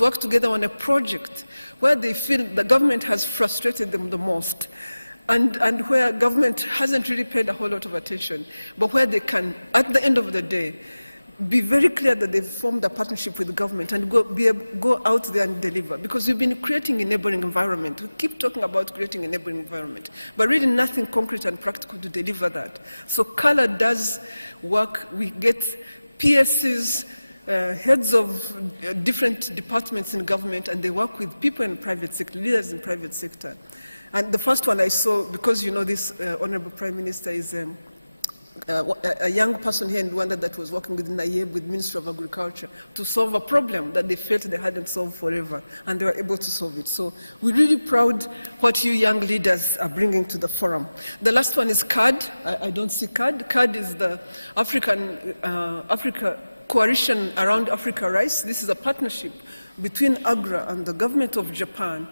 to work together on a project where they feel the government has frustrated them the most, and where government hasn't really paid a whole lot of attention, but where they can, at the end of the day, be very clear that they've formed a partnership with the government and go out there and deliver. Because we've been creating a neighboring environment. We keep talking about creating a neighboring environment, but really nothing concrete and practical to deliver that. So COLOR does work. We get PSs, heads of different departments in government, and they work with people in private sector, leaders in private sector. And the first one I saw, because you know this Honorable Prime Minister is a young person here in Rwanda that was working with NAIEB, with Ministry of Agriculture, to solve a problem that they felt they hadn't solved forever, and they were able to solve it. So we're really proud what you young leaders are bringing to the forum. The last one is CAD. I don't see CAD. CAD is the Africa Coalition Around Africa Rice. This is a partnership between AGRA and the government of Japan.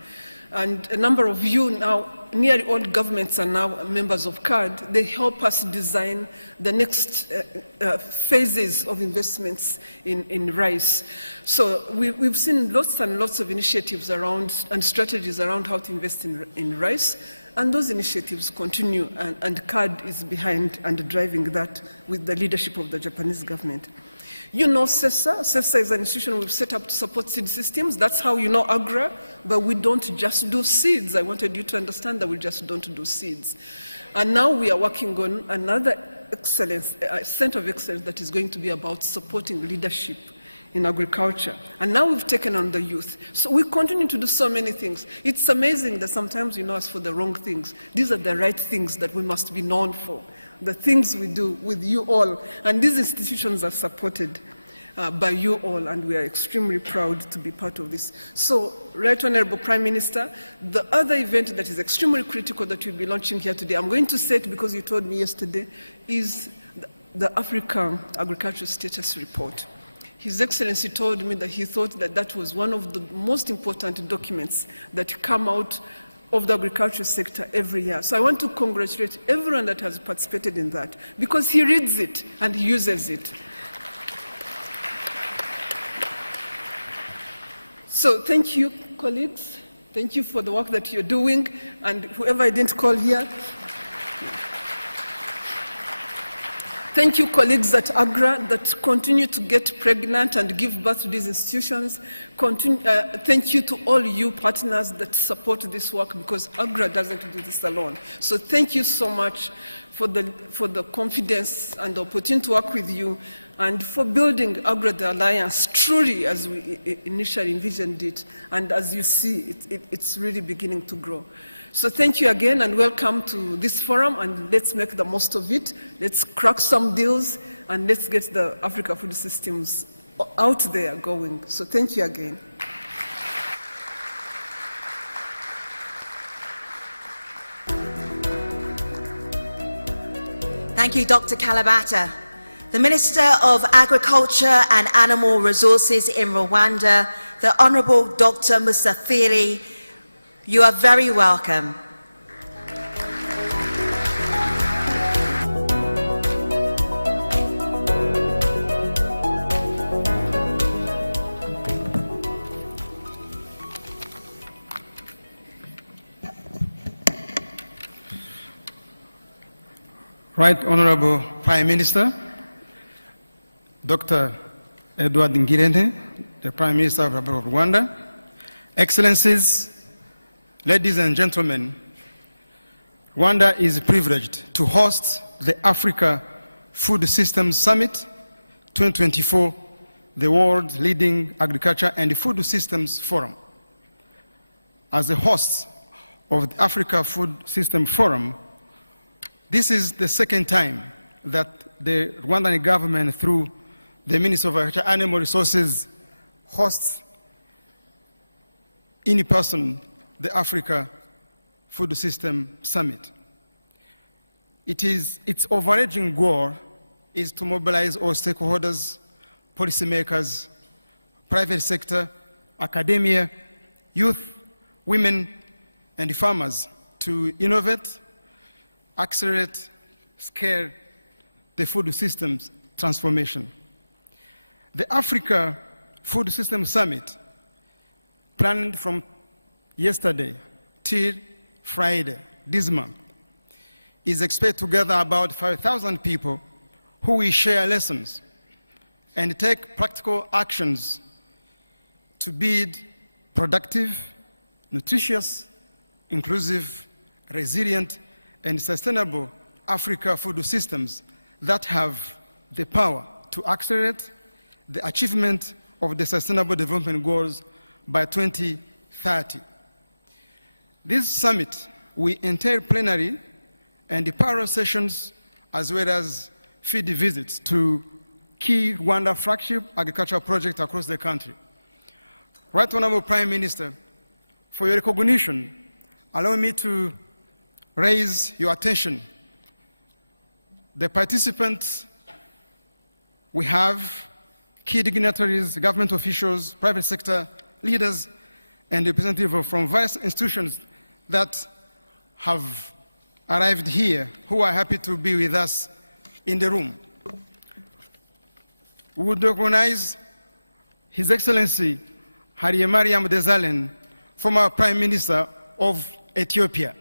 And a number of you now, nearly all governments are now members of CAD. They help us design the next phases of investments in rice. So we've seen lots and lots of initiatives around and strategies around how to invest in rice. And those initiatives continue, and CAD is behind and driving that with the leadership of the Japanese government. You know CESA. CESA is an institution we've set up to support seed systems. That's how you know AGRA, but we don't just do seeds. I wanted you to understand that we just don't do seeds. And now we are working on another excellence, center of excellence that is going to be about supporting leadership in agriculture. And now we've taken on the youth. So we continue to do so many things. It's amazing that sometimes you know us for the wrong things. These are the right things that we must be known for. The things we do with you all, and these institutions are supported by you all, and we are extremely proud to be part of this. So, Right Honorable Prime Minister, the other event that is extremely critical that we'll be launching here today, I'm going to say it because you told me yesterday, is the Africa Agricultural Status Report. His Excellency told me that he thought that that was one of the most important documents that come out of the agriculture sector every year. So I want to congratulate everyone that has participated in that, because he reads it and he uses it. So thank you, colleagues. Thank you for the work that you're doing, and whoever I didn't call here. Thank you, colleagues at AGRA that continue to get pregnant and give birth to these institutions. Thank you to all you partners that support this work, because AGRA doesn't do this alone. So thank you so much for the confidence and the opportunity to work with you, and for building AGRA the Alliance truly as we initially envisioned it. And as you see, it's really beginning to grow. So thank you again, and welcome to this forum, and let's make the most of it. Let's crack some deals, and let's get the Africa food systems out there going. So thank you again. Thank you, Dr. Kalibata. The Minister of Agriculture and Animal Resources in Rwanda, the Honourable Dr. Musafiri, you are very welcome. Right Honorable Prime Minister, Dr. Edward Ngirente, the Prime Minister of Rwanda, Excellencies, ladies and gentlemen, Rwanda is privileged to host the Africa Food Systems Summit 2024, the world's leading agriculture and food systems forum. As the host of the Africa Food System Forum, this is the second time that the Rwandan government, through the Ministry of Agriculture and Animal Resources, hosts in person the Africa Food System Summit. Its overarching goal is to mobilize all stakeholders, policymakers, private sector, academia, youth, women, and farmers to innovate, accelerate, scale the food systems transformation. The Africa Food System Summit planned from yesterday till Friday this month, is expected to gather about 5,000 people who will share lessons and take practical actions to build productive, nutritious, inclusive, resilient, and sustainable Africa food systems that have the power to accelerate the achievement of the Sustainable Development Goals by 2030. This summit will entail plenary and parallel sessions as well as field visits to key Rwanda flagship agricultural projects across the country. Right Honorable Prime Minister, for your recognition, allow me to raise your attention. The participants we have, key dignitaries, government officials, private sector leaders, and representatives from various institutions that have arrived here, who are happy to be with us in the room. We would recognize His Excellency Haile Mariam Desalegn, former Prime Minister of Ethiopia.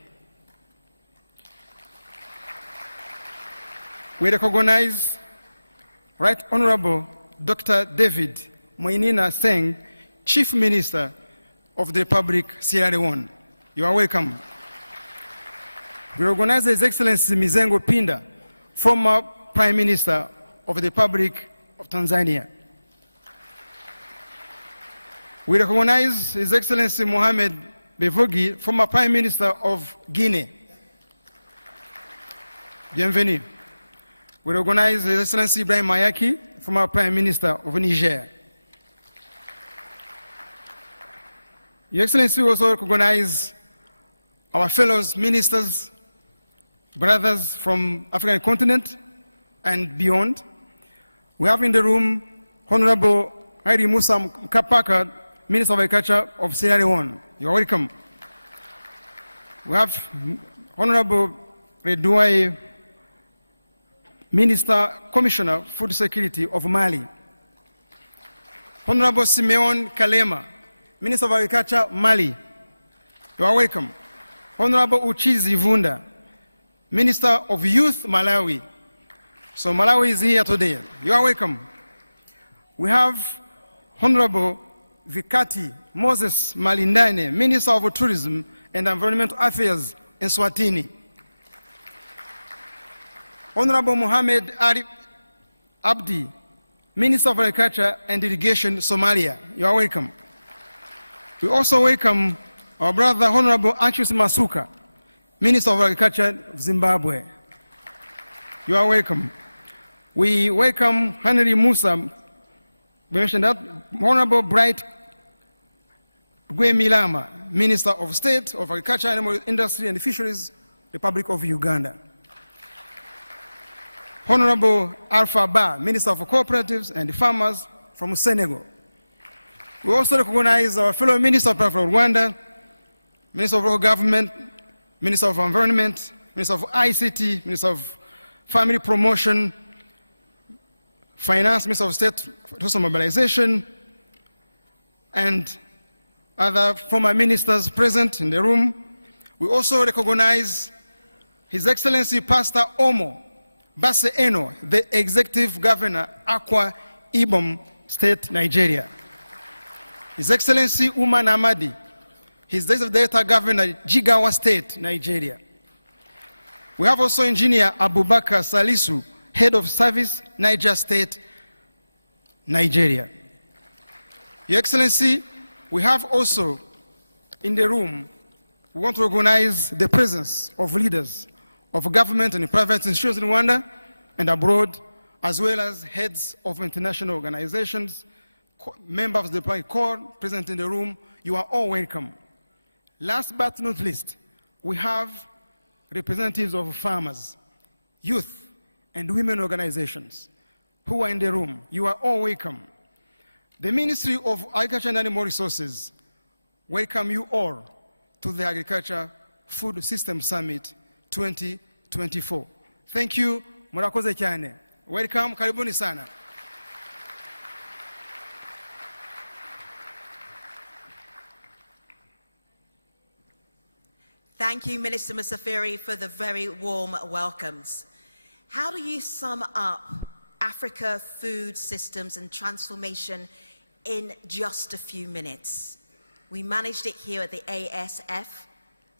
We recognize Right Honorable Dr. David Moinina Seng, Chief Minister of the Republic Sierra Leone. You are welcome. We recognize His Excellency Mizengo Pinda, former Prime Minister of the Republic of Tanzania. We recognize His Excellency Mohamed Bevogi, former Prime Minister of Guinea. Bienvenue. We recognize His Excellency Ibrahim Mayaki, former Prime Minister of Niger. Your Excellency, we also recognize our fellow ministers, brothers from African continent and beyond. We have in the room Honorable Haile Musa Kapaka, Minister of Agriculture of Sierra Leone. You are welcome. We have Honorable Redouaye, Minister, Commissioner, Food Security of Mali. Honorable Simeon Kalema, Minister of Agriculture, Mali. You are welcome. Honorable Uchizi Vunda, Minister of Youth, Malawi. So Malawi is here today. You are welcome. We have Honorable Vikati Moses Malindane, Minister of Tourism and Environmental Affairs in Swatini. Honorable Mohamed Ali Abdi, Minister of Agriculture and Irrigation, Somalia. You are welcome. We also welcome our brother Honorable Anchus Masuka, Minister of Agriculture of Zimbabwe. You are welcome. We welcome Henry Musa, we mentioned that, Honorable Bright Gwemilama, Minister of State of Agriculture, Animal Industry and Fisheries, Republic of Uganda. Honorable Alpha Ba, Minister of Cooperatives and Farmers from Senegal. We also recognize our fellow Minister of Rwanda, Minister of Local Government, Minister of Environment, Minister of ICT, Minister of Family Promotion, Finance, Minister of State Resource Mobilization, and other former ministers present in the room. We also recognize His Excellency Pastor Omo Basse Eno, the Executive Governor, Akwa Ibom State, Nigeria. His Excellency Umar Namadi, his Data Governor, Jigawa State, Nigeria. We have also Engineer Abubakar Salisu, Head of Service, Niger State, Nigeria. Your Excellency, we have also in the room, we want to recognize the presence of leaders of government and private institutions in Rwanda and abroad, as well as heads of international organizations, members of the Planning Corps present in the room. You are all welcome. Last but not least, we have representatives of farmers, youth, and women organizations who are in the room. You are all welcome. The Ministry of Agriculture and Animal Resources welcome you all to the Agriculture Food System Summit 2024. Thank you. Murakoze cyane. Welcome. Karibuni sana. Thank you, Minister Musafiri, for the very warm welcomes. How do you sum up Africa food systems and transformation in just a few minutes? We managed it here at the ASF,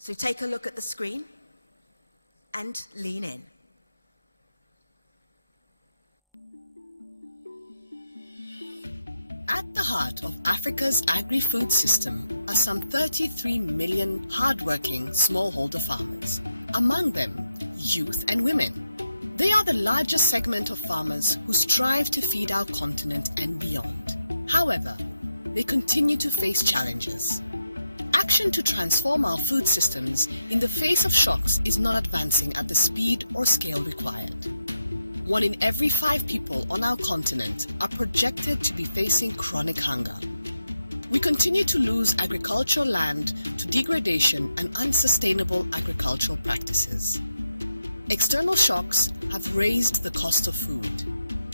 so take a look at the screen and lean in. At the heart of Africa's agri-food system are some 33 million hard-working smallholder farmers, among them youth and women. They are the largest segment of farmers who strive to feed our continent and beyond. However, they continue to face challenges. Action to transform our food systems in the face of shocks is not advancing at the speed or scale required. 1 in every 5 people on our continent are projected to be facing chronic hunger. We continue to lose agricultural land to degradation and unsustainable agricultural practices. External shocks have raised the cost of food.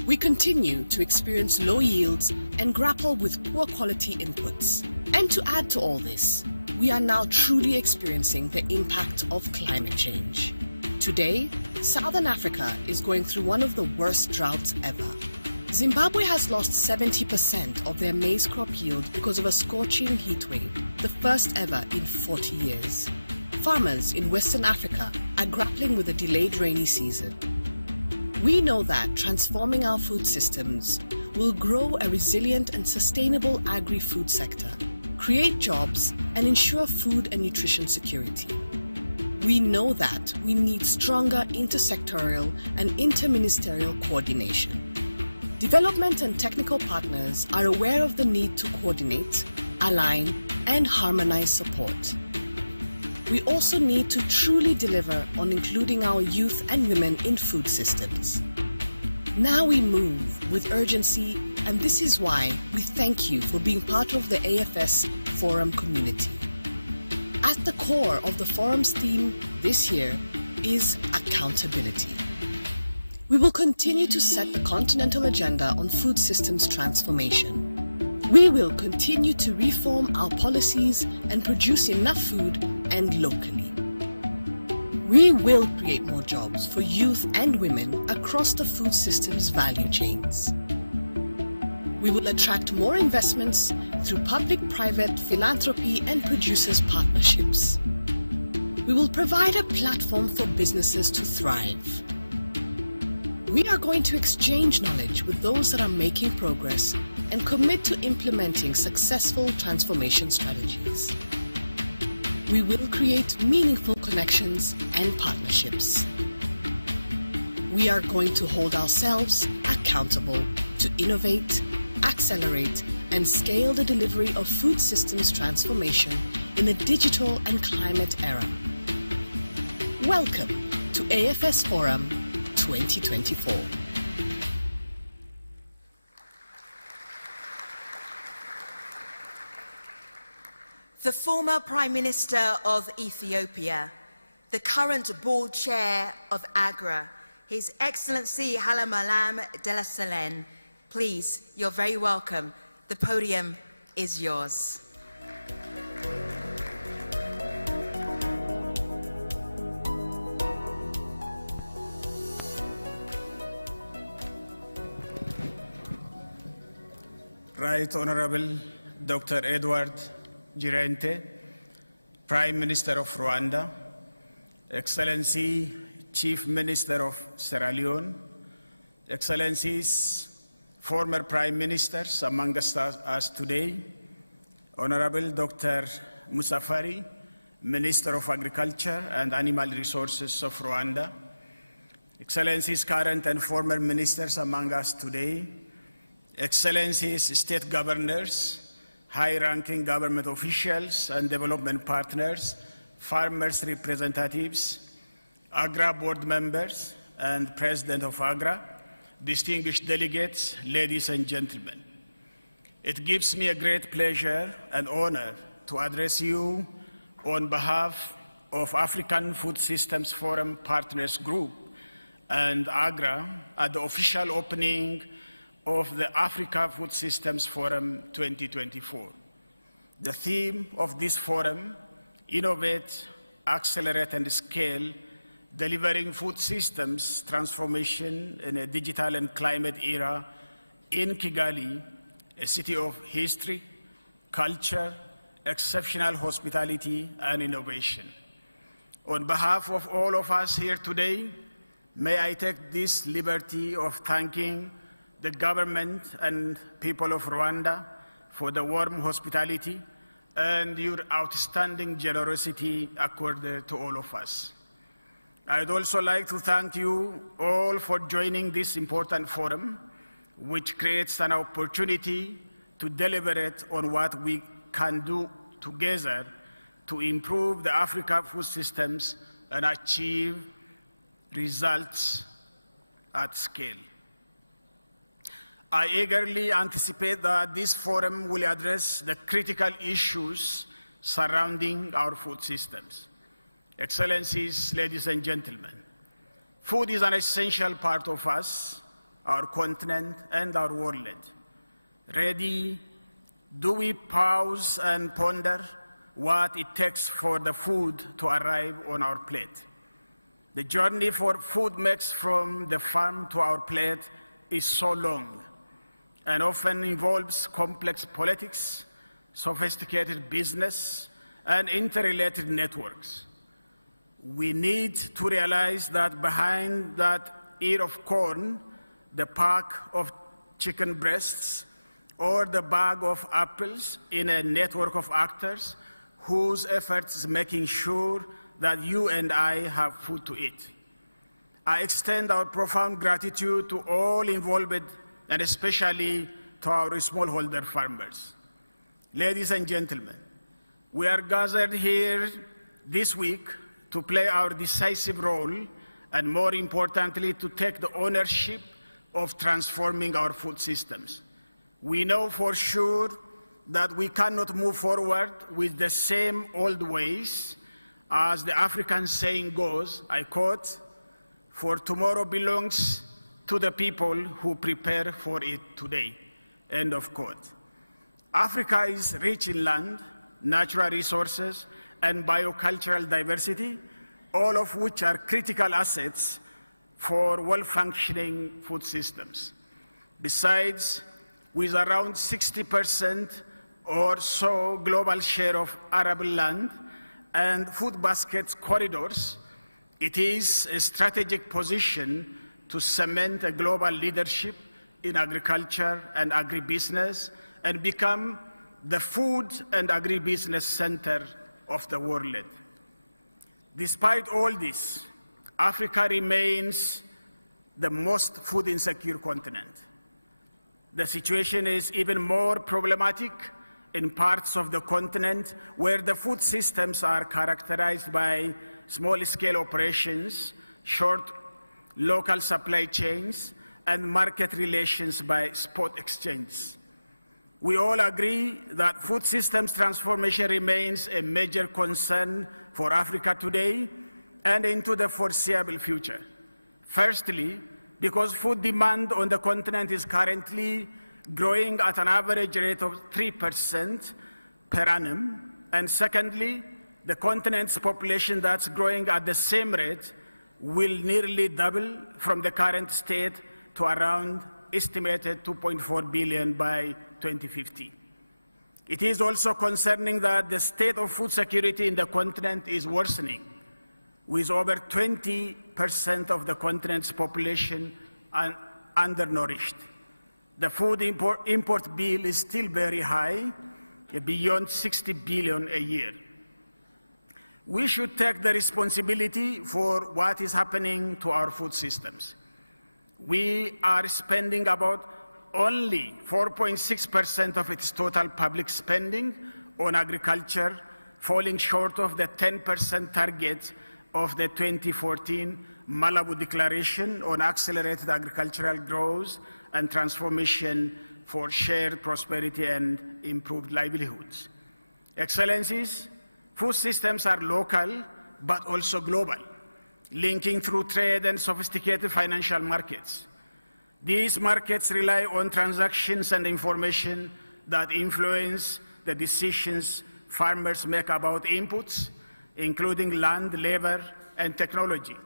We continue to experience low yields and grapple with poor quality inputs. And to add to all this, we are now truly experiencing the impact of climate change. Today, Southern Africa is going through one of the worst droughts ever. Zimbabwe has lost 70% of their maize crop yield because of a scorching heat wave, the first ever in 40 years. Farmers in Western Africa are grappling with a delayed rainy season. We know that transforming our food systems will grow a resilient and sustainable agri-food sector, create jobs, and ensure food and nutrition security. We know that we need stronger intersectoral and interministerial coordination. Development and technical partners are aware of the need to coordinate, align, and harmonize support. We also need to truly deliver on including our youth and women in food systems. Now we move with urgency, and this is why we thank you for being part of the AFS Forum community. At the core of the forum's theme this year is accountability. We will continue to set the continental agenda on food systems transformation. We will continue to reform our policies and produce enough food and locally. We will create more jobs for youth and women across the food system's value chains. We will attract more investments through public-private philanthropy and producers' partnerships. We will provide a platform for businesses to thrive. We are going to exchange knowledge with those that are making progress and commit to implementing successful transformation strategies. We will create meaningful connections and partnerships. We are going to hold ourselves accountable to innovate, accelerate, and scale the delivery of food systems transformation in a digital and climate era. Welcome to AFS Forum 2024. The former Prime Minister of Ethiopia, the current board chair of AGRA, His Excellency Haile Mariam Desalegn. Please, you're very welcome. The podium is yours. Right Honorable Dr. Edward Girente, Prime Minister of Rwanda, Excellency Chief Minister of Sierra Leone, Excellencies, former Prime Ministers among us today, Honorable Dr. Musafiri, Minister of Agriculture and Animal Resources of Rwanda, Excellencies, current and former ministers among us today, Excellencies, state governors, high-ranking government officials and development partners, farmers' representatives, AGRA board members, and President of AGRA, distinguished delegates, ladies and gentlemen. It gives me a great pleasure and honor to address you on behalf of African Food Systems Forum Partners Group and AGRA at the official opening of the Africa Food Systems Forum 2024. The theme of this forum, Innovate, accelerate and scale delivering food systems transformation in a digital and climate era in Kigali, a city of history, culture, exceptional hospitality, and innovation. On behalf of all of us here today, may I take this liberty of thanking the government and people of Rwanda for the warm hospitality and your outstanding generosity accorded to all of us. I'd also like to thank you all for joining this important forum, which creates an opportunity to deliberate on what we can do together to improve the Africa food systems and achieve results at scale. I eagerly anticipate that this forum will address the critical issues surrounding our food systems. Excellencies, ladies and gentlemen, food is an essential part of us, our continent, and our world. Ready, do we pause and ponder what it takes for the food to arrive on our plate? The journey for food mix from the farm to our plate is so long and often involves complex politics, sophisticated business, and interrelated networks. We need to realize that behind that ear of corn, the pack of chicken breasts, or the bag of apples in a network of actors whose efforts is making sure that you and I have food to eat. I extend our profound gratitude to all involved, and especially to our smallholder farmers. Ladies and gentlemen, we are gathered here this week to play our decisive role, and more importantly, to take the ownership of transforming our food systems. We know for sure that we cannot move forward with the same old ways. As the African saying goes, I quote, "For tomorrow belongs to the people who prepare for it today," end of quote. Africa is rich in land, natural resources, and biocultural diversity, all of which are critical assets for well-functioning food systems. Besides, with around 60% or so global share of arable land and food basket corridors, it is a strategic position to cement a global leadership in agriculture and agribusiness and become the food and agribusiness center of the world. Despite all this, Africa remains the most food insecure continent. The situation is even more problematic in parts of the continent where the food systems are characterized by small-scale operations, short local supply chains, and market relations by spot exchange. We all agree that food systems transformation remains a major concern for Africa today and into the foreseeable future. Firstly, because food demand on the continent is currently growing at an average rate of 3% per annum. And secondly, the continent's population that's growing at the same rate will nearly double from the current state to around estimated 2.4 billion by 2050. It is also concerning that the state of food security in the continent is worsening, with over 20% of the continent's population undernourished. The food import bill is still very high, beyond 60 billion a year. We should take the responsibility for what is happening to our food systems. We are spending about only 4.6% of its total public spending on agriculture, falling short of the 10% target of the 2014 Malabo Declaration on Accelerated Agricultural Growth and Transformation for Shared Prosperity and Improved Livelihoods. Excellencies, food systems are local, but also global, linking through trade and sophisticated financial markets. These markets rely on transactions and information that influence the decisions farmers make about inputs, including land, labor, and technology.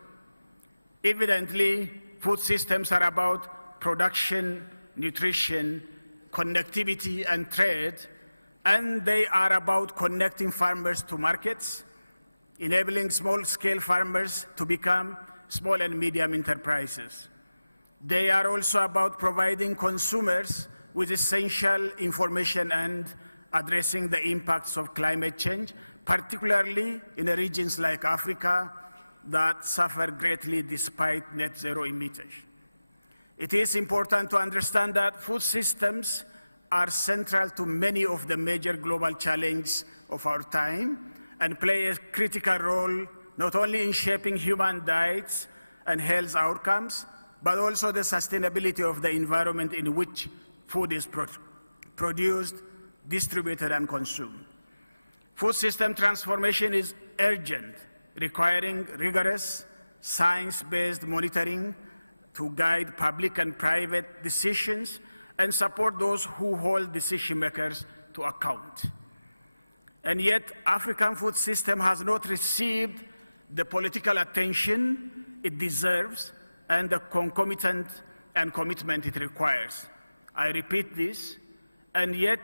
Evidently, food systems are about production, nutrition, connectivity, and trade, and they are about connecting farmers to markets, enabling small-scale farmers to become small and medium enterprises. They are also about providing consumers with essential information and addressing the impacts of climate change, particularly in regions like Africa that suffer greatly despite net zero emitters. It is important to understand that food systems are central to many of the major global challenges of our time and play a critical role not only in shaping human diets and health outcomes, but also the sustainability of the environment in which food is produced, distributed, and consumed. Food system transformation is urgent, requiring rigorous, science-based monitoring to guide public and private decisions and support those who hold decision makers to account. And yet, African food system has not received the political attention it deserves and the concomitant and commitment it requires. I repeat this, and yet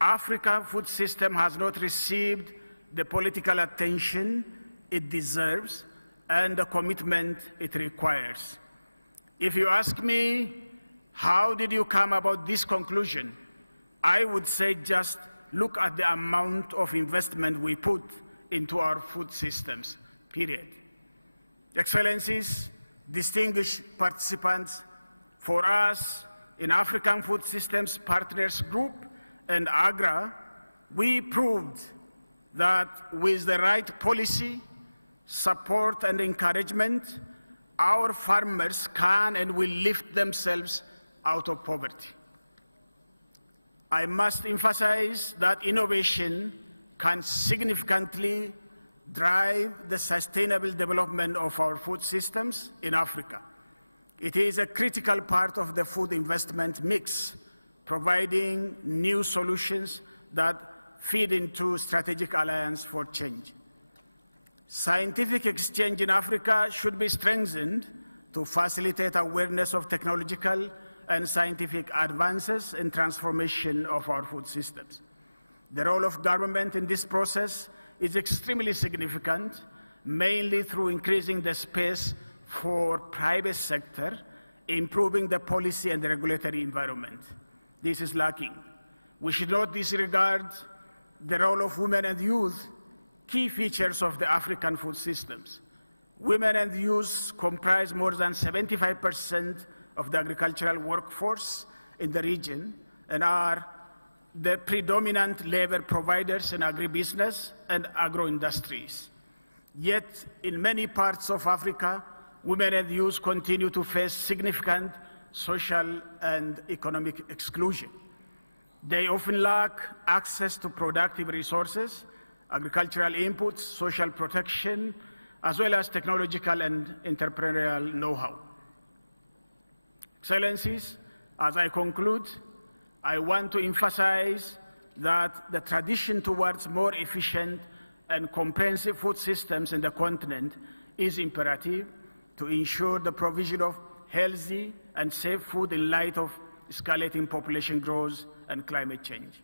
African food system has not received the political attention it deserves and the commitment it requires. If you ask me, how did you come about this conclusion? I would say just look at the amount of investment we put into our food systems, period. Excellencies, distinguished participants, for us in African Food Systems Partners Group and AGRA, we proved that with the right policy, support, and encouragement, our farmers can and will lift themselves out of poverty. I must emphasize that innovation can significantly drive the sustainable development of our food systems in Africa. It is a critical part of the food investment mix, providing new solutions that feed into strategic alliance for change. Scientific exchange in Africa should be strengthened to facilitate awareness of technological and scientific advances in transformation of our food systems. The role of government in this process is extremely significant, mainly through increasing the space for private sector, improving the policy and the regulatory environment. This is lacking. We should not disregard the role of women and youth, key features of the African food systems. Women and youth comprise more than 75% of the agricultural workforce in the region and are the predominant labor providers in agribusiness and agro-industries. Yet, in many parts of Africa, women and youth continue to face significant social and economic exclusion. They often lack access to productive resources, agricultural inputs, social protection, as well as technological and entrepreneurial know-how. Excellencies, as I conclude, I want to emphasize that the tradition towards more efficient and comprehensive food systems in the continent is imperative to ensure the provision of healthy and safe food in light of escalating population growth and climate change.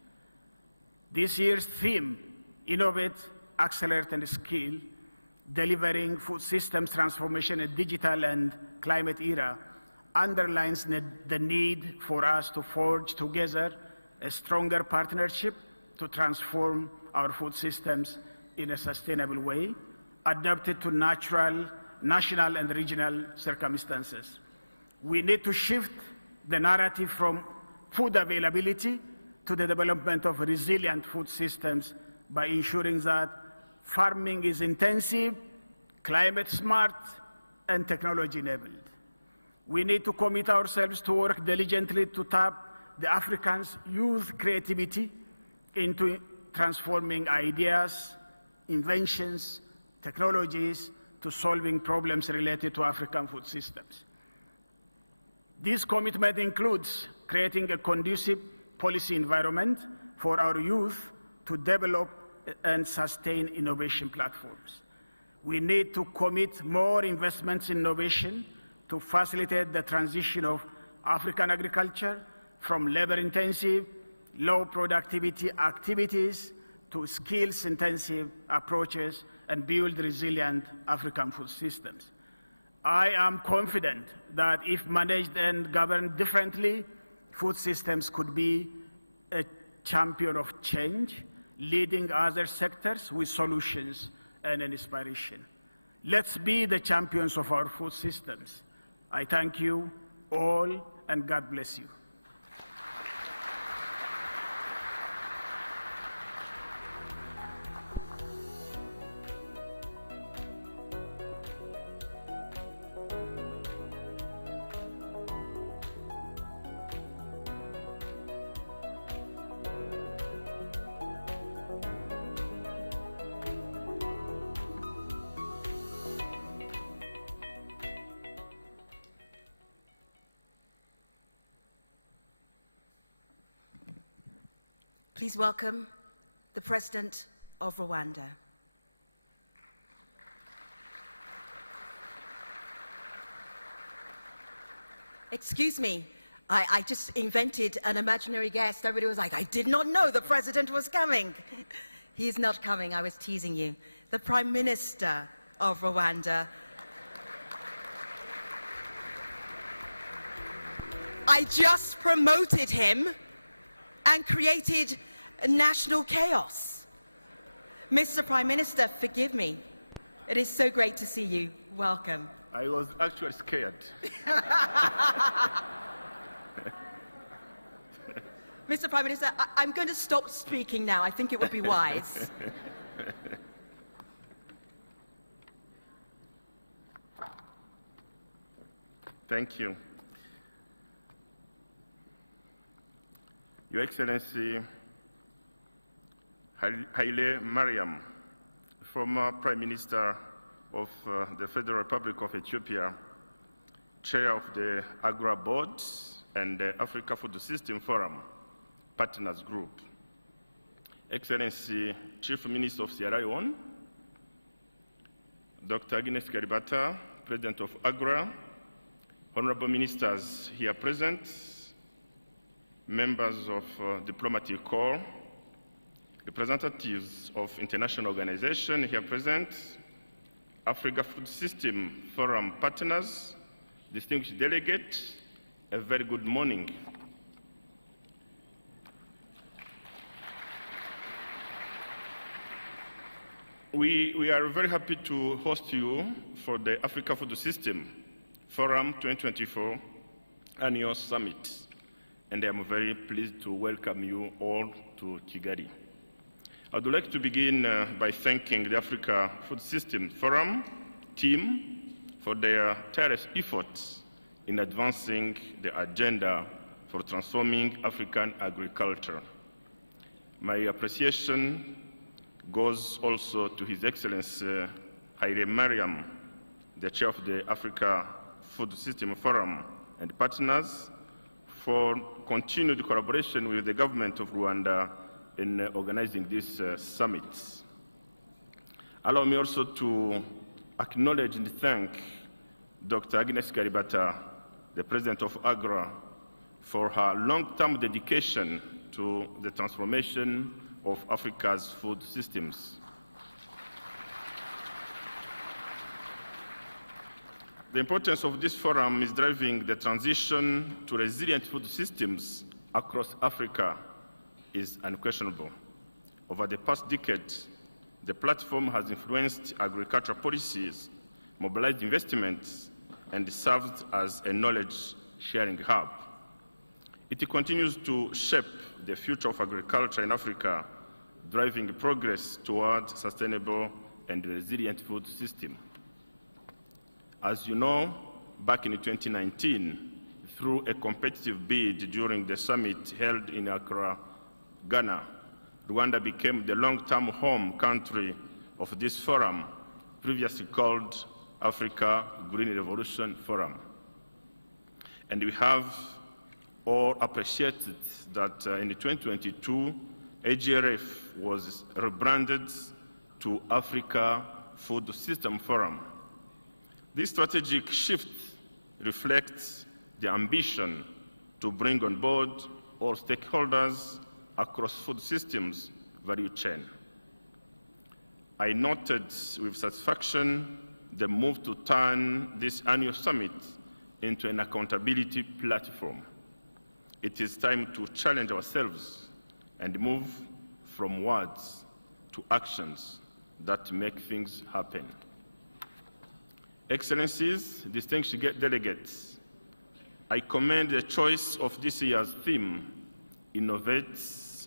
This year's theme, Innovate, Accelerate, and Scale, delivering food systems transformation in a digital and climate era, underlines the need for us to forge together a stronger partnership to transform our food systems in a sustainable way, adapted to national and regional circumstances. We need to shift the narrative from food availability to the development of resilient food systems by ensuring that farming is intensive, climate smart, and technology enabled. We need to commit ourselves to work diligently to tap the Africans' youth creativity into transforming ideas, inventions, technologies to solving problems related to African food systems. This commitment includes creating a conducive policy environment for our youth to develop and sustain innovation platforms. We need to commit more investments in innovation to facilitate the transition of African agriculture from labor-intensive, low productivity activities to skills-intensive approaches and build resilient African food systems. I am confident that if managed and governed differently, food systems could be a champion of change, leading other sectors with solutions and inspiration. Let's be the champions of our food systems. I thank you all, and God bless you. Please welcome the President of Rwanda. Excuse me, I just invented an imaginary guest. Everybody was like, I did not know the President was coming. He's not coming, I was teasing you. The Prime Minister of Rwanda. I just promoted him and created national chaos. Mr. Prime Minister, forgive me. It is so great to see you. Welcome. I was actually scared. Mr. Prime Minister, I'm going to stop speaking now. I think it would be wise. Thank you. Your Excellency Haile Mariam, former Prime Minister of the Federal Republic of Ethiopia, Chair of the AGRA Board and the Africa Food System Forum Partners Group, Excellency Chief Minister of Sierra Leone, Dr. Agnes Kalibata, President of AGRA, Honorable Ministers here present, members of Diplomatic Corps, representatives of international organizations here present, Africa Food System Forum partners, distinguished delegates, a very good morning. We are very happy to host you for the Africa Food System Forum 2024 Annual Summit, and I am very pleased to welcome you all to Kigali. I would like to begin by thanking the Africa Food System Forum team for their tireless efforts in advancing the agenda for transforming African agriculture. My appreciation goes also to His Excellency Haile Mariam, the Chair of the Africa Food System Forum and partners, for continued collaboration with the government of Rwanda in organizing this summit. Allow me also to acknowledge and thank Dr. Agnes Kalibata, the President of AGRA, for her long-term dedication to the transformation of Africa's food systems. The importance of this forum is driving the transition to resilient food systems across Africa is unquestionable. Over the past decade, the platform has influenced agricultural policies, mobilized investments, and served as a knowledge-sharing hub. It continues to shape the future of agriculture in Africa, driving progress toward sustainable and resilient food system. As you know, back in 2019, through a competitive bid during the summit held in Accra, Ghana, Rwanda became the long-term home country of this forum, previously called Africa Green Revolution Forum. And we have all appreciated that in 2022, AGRF was rebranded to Africa Food System Forum. This strategic shift reflects the ambition to bring on board all stakeholders across food systems value chain. I noted with satisfaction the move to turn this annual summit into an accountability platform. It is time to challenge ourselves and move from words to actions that make things happen. Excellencies, distinguished delegates, I commend the choice of this year's theme, Innovate,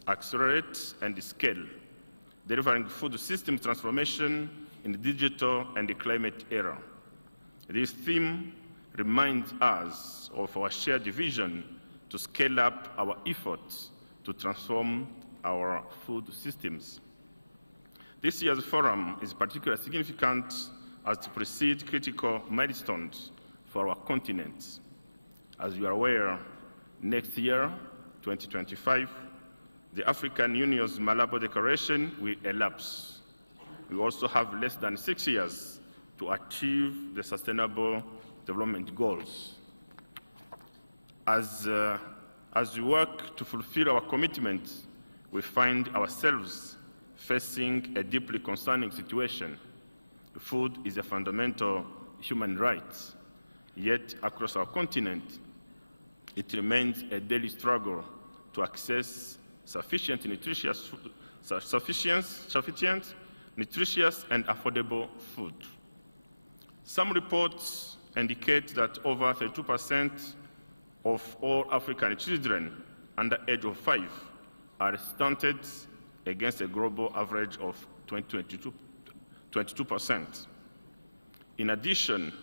Accelerate, and Scale, delivering food system transformation in the digital and the climate era. This theme reminds us of our shared vision to scale up our efforts to transform our food systems. This year's forum is particularly significant as it precedes critical milestones for our continent. As you are aware, next year, 2025, the African Union's Malabo Declaration will elapse. We also have less than 6 years to achieve the Sustainable Development Goals. As we work to fulfill our commitments, we find ourselves facing a deeply concerning situation. Food is a fundamental human right, yet across our continent, it remains a daily struggle to access sufficient, nutritious, and affordable food. Some reports indicate that over 32% of all African children under the age of 5 are stunted against a global average of 22%. In addition,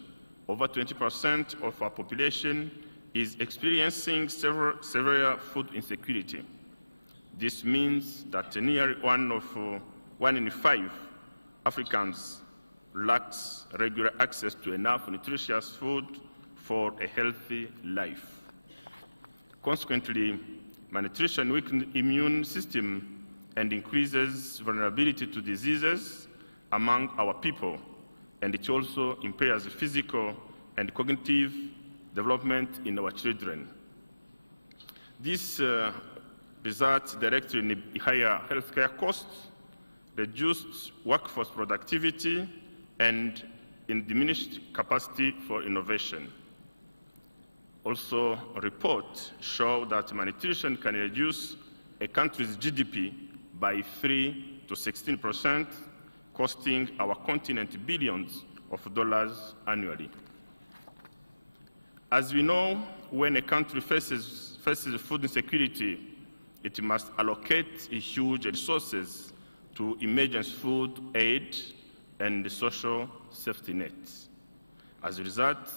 over 20% of our population is experiencing severe food insecurity. This means that nearly 1 in 5 Africans lacks regular access to enough nutritious food for a healthy life. Consequently, malnutrition weakens the immune system and increases vulnerability to diseases among our people, and it also impairs the physical and cognitive development in our children. This results directly in higher healthcare costs, reduced workforce productivity, and in diminished capacity for innovation. Also, reports show that malnutrition can reduce a country's GDP by 3 to 16%, costing our continent billions of dollars annually. As we know, when a country faces food insecurity, it must allocate huge resources to emergency food aid and social safety nets. As a result,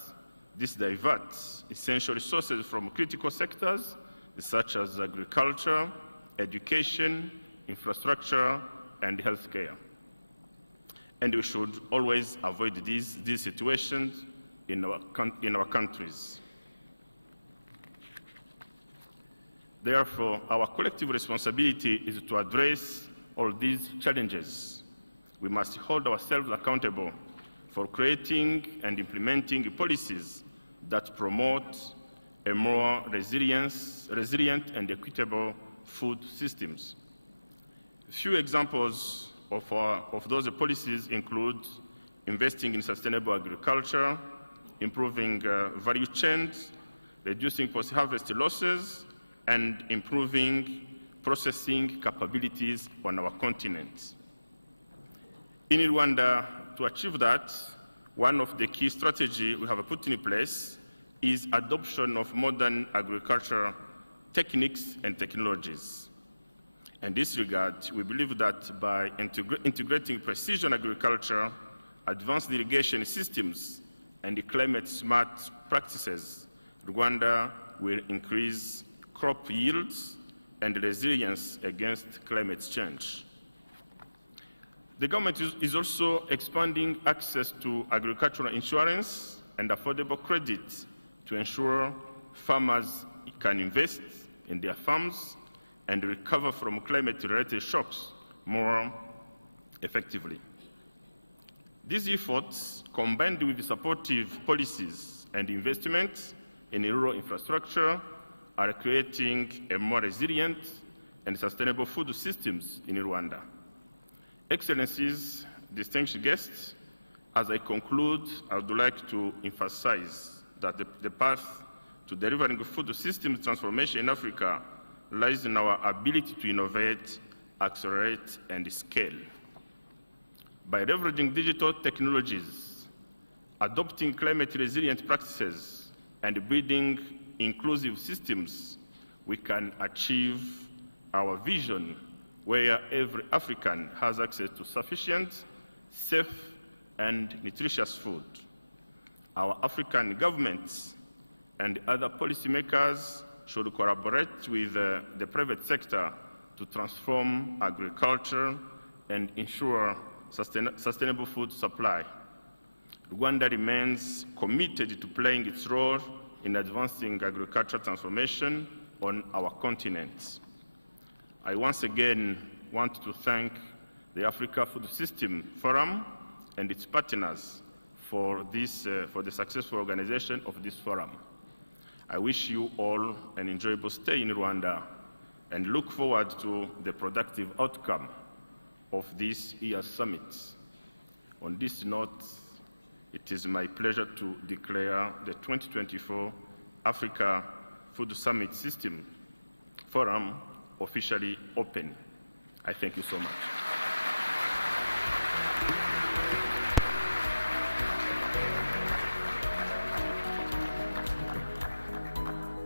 this diverts essential resources from critical sectors such as agriculture, education, infrastructure, and healthcare. And we should always avoid these situations in our countries. Therefore, our collective responsibility is to address all these challenges. We must hold ourselves accountable for creating and implementing policies that promote a more resilient and equitable food systems. A few examples of those policies include investing in sustainable agriculture, improving value chains, reducing post-harvest losses, and improving processing capabilities on our continent. In Rwanda, to achieve that, one of the key strategies we have put in place is adoption of modern agricultural techniques and technologies. In this regard, we believe that by integrating precision agriculture, advanced irrigation systems, and climate-smart practices, Rwanda will increase crop yields and resilience against climate change. The government is also expanding access to agricultural insurance and affordable credit to ensure farmers can invest in their farms and recover from climate-related shocks more effectively. These efforts, combined with supportive policies and investments in rural infrastructure, are creating a more resilient and sustainable food systems in Rwanda. Excellencies, distinguished guests, as I conclude, I would like to emphasize that the path to delivering food systems transformation in Africa lies in our ability to innovate, accelerate, and scale. By leveraging digital technologies, adopting climate-resilient practices, and building inclusive systems, we can achieve our vision where every African has access to sufficient, safe, and nutritious food. Our African governments and other policymakers should collaborate with the private sector to transform agriculture and ensure sustainable food supply. Rwanda remains committed to playing its role in advancing agricultural transformation on our continent. I once again want to thank the Africa Food System Forum and its partners for the successful organization of this forum. I wish you all an enjoyable stay in Rwanda and look forward to the productive outcome of this year's summit. On this note, it is my pleasure to declare the 2024 Africa Food Summit System Forum officially open. I thank you so much.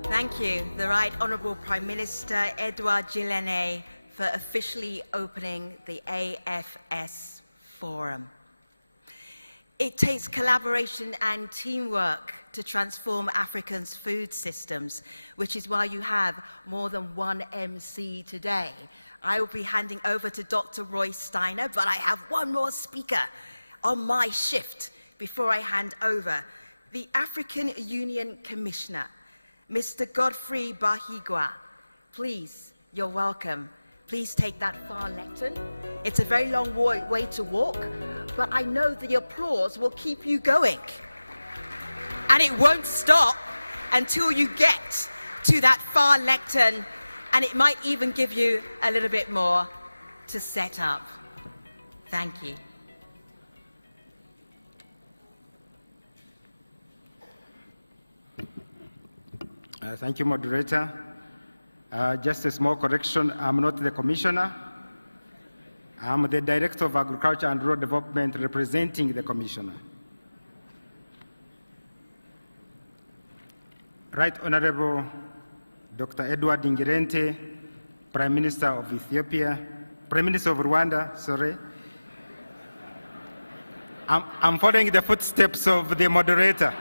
Thank you, the Right Honourable Prime Minister Edouard Ngirente, for officially opening the AFS Forum. It takes collaboration and teamwork to transform Africa's food systems, which is why you have more than one MC today. I will be handing over to Dr. Roy Steiner, but I have one more speaker on my shift before I hand over. The African Union Commissioner, Mr. Godfrey Bahigwa. Please, you're welcome. Please take that far lectern. It's a very long way to walk, but I know the applause will keep you going. And it won't stop until you get to that far lectern, and it might even give you a little bit more to set up. Thank you. Thank you, moderator. Just a small correction, I'm not the commissioner. I'm the Director of Agriculture and Rural Development representing the commissioner. Right Honorable Dr. Edouard Ngirente, Prime Minister of Ethiopia, Prime Minister of Rwanda, sorry. I'm following the footsteps of the moderator.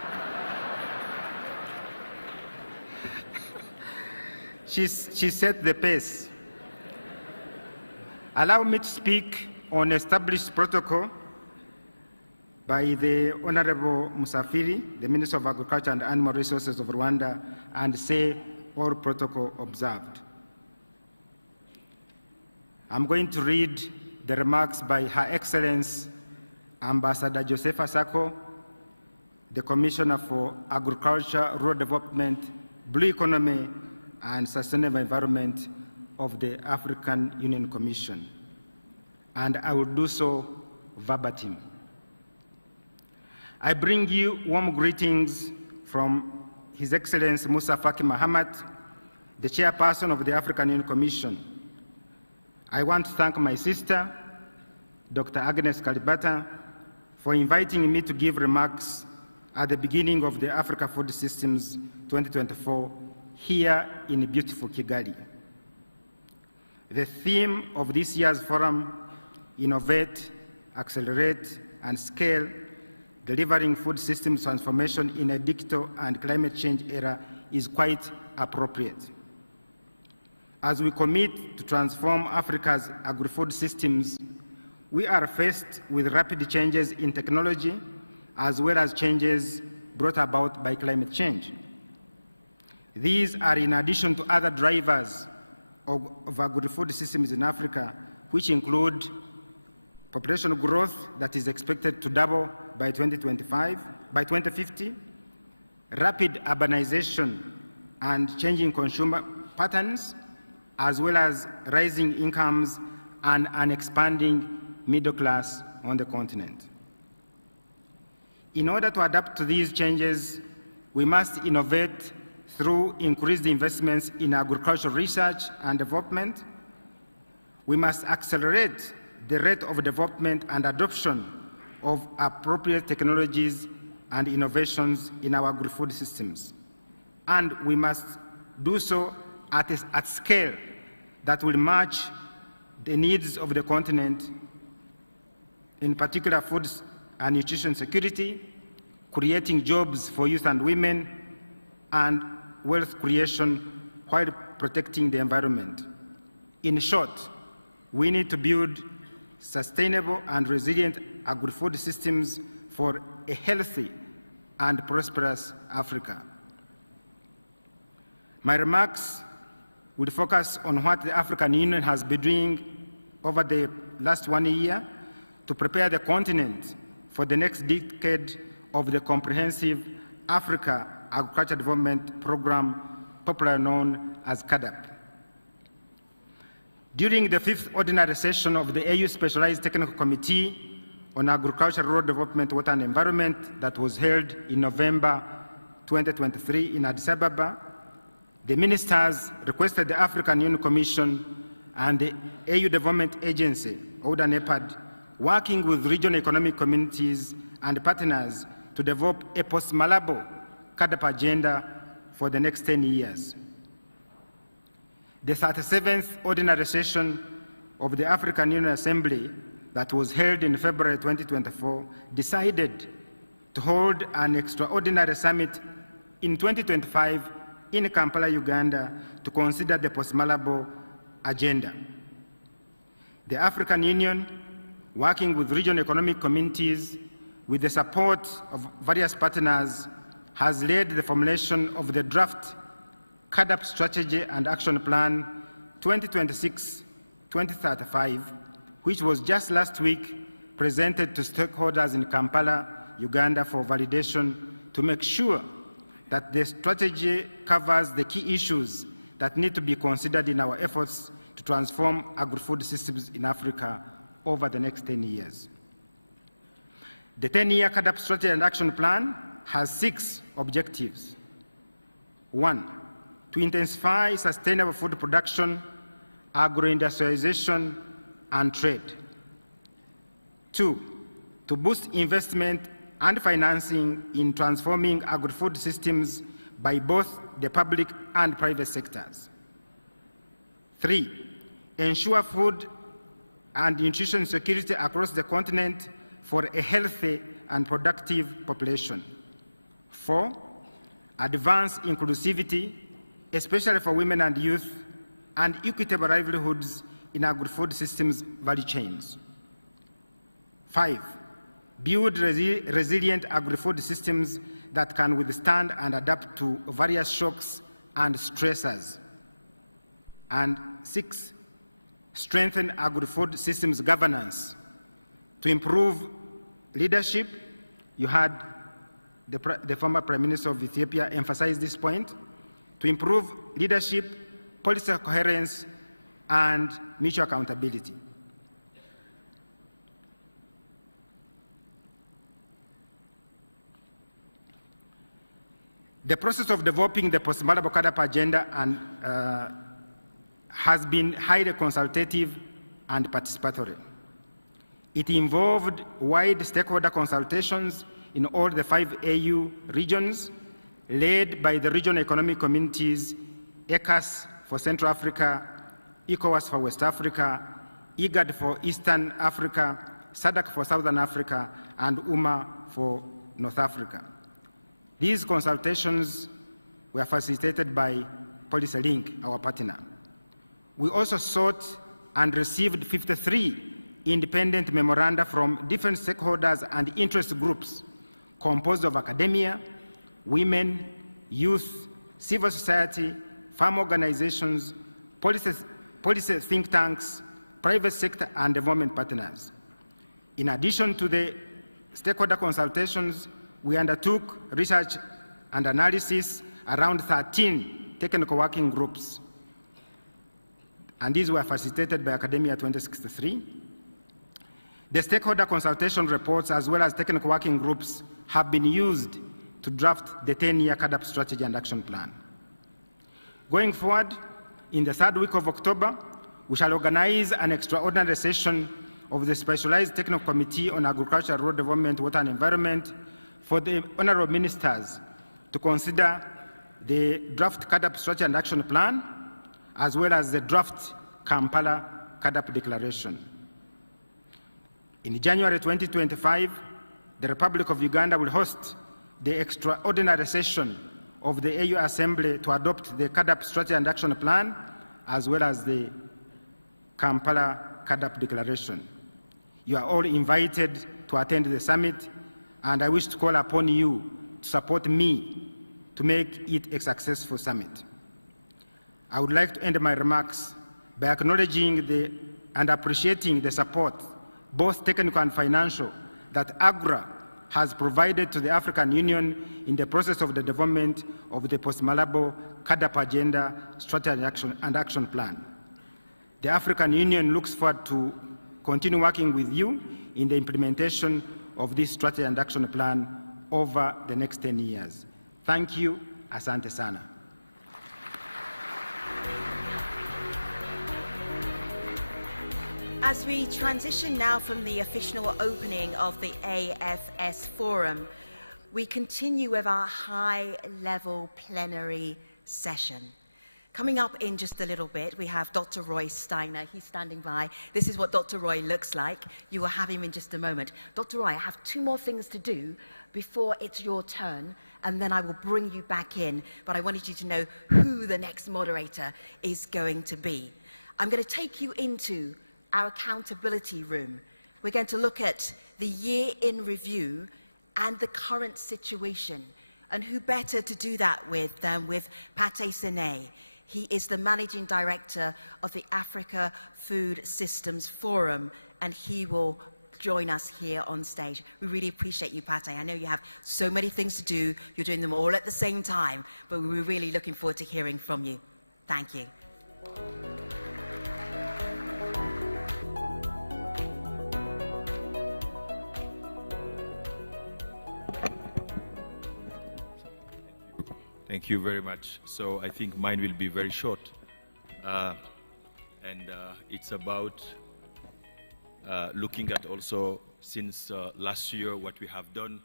She set the pace. Allow me to speak on established protocol by the Honorable Musafiri, the Minister of Agriculture and Animal Resources of Rwanda, and say all protocol observed. I'm going to read the remarks by Her Excellency Ambassador Josepha Sako, the Commissioner for Agriculture, Rural Development, Blue Economy, and Sustainable Environment of the African Union Commission, and I will do so verbatim. I bring you warm greetings from His Excellency Musa Faki Mahamat, the Chairperson of the African Union Commission. I want to thank my sister, Dr. Agnes Kalibata, for inviting me to give remarks at the beginning of the Africa Food Systems 2024 here in beautiful Kigali. The theme of this year's forum, Innovate, Accelerate, and Scale, Delivering Food Systems Transformation in a Digital and Climate Change Era, is quite appropriate. As we commit to transform Africa's agri-food systems, we are faced with rapid changes in technology, as well as changes brought about by climate change. These are in addition to other drivers of agri-food systems in Africa, which include population growth that is expected to double by 2050, rapid urbanization and changing consumer patterns, as well as rising incomes and an expanding middle class on the continent. In order to adapt to these changes, we must innovate through increased investments in agricultural research and development. We must accelerate the rate of development and adoption of appropriate technologies and innovations in our agri-food systems. And we must do so at scale that will match the needs of the continent, in particular food and nutrition security, creating jobs for youth and women, and wealth creation while protecting the environment. In short, we need to build sustainable and resilient agri-food systems for a healthy and prosperous Africa. My remarks will focus on what the African Union has been doing over the last 1 year to prepare the continent for the next decade of the Comprehensive Africa Agriculture Development Program, popularly known as CAADP. During the 5th ordinary session of the AU Specialized Technical Committee on Agriculture, Rural Development, Water and Environment that was held in November 2023 in Addis Ababa, the ministers requested the African Union Commission and the AU Development Agency, ODA NEPAD, working with regional economic communities and partners to develop a post-Malabo CAADP agenda for the next 10 years. The 37th ordinary session of the African Union Assembly that was held in February 2024 decided to hold an extraordinary summit in 2025 in Kampala, Uganda, to consider the post-Malabo agenda. The African Union, working with regional economic communities with the support of various partners, has led the formulation of the draft CAADP Strategy and Action Plan 2026-2035, which was just last week presented to stakeholders in Kampala, Uganda for validation to make sure that the strategy covers the key issues that need to be considered in our efforts to transform agri-food systems in Africa over the next 10 years. The 10-year CAADP Strategy and Action Plan has 6 objectives. 1, to intensify sustainable food production, agro-industrialization, and trade. 2, to boost investment and financing in transforming agri-food systems by both the public and private sectors. 3, ensure food and nutrition security across the continent for a healthy and productive population. 4, advance inclusivity, especially for women and youth, and equitable livelihoods in agri-food systems value chains. 5, build resilient agri-food systems that can withstand and adapt to various shocks and stressors. And 6, strengthen agri-food systems governance. To improve leadership, you had the former Prime Minister of Ethiopia emphasize this point. To improve leadership, policy coherence, and mutual accountability. The process of developing the post-Malabo CAADP agenda has been highly consultative and participatory. It involved wide stakeholder consultations in all the 5 AU regions, led by the regional economic communities, ECAS for Central Africa, ECOWAS for West Africa, IGAD for Eastern Africa, SADC for Southern Africa, and UMA for North Africa. These consultations were facilitated by Policy Link, our partner. We also sought and received 53 independent memoranda from different stakeholders and interest groups composed of academia, women, youth, civil society, farm organizations, policy policy think tanks, private sector, and development partners. In addition to the stakeholder consultations, we undertook research and analysis around 13 technical working groups, and these were facilitated by Academia 2063. The stakeholder consultation reports as well as technical working groups have been used to draft the 10-year CAADP strategy and action plan. Going forward, in the third week of October, we shall organize an extraordinary session of the Specialized Technical Committee on Agriculture, Rural Development, Water and Environment for the honorable ministers to consider the draft CAADP strategy and action plan, as well as the draft Kampala CAADP declaration. In January 2025, the Republic of Uganda will host the extraordinary session of the AU Assembly to adopt the CAADP strategy and action plan, as well as the Kampala CAADP declaration. You are all invited to attend the summit, and I wish to call upon you to support me to make it a successful summit. I would like to end my remarks by acknowledging and appreciating the support, both technical and financial, that AGRA has provided to the African Union in the process of the development of the post-Malabo CAADP agenda, strategy and action plan. The African Union looks forward to continue working with you in the implementation of this strategy and action plan over the next 10 years. Thank you. Asante sana. As we transition now from the official opening of the AFS Forum, we continue with our high-level plenary session. Coming up in just a little bit, we have Dr. Roy Steiner. He's standing by. This is what Dr. Roy looks like. You will have him in just a moment. Dr. Roy, I have 2 more things to do before it's your turn, and then I will bring you back in. But I wanted you to know who the next moderator is going to be. I'm going to take you into our accountability room. We're going to look at the year in review and the current situation. And who better to do that with than with Pate Sene. He is the Managing Director of the Africa Food Systems Forum, and he will join us here on stage. We really appreciate you, Pate. I know you have so many things to do. You're doing them all at the same time, but we're really looking forward to hearing from you. Thank you. Thank you very much. So I think mine will be very short. It's about looking at also since last year what we have done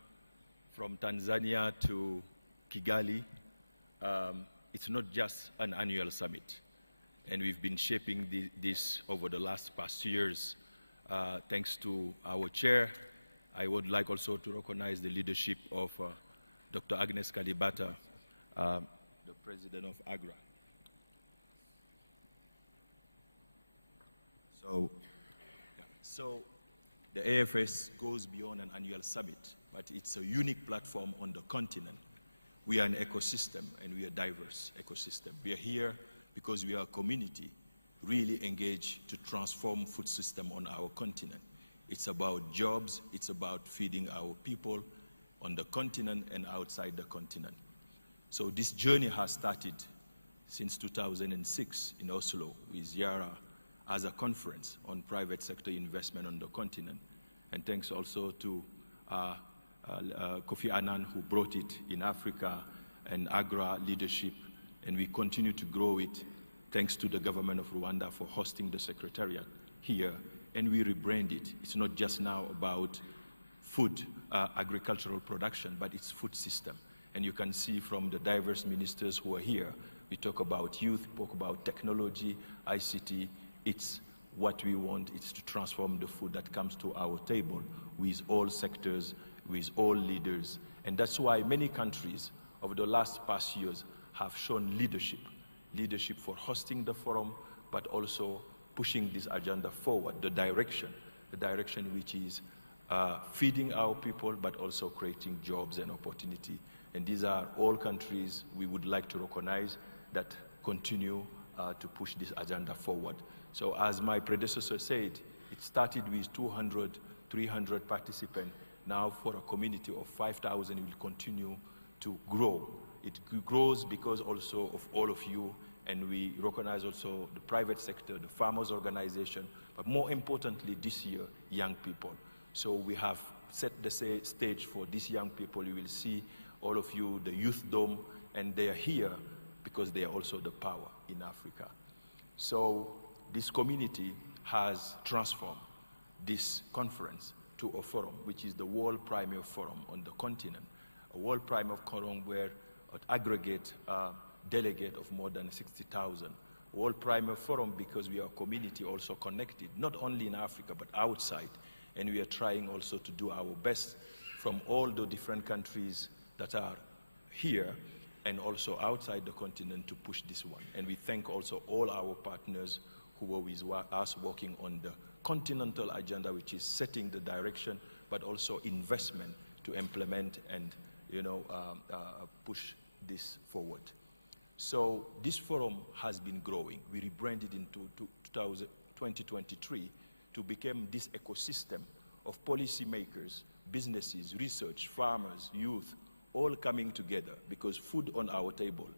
from Tanzania to Kigali. It's not just an annual summit. And we've been shaping this over the past years. Thanks to our chair, I would like also to recognize the leadership of Dr. Agnes Kalibata, the president of AGRA. So the AFS goes beyond an annual summit, but it's a unique platform on the continent. We are an ecosystem, and we are a diverse ecosystem. We are here because we are a community really engaged to transform food system on our continent. It's about jobs, it's about feeding our people on the continent and outside the continent. So this journey has started since 2006 in Oslo with Yara as a conference on private sector investment on the continent. And thanks also to Kofi Annan, who brought it in Africa, and AGRA leadership, and we continue to grow it thanks to the government of Rwanda for hosting the secretariat here, and we rebrand it. It's not just now about food, agricultural production, but it's food system. And you can see from the diverse ministers who are here, we talk about youth, talk about technology, ICT. It's what we want, it's to transform the food that comes to our table with all sectors, with all leaders. And that's why many countries over the past years have shown leadership for hosting the forum, but also pushing this agenda forward, the direction which is feeding our people, but also creating jobs and opportunity. And these are all countries we would like to recognize that continue to push this agenda forward. So as my predecessor said, it started with 200, 300 participants. Now for a community of 5,000, it will continue to grow. It grows because also of all of you, and we recognize also the private sector, the farmers' organization, but more importantly this year, young people. So we have set the stage for these young people. You will see all of you, the Youth Dome, and they are here because they are also the power in Africa. So this community has transformed this conference to a forum, which is the World Premier Forum on the continent, a World Premier Forum where an aggregate delegate of more than 60,000. World Premier Forum because we are a community also connected, not only in Africa, but outside. And we are trying also to do our best from all the different countries that are here and also outside the continent to push this one. And we thank also all our partners who are with us working on the continental agenda, which is setting the direction, but also investment to implement and push this forward. So this forum has been growing. We rebranded into 2023 to become this ecosystem of policymakers, businesses, research, farmers, youth, all coming together, because food on our table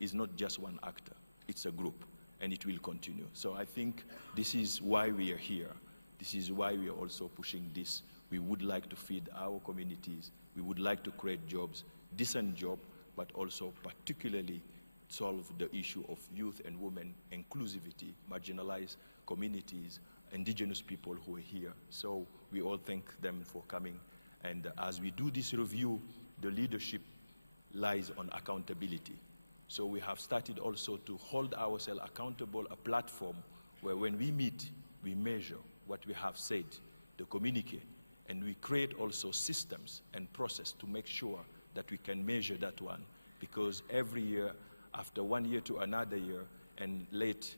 is not just one actor, it's a group, and it will continue. So I think this is why we are here. This is why we are also pushing this. We would like to feed our communities. We would like to create jobs, decent jobs, but also particularly solve the issue of youth and women, inclusivity, marginalized communities, indigenous people who are here. So we all thank them for coming. And as we do this review, the leadership lies on accountability. So we have started also to hold ourselves accountable, a platform where when we meet, we measure what we have said, the communique, and we create also systems and process to make sure that we can measure that one. Because every year, after 1 year to another year, and late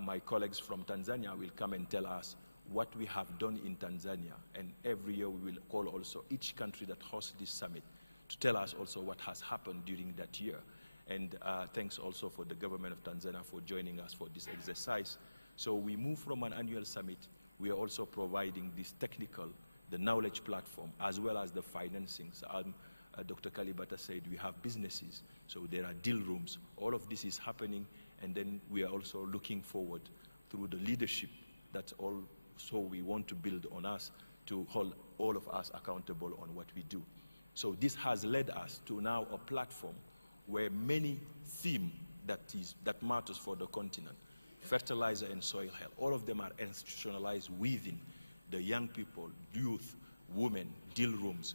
my colleagues from Tanzania will come and tell us what we have done in Tanzania. And every year we will call also each country that hosts this summit to tell us also what has happened during that year. And thanks also for the government of Tanzania for joining us for this exercise. So we move from an annual summit. We are also providing this technical, the knowledge platform, as well as the financing. So, Dr. Kalibata said we have businesses, so there are deal rooms. All of this is happening, and then we are also looking forward through the leadership that also we want to build on us to hold all of us accountable on what we do. So this has led us to now a platform where many themes that matters for the continent, fertilizer and soil health, all of them are institutionalized within the young people, youth, women, deal rooms,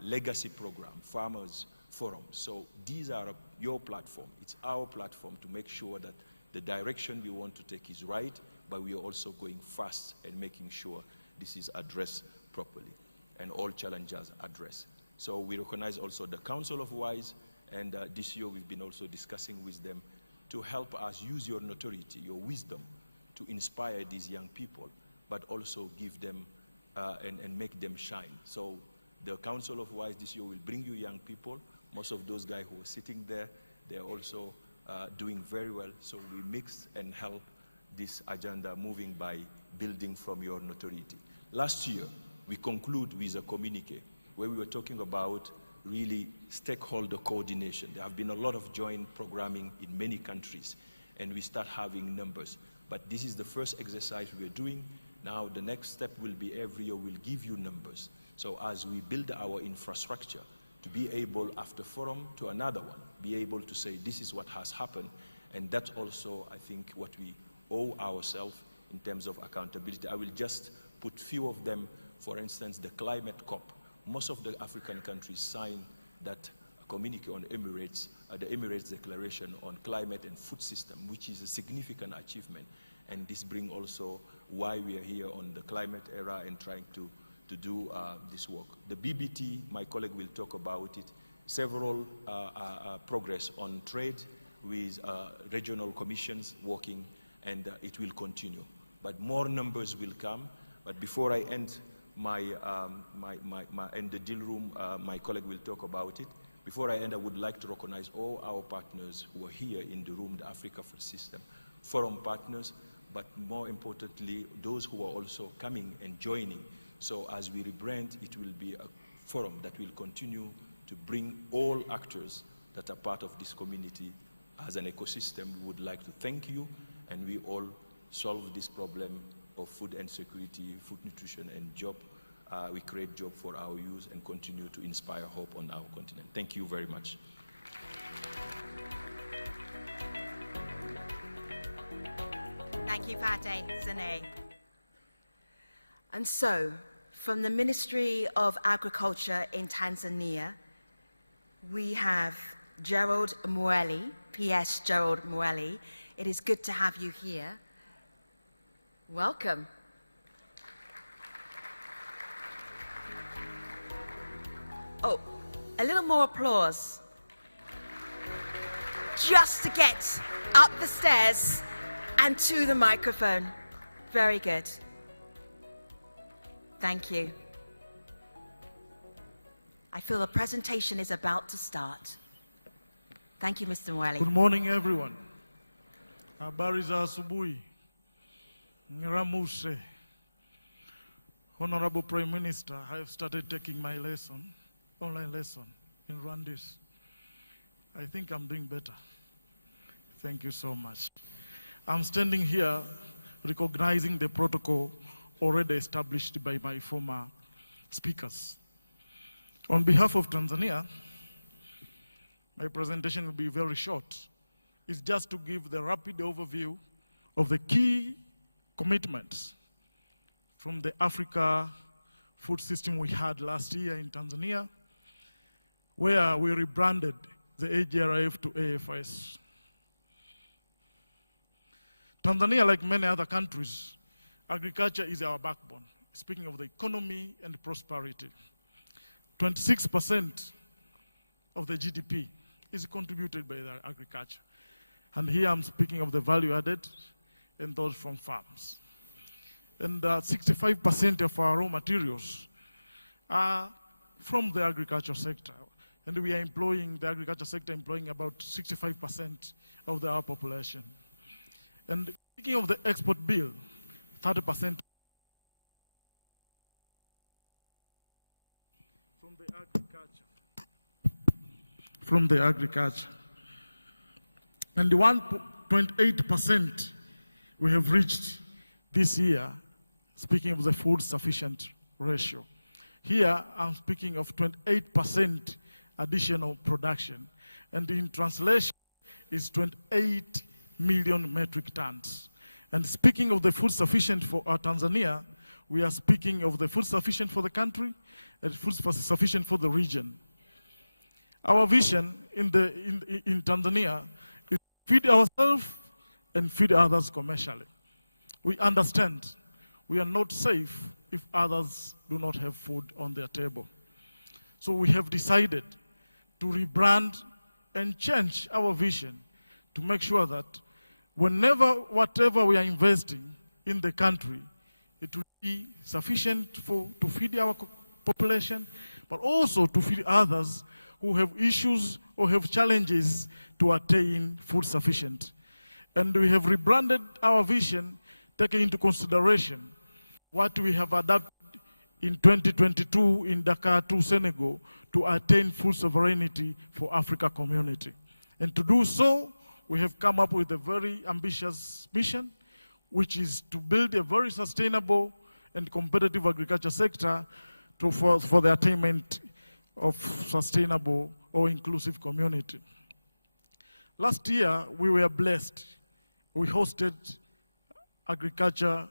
legacy program, farmers forum. So these are your platform. It's our platform to make sure that the direction we want to take is right, but we are also going fast and making sure this is addressed properly and all challenges addressed. So we recognize also the Council of Wise, and this year we've been also discussing with them to help us use your notoriety, your wisdom to inspire these young people, but also give them and make them shine. So the Council of Wise this year will bring you young people. Most of those guys who are sitting there, they're also doing very well. So we mix and help this agenda moving by building from your notoriety. Last year, we conclude with a communique where we were talking about really stakeholder coordination. There have been a lot of joint programming in many countries, and we start having numbers. But this is the first exercise we are doing. Now the next step will be every year we'll give you numbers. So as we build our infrastructure to be able, after forum to another one, be able to say this is what has happened. And that's also, I think, what we owe ourselves in terms of accountability. I will just put few of them. For instance, the climate COP. Most of the African countries signed that communique on Emirates, the Emirates Declaration on Climate and Food System, which is a significant achievement. And this brings also why we are here on the climate era and trying to do this work. The BBT, my colleague will talk about it. Several progress on trade with regional commissions working, and it will continue. But more numbers will come. But before I end in the deal room, my colleague will talk about it. Before I end, I would like to recognize all our partners who are here in the room, the Africa Food System Forum partners, but more importantly, those who are also coming and joining. So as we rebrand, it will be a forum that will continue to bring all actors that are part of this community as an ecosystem. We would like to thank you, and we all solve this problem of food and security, food nutrition and job. We create job for our youth and continue to inspire hope on our continent. Thank you very much. Thank you, Pate Zane. And so, from the Ministry of Agriculture in Tanzania, we have Gerald Mweli, PS Gerald Mweli. It is good to have you here. Welcome. Oh, a little more applause. Just to get up the stairs and to the microphone. Very good. Thank you. I feel the presentation is about to start. Thank you, Mr. Mweli. Good morning, everyone. Habari za asubuhi. Ngiramuse. Honorable Prime Minister, I have started taking my lesson, online lesson, in Rwandese. I think I'm doing better. Thank you so much. I'm standing here recognizing the protocol already established by my former speakers. On behalf of Tanzania, my presentation will be very short. It's just to give the rapid overview of the key commitments from the Africa food system we had last year in Tanzania, where we rebranded the AGRF to AFS. Tanzania, like many other countries, agriculture is our backbone. Speaking of the economy and prosperity, 26% of the GDP is contributed by the agriculture. And here I'm speaking of the value added and those from farms. And 65% of our raw materials are from the agriculture sector. And we are employing, the agriculture sector employing about 65% of our population. And speaking of the export bill, 30% from the agriculture. And the 1.8% we have reached this year, speaking of the food sufficient ratio. Here, I'm speaking of 28% additional production. And in translation, is 28 million metric tons. And speaking of the food sufficient for Tanzania, we are speaking of the food sufficient for the country and food sufficient for the region. Our vision in Tanzania is to feed ourselves and feed others commercially. We understand we are not safe if others do not have food on their table. So we have decided to rebrand and change our vision to make sure that whatever we are investing in the country, it will be sufficient to feed our population, but also to feed others who have issues or have challenges to attain food sufficient. And we have rebranded our vision, taking into consideration what we have adopted in 2022 in Dakar to Senegal to attain food sovereignty for Africa community. And to do so, we have come up with a very ambitious mission, which is to build a very sustainable and competitive agriculture sector for the attainment of sustainable or inclusive community. Last year, we were blessed. We hosted Agriculture,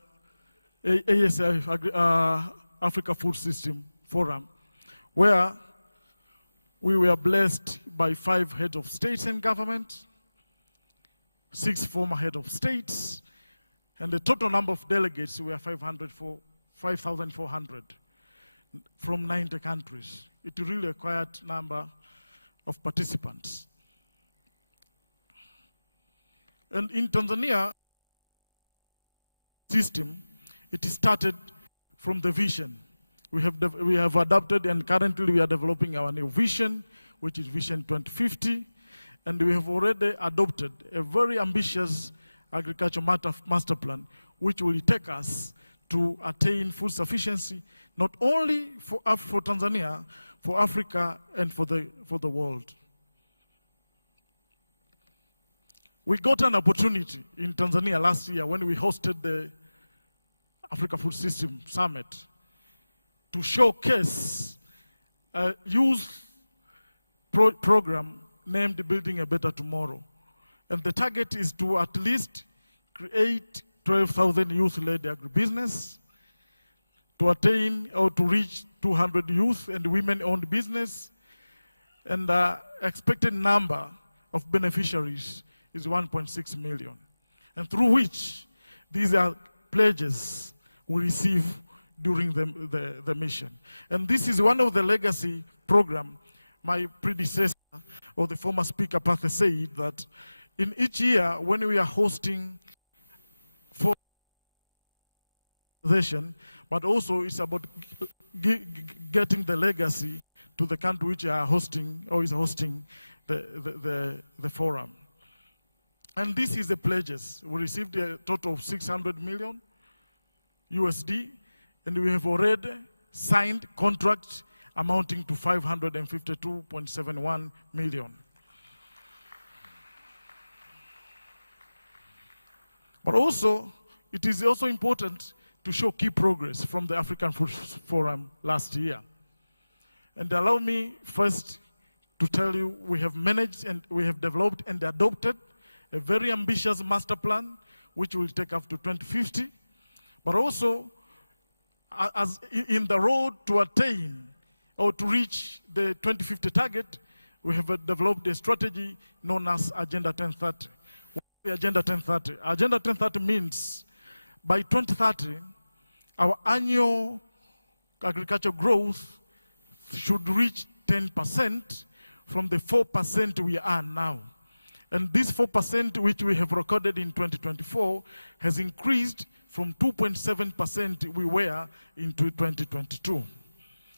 AFS, Africa Food System Forum, where we were blessed by 5 heads of states and government, 6 former heads of states, and the total number of delegates were 5,400 from 90 countries. It really a quiet number of participants. And in Tanzania system, it started from the vision. We have adopted, and currently we are developing our new vision, which is Vision 2050, and we have already adopted a very ambitious agriculture master plan, which will take us to attain food sufficiency, not only for Tanzania, for Africa, and for the world. We got an opportunity in Tanzania last year when we hosted the Africa Food System Summit to showcase a youth program named Building a Better Tomorrow. And the target is to at least create 12,000 youth-led agribusiness, to attain or to reach 200 youth and women-owned business, and the expected number of beneficiaries is 1.6 million, and through which these are pledges we receive during the mission. And this is one of the legacy program. My predecessor, or the former speaker, Pathe, said that in each year when we are hosting for but also it's about getting the legacy to the country which are hosting or is hosting the forum. And this is the pledges. We received a total of 600 million USD, and we have already signed contracts amounting to 552.71 million. But also, it is also important to show key progress from the African Food Forum last year. And allow me first to tell you, we have managed and we have developed and adopted a very ambitious master plan, which will take up to 2050, but also as in the road to attain or to reach the 2050 target, we have developed a strategy known as Agenda 1030. Agenda 1030. Agenda 1030 means by 2030, our annual agricultural growth should reach 10% from the 4% we are now. And this 4% which we have recorded in 2024 has increased from 2.7% we were into 2022.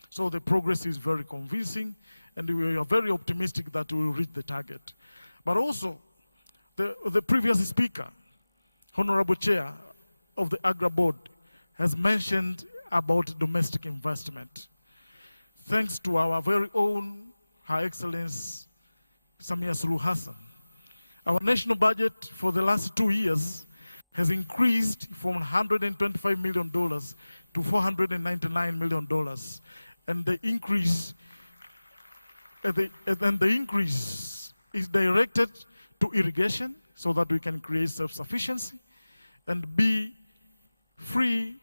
So the progress is very convincing, and we are very optimistic that we will reach the target. But also, the previous speaker, Honorable Chair of the Agra Board, has mentioned about domestic investment. Thanks to our very own Her Excellency Samia Suluhu Hassan, our national budget for the last 2 years has increased from $125 million to $499 million. And the increase is directed to irrigation so that we can create self-sufficiency and be free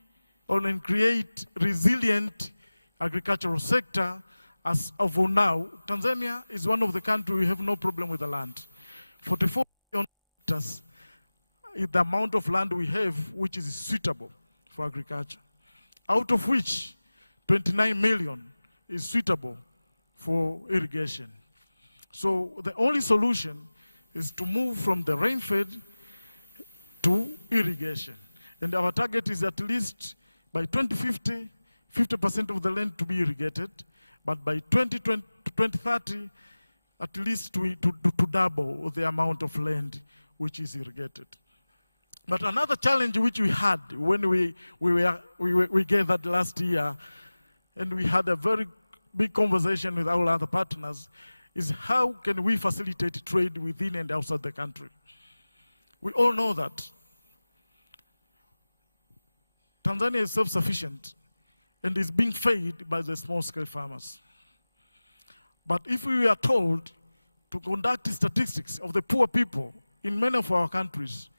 and create resilient agricultural sector. As of now, Tanzania is one of the countries we have no problem with the land. 44 million hectares is the amount of land we have which is suitable for agriculture, out of which 29 million is suitable for irrigation. So the only solution is to move from the rain-fed to irrigation. And our target is at least by 2050, 50% of the land to be irrigated, but by 2030, at least to double the amount of land which is irrigated. But another challenge which we had when we gathered last year, and we had a very big conversation with our other partners, is how can we facilitate trade within and outside the country? We all know that Tanzania is self-sufficient and is being fed by the small-scale farmers. But if we are told to conduct statistics of the poor people in many of our countries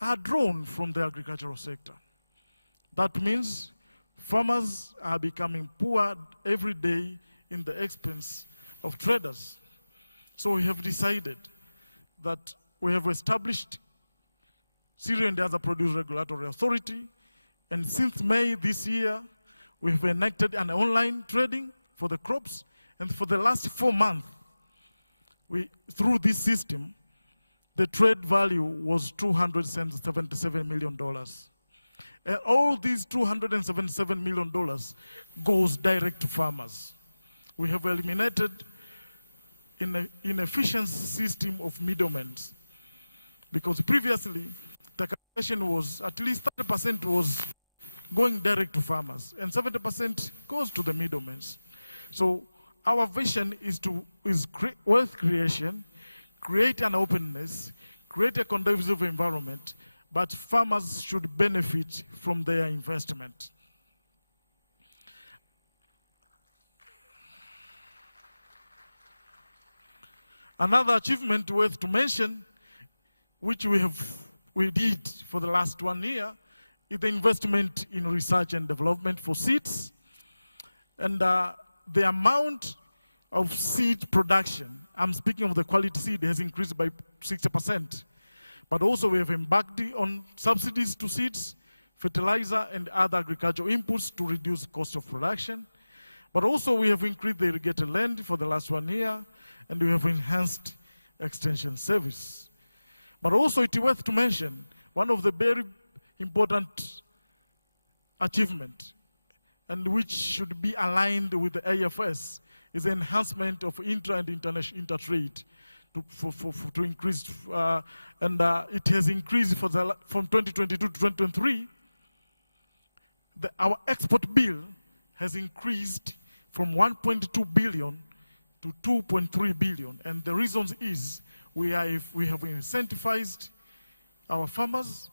are drawn from the agricultural sector, that means farmers are becoming poor every day in the expense of traders. So we have decided that we have established Cereal and Other Produce Regulatory Authority, and since May this year, we have enacted an online trading for the crops, and for the last 4 months, through this system, the trade value was $277 million. And all these $277 million goes direct to farmers. We have eliminated inefficient system of middlemen. Because previously, the calculation was at least 30% was going direct to farmers, and 70% goes to the middlemen. So our vision is wealth creation, create an openness, create a conducive environment, but farmers should benefit from their investment. Another achievement worth to mention, which we did for the last 1 year, is the investment in research and development for seeds. And the amount of seed production, I'm speaking of the quality seed, has increased by 60%. But also we have embarked on subsidies to seeds, fertilizer, and other agricultural inputs to reduce the cost of production. But also we have increased the irrigated land for the last 1 year, and we have enhanced extension service. But also it's worth to mention, one of the very important achievements, and which should be aligned with the AFS, is the enhancement of intra and international intertrade to increase, and it has increased from 2022 to 2023. Our export bill has increased from 1.2 billion to 2.3 billion, and the reason is we have incentivized our farmers,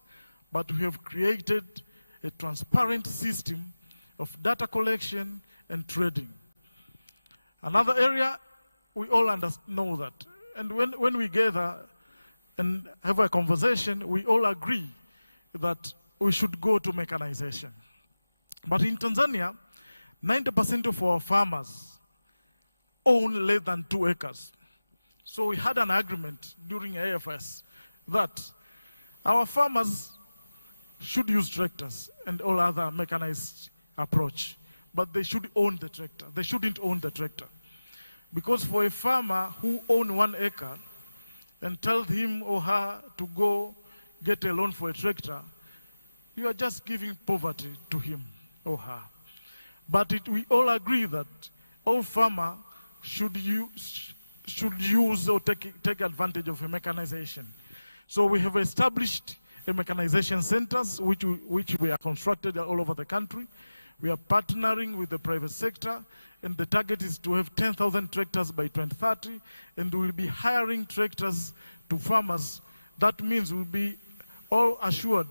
but we have created a transparent system of data collection and trading. Another area, we all know that, and when we gather and have a conversation, we all agree that we should go to mechanization. But in Tanzania, 90% of our farmers own less than 2 acres. So we had an agreement during AFS that our farmers should use tractors and all other mechanized approach, but they should own the tractor. They shouldn't own the tractor. Because for a farmer who owns 1 acre and tell him or her to go get a loan for a tractor, you are just giving poverty to him or her. But we all agree that all farmers should use or take advantage of a mechanization. So we have established a mechanization centers which we are constructed all over the country. We are partnering with the private sector, and the target is to have 10,000 tractors by 2030, and we will be hiring tractors to farmers. That means we'll be all assured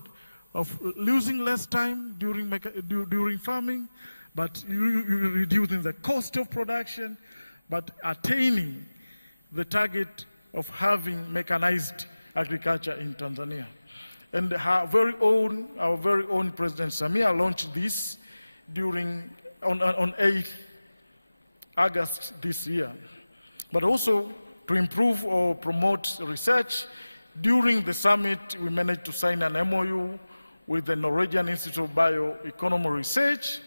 of losing less time during farming, but you reducing the cost of production, but attaining the target of having mechanized agriculture in Tanzania. And our very own President Samia launched this on 8th August this year. But also to improve or promote research, during the summit we managed to sign an MOU with the Norwegian Institute of Bioeconomy Research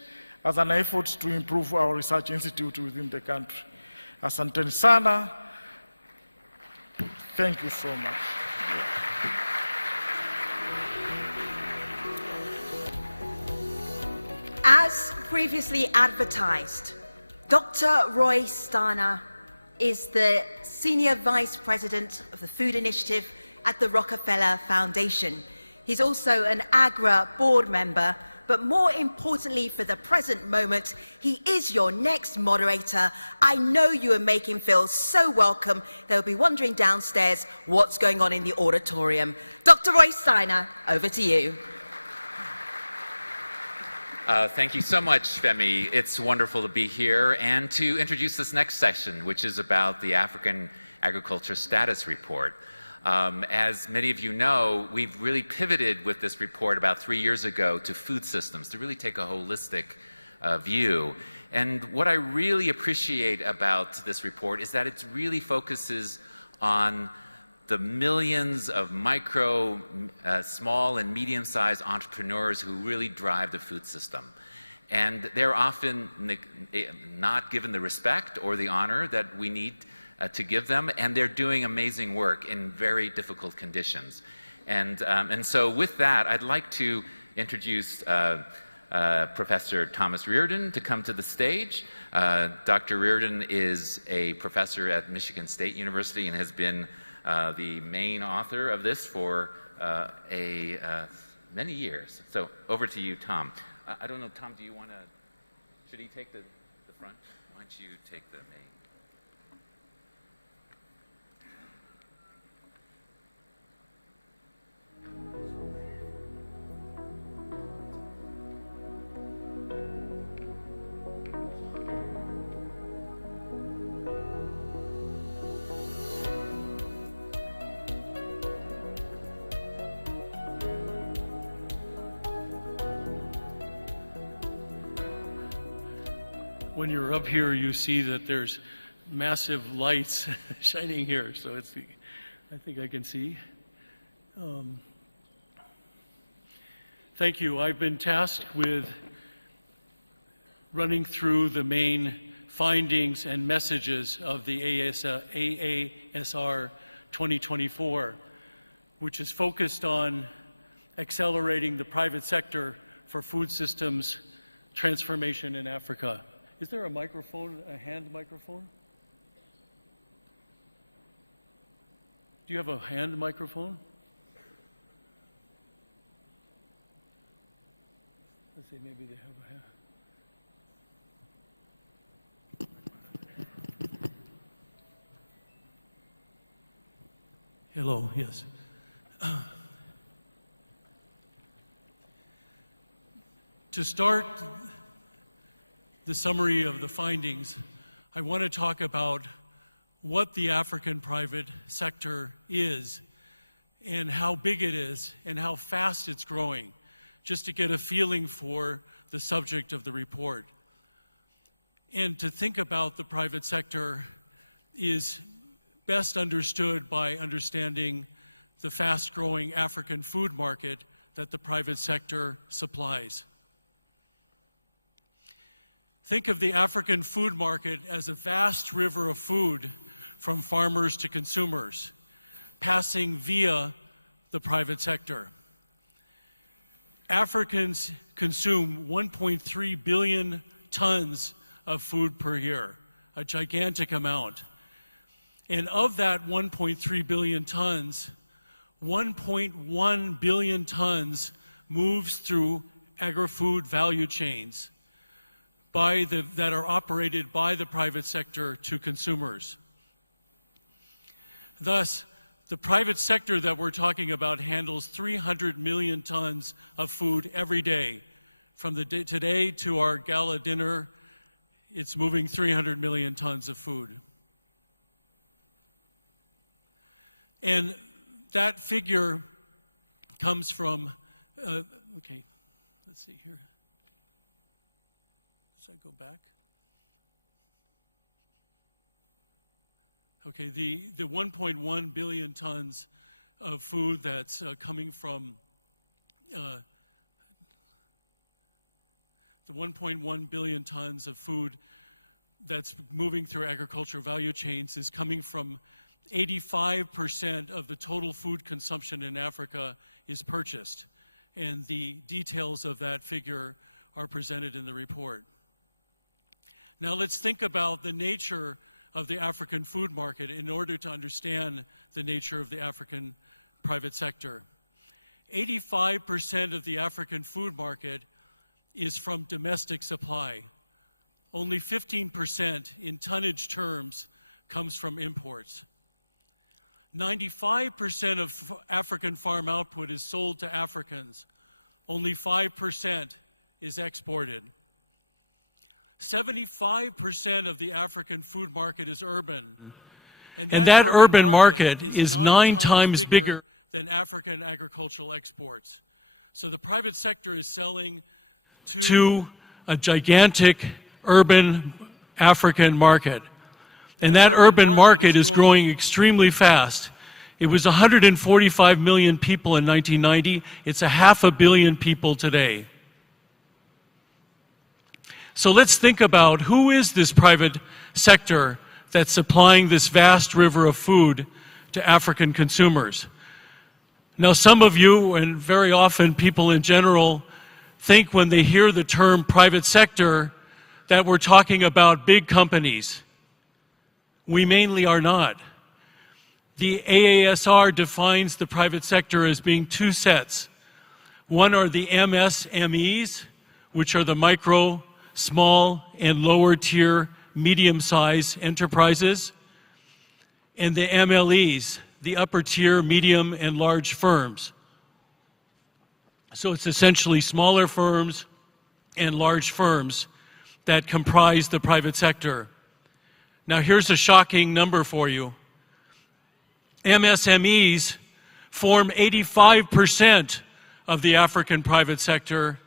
as an effort to improve our research institute within the country. Asanteni sana. Thank you so much. As previously advertised, Dr. Roy Steiner is the Senior Vice President of the Food Initiative at the Rockefeller Foundation. He's also an AGRA board member, but more importantly for the present moment, he is your next moderator. I know you will make him feel so welcome. They'll be wondering downstairs what's going on in the auditorium. Dr. Roy Steiner, over to you. Thank you so much, Femi. It's wonderful to be here and to introduce this next session, which is about the African Agriculture Status Report. As many of you know, we've really pivoted with this report about 3 years ago to food systems, to really take a holistic view. And what I really appreciate about this report is that it really focuses on the millions of micro, small and medium-sized entrepreneurs who really drive the food system. And they're often not given the respect or the honor that we need to give them, and they're doing amazing work in very difficult conditions. And so with that, I'd like to introduce Professor Thomas Reardon to come to the stage. Dr. Reardon is a professor at Michigan State University and has been the main author of this for many years. So over to you, Tom. I don't know, Tom, do you want to, should he take the front? Why don't you take the main? When you're up here, you see that there's massive lights shining here, so I think I can see. Thank you. I've been tasked with running through the main findings and messages of the AASR 2024, which is focused on accelerating the private sector for food systems transformation in Africa. Is there a microphone, a hand microphone? Do you have a hand microphone? Let's see, maybe they have a hand. Hello, yes. To start the summary of the findings, I want to talk about what the African private sector is and how big it is and how fast it's growing, just to get a feeling for the subject of the report. And to think about the private sector is best understood by understanding the fast-growing African food market that the private sector supplies. Think of the African food market as a vast river of food from farmers to consumers, passing via the private sector. Africans consume 1.3 billion tons of food per year, a gigantic amount. And of that 1.3 billion tons, 1.1 billion tons moves through agri-food value chains that are operated by the private sector to consumers. Thus, the private sector that we're talking about handles 300 million tons of food every day. From today to our gala dinner, it's moving 300 million tons of food. And that figure comes from, okay, let's see here. Does that go back? Okay, the 1.1 billion tons of food that's coming from, the 1.1 billion tons of food that's moving through agricultural value chains is coming from 85% of the total food consumption in Africa is purchased. And the details of that figure are presented in the report. Now let's think about the nature of the African food market in order to understand the nature of the African private sector. 85% of the African food market is from domestic supply. Only 15% in tonnage terms comes from imports. 95% of African farm output is sold to Africans. Only 5% is exported. 75% of the African food market is urban. And that urban market is 9 times bigger than African agricultural exports. So the private sector is selling to a gigantic urban African market. And that urban market is growing extremely fast. It was 145 million people in 1990. It's 500 million people today. So let's think about who is this private sector that's supplying this vast river of food to African consumers. Now some of you, and very often people in general, think when they hear the term private sector that we're talking about big companies. We mainly are not. The AASR defines the private sector as being two sets. One are the MSMEs, which are the micro, small, and lower tier, medium-sized enterprises, and the MLEs, the upper tier, medium, and large firms. So it's essentially smaller firms and large firms that comprise the private sector. Now here's a shocking number for you. MSMEs form 85% of the African private sector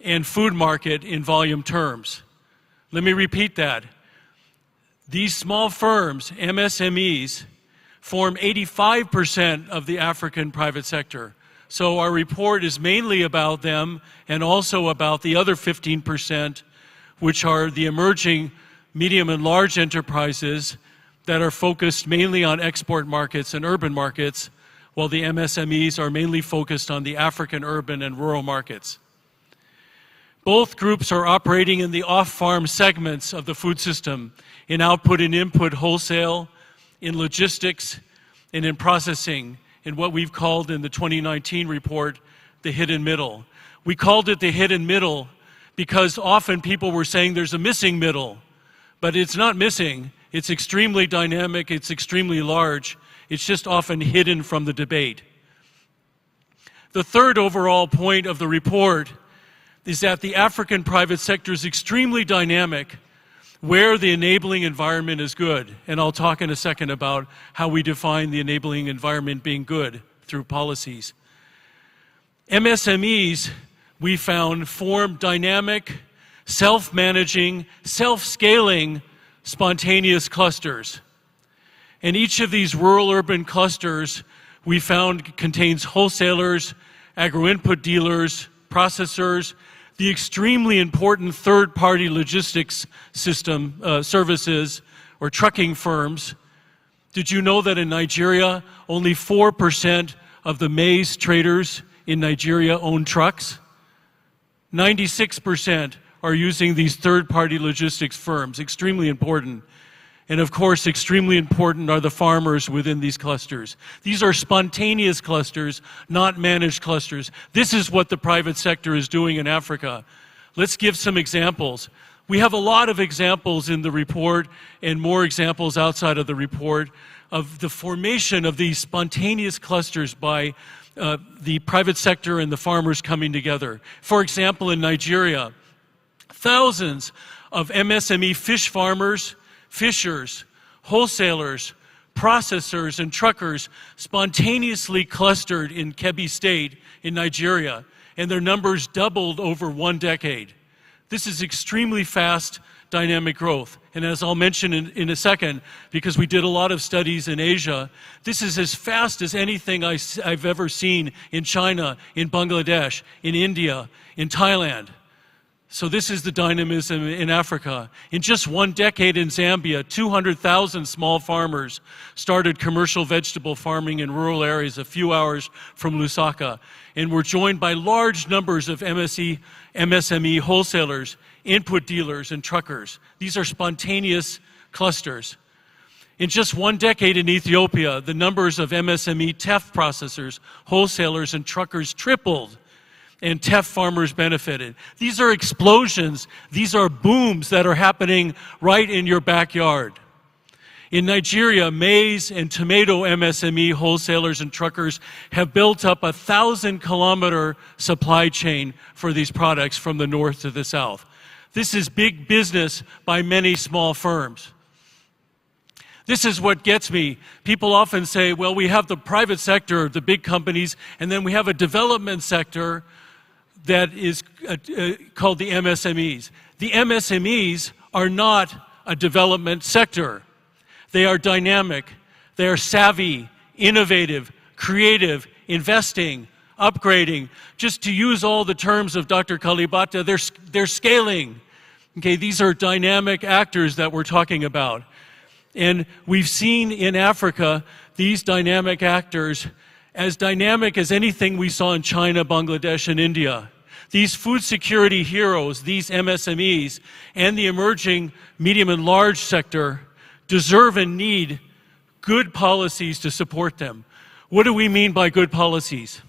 and food market in volume terms. Let me repeat that. These small firms, MSMEs, form 85% of the African private sector. So our report is mainly about them and also about the other 15%, which are the emerging medium and large enterprises that are focused mainly on export markets and urban markets, while the MSMEs are mainly focused on the African urban and rural markets. Both groups are operating in the off-farm segments of the food system, in output and input wholesale, in logistics, and in processing, in what we've called in the 2019 report, the hidden middle. We called it the hidden middle because often people were saying there's a missing middle, but it's not missing. It's extremely dynamic, it's extremely large. It's just often hidden from the debate. The third overall point of the report is that the African private sector is extremely dynamic where the enabling environment is good. And I'll talk in a second about how we define the enabling environment being good through policies. MSMEs, we found, form dynamic, self-managing, self-scaling, spontaneous clusters. And each of these rural-urban clusters we found contains wholesalers, agro-input dealers, processors, the extremely important third-party logistics system services or trucking firms. Did you know that in Nigeria, only 4% of the maize traders in Nigeria own trucks? 96% are using these third-party logistics firms, extremely important. And of course, extremely important are the farmers within these clusters. These are spontaneous clusters, not managed clusters. This is what the private sector is doing in Africa. Let's give some examples. We have a lot of examples in the report and more examples outside of the report of the formation of these spontaneous clusters by the private sector and the farmers coming together. For example, in Nigeria, thousands of MSME fish farmers, fishers, wholesalers, processors, and truckers spontaneously clustered in Kebbi State in Nigeria, and their numbers doubled over 1 decade. This is extremely fast, dynamic growth. And as I'll mention in a second, because we did a lot of studies in Asia, this is as fast as anything I've ever seen in China, in Bangladesh, in India, in Thailand. So this is the dynamism in Africa. In just 1 decade in Zambia, 200,000 small farmers started commercial vegetable farming in rural areas a few hours from Lusaka, and were joined by large numbers of MSME wholesalers, input dealers, and truckers. These are spontaneous clusters. In just 1 decade in Ethiopia, the numbers of MSME teff processors, wholesalers, and truckers tripled, and teff farmers benefited. These are explosions. These are booms that are happening right in your backyard. In Nigeria, maize and tomato MSME wholesalers and truckers have built up a 1,000-kilometer supply chain for these products from the north to the south. This is big business by many small firms. This is what gets me. People often say, well, we have the private sector, the big companies, and then we have a development sector that is called the MSMEs. The MSMEs are not a development sector. They are dynamic, they are savvy, innovative, creative, investing, upgrading. Just to use all the terms of Dr. Kalibata, they're scaling. Okay, these are dynamic actors that we're talking about. And we've seen in Africa these dynamic actors as dynamic as anything we saw in China, Bangladesh, and India. These food security heroes, these MSMEs, and the emerging medium and large sector deserve and need good policies to support them. What do we mean by good policies?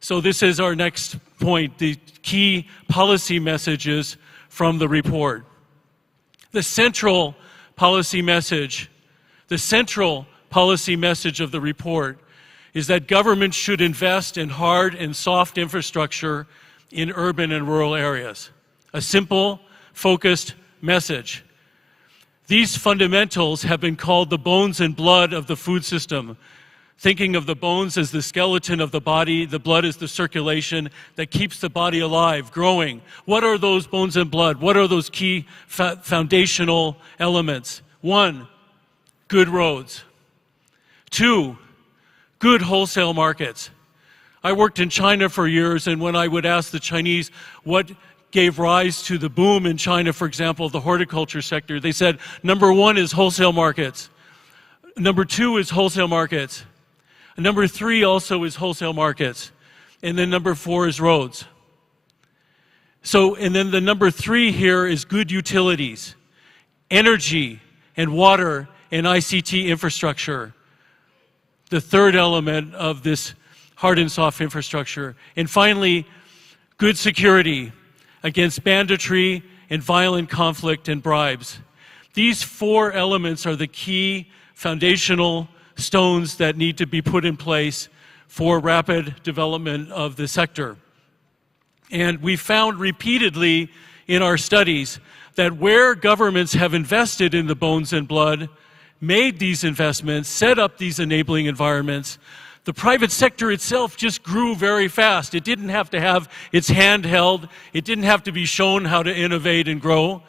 So this is our next point, the key policy messages from the report. The central policy message of the report is that government should invest in hard and soft infrastructure in urban and rural areas. A simple, focused message. These fundamentals have been called the bones and blood of the food system, thinking of the bones as the skeleton of the body, the blood is the circulation that keeps the body alive, growing. What are those bones and blood? What are those key foundational elements? 1, good roads. 2, good wholesale markets. I worked in China for years, and when I would ask the Chinese what gave rise to the boom in China, for example, the horticulture sector, they said, number 1 is wholesale markets. Number 2 is wholesale markets. Number 3 also is wholesale markets. And then number 4 is roads. And then the number 3 here is good utilities, energy and water and ICT infrastructure. The third element of this hard and soft infrastructure. And finally, good security against banditry and violent conflict and bribes. These 4 elements are the key foundational stones that need to be put in place for rapid development of the sector. And we found repeatedly in our studies that where governments have invested in the bones and blood, made these investments, set up these enabling environments, the private sector itself just grew very fast. It didn't have to have its hand held. It didn't have to be shown how to innovate and grow.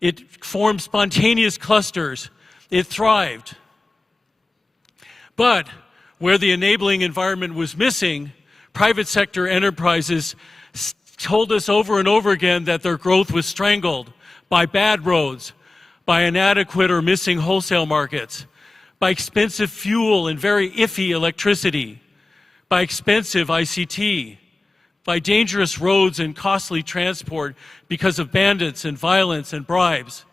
It formed spontaneous clusters. It thrived. But where the enabling environment was missing, private sector enterprises told us over and over again that their growth was strangled by bad roads, by inadequate or missing wholesale markets, by expensive fuel and very iffy electricity, by expensive ICT, by dangerous roads and costly transport because of bandits and violence and bribes.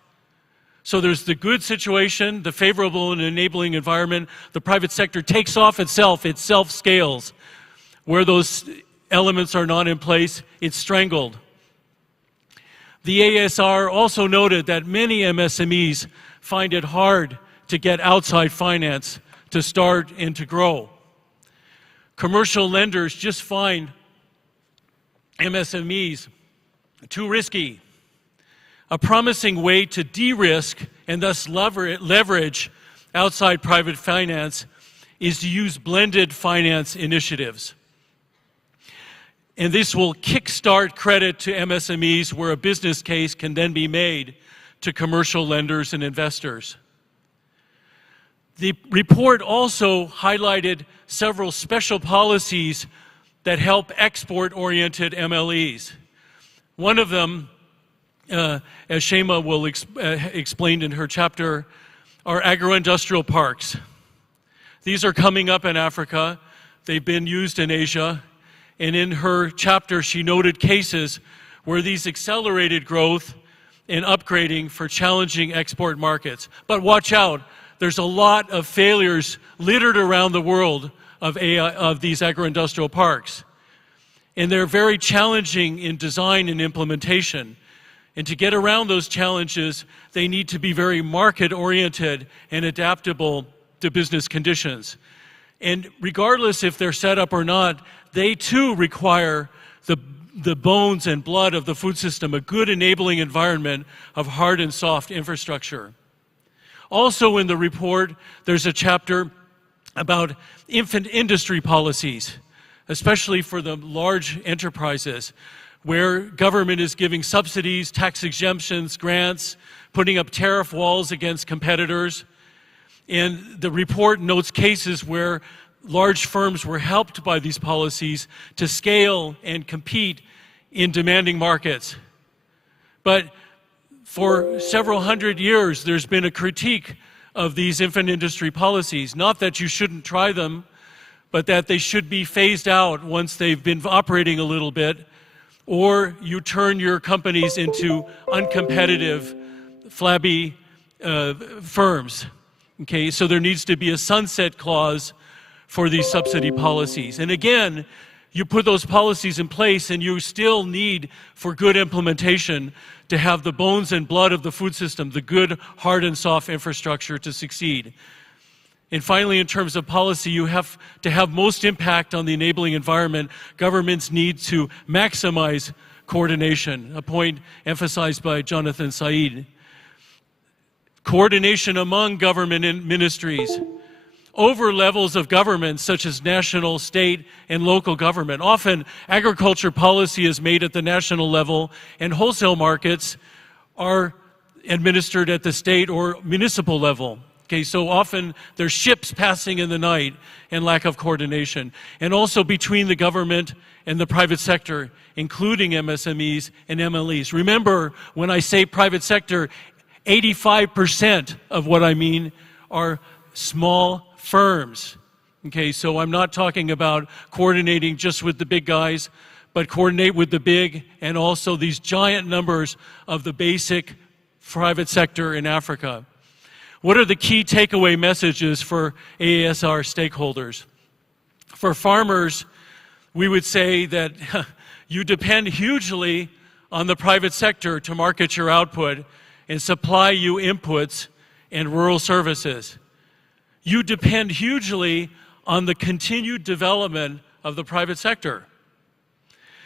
So there's the good situation, the favorable and enabling environment. The private sector takes off itself, it self-scales. Where those elements are not in place, it's strangled. The ASR also noted that many MSMEs find it hard to get outside finance to start and to grow. Commercial lenders just find MSMEs too risky. A promising way to de-risk and thus leverage outside private finance is to use blended finance initiatives. And this will kickstart credit to MSMEs where a business case can then be made to commercial lenders and investors. The report also highlighted several special policies that help export-oriented MLEs. One of them, as Shema will explain in her chapter, are agro-industrial parks. These are coming up in Africa. They've been used in Asia. And in her chapter, she noted cases where these accelerated growth and upgrading for challenging export markets. But watch out, there's a lot of failures littered around the world of these agro-industrial parks. And they're very challenging in design and implementation. And to get around those challenges, they need to be very market-oriented and adaptable to business conditions. And regardless if they're set up or not, they too require the bones and blood of the food system, a good enabling environment of hard and soft infrastructure. Also in the report, there's a chapter about infant industry policies, especially for the large enterprises, where government is giving subsidies, tax exemptions, grants, putting up tariff walls against competitors. And the report notes cases where large firms were helped by these policies to scale and compete in demanding markets. But for several hundred years, there's been a critique of these infant industry policies. Not that you shouldn't try them, but that they should be phased out once they've been operating a little bit, or you turn your companies into uncompetitive, flabby firms. Okay, so there needs to be a sunset clause for these subsidy policies. And again, you put those policies in place and you still need, for good implementation, to have the bones and blood of the food system, the good hard and soft infrastructure to succeed. And finally, in terms of policy, you have to have most impact on the enabling environment. Governments need to maximize coordination, a point emphasized by Jonathan Said. Coordination among government and ministries, over levels of government such as national, state, and local government. Often, agriculture policy is made at the national level, and wholesale markets are administered at the state or municipal level. Okay, so often there's ships passing in the night and lack of coordination. And also between the government and the private sector, including MSMEs and MLEs. Remember, when I say private sector, 85% of what I mean are small firms. Okay, so I'm not talking about coordinating just with the big guys, but coordinate with the big and also these giant numbers of the basic private sector in Africa. What are the key takeaway messages for AASR stakeholders? For farmers, we would say that you depend hugely on the private sector to market your output and supply you inputs and rural services. You depend hugely on the continued development of the private sector.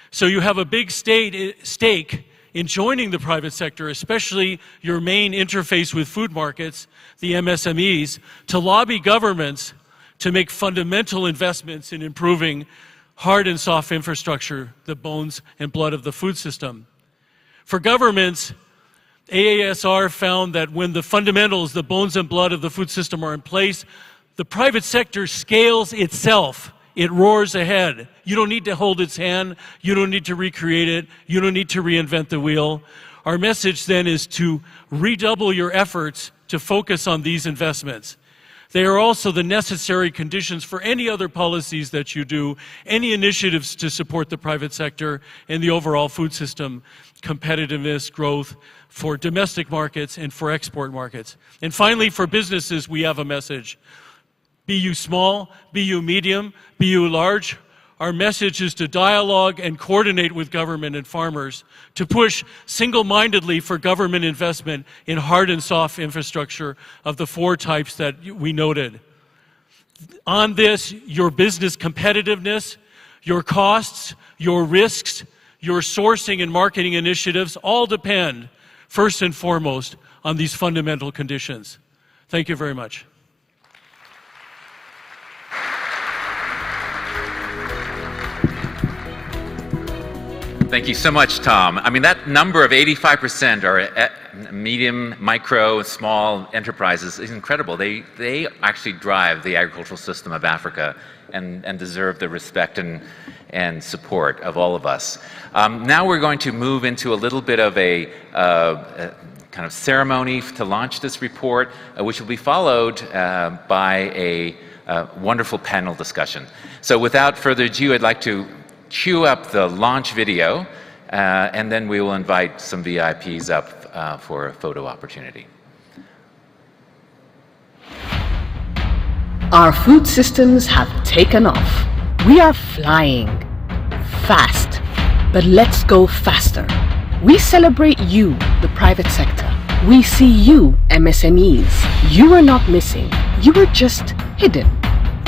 So you have a big stake in joining the private sector, especially your main interface with food markets, the MSMEs, to lobby governments to make fundamental investments in improving hard and soft infrastructure, the bones and blood of the food system. For governments, AASR found that when the fundamentals, the bones and blood of the food system are in place, the private sector scales itself. It roars ahead. You don't need to hold its hand. You don't need to recreate it. You don't need to reinvent the wheel. Our message then is to redouble your efforts to focus on these investments. They are also the necessary conditions for any other policies that you do, any initiatives to support the private sector and the overall food system, competitiveness, growth for domestic markets and for export markets. And finally, for businesses, we have a message. Be you small, be you medium, be you large, our message is to dialogue and coordinate with government and farmers to push single-mindedly for government investment in hard and soft infrastructure of the 4 types that we noted. On this, your business competitiveness, your costs, your risks, your sourcing and marketing initiatives all depend, first and foremost, on these fundamental conditions. Thank you very much. Thank you so much, Tom. I mean, that number of 85% are medium, micro, small enterprises is incredible. They actually drive the agricultural system of Africa and deserve the respect and support of all of us. Now we're going to move into a little bit of a kind of ceremony to launch this report, which will be followed by a wonderful panel discussion. So without further ado, I'd like to cue up the launch video, and then we will invite some VIPs up for a photo opportunity. Our food systems have taken off. We are flying fast, but let's go faster. We celebrate you, the private sector. We see you, MSMEs. You are not missing. You are just hidden.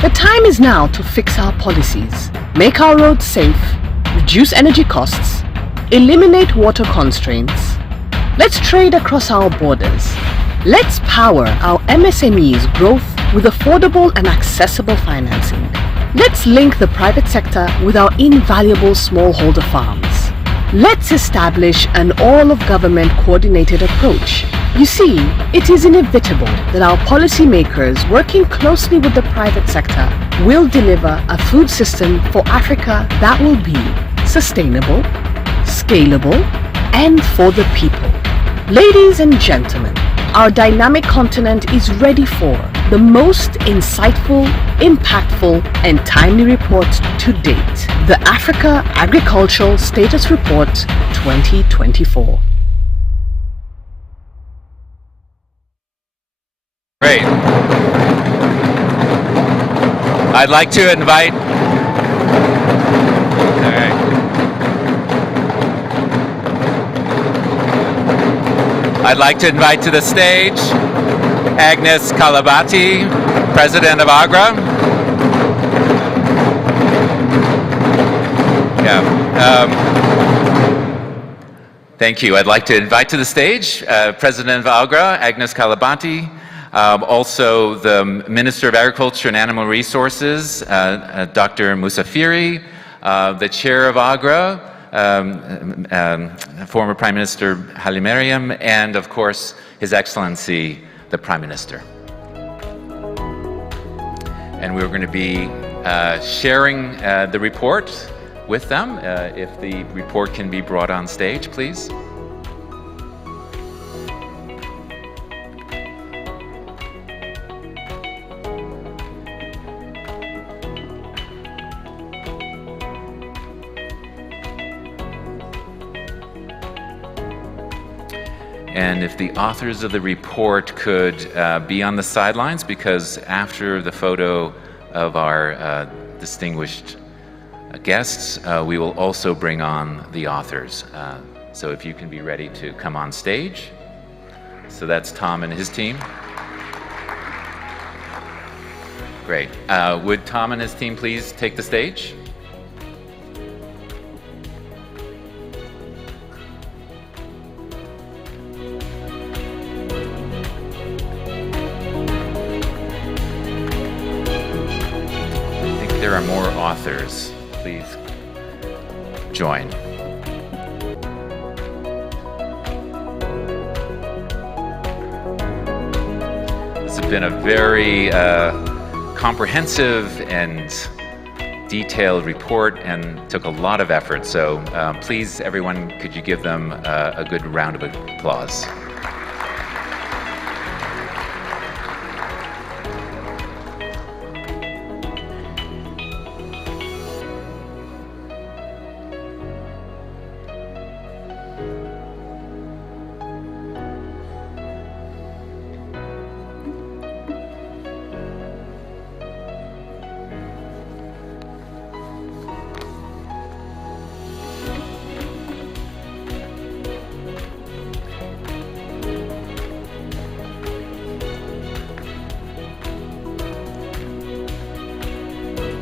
The time is now to fix our policies, make our roads safe, reduce energy costs, eliminate water constraints. Let's trade across our borders. Let's power our MSMEs' growth with affordable and accessible financing. Let's link the private sector with our invaluable smallholder farms. Let's establish an all-of-government coordinated approach. You see, it is inevitable that our policymakers, working closely with the private sector, will deliver a food system for Africa that will be sustainable, scalable, and for the people. Ladies and gentlemen, our dynamic continent is ready for the most insightful, impactful and timely report to date. The Africa Agricultural Status Report 2024. Great. I'd like to invite... All right. I'd like to invite to the stage Agnes Kalabati, President of AGRA. Thank you. I'd like to invite to the stage President of AGRA, Agnes Kalabati, also the Minister of Agriculture and Animal Resources, Dr. Musafiri, the Chair of AGRA, former Prime Minister Hailemariam, and of course, His Excellency, the Prime Minister. And we're going to be sharing the report with them. If the report can be brought on stage, please. And if the authors of the report could be on the sidelines, because after the photo of our distinguished guests, we will also bring on the authors. So if you can be ready to come on stage. So that's Tom and his team. Great. Would Tom and his team please take the stage? There are more authors. Please join. This has been a very comprehensive and detailed report and took a lot of effort. So please, everyone, could you give them a good round of applause?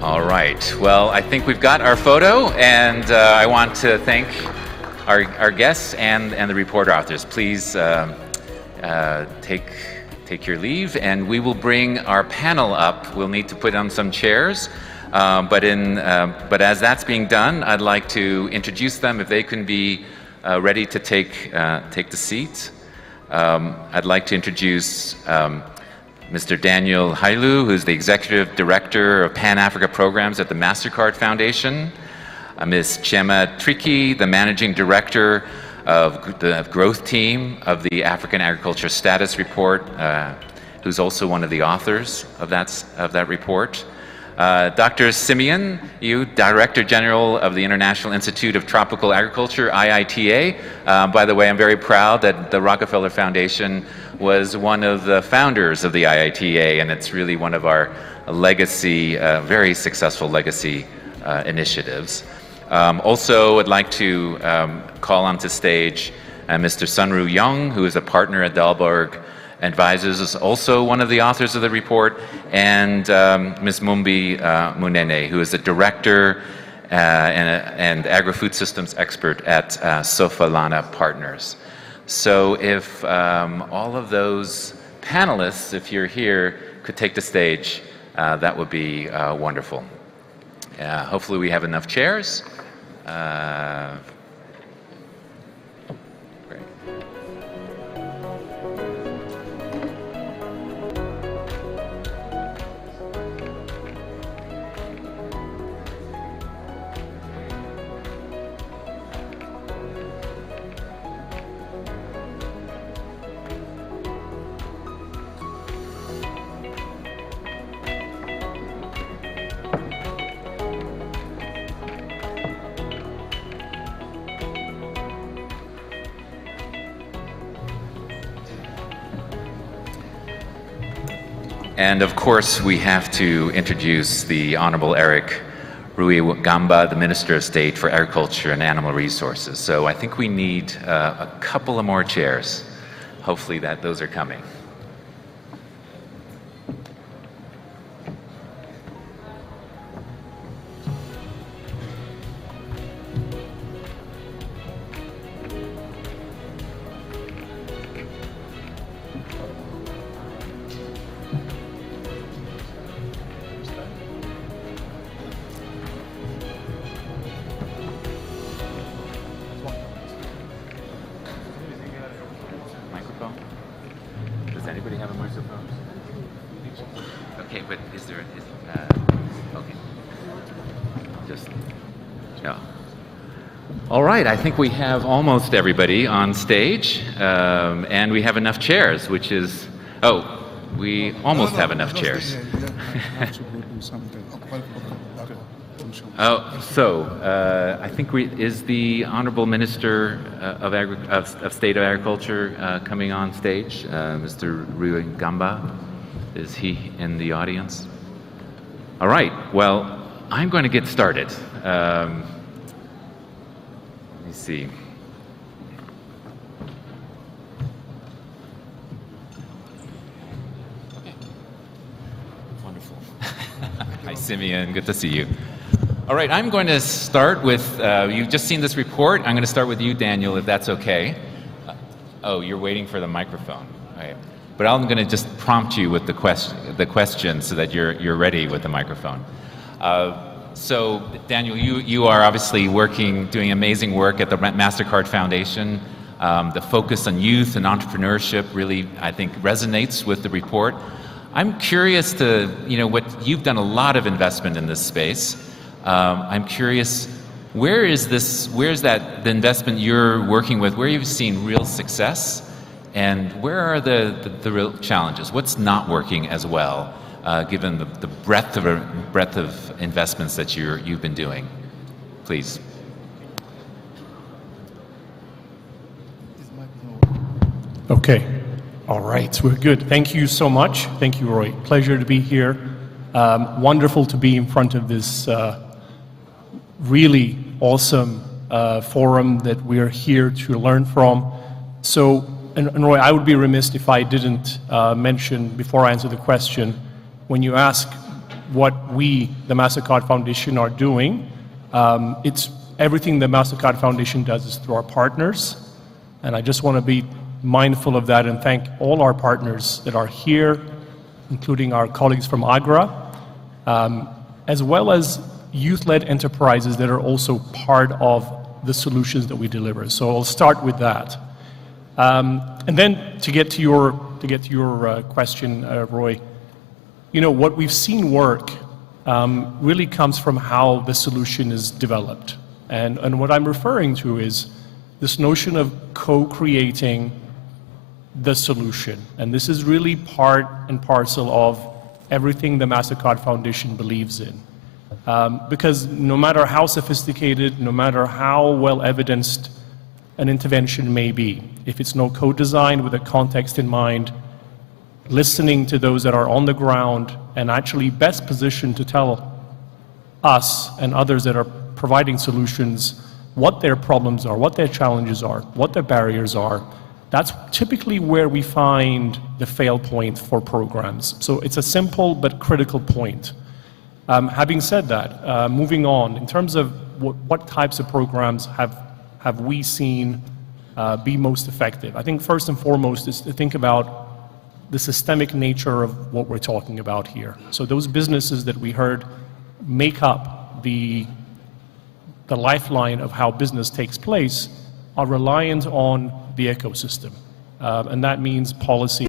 All right, well, I think we've got our photo, and I want to thank our guests and the report authors. Please take your leave, and we will bring our panel up. We'll need to put on some chairs, but as that's being done, I'd like to introduce them if they can be ready to take the seat. I'd like to introduce Mr. Daniel Hailu, who's the Executive Director of Pan-Africa Programs at the MasterCard Foundation. Ms. Chema Triki, the Managing Director of the Growth Team of the African Agriculture Status Report, who's also one of the authors of that report. Dr. Simeon Yu, Director General of the International Institute of Tropical Agriculture, IITA. By the way, I'm very proud that the Rockefeller Foundation was one of the founders of the IITA, and it's really one of our legacy, very successful legacy initiatives. Also, I'd like to call onto stage Mr. Sunru Young, who is a partner at Dalberg Advisors, is also one of the authors of the report, and Ms. Mumbi Munene, who is the Director and Agri-Food Systems Expert at Sofalana Partners. So if all of those panelists, if you're here, could take the stage, that would be wonderful. Hopefully we have enough chairs. Great. And of course, we have to introduce the Honorable Eric Rui-Gamba, the Minister of State for Agriculture and Animal Resources. So I think we need a couple of more chairs. Hopefully those are coming. Does anybody have a microphone? Okay, but is there, okay. Just, yeah. All right, I think we have almost everybody on stage, and we have enough chairs, which is, we almost have enough chairs. I think is the Honorable Minister of State of Agriculture coming on stage? Mr. Rui-Gamba, is he in the audience? All right, well, I'm going to get started. Let me see. Okay. Wonderful. Hi, Simeon, good to see you. All right, I'm going to start with, you've just seen this report. I'm going to start with you, Daniel, if that's okay. You're waiting for the microphone. All right. But I'm going to just prompt you with the question so that you're ready with the microphone. So, Daniel, you are obviously doing amazing work at the MasterCard Foundation. The focus on youth and entrepreneurship really, I think, resonates with the report. I'm curious to, you've done a lot of investment in this space. I'm curious, where's the investment you're working with, where you've seen real success, and where are the real challenges? What's not working as well, given the breadth of investments that you've been doing? Please. Okay. All right, we're good. Thank you so much. Thank you, Roy. Pleasure to be here. Wonderful to be in front of this really awesome forum that we are here to learn from. So, and Roy, I would be remiss if I didn't mention, before I answer the question, when you ask what we, the MasterCard Foundation, are doing, it's everything the MasterCard Foundation does is through our partners. And I just want to be mindful of that and thank all our partners that are here, including our colleagues from AGRA, as well as youth-led enterprises that are also part of the solutions that we deliver. So I'll start with that. And then to get to your question, Roy, what we've seen work really comes from how the solution is developed. And what I'm referring to is this notion of co-creating the solution. And this is really part and parcel of everything the MasterCard Foundation believes in. Because no matter how sophisticated, no matter how well evidenced an intervention may be, if it's not co-designed with a context in mind, listening to those that are on the ground and actually best positioned to tell us and others that are providing solutions what their problems are, what their challenges are, what their barriers are, that's typically where we find the fail point for programs. So it's a simple but critical point. Having said that, moving on, in terms of what types of programs have we seen be most effective, I think first and foremost is to think about the systemic nature of what we're talking about here. So those businesses that we heard make up the lifeline of how business takes place are reliant on the ecosystem. And that means policy,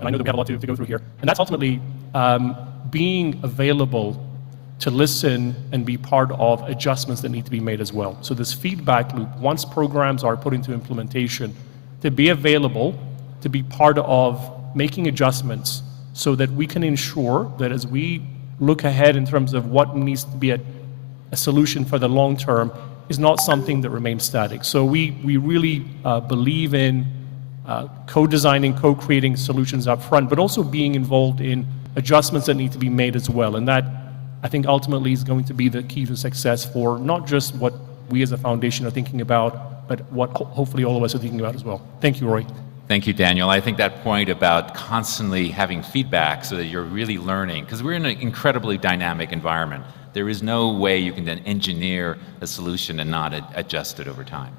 and I know that we have a lot to go through here, and that's ultimately being available to listen and be part of adjustments that need to be made as well. So this feedback loop, once programs are put into implementation, to be available, to be part of making adjustments so that we can ensure that as we look ahead in terms of what needs to be a solution for the long term is not something that remains static. So we really believe in co-designing, co-creating solutions up front, but also being involved in adjustments that need to be made as well. And that, I think, ultimately is going to be the key to success for not just what we as a foundation are thinking about, but what hopefully all of us are thinking about as well. Thank you, Roy. Thank you, Daniel. I think that point about constantly having feedback so that you're really learning, because we're in an incredibly dynamic environment. There is no way you can then engineer a solution and not adjust it over time.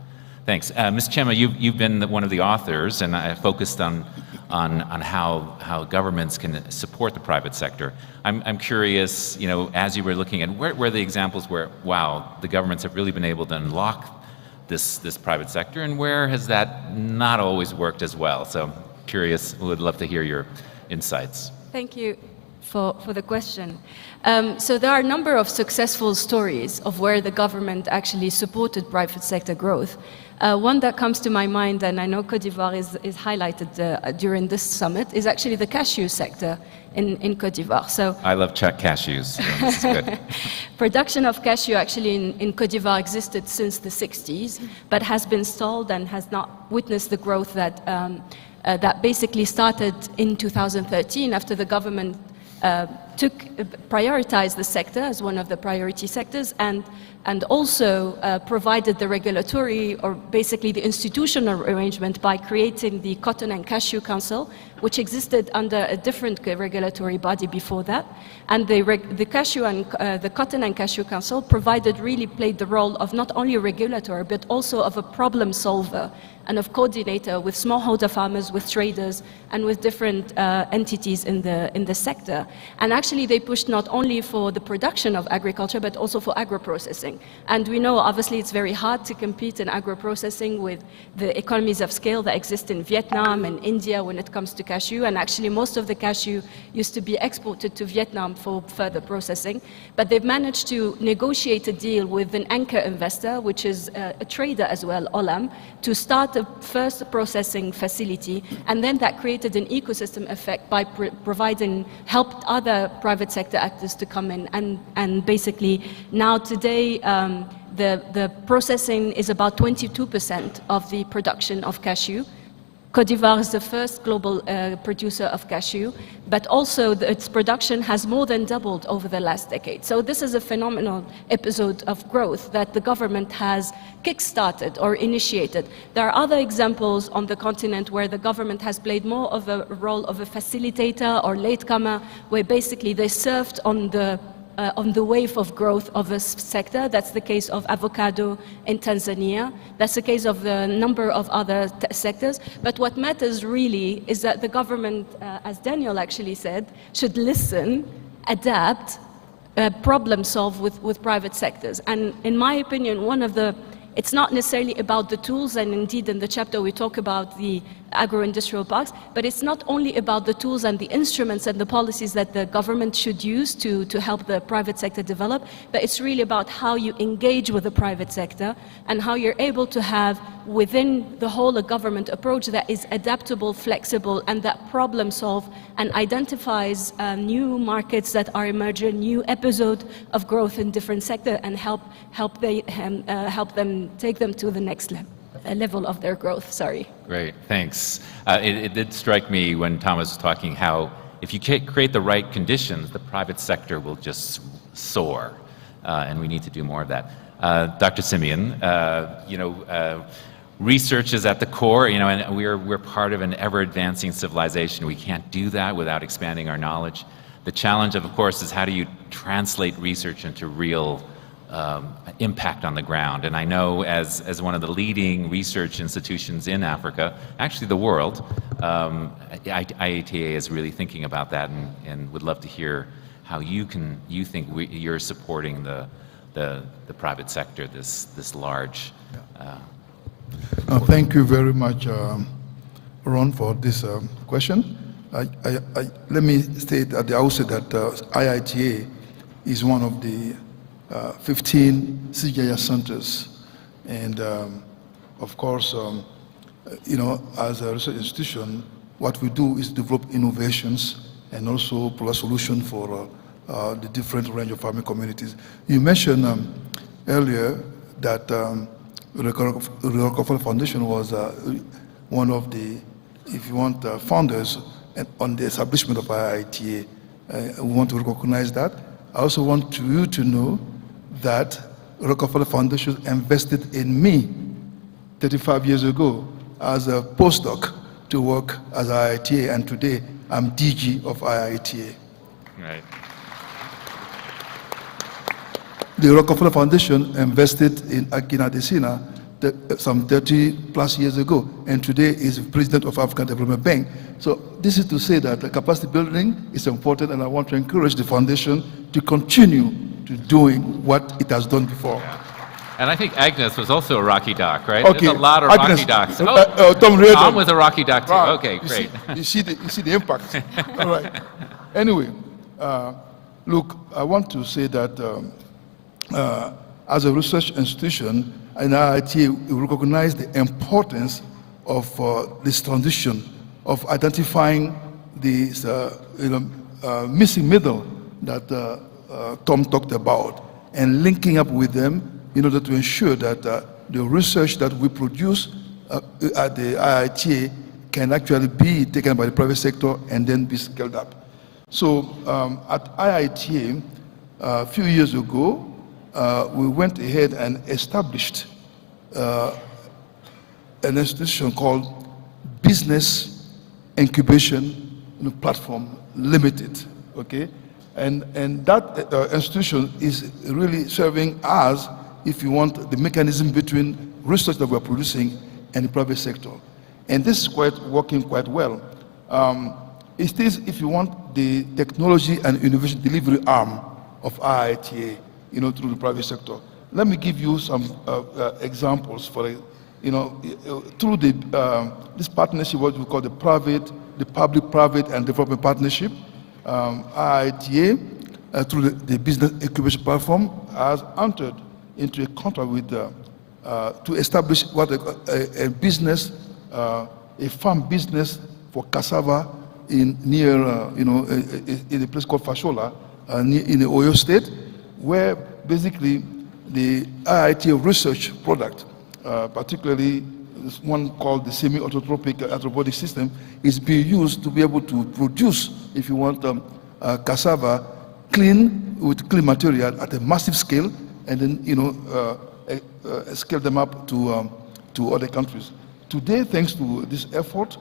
Thanks. Ms. Chema, you've been one of the authors, and I focused on how governments can support the private sector. I'm curious, you know, as you were looking at where are the examples where, wow, the governments have really been able to unlock this private sector, and where has that not always worked as well? So curious, would love to hear your insights. Thank you for the question. So there are a number of successful stories of where the government actually supported private sector growth. One that comes to my mind, and I know Côte d'Ivoire is highlighted during this summit, is actually the cashew sector in Côte d'Ivoire. So I love cashews. So this is good. Production of cashew actually in Côte d'Ivoire existed since the 60s, but has been stalled and has not witnessed the growth that basically started in 2013 after the government prioritized the sector as one of the priority sectors and also provided the regulatory or basically the institutional arrangement by creating the Cotton and Cashew Council, which existed under a different regulatory body before that. And the Cashew and the Cotton and Cashew Council played the role of not only a regulator but also of a problem solver and of coordinator with smallholder farmers, with traders, and with different entities in the sector. And actually they pushed not only for the production of agriculture, but also for agro-processing. And we know obviously it's very hard to compete in agro-processing with the economies of scale that exist in Vietnam and India when it comes to cashew. And actually most of the cashew used to be exported to Vietnam for further processing. But they've managed to negotiate a deal with an anchor investor, which is a trader as well, Olam, to start the first processing facility, and then that created an ecosystem effect by helped other private sector actors to come in, and basically now today the processing is about 22% of the production of cashew. Côte d'Ivoire is the first global producer of cashew, but also its production has more than doubled over the last decade. So this is a phenomenal episode of growth that the government has kick-started or initiated. There are other examples on the continent where the government has played more of a role of a facilitator or latecomer, where basically they surfed on the wave of growth of a sector. That's the case of avocado in Tanzania. That's the case of the number of other sectors. But what matters really is that the government, as Daniel actually said, should listen, adapt, problem solve with private sectors. And in my opinion, it's not necessarily about the tools, and indeed in the chapter we talk about the agro-industrial parks, but it's not only about the tools and the instruments and the policies that the government should use to help the private sector develop, but it's really about how you engage with the private sector and how you're able to have within the whole a government approach that is adaptable, flexible, and that problem solve and identifies new markets that are emerging, new episode of growth in different sectors, and help them take them to the next level of their growth. Sorry. Great, thanks. It did strike me when Thomas was talking how if you create the right conditions, the private sector will just soar, and we need to do more of that. Dr. Simeon, research is at the core, and we're part of an ever-advancing civilization. We can't do that without expanding our knowledge. The challenge, of course, is how do you translate research into real impact on the ground. And I know as one of the leading research institutions in Africa, actually the world, IATA is really thinking about that, and would love to hear how you think you're supporting the private sector, this large. Thank you very much, Ron, for this question. let me state at the outset that IITA is one of the 15 CGIS centers. And of course, as a research institution, what we do is develop innovations and also provide solutions for the different range of farming communities. You mentioned earlier that the Rockefeller Foundation was one of the, if you want, founders on the establishment of IITA. We want to recognize that. I also want you to know that Rockefeller Foundation invested in me 35 years ago as a postdoc to work as IITA, and today I'm DG of IITA. Right. The Rockefeller Foundation invested in Akina Desina some 30 plus years ago, and today is president of African Development Bank. So this is to say that capacity building is important, and I want to encourage the foundation to continue to doing what it has done before. Yeah. And I think Agnes was also a Rocky Doc, right? Okay. There's a lot of Agnes, Rocky Docs. Tom was a Rocky Doc too. Right. Okay, great. You see the impact. All right. Anyway, look, I want to say that as a research institution, in IITA, we recognize the importance of this transition, of identifying this missing middle that Tom talked about, and linking up with them in order to ensure that the research that we produce at the IITA can actually be taken by the private sector and then be scaled up. So at IITA, a few years ago, we went ahead and established an institution called Business Incubation Platform Limited, okay? And that institution is really serving as, if you want, the mechanism between research that we're producing and the private sector. And this is working quite well. It is, if you want, the technology and innovation delivery arm of IITA, through the private sector. Let me give you some examples for, through this partnership, what we call the public-private and development partnership. IITA, through the business incubation platform, has entered into a contract with to establish what a business, a farm business for cassava near in a place called Fashola, in the Oyo State, where basically the IITA research product, particularly this one called the semi-autotropic anthropodic system, is being used to be able to produce, if you want, cassava with clean material at a massive scale, and then scale them up to other countries. Today, thanks to this effort,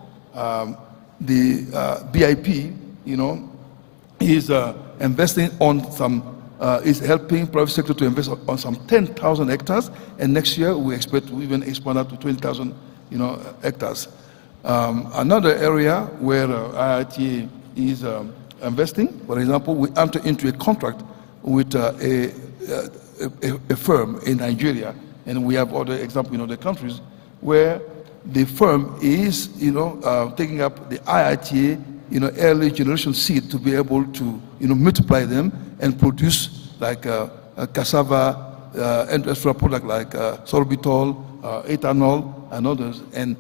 the BIP, is investing on some. Is helping private sector to invest on some 10,000 hectares, and next year we expect to even expand that to 20,000, hectares. Another area where IITA is investing, for example, we enter into a contract with a firm in Nigeria, and we have other examples in other countries where the firm is, taking up the IITA, early generation seed to be able to, multiply them and produce like a cassava industrial product like sorbitol, ethanol, and others. And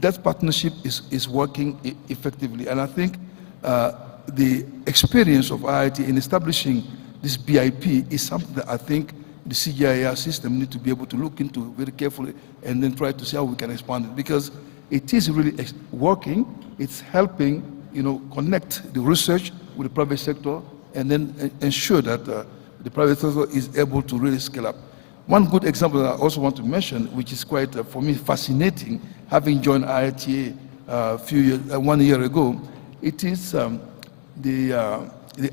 that partnership is working effectively. And I think the experience of IIT in establishing this BIP is something that I think the CGIAR system need to be able to look into very carefully and then try to see how we can expand it, because it is really working. It's helping, connect the research with the private sector and then ensure that the private sector is able to really scale up. One good example that I also want to mention, which is quite, for me, fascinating, having joined IITA 1 year ago, it is the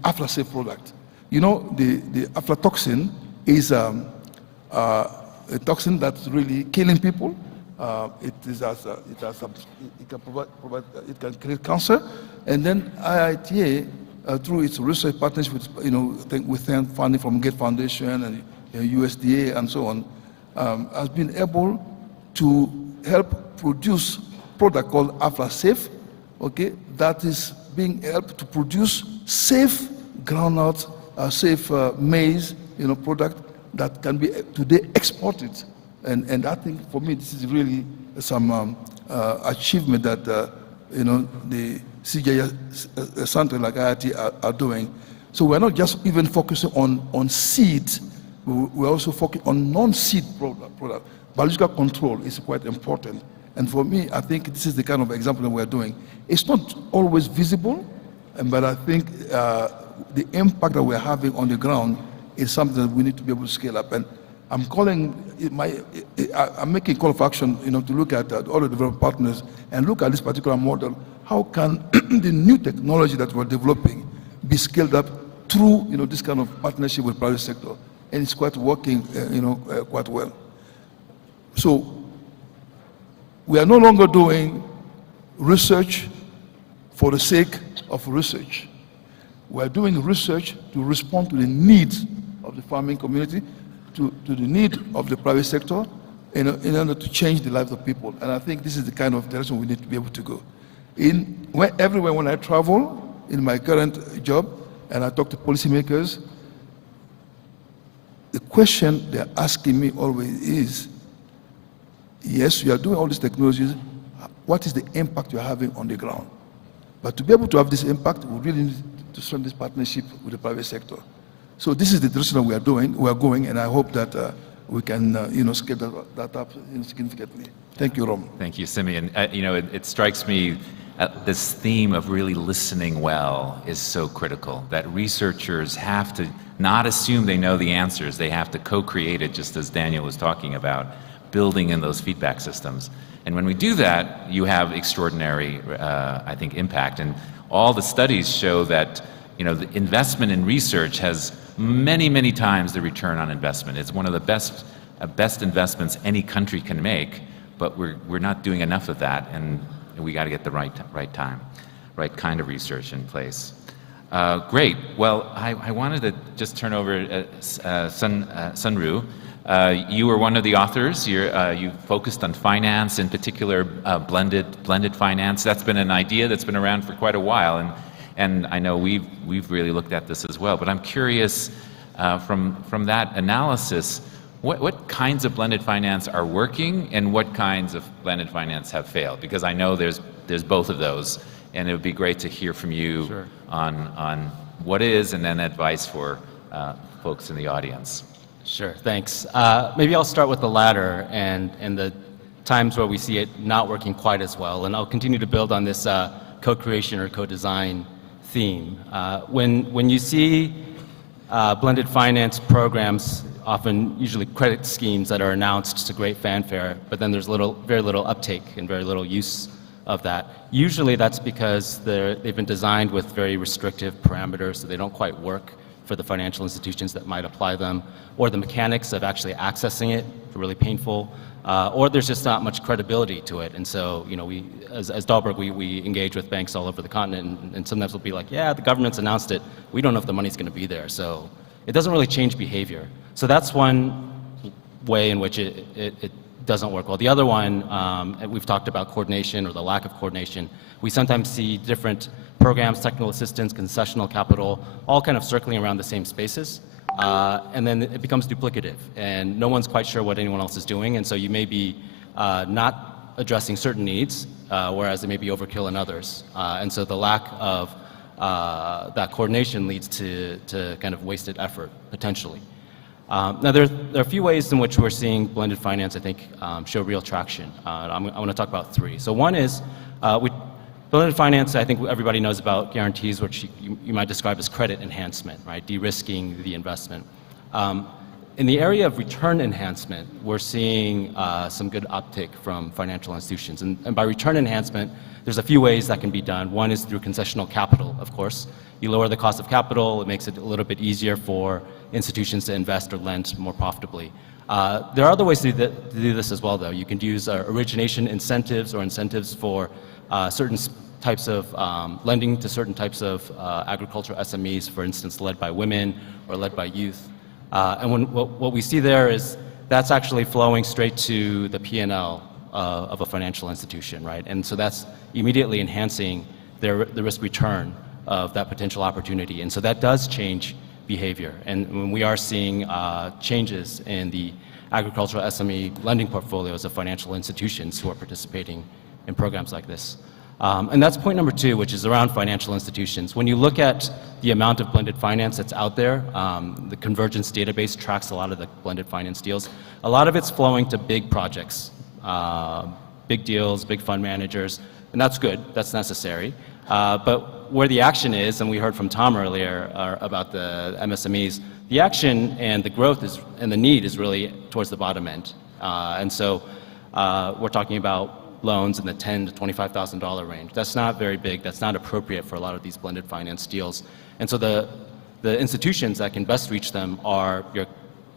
aflasafe product. The aflatoxin is a toxin that's really killing people. It can create cancer, and then IITA, through its research partnership with funding from Gates Foundation and USDA and so on, has been able to help produce a product called aflasafe, okay, that is being helped to produce safe groundnut, safe maize, product that can be today exported. And I think for me this is really some achievement that the CGI center like IIT are doing. So we're not just even focusing on seed, we're also focusing on non-seed product. Biological control is quite important. And for me, I think this is the kind of example that we're doing. It's not always visible, but I think the impact that we're having on the ground is something that we need to be able to scale up. And I'm making a call of action, to look at all the development partners and look at this particular model. How can the new technology that we're developing be scaled up through, this kind of partnership with the private sector? And it's quite working, quite well. So we are no longer doing research for the sake of research. We are doing research to respond to the needs of the farming community, to the need of the private sector, in order to change the lives of people. And I think this is the kind of direction we need to be able to go. Everywhere when I travel, in my current job, and I talk to policymakers, the question they're asking me always is, yes, you are doing all these technologies, what is the impact you're having on the ground? But to be able to have this impact, we really need to strengthen this partnership with the private sector. So this is the direction that we are going, and I hope that we can, scale that up significantly. Thank you, Rom. Thank you, Simeon. It strikes me this theme of really listening well is so critical, that researchers have to not assume they know the answers. They have to co-create it, just as Daniel was talking about, building in those feedback systems. And when we do that, you have extraordinary, I think, impact. And all the studies show that the investment in research has many, many times the return on investment. It's one of the best investments any country can make, but we're not doing enough of that, and we got to get the right kind of research in place. Great. Well, I wanted to just turn over Sunru. You were one of the authors. You focused on finance, in particular blended finance. That's been an idea that's been around for quite a while, and I know we've really looked at this as well. But I'm curious, from that analysis, what kinds of blended finance are working, and what kinds of blended finance have failed? Because I know there's both of those, and it would be great to hear from you. Sure. on what is, and then advice for folks in the audience. Sure, thanks. Maybe I'll start with the latter and the times where we see it not working quite as well, and I'll continue to build on this co-creation or co-design theme. When you see blended finance programs, usually credit schemes that are announced to great fanfare, but then there's very little uptake and very little use of that. Usually that's because they've been designed with very restrictive parameters, so they don't quite work for the financial institutions that might apply them, or the mechanics of actually accessing it are really painful, or there's just not much credibility to it. And so, we, as Dahlberg, we engage with banks all over the continent, and sometimes we'll be like, yeah, the government's announced it, we don't know if the money's going to be there. So it doesn't really change behavior. So that's one way in which it doesn't work well. The other one, we've talked about coordination or the lack of coordination. We sometimes see different programs, technical assistance, concessional capital, all kind of circling around the same spaces. And then it becomes duplicative, and no one's quite sure what anyone else is doing, and so you may be not addressing certain needs, whereas there may be overkill in others. And so the lack of that coordination leads to kind of wasted effort, potentially. Now, there are a few ways in which we're seeing blended finance, I think, show real traction. I want to talk about three. So one is, blended finance, I think everybody knows about guarantees, which you might describe as credit enhancement, right? De-risking the investment. In the area of return enhancement, we're seeing some good uptick from financial institutions. And by return enhancement, there's a few ways that can be done. One is through concessional capital, of course. You lower the cost of capital, it makes it a little bit easier for institutions to invest or lend more profitably. There are other ways to do this as well, though. You can use origination incentives or incentives for certain types of lending to certain types of agricultural SMEs, for instance, led by women or led by youth. And what we see there is that's actually flowing straight to the P&L of a financial institution, right? And so that's immediately enhancing the risk return of that potential opportunity. And so that does change behavior. And when we are seeing changes in the agricultural SME lending portfolios of financial institutions who are participating in programs like this. And that's point number 2, which is around financial institutions. When you look at the amount of blended finance that's out there, the Convergence database tracks a lot of the blended finance deals. A lot of it's flowing to big projects, big deals, big fund managers, and that's good, that's necessary. But where the action is, and we heard from Tom earlier about the MSMEs, the action and the growth is, and the need is really towards the bottom end. And so we're talking about loans in the $10,000 to $25,000 range. That's not very big. That's not appropriate for a lot of these blended finance deals. And so the institutions that can best reach them are your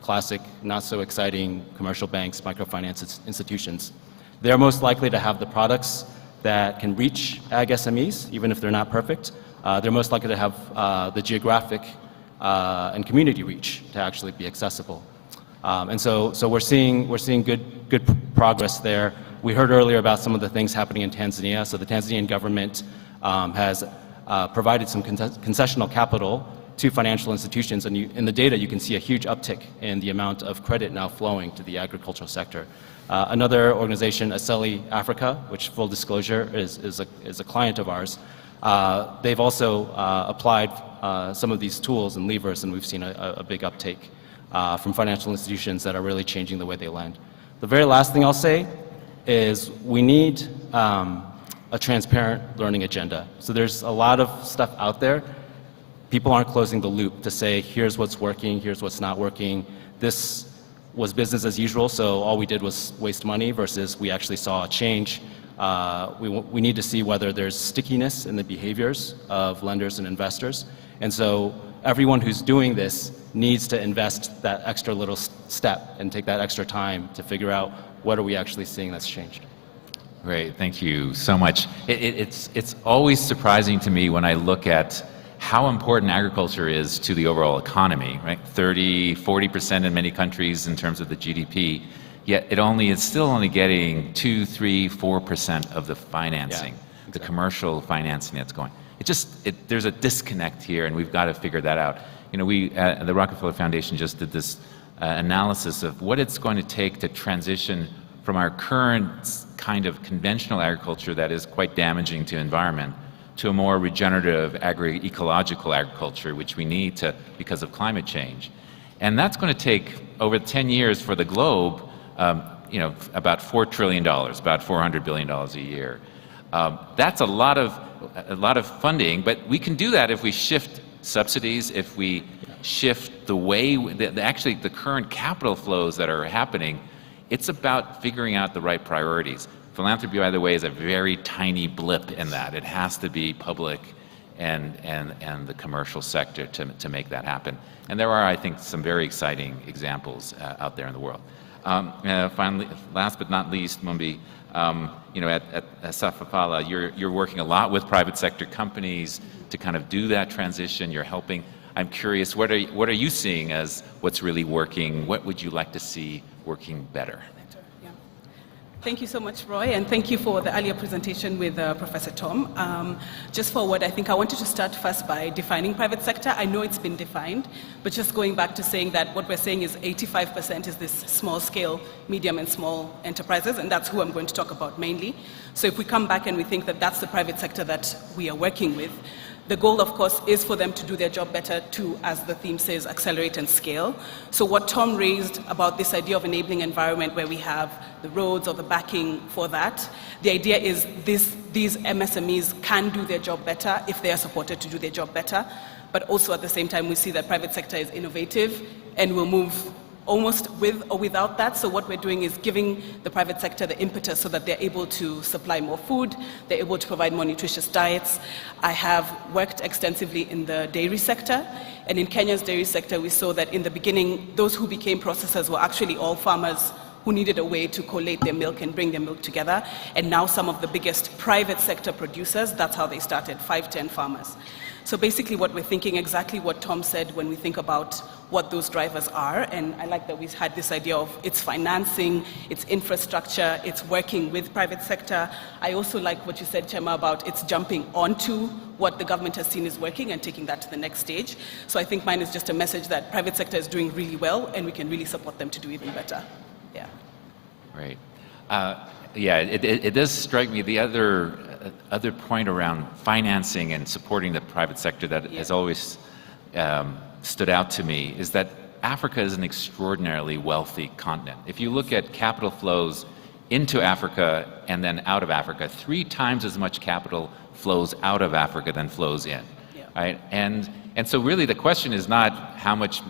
classic, not so exciting commercial banks, microfinance institutions. They're most likely to have the products that can reach ag SMEs, even if they're not perfect. They're most likely to have the geographic and community reach to actually be accessible. And so we're seeing good progress there. We heard earlier about some of the things happening in Tanzania. So the Tanzanian government has provided some concessional capital to financial institutions, and in the data you can see a huge uptick in the amount of credit now flowing to the agricultural sector. Another organization, Aseli Africa, which full disclosure is a client of ours, they've also applied some of these tools and levers, and we've seen a big uptake from financial institutions that are really changing the way they lend. The very last thing I'll say is we need a transparent learning agenda. So there's a lot of stuff out there. People aren't closing the loop to say, here's what's working, here's what's not working. This was business as usual, so all we did was waste money, versus we actually saw a change. We need to see whether there's stickiness in the behaviors of lenders and investors. And so everyone who's doing this needs to invest that extra little step and take that extra time to figure out what are we actually seeing that's changed. Great, thank you so much. It's always surprising to me when I look at how important agriculture is to the overall economy, right? 30, 40% in many countries in terms of the GDP, yet it's still only getting 2, 3, 4% of the financing, the commercial financing that's going. There's a disconnect here, and we've got to figure that out. You know, we at the Rockefeller Foundation just did this analysis of what it's going to take to transition from our current kind of conventional agriculture that is quite damaging to environment to a more regenerative ecological agriculture, which we need to because of climate change. And that's going to take over 10 years for the globe, about $4 trillion, about $400 billion a year. That's a lot of funding, but we can do that if we shift subsidies, if we shift the way, actually the current capital flows that are happening. It's about figuring out the right priorities. Philanthropy, by the way, is a very tiny blip in that. It has to be public and the commercial sector to make that happen. And there are, I think, some very exciting examples out there in the world. Finally, last but not least, Mumbi, at Safafala, you're working a lot with private sector companies to kind of do that transition. You're helping. I'm curious, what are you seeing as what's really working? What would you like to see working better? Thank you so much, Roy, and thank you for the earlier presentation with Professor Tom. Just forward, I think I wanted to start first by defining private sector. I know it's been defined, but just going back to saying that what we're saying is 85% is this small scale, medium and small enterprises, and that's who I'm going to talk about mainly. So if we come back and we think that that's the private sector that we are working with, the goal, of course, is for them to do their job better to, as the theme says, accelerate and scale. So what Tom raised about this idea of enabling environment where we have the roads or the backing for that, the idea is these MSMEs can do their job better if they are supported to do their job better. But also at the same time, we see that private sector is innovative and will move almost with or without that. So what we're doing is giving the private sector the impetus so that they're able to supply more food, they're able to provide more nutritious diets. I have worked extensively in the dairy sector, and in Kenya's dairy sector we saw that in the beginning those who became processors were actually all farmers who needed a way to collate their milk and bring their milk together. And now some of the biggest private sector producers, that's how they started, 5-10 farmers. So basically what we're thinking, exactly what Tom said when we think about what those drivers are, and I like that we had this idea of it's financing, it's infrastructure, it's working with private sector. I also like what you said, Chema, about it's jumping onto what the government has seen is working and taking that to the next stage. So I think mine is just a message that private sector is doing really well and we can really support them to do even better. Yeah. Great. Yeah, it does strike me, the other point around financing and supporting the private sector that has always stood out to me is that Africa is an extraordinarily wealthy continent. If you look at capital flows into Africa and then out of Africa, 3 times as much capital flows out of Africa than flows in, right? And so really the question is not how much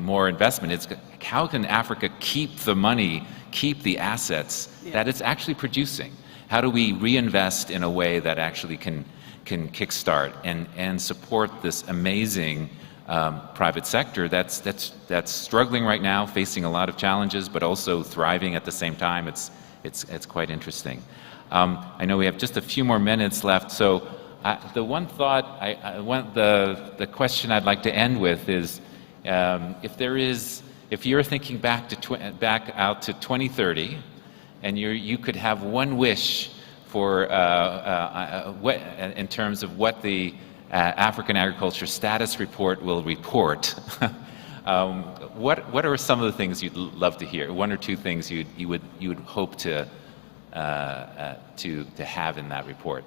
more investment, it's how can Africa keep the money, keep the assets that it's actually producing? How do we reinvest in a way that actually can kickstart and support this amazing private sector that's struggling right now, facing a lot of challenges, but also thriving at the same time? It's quite interesting. I know we have just a few more minutes left, so the one thought, the question I'd like to end with is, if you're thinking back out to 2030, and you could have one wish for in terms of what the African Agriculture Status Report will report, what are some of the things you'd love to hear? 1 or 2 things you would hope to have in that report.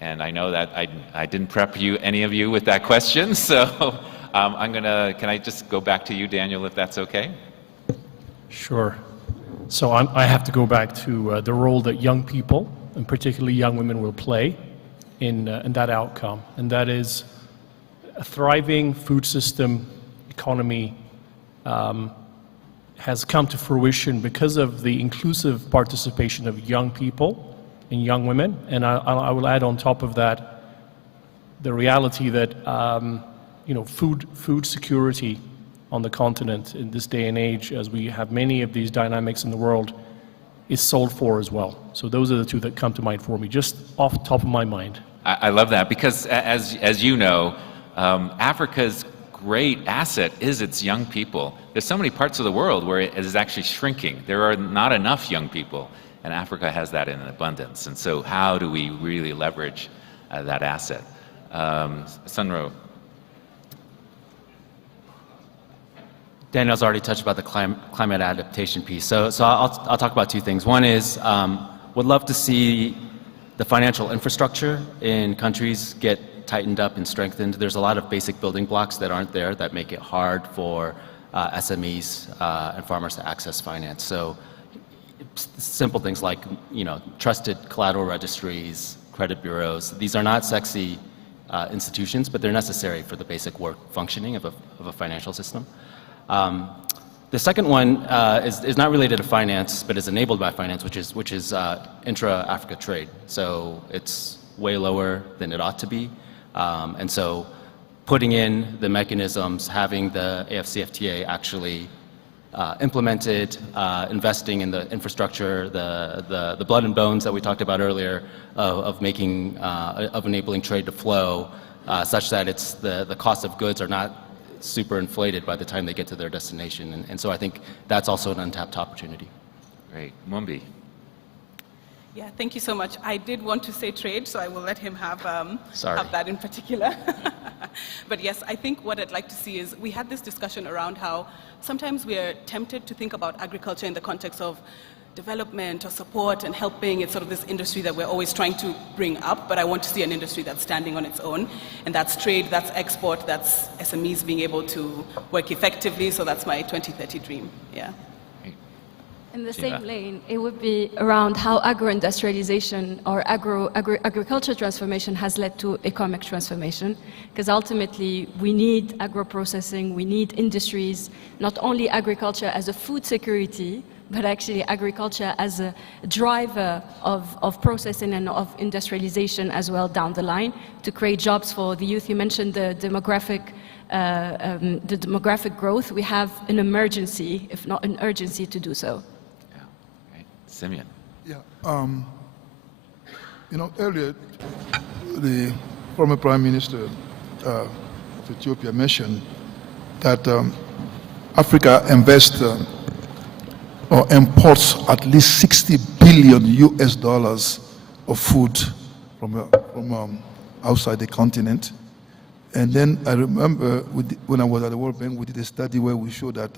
And I know that I didn't prep any of you with that question, so can I just go back to you, Daniel, if that's okay? Sure. So I have to go back to the role that young people, and particularly young women, will play in that outcome. And that is a thriving food system economy has come to fruition because of the inclusive participation of young people and young women. And I will add on top of that the reality that food security on the continent in this day and age, as we have many of these dynamics in the world, is sold for as well. So those are the 2 that come to mind for me, just off the top of my mind. I love that, because as you know, Africa's great asset is its young people. There's so many parts of the world where it is actually shrinking. There are not enough young people, and Africa has that in abundance. And so how do we really leverage that asset? Sunro. Daniel's already touched about the climate adaptation piece. So I'll talk about 2 things. One is, would love to see the financial infrastructure in countries get tightened up and strengthened. There's a lot of basic building blocks that aren't there that make it hard for SMEs and farmers to access finance. So simple things like, trusted collateral registries, credit bureaus. These are not sexy institutions, but they're necessary for the basic work functioning of a financial system. The second one is not related to finance, but is enabled by finance, which is intra-Africa trade. So it's way lower than it ought to be. And so putting in the mechanisms, having the AFCFTA actually implemented, investing in the infrastructure, the blood and bones that we talked about earlier of enabling trade to flow, such that the cost of goods are not super inflated by the time they get to their destination. And so I think that's also an untapped opportunity. Great. Mumbi. Yeah, thank you so much. I did want to say trade, so I will let him have that in particular. But yes, I think what I'd like to see is, we had this discussion around how sometimes we are tempted to think about agriculture in the context of development or support and helping. It's sort of this industry that we're always trying to bring up, but I want to see an industry that's standing on its own, and that's trade, that's export, that's SMEs being able to work effectively. So that's my 2030 dream. Yeah. In the same lane, it would be around how agro-industrialization or agriculture transformation has led to economic transformation, because ultimately we need agro-processing, we need industries, not only agriculture as a food security, but actually agriculture as a driver of processing and of industrialization as well down the line, to create jobs for the youth. You mentioned the demographic the demographic growth, we have an emergency, if not an urgency, to do so. Yeah. Right. Simeon. Yeah. You know, earlier, the former Prime Minister of Ethiopia mentioned that Africa invests or imports at least 60 billion US dollars of food from outside the continent. And then I remember when I was at the World Bank, we did a study where we showed that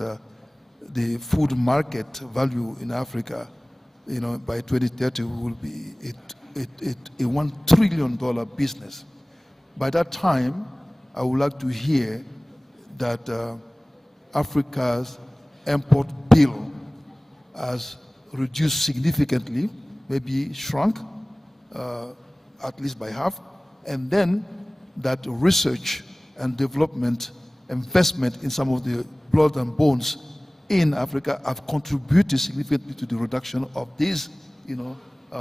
the food market value in Africa, you know, by 2030 will be a $1 trillion business. By that time, I would like to hear that Africa's import bill has reduced significantly, maybe shrunk, at least by half, and then that research and development investment in some of the blood and bones in Africa have contributed significantly to the reduction of this, you know,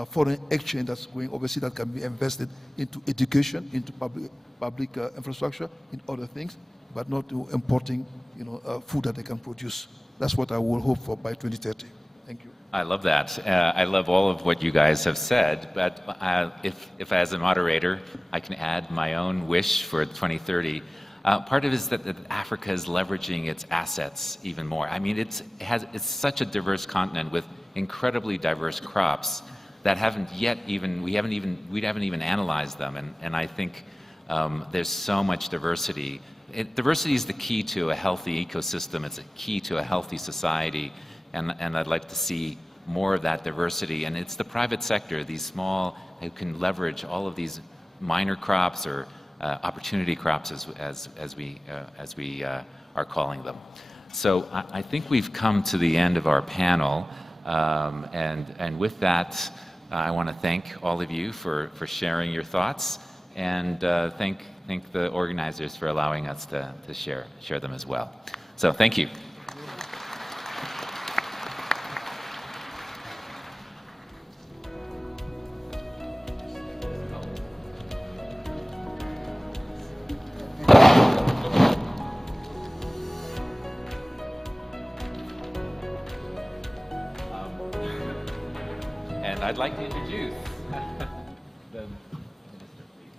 foreign exchange that's going overseas that can be invested into education, into public infrastructure, in other things, but not to importing, you know, food that they can produce. That's what I will hope for by 2030. Thank you. I love that. I love all of what you guys have said, but if as a moderator, I can add my own wish for 2030, part of it is that Africa is leveraging its assets even more. I mean, it's such a diverse continent with incredibly diverse crops that we haven't even analyzed them, and I think there's so much diversity. Diversity is the key to a healthy ecosystem. It's a key to a healthy society. And I'd like to see more of that diversity. And it's the private sector, these small, who can leverage all of these minor crops or opportunity crops, as we are calling them. So I think we've come to the end of our panel. And with that, I want to thank all of you for sharing your thoughts, and thank the organizers for allowing us to share them as well. So thank you. And I'd like to introduce the minister, please.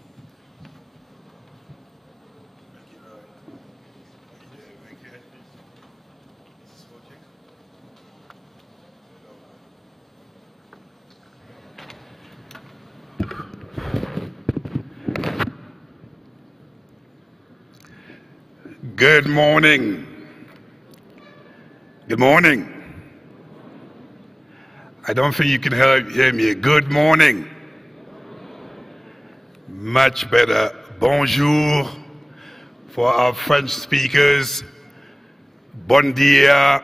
Good morning. Good morning. I don't think you can hear me. Good morning. Much better. Bonjour for our French speakers. Bon dia.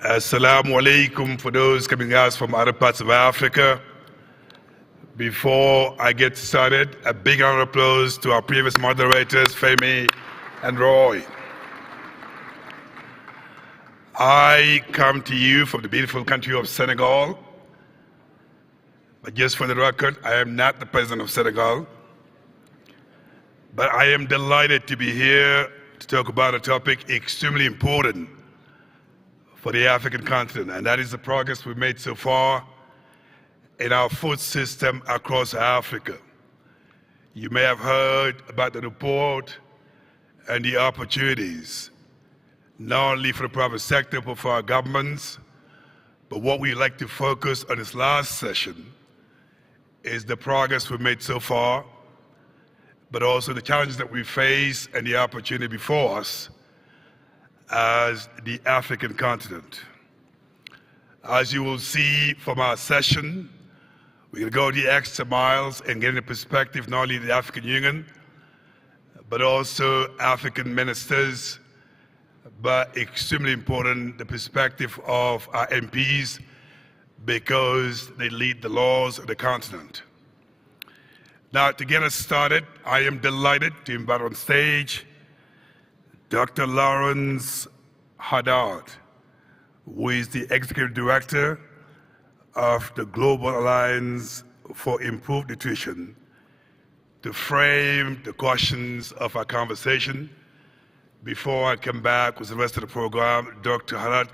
Assalamu alaikum for those coming out from other parts of Africa. Before I get started, a big round of applause to our previous moderators, Femi and Roy. I come to you from the beautiful country of Senegal, but just for the record, I am not the president of Senegal, but I am delighted to be here to talk about a topic extremely important for the African continent, and that is the progress we've made so far in our food system across Africa. You may have heard about the report and the opportunities, not only for the private sector, but for our governments. But what we'd like to focus on this last session is the progress we've made so far, but also the challenges that we face and the opportunity before us as the African continent. As you will see from our session, we're going to go the extra miles and get a perspective not only of the African Union, but also African ministers, but extremely important, the perspective of our MPs, because they lead the laws of the continent. Now, to get us started, I am delighted to invite on stage Dr. Lawrence Haddad, who is the Executive Director of the Global Alliance for Improved Nutrition, to frame the questions of our conversation before I come back with the rest of the program, Dr. Harat,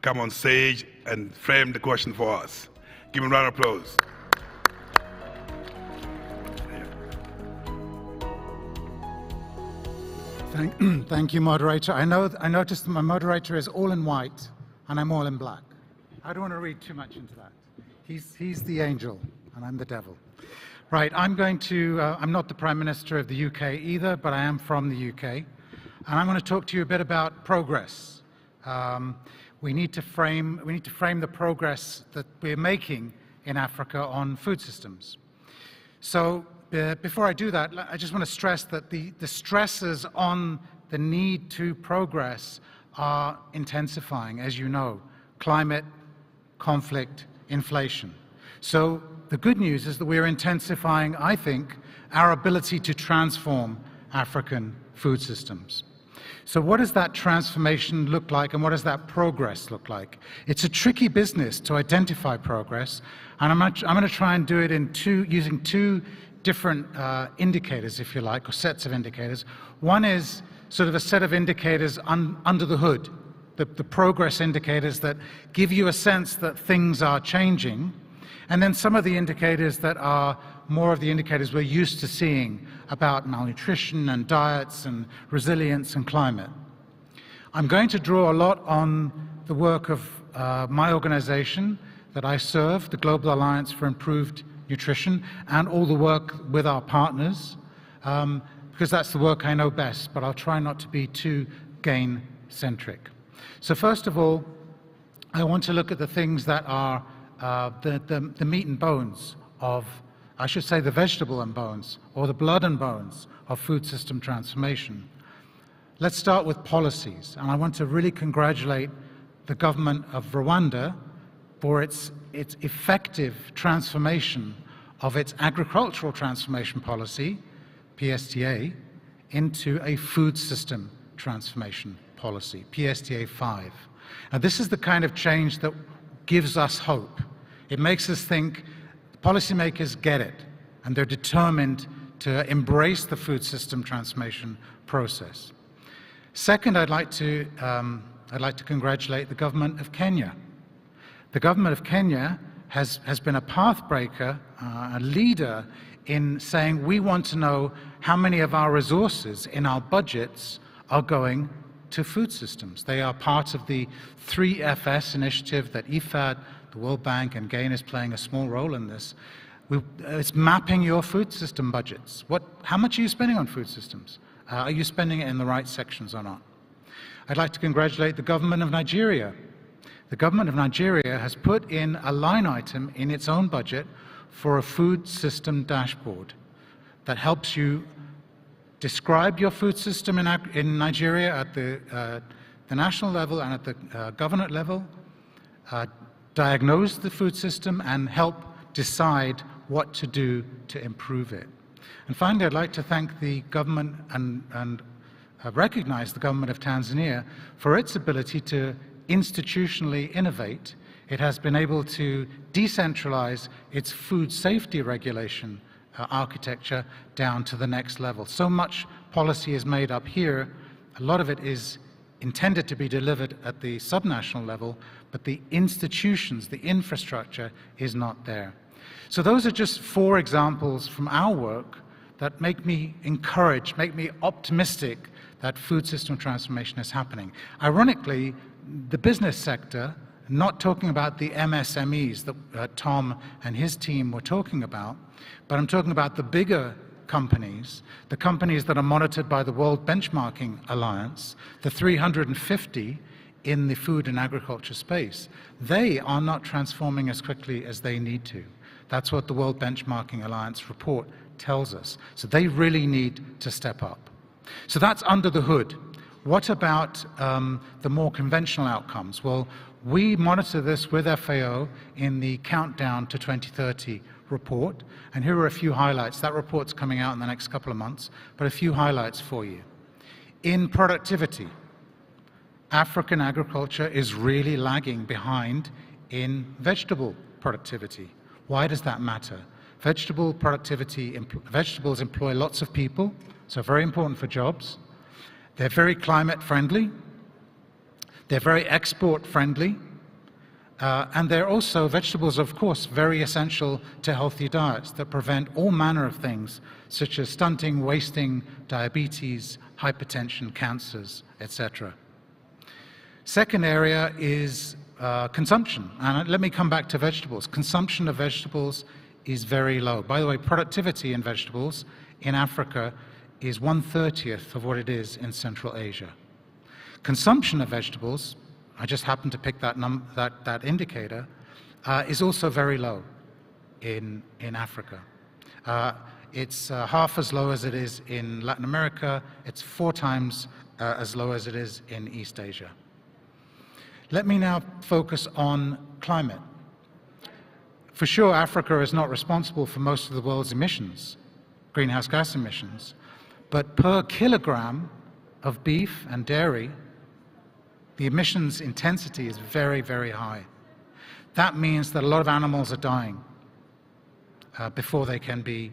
come on stage and frame the question for us. Give him a round of applause. Thank you, moderator. I noticed that my moderator is all in white and I'm all in black. I don't want to read too much into that. He's the angel and I'm the devil. Right, I'm not the Prime Minister of the UK either, but I am from the UK. And I'm going to talk to you a bit about progress. We need to frame the progress that we're making in Africa on food systems. So before I do that, I just want to stress that the stresses on the need to progress are intensifying, as you know: climate, conflict, inflation. So the good news is that we're intensifying, I think, our ability to transform African food systems. So what does that transformation look like, and what does that progress look like? It's a tricky business to identify progress, and I'm going to try and do it using two different indicators, if you like, or sets of indicators. One is sort of a set of indicators under the hood, the progress indicators that give you a sense that things are changing, and then some of the indicators that are more of the indicators we're used to seeing about malnutrition and diets and resilience and climate. I'm going to draw a lot on the work of my organization that I serve, the Global Alliance for Improved Nutrition, and all the work with our partners, because that's the work I know best, but I'll try not to be too gain-centric. So first of all, I want to look at the things that are the meat and bones of, I should say, the vegetable and bones, or the blood and bones of food system transformation. Let's start with policies, and I want to really congratulate the government of Rwanda for its effective transformation of its agricultural transformation policy, PSTA, into a food system transformation policy, PSTA 5. Now, this is the kind of change that gives us hope. It makes us think policymakers get it, and they're determined to embrace the food system transformation process. Second, I'd like to congratulate the government of Kenya. The government of Kenya has been a pathbreaker, a leader in saying we want to know how many of our resources in our budgets are going to food systems. They are part of the 3FS initiative that IFAD, the World Bank, and GAIN is playing a small role in this. It's mapping your food system budgets. How much are you spending on food systems? Are you spending it in the right sections or not? I'd like to congratulate the government of Nigeria. The government of Nigeria has put in a line item in its own budget for a food system dashboard that helps you describe your food system in Nigeria at the national level and at the government level, diagnose the food system, and help decide what to do to improve it. And finally, I'd like to thank the government and recognize the government of Tanzania for its ability to institutionally innovate. It has been able to decentralize its food safety regulation architecture down to the next level. So much policy is made up here. A lot of it is intended to be delivered at the subnational level, but the institutions, the infrastructure is not there. So those are just 4 examples from our work that make me encouraged, make me optimistic that food system transformation is happening. Ironically, the business sector, not talking about the MSMEs that Tom and his team were talking about, but I'm talking about the bigger companies, the companies that are monitored by the World Benchmarking Alliance, the 350 in the food and agriculture space. They are not transforming as quickly as they need to. That's what the World Benchmarking Alliance report tells us. So they really need to step up. So that's under the hood. What about the more conventional outcomes? Well, we monitor this with FAO in the Countdown to 2030 report, and here are a few highlights. That report's coming out in the next couple of months, but a few highlights for you. In productivity, African agriculture is really lagging behind in vegetable productivity. Why does that matter? Vegetable productivity, vegetables employ lots of people, so very important for jobs. They're very climate friendly. They're very export friendly. And they're also, vegetables, of course, very essential to healthy diets that prevent all manner of things, such as stunting, wasting, diabetes, hypertension, cancers, etc. Second area is consumption. And let me come back to vegetables. Consumption of vegetables is very low. By the way, productivity in vegetables in Africa is 1/30 of what it is in Central Asia. Consumption of vegetables, I just happened to pick that indicator, is also very low in Africa. It's half as low as it is in Latin America. It's 4 times as low as it is in East Asia. Let me now focus on climate. For sure, Africa is not responsible for most of the world's emissions, greenhouse gas emissions, but per kilogram of beef and dairy, the emissions intensity is very, very high. That means that a lot of animals are dying before they can be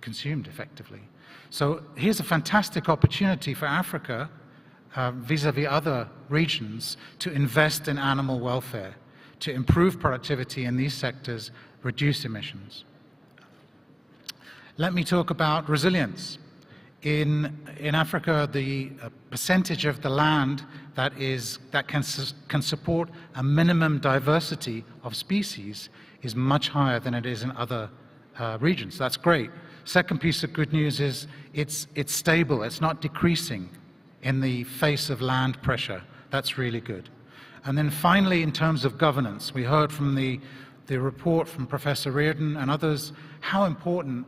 consumed effectively. So here's a fantastic opportunity for Africa vis-à-vis other regions to invest in animal welfare, to improve productivity in these sectors, reduce emissions. Let me talk about resilience. In Africa, the percentage of the land that can support a minimum diversity of species is much higher than it is in other regions. That's great. Second piece of good news is it's stable. It's not decreasing in the face of land pressure. That's really good. And then finally, in terms of governance, we heard from the report from Professor Reardon and others how important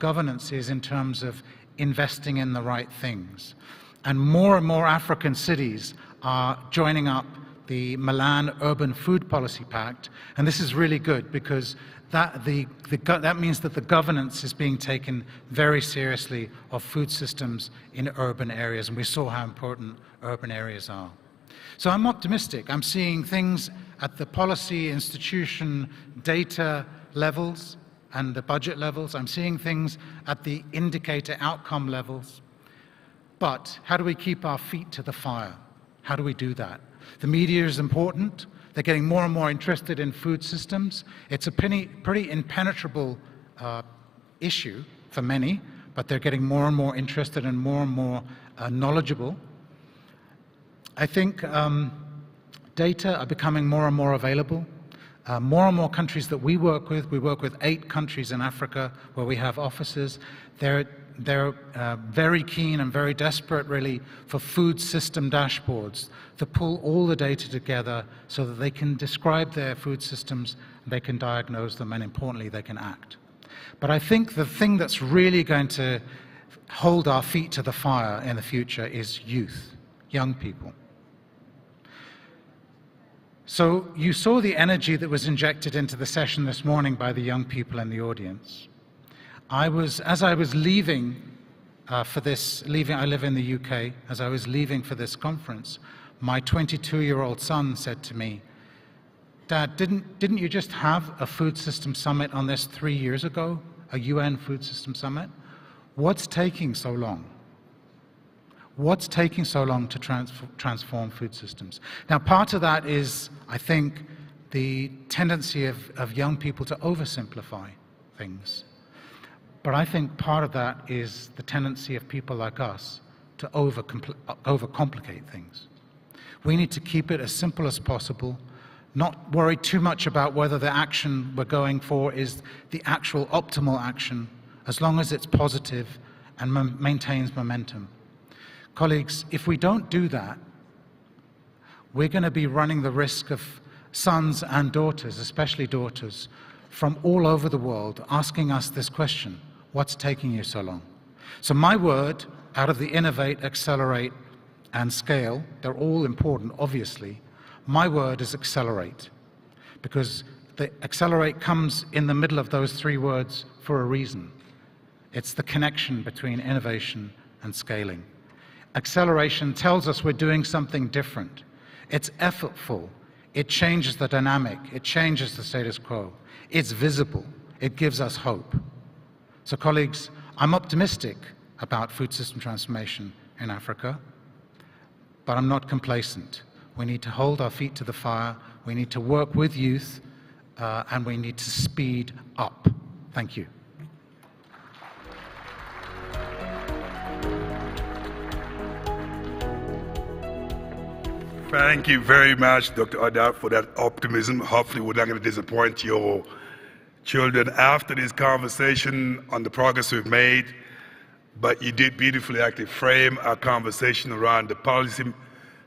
governance is in terms of investing in the right things. And more African cities are joining up the Milan Urban Food Policy Pact, and this is really good because that means that the governance is being taken very seriously of food systems in urban areas, and we saw how important urban areas are. So I'm optimistic. I'm seeing things at the policy, institution, data levels and the budget levels. I'm seeing things at the indicator outcome levels. But how do we keep our feet to the fire? How do we do that? The media is important. They're getting more and more interested in food systems. It's a pretty impenetrable issue for many, but they're getting more and more interested and more knowledgeable. I think data are becoming more and more available. More and more countries that we work with 8 countries in Africa where we have offices. They're very keen and very desperate, really, for food system dashboards to pull all the data together so that they can describe their food systems, they can diagnose them, and importantly, they can act. But I think the thing that's really going to hold our feet to the fire in the future is youth, young people. So you saw the energy that was injected into the session this morning by the young people in the audience. As I was leaving I live in the UK, as I was leaving for this conference, my 22-year-old son said to me, "Dad, didn't you just have a food system summit on this 3 years ago, a UN food system summit? What's taking so long? What's taking so long to transform food systems?" Now, part of that is, I think, the tendency of young people to oversimplify things. But I think part of that is the tendency of people like us to overcomplicate things. We need to keep it as simple as possible, not worry too much about whether the action we're going for is the actual optimal action, as long as it's positive and maintains momentum. Colleagues, if we don't do that, we're going to be running the risk of sons and daughters, especially daughters, from all over the world asking us this question: what's taking you so long? So my word, out of the innovate, accelerate, and scale, they're all important, obviously. My word is accelerate, because the accelerate comes in the middle of those 3 words for a reason. It's the connection between innovation and scaling. Acceleration tells us we're doing something different. It's effortful. It changes the dynamic. It changes the status quo. It's visible. It gives us hope. So colleagues, I'm optimistic about food system transformation in Africa, but I'm not complacent. We need to hold our feet to the fire, we need to work with youth, and we need to speed up. Thank you. Thank you very much, Dr. Oda, for that optimism. Hopefully we're not going to disappoint your children after this conversation on the progress we've made. But you did beautifully actually frame our conversation around the policy,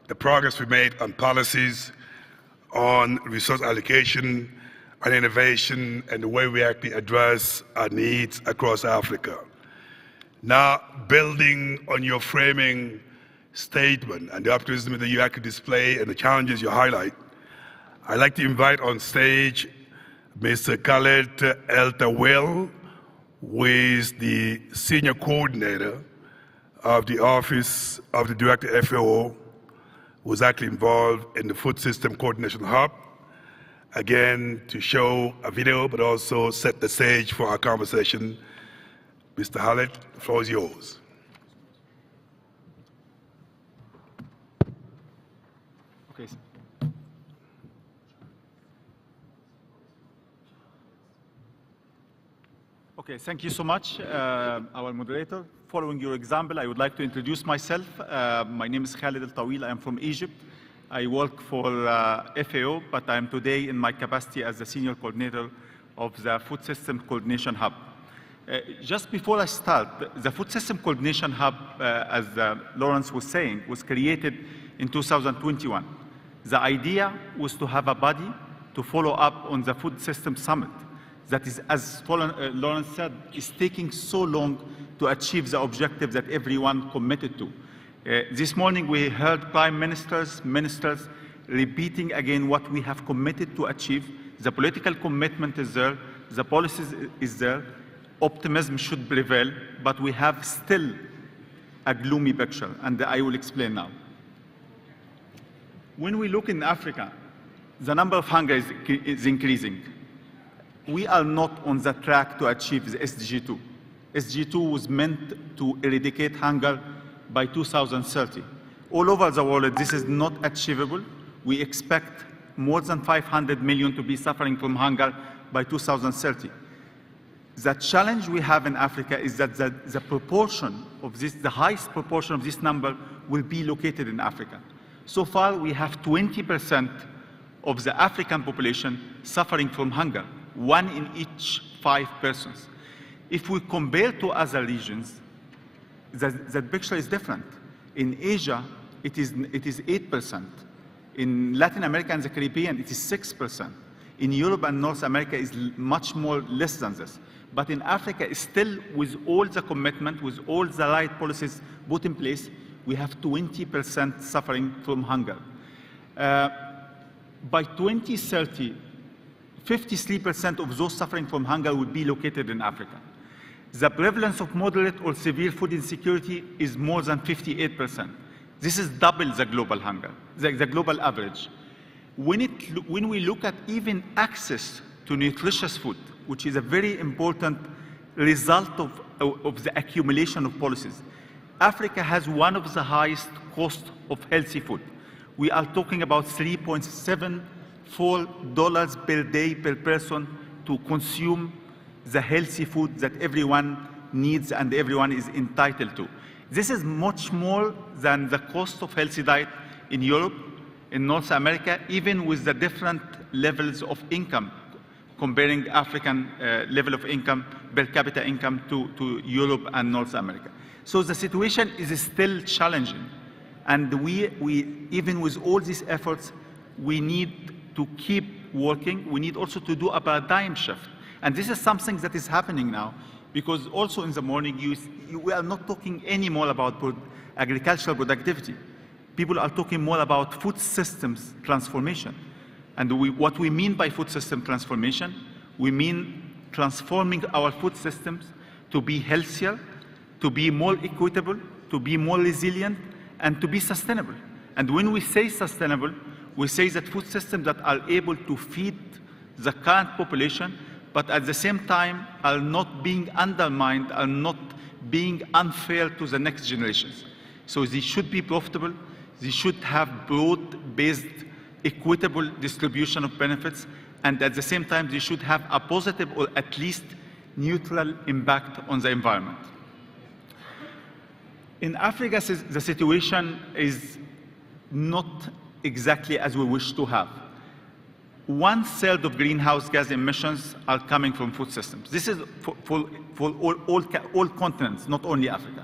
the progress we made on policies, on resource allocation, on innovation, and the way we actually address our needs across Africa. Now, building on your framing statement and the optimism that you actually display and the challenges you highlight, I'd like to invite on stage Mr. Khaled El-Tawil, who is the Senior Coordinator of the Office of the Director FAO, who is actually involved in the Food System Coordination Hub, again, to show a video, but also set the stage for our conversation. Mr. Khaled, the floor is yours. Okay. Okay, thank you so much, our moderator. Following your example, I would like to introduce myself. My name is Khaled El-Tawil. I am from Egypt. I work for FAO, but I am today in my capacity as the Senior Coordinator of the Food System Coordination Hub. Just before I start, the Food System Coordination Hub, as Lawrence was saying, was created in 2021. The idea was to have a body to follow up on the Food System Summit. That is, as Lawrence said, is taking so long to achieve the objective that everyone committed to. This morning we heard prime ministers repeating again what we have committed to achieve. The political commitment is there, the policies is there, optimism should prevail, but we have still a gloomy picture, and I will explain now. When we look in Africa, the number of hunger is increasing. We are not on the track to achieve the SDG 2. SDG 2 was meant to eradicate hunger by 2030. All over the world, this is not achievable. We expect more than 500 million to be suffering from hunger by 2030. The challenge we have in Africa is that the proportion of this, the highest proportion of this number will be located in Africa. So far, we have 20% of the African population suffering from hunger, 1 in each 5 persons. If we compare to other regions, the picture is different. In Asia, it is 8%. In Latin America and the Caribbean, it is 6%. In Europe and North America, it's much more less than this. But in Africa, still with all the commitment, with all the right policies put in place, we have 20% suffering from hunger. By 2030, 53% of those suffering from hunger will be located in Africa. The prevalence of moderate or severe food insecurity is more than 58%. This is double the global hunger, the global average. When we look at even access to nutritious food, which is a very important result of the accumulation of policies, Africa has one of the highest costs of healthy food. We are talking about $3.74 per day per person to consume the healthy food that everyone needs and everyone is entitled to. This is much more than the cost of healthy diet in Europe, in North America, even with the different levels of income, comparing African level of income, per capita income to Europe and North America. So the situation is still challenging. And we even with all these efforts, we need to keep working. We need also to do a paradigm shift. And this is something that is happening now, because also in the morning, we are not talking anymore about agricultural productivity. People are talking more about food systems transformation. And what we mean by food system transformation, we mean transforming our food systems to be healthier, to be more equitable, to be more resilient, and to be sustainable. And when we say sustainable, we say that food systems that are able to feed the current population, but at the same time are not being undermined, are not being unfair to the next generations. So they should be profitable. They should have broad-based, equitable distribution of benefits. And at the same time, they should have a positive or at least neutral impact on the environment. In Africa, the situation is not exactly as we wish to have. 1/3 of greenhouse gas emissions are coming from food systems. This is for all continents, not only Africa.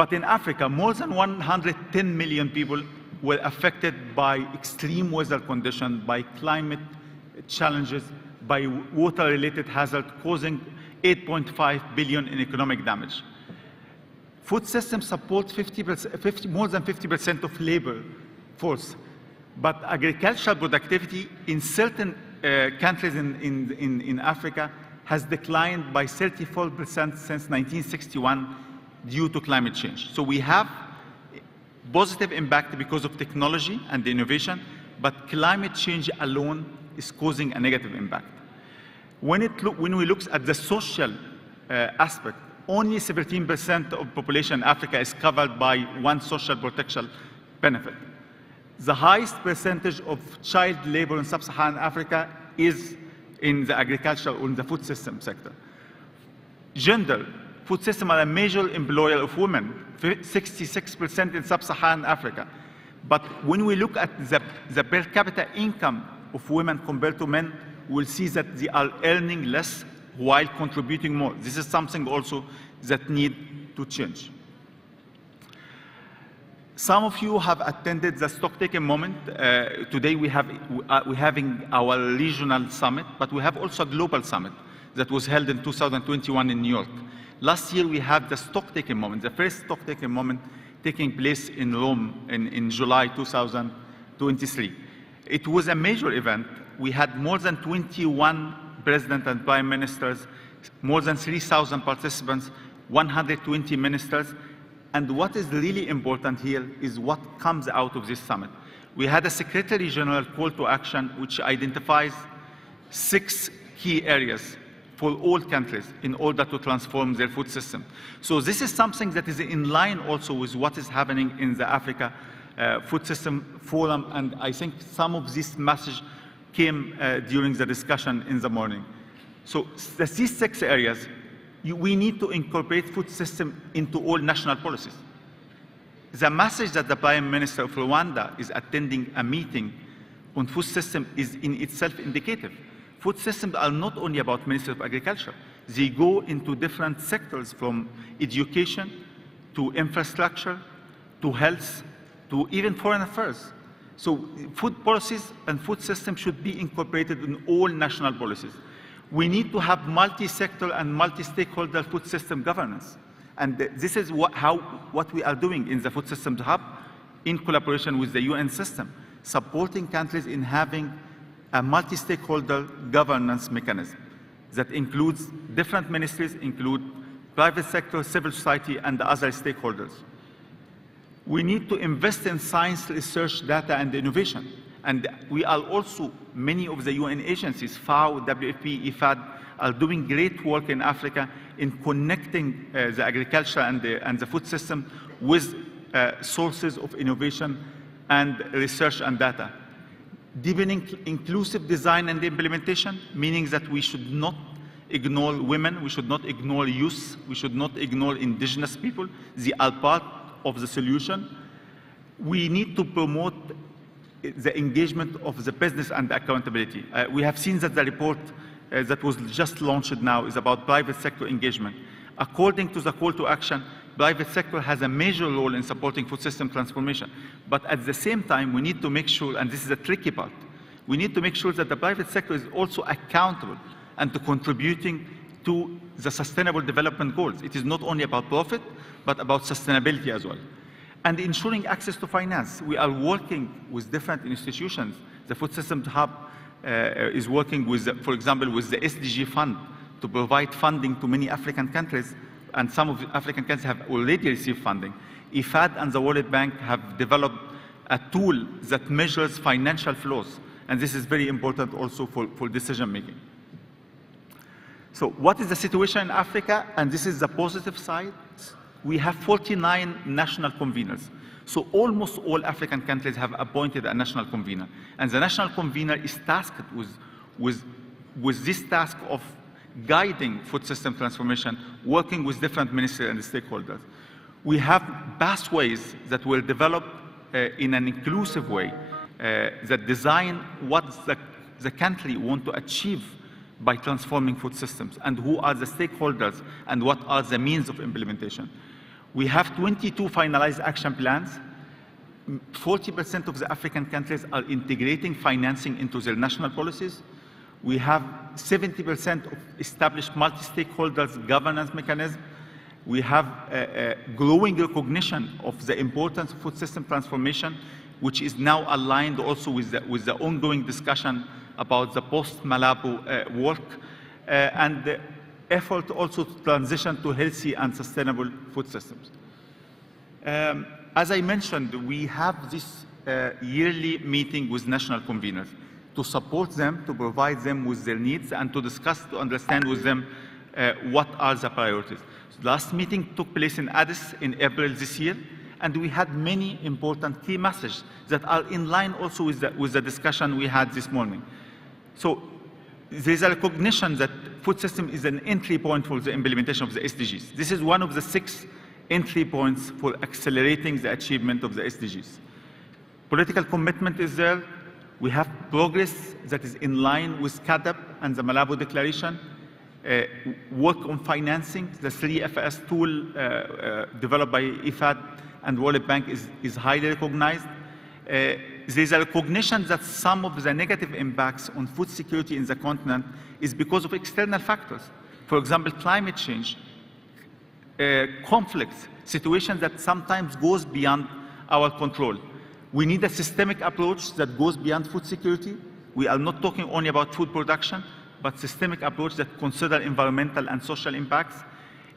But in Africa, more than 110 million people were affected by extreme weather conditions, by climate challenges, by water-related hazards, causing 8.5 billion in economic damage. Food systems support more than 50% of labor force. But agricultural productivity in certain countries in Africa has declined by 34% since 1961 due to climate change. So we have positive impact because of technology and innovation, but climate change alone is causing a negative impact. When we look at the social aspect, only 17% of population in Africa is covered by one social protection benefit. The highest percentage of child labor in sub-Saharan Africa is in the agricultural or in the food system sector. Gender, food systems are a major employer of women, 66% in sub-Saharan Africa. But when we look at the per capita income of women compared to men, we'll see that they are earning less while contributing more. This is something also that needs to change. Some of you have attended the stock-taking moment. Today we're having our regional summit, but we have also a global summit that was held in 2021 in New York. Last year we had the stock-taking moment, the first stock-taking moment taking place in Rome in July 2023. It was a major event. We had more than 21 presidents and prime ministers, more than 3,000 participants, 120 ministers. And what is really important here is what comes out of this summit. We had a Secretary General call to action which identifies 6 key areas for all countries in order to transform their food system. So this is something that is in line also with what is happening in the Africa Food System Forum, and I think some of this message came during the discussion in the morning. So these 6 areas, we need to incorporate food system into all national policies. The message that the Prime Minister of Rwanda is attending a meeting on food system is in itself indicative. Food systems are not only about Ministry of Agriculture. They go into different sectors, from education to infrastructure to health to even foreign affairs. So food policies and food systems should be incorporated in all national policies. We need to have multi-sector and multi-stakeholder food system governance. And this is what we are doing in the Food Systems Hub in collaboration with the UN system, supporting countries in having a multi-stakeholder governance mechanism that includes different ministries, include private sector, civil society, and other stakeholders. We need to invest in science, research, data, and innovation. And we are also, many of the UN agencies, FAO, WFP, IFAD, are doing great work in Africa in connecting the agriculture and the food system with sources of innovation and research and data. Deepening inclusive design and implementation, meaning that we should not ignore women, we should not ignore youth, we should not ignore indigenous people. They are part of the solution. We need to promote the engagement of the business and accountability. We have seen that the report that was just launched now is about private sector engagement. According to the call to action, private sector has a major role in supporting food system transformation. But at the same time, we need to make sure, and this is a tricky part, we need to make sure that the private sector is also accountable and to contributing to the sustainable development goals. It is not only about profit, but about sustainability as well. And ensuring access to finance. We are working with different institutions. The Food Systems Hub is working with, for example, with the SDG Fund to provide funding to many African countries, and some of the African countries have already received funding. IFAD and the World Bank have developed a tool that measures financial flows, and this is very important also for decision making. So what is the situation in Africa? And this is the positive side. we have 49 national conveners. So almost all African countries have appointed a national convener. And the national convener is tasked with this task of guiding food system transformation, working with different ministries and stakeholders. We have pathways that will develop in an inclusive way that design what the country want to achieve by transforming food systems, and who are the stakeholders, and what are the means of implementation. We have 22 finalized action plans. 40% of the African countries are integrating financing into their national policies. We have 70% of established multi-stakeholders governance mechanism. We have a growing recognition of the importance of food system transformation, which is now aligned also with the ongoing discussion about the post-Malabo work, and the effort also to transition to healthy and sustainable food systems. As I mentioned, we have this yearly meeting with national conveners to support them, to provide them with their needs, and to discuss, to understand with them what are the priorities. The last meeting took place in Addis in April this year, and we had many important key messages that are in line also with the discussion we had this morning. So there's a recognition that food system is an entry point for the implementation of the SDGs. This is one of the 6 entry points for accelerating the achievement of the SDGs. Political commitment is there. We have progress that is in line with CAADP and the Malabo Declaration. Work on financing, the 3FS tool developed by IFAD and World Bank is highly recognized. There's a recognition that some of the negative impacts on food security in the continent is because of external factors. For example, climate change, conflicts, situations that sometimes goes beyond our control. We need a systemic approach that goes beyond food security. We are not talking only about food production, but systemic approach that consider environmental and social impacts.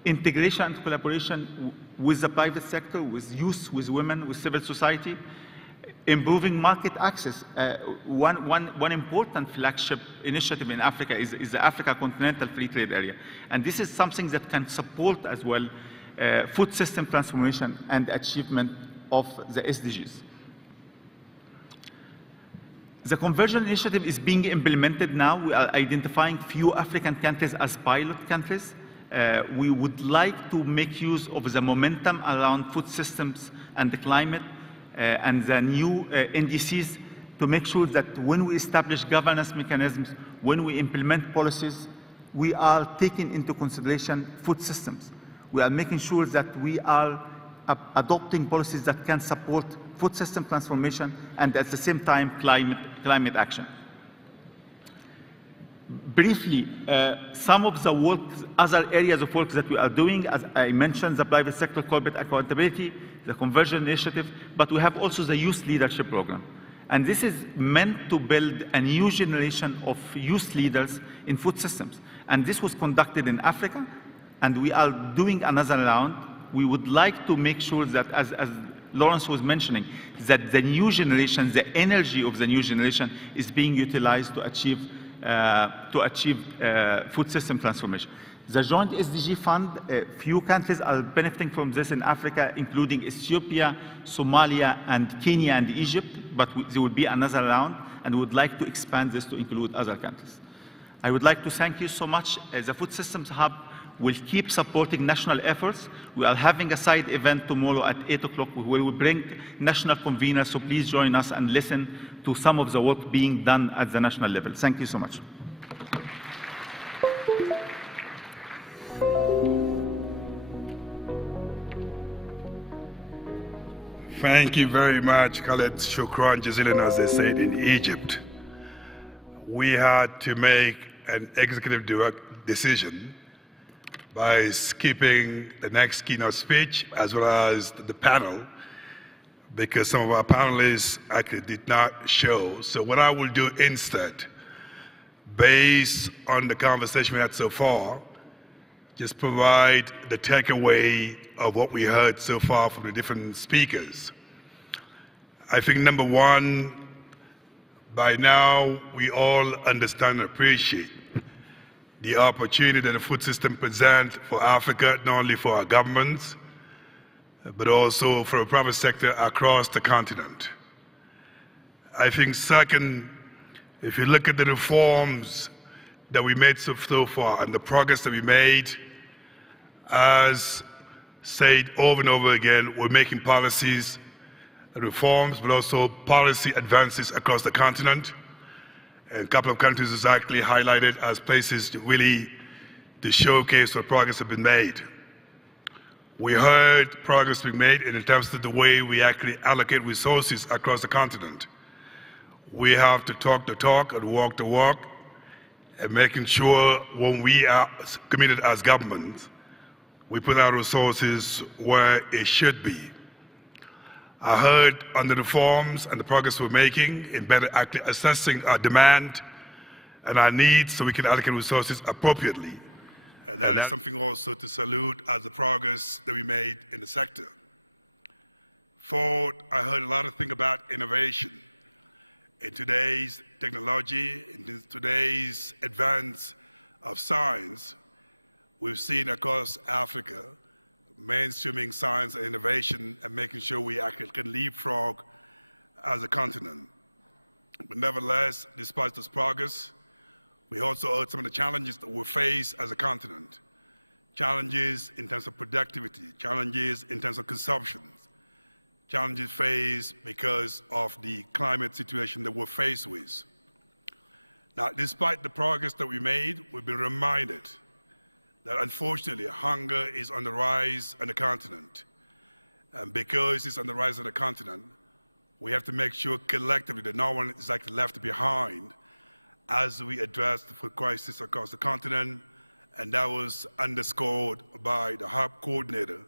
Integration and collaboration with the private sector, with youth, with women, with civil society. Improving market access. One important flagship initiative in Africa is the Africa Continental Free Trade Area. And this is something that can support as well food system transformation and achievement of the SDGs. The conversion initiative is being implemented now. We are identifying few African countries as pilot countries. We would like to make use of the momentum around food systems and the climate and the new NDCs to make sure that when we establish governance mechanisms, when we implement policies, we are taking into consideration food systems. We are making sure that we are adopting policies that can support food system transformation and at the same time climate action. Briefly, some of the work, other areas of work that we are doing, as I mentioned, the private sector corporate accountability, the conversion initiative, but we have also the youth leadership program. And this is meant to build a new generation of youth leaders in food systems. And this was conducted in Africa, and we are doing another round. We would like to make sure that, as Lawrence was mentioning, that the new generation, the energy of the new generation is being utilized to achieve food system transformation. The joint SDG fund, few countries are benefiting from this in Africa, including Ethiopia, Somalia, and Kenya and Egypt, but there will be another round, and we would like to expand this to include other countries. I would like to thank you so much. The Food Systems Hub will keep supporting national efforts. We are having a side event tomorrow at 8 o'clock where we bring national conveners, so please join us and listen to some of the work being done at the national level. Thank you so much. Thank you very much, Khaled. Shukran Jazilan, as they said in Egypt. We had to make an executive decision by skipping the next keynote speech as well as the panel, because some of our panelists actually did not show. So what I will do instead, based on the conversation we had so far, just provide the takeaway of what we heard so far from the different speakers. I think number one, by now we all understand and appreciate the opportunity that the food system presents for Africa, not only for our governments, but also for the private sector across the continent. I think second, if you look at the reforms that we made so far and the progress that we made, as said over and over again, we're making policies and reforms, but also policy advances across the continent. And a couple of countries is actually highlighted as places to really to showcase what progress has been made. We heard progress being made in terms of the way we actually allocate resources across the continent. We have to talk the talk and walk the walk, and making sure when we are committed as government, we put our resources where it should be. I heard on the reforms and the progress we're making in better actually assessing our demand and our needs so we can allocate resources appropriately. And that is something also to salute as the progress that we made in the sector. Fourth, I heard a lot of things about innovation. In today's technology, in today's advance of science, we've seen across Africa mainstreaming science and innovation and making sure we actually can leapfrog as a continent. But nevertheless, despite this progress, we also heard some of the challenges that we face as a continent. Challenges in terms of productivity, challenges in terms of consumption, challenges faced because of the climate situation that we're faced with. Now, despite the progress that we made, we've been reminded that unfortunately hunger is on the rise on the continent. And because it's on the rise on the continent, we have to make sure collectively that no one is actually left behind as we address the food crisis across the continent. And that was underscored by the hub coordinator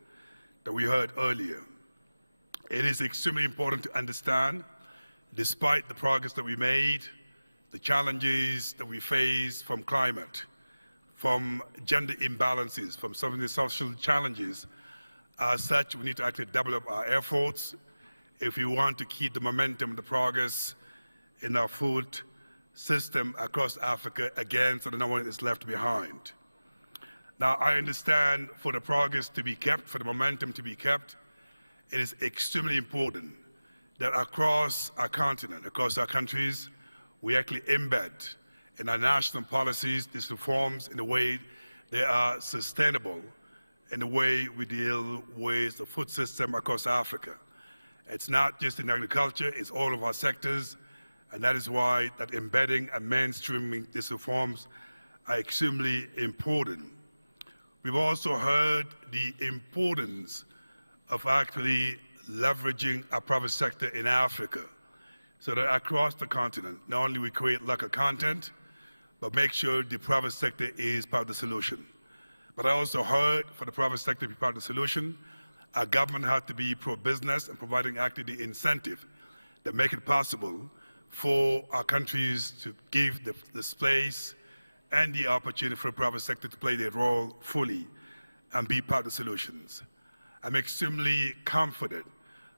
that we heard earlier. It is extremely important to understand, despite the progress that we made, the challenges that we face from climate, from gender imbalances, from some of the social challenges. As such, we need to actually develop our efforts if we want to keep the momentum, the progress in our food system across Africa again, so that no one is left behind. Now, I understand for the progress to be kept, for the momentum to be kept, it is extremely important that across our continent, across our countries, we actually embed in our national policies these reforms in a way they are sustainable, in the way we deal with the food system across Africa. It's not just in agriculture, it's all of our sectors, and that is why that embedding and mainstreaming these reforms are extremely important. We've also heard the importance of actually leveraging our private sector in Africa, so that across the continent, not only we create local content, but make sure the private sector is part of the solution. But I also heard for the private sector to be part of the solution, our government had to be pro-business and providing actually the incentive that make it possible for our countries to give the space and the opportunity for the private sector to play their role fully and be part of the solutions. I'm extremely comforted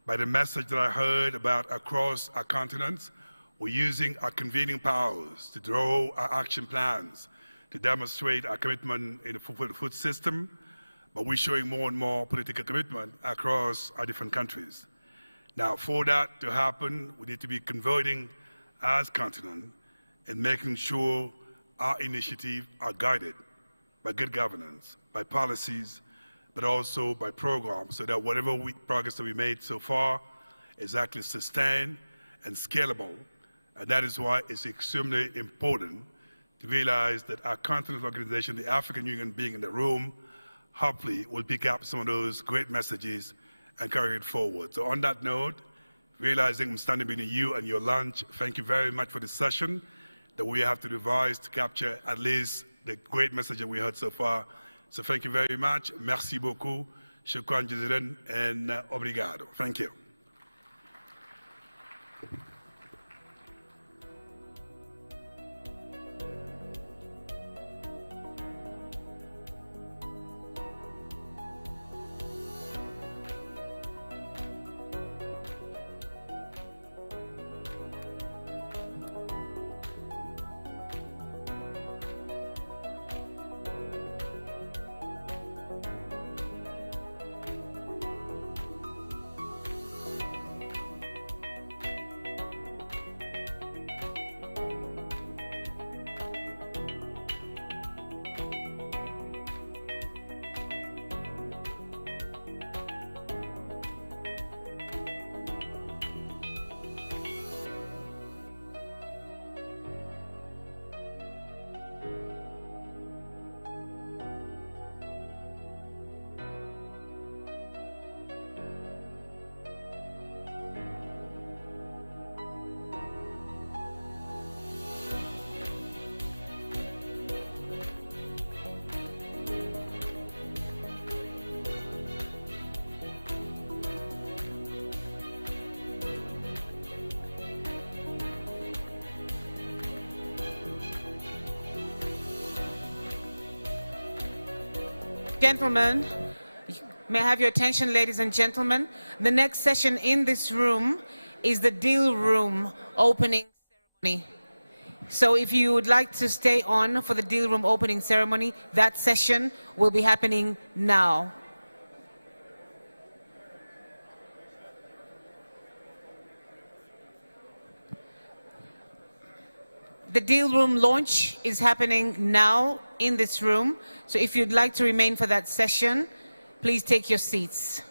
by the message that I heard about across our continents. We're using our convening powers to draw our action plans, to demonstrate our commitment in the food system, but we're showing more and more political commitment across our different countries. Now, for that to happen, we need to be converting as continent and making sure our initiatives are guided by good governance, by policies, but also by programs, so that whatever progress that we made so far is actually sustained and scalable. And that is why it's extremely important to realize that our continental organization, the African Union being in the room, hopefully will pick up some of those great messages and carry it forward. So on that note, realizing I'm standing between you and your lunch, thank you very much for this session that we have to revise to capture at least the great message that we heard so far. So thank you very much. Merci beaucoup. Shukran jazilan and obrigado. Thank you. Gentlemen, may I have your attention, ladies and gentlemen? The next session in this room is the deal room opening ceremony. So if you would like to stay on for the deal room opening ceremony, that session will be happening now. The deal room launch is happening now in this room. So if you'd like to remain for that session, please take your seats.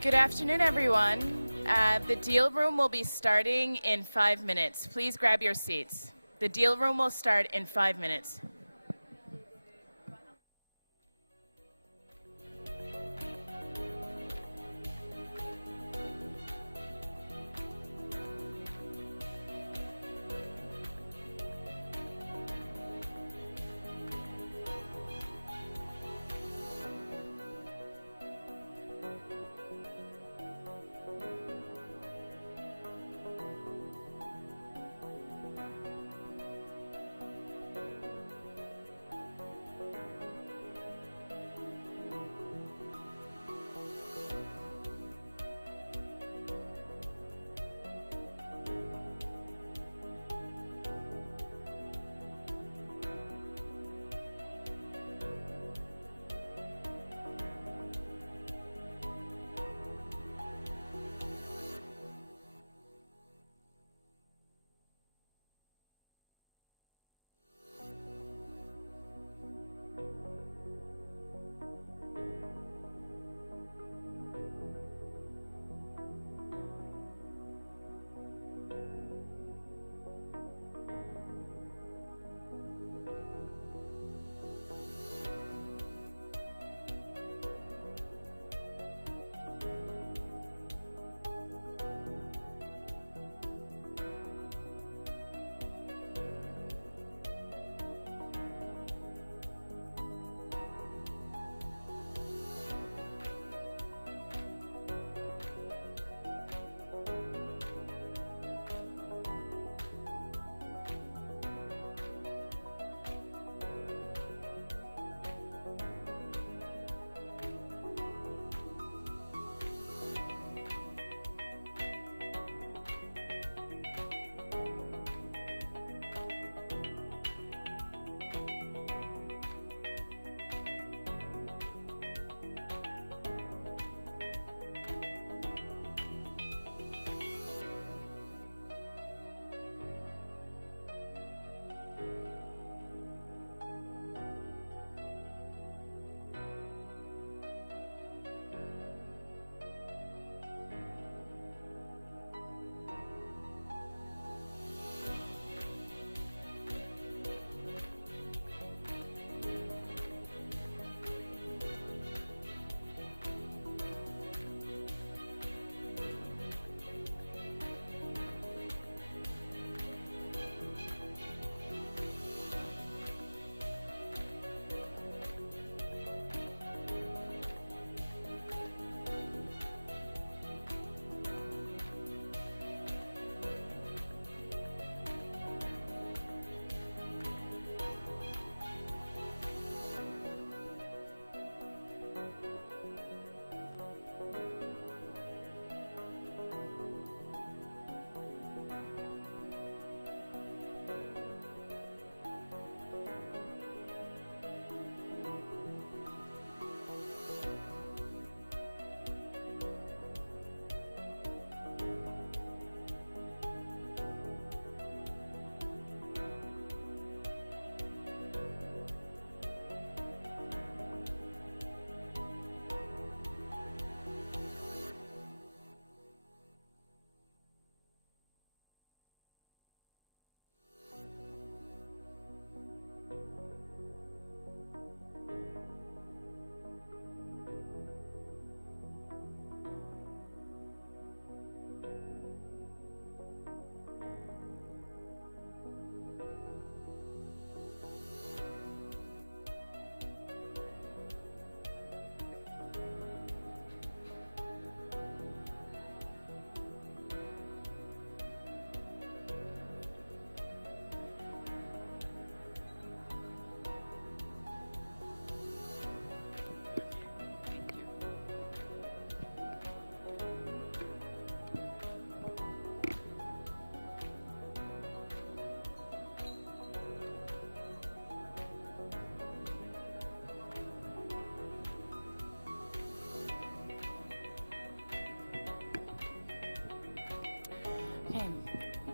Good afternoon, everyone. The deal room will be starting in 5 minutes. Please grab your seats. The deal room will start in 5 minutes.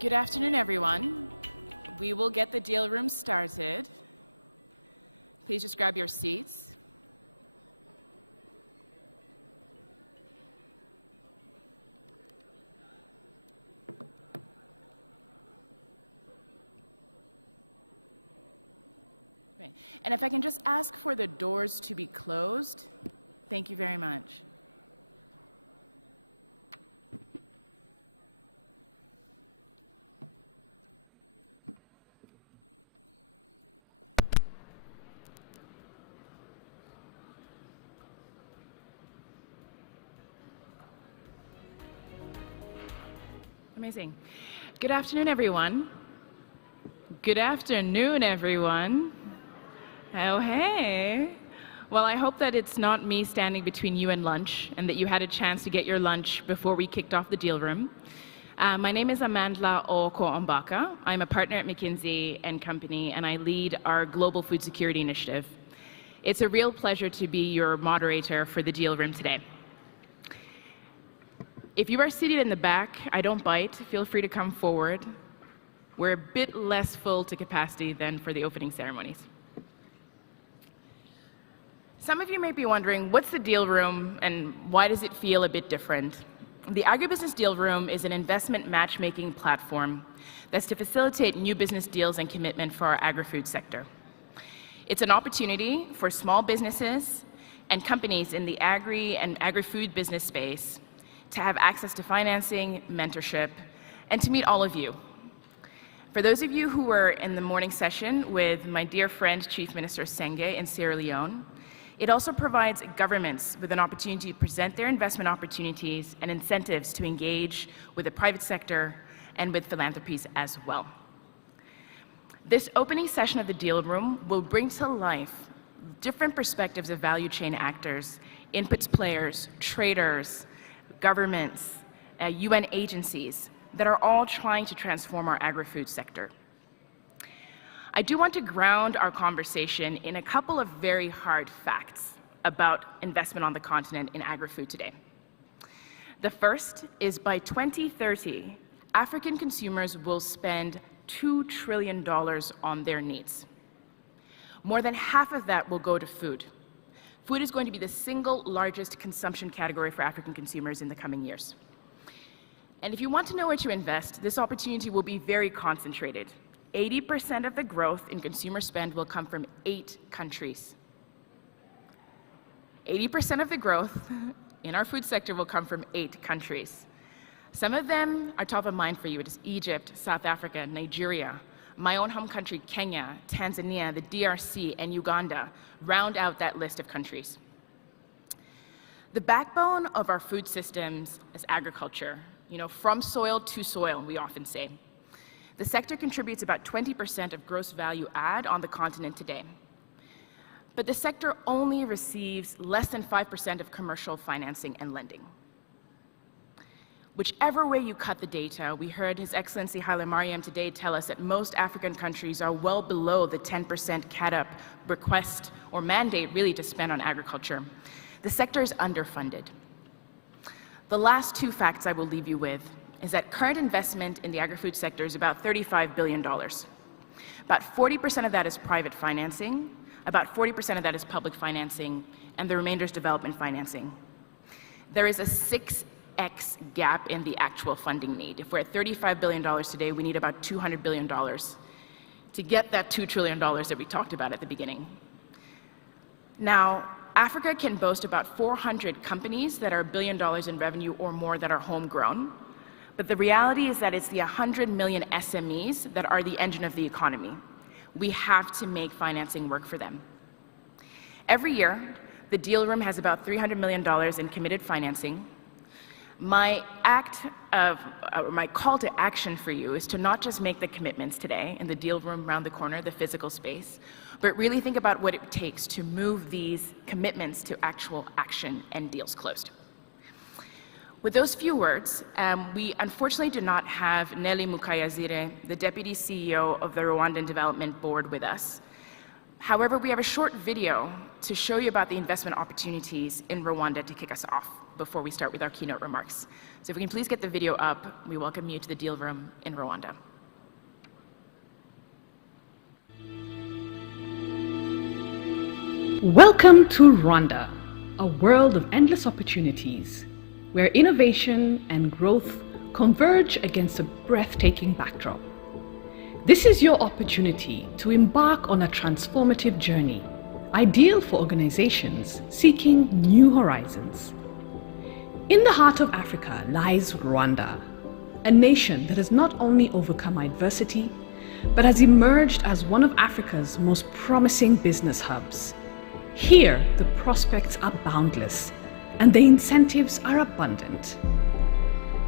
Good afternoon, everyone. We will get the deal room started. Please just grab your seats. Great. And if I can just ask for the doors to be closed, thank you very much. Amazing. Good afternoon, everyone. Good afternoon, everyone. Oh, hey. Well, I hope that it's not me standing between you and lunch and that you had a chance to get your lunch before we kicked off the deal room. My name is Amandla Oko-Ombaka. I'm a partner at McKinsey & Company, and I lead our Global Food Security Initiative. It's a real pleasure to be your moderator for the deal room today. If you are seated in the back, I don't bite, feel free to come forward. We're a bit less full to capacity than for the opening ceremonies. Some of you may be wondering, what's the deal room and why does it feel a bit different? The Agribusiness Deal Room is an investment matchmaking platform that's to facilitate new business deals and commitment for our agri-food sector. It's an opportunity for small businesses and companies in the agri and agri-food business space to have access to financing, mentorship, and to meet all of you. For those of you who were in the morning session with my dear friend, Chief Minister Senge in Sierra Leone, it also provides governments with an opportunity to present their investment opportunities and incentives to engage with the private sector and with philanthropies as well. This opening session of the Deal Room will bring to life different perspectives of value chain actors, inputs players, traders, governments, UN agencies that are all trying to transform our agri-food sector. I do want to ground our conversation in a couple of very hard facts about investment on the continent in agri-food today. The first is by 2030, African consumers will spend $2 trillion on their needs. More than half of that will go to food. Food is going to be the single largest consumption category for African consumers in the coming years. And if you want to know where to invest, this opportunity will be very concentrated. 80% of the growth in consumer spend will come from 8 countries. 80% of the growth in our food sector will come from 8 countries. Some of them are top of mind for you. It is Egypt, South Africa, Nigeria, my own home country, Kenya, Tanzania, the DRC, and Uganda round out that list of countries. The backbone of our food systems is agriculture. You know, from soil to soil, we often say. The sector contributes about 20% of gross value add on the continent today. But the sector only receives less than 5% of commercial financing and lending. Whichever way you cut the data, we heard His Excellency Haile Mariam today tell us that most African countries are well below the 10% CADUP request or mandate really to spend on agriculture. The sector is underfunded. The last 2 facts I will leave you with is that current investment in the agri-food sector is about $35 billion. About 40% of that is private financing, about 40% of that is public financing, and the remainder is development financing. There is a 6x gap in the actual funding need. If we're at $35 billion today, we need about $200 billion to get that $2 trillion that we talked about at the beginning. Now, Africa can boast about 400 companies that are $1 billion in revenue or more that are homegrown. But the reality is that it's the 100 million SMEs that are the engine of the economy. We have to make financing work for them. Every year, the Deal Room has about $300 million in committed financing. My call to action for you is to not just make the commitments today in the Deal Room around the corner, the physical space, but really think about what it takes to move these commitments to actual action and deals closed. With those few words, we unfortunately do not have Nelly Mukayazire, the Deputy CEO of the Rwandan Development Board, with us. However, we have a short video to show you about the investment opportunities in Rwanda to kick us off. before we start with our keynote remarks. So if we can please get the video up, we welcome you to the deal room in Rwanda. Welcome to Rwanda, a world of endless opportunities, where innovation and growth converge against a breathtaking backdrop. This is your opportunity to embark on a transformative journey, ideal for organizations seeking new horizons. In the heart of Africa lies Rwanda, a nation that has not only overcome adversity, but has emerged as one of Africa's most promising business hubs. Here, the prospects are boundless, and the incentives are abundant.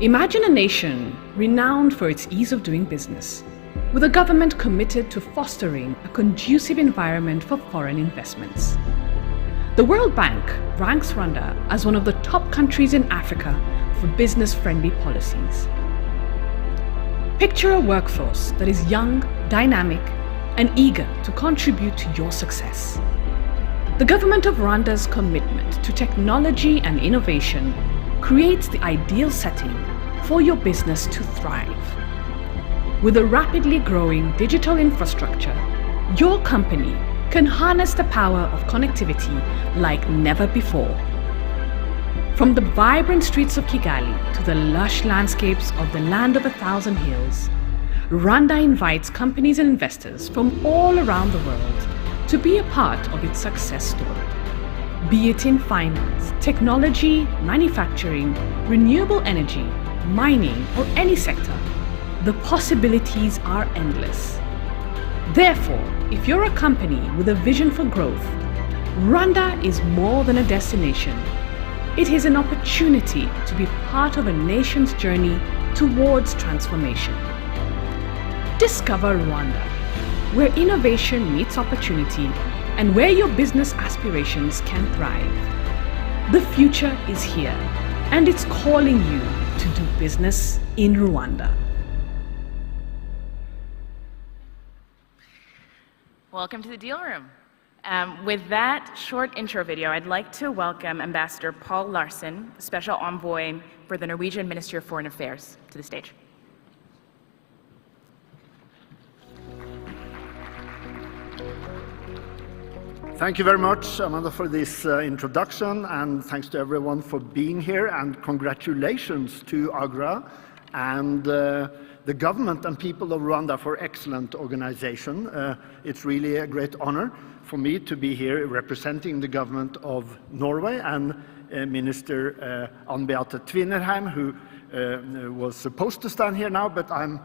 Imagine a nation renowned for its ease of doing business, with a government committed to fostering a conducive environment for foreign investments. The World Bank ranks Rwanda as one of the top countries in Africa for business-friendly policies. Picture a workforce that is young, dynamic, and eager to contribute to your success. The government of Rwanda's commitment to technology and innovation creates the ideal setting for your business to thrive. With a rapidly growing digital infrastructure, your company can harness the power of connectivity like never before. From the vibrant streets of Kigali to the lush landscapes of the land of 1,000 hills, Rwanda invites companies and investors from all around the world to be a part of its success story. Be it in finance, technology, manufacturing, renewable energy, mining, or any sector, the possibilities are endless. Therefore, if you're a company with a vision for growth, Rwanda is more than a destination. It is an opportunity to be part of a nation's journey towards transformation. Discover Rwanda, where innovation meets opportunity and where your business aspirations can thrive. The future is here, and it's calling you to do business in Rwanda. Welcome to the deal room. With that short intro video, I'd like to welcome Ambassador Paul Larsen, Special Envoy for the Norwegian Ministry of Foreign Affairs, to the stage. Thank you very much, Amanda, for this introduction, and thanks to everyone for being here, and congratulations to AGRA and the government and people of Rwanda for excellent organization. It's really a great honor for me to be here representing the government of Norway and Minister Ann Beate Tvinnerheim, who was supposed to stand here now, but I'm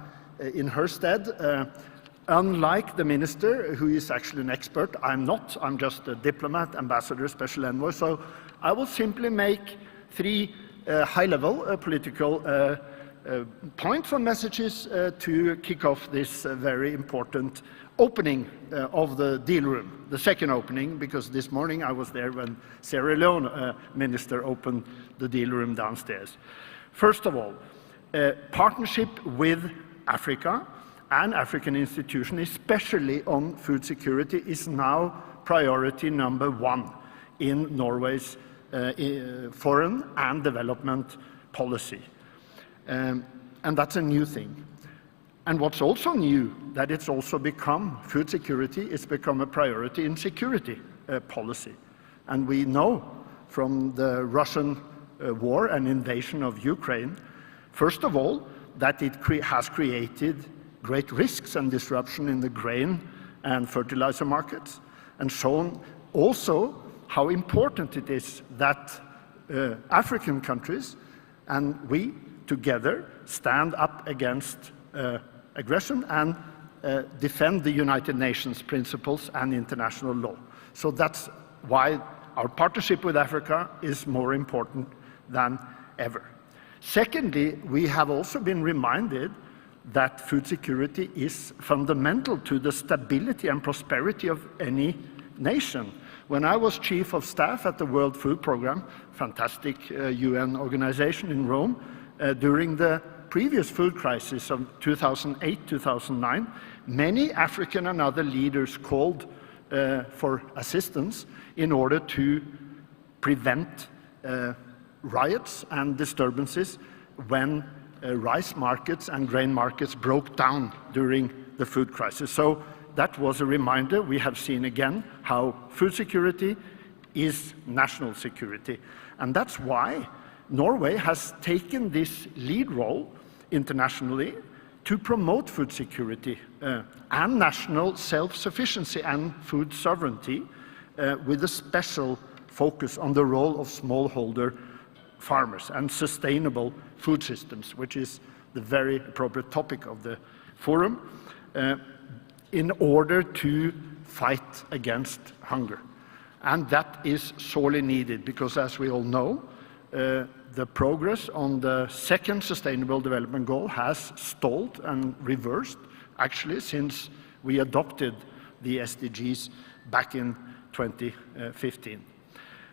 in her stead. Unlike the minister, who is actually an expert, I'm not. I'm just a diplomat, ambassador, special envoy. So I will simply make three high-level political points and messages to kick off this very important opening of the deal room, the second opening, because this morning I was there when Sierra Leone minister opened the deal room downstairs. First of all, partnership with Africa and African institutions, especially on food security, is now priority number one in Norway's foreign and development policy. And that's a new thing. And what's also new, that it's also become, food security, it's become a priority in security policy. And we know from the Russian war and invasion of Ukraine, first of all, that it has created great risks and disruption in the grain and fertilizer markets, and shown also how important it is that African countries and we together stand up against aggression and defend the United Nations principles and international law. So that's why our partnership with Africa is more important than ever. Secondly, we have also been reminded that food security is fundamental to the stability and prosperity of any nation. When I was chief of staff at the World Food Programme, fantastic UN organization in Rome, during the previous food crisis of 2008-2009, many African and other leaders called for assistance in order to prevent riots and disturbances when rice markets and grain markets broke down during the food crisis. So that was a reminder. We have seen again how food security is national security. And that's why Norway has taken this lead role internationally to promote food security and national self-sufficiency and food sovereignty with a special focus on the role of smallholder farmers and sustainable food systems, which is the very appropriate topic of the forum, in order to fight against hunger. And that is sorely needed because, as we all know, the progress on the second Sustainable Development Goal has stalled and reversed, actually, since we adopted the SDGs back in 2015.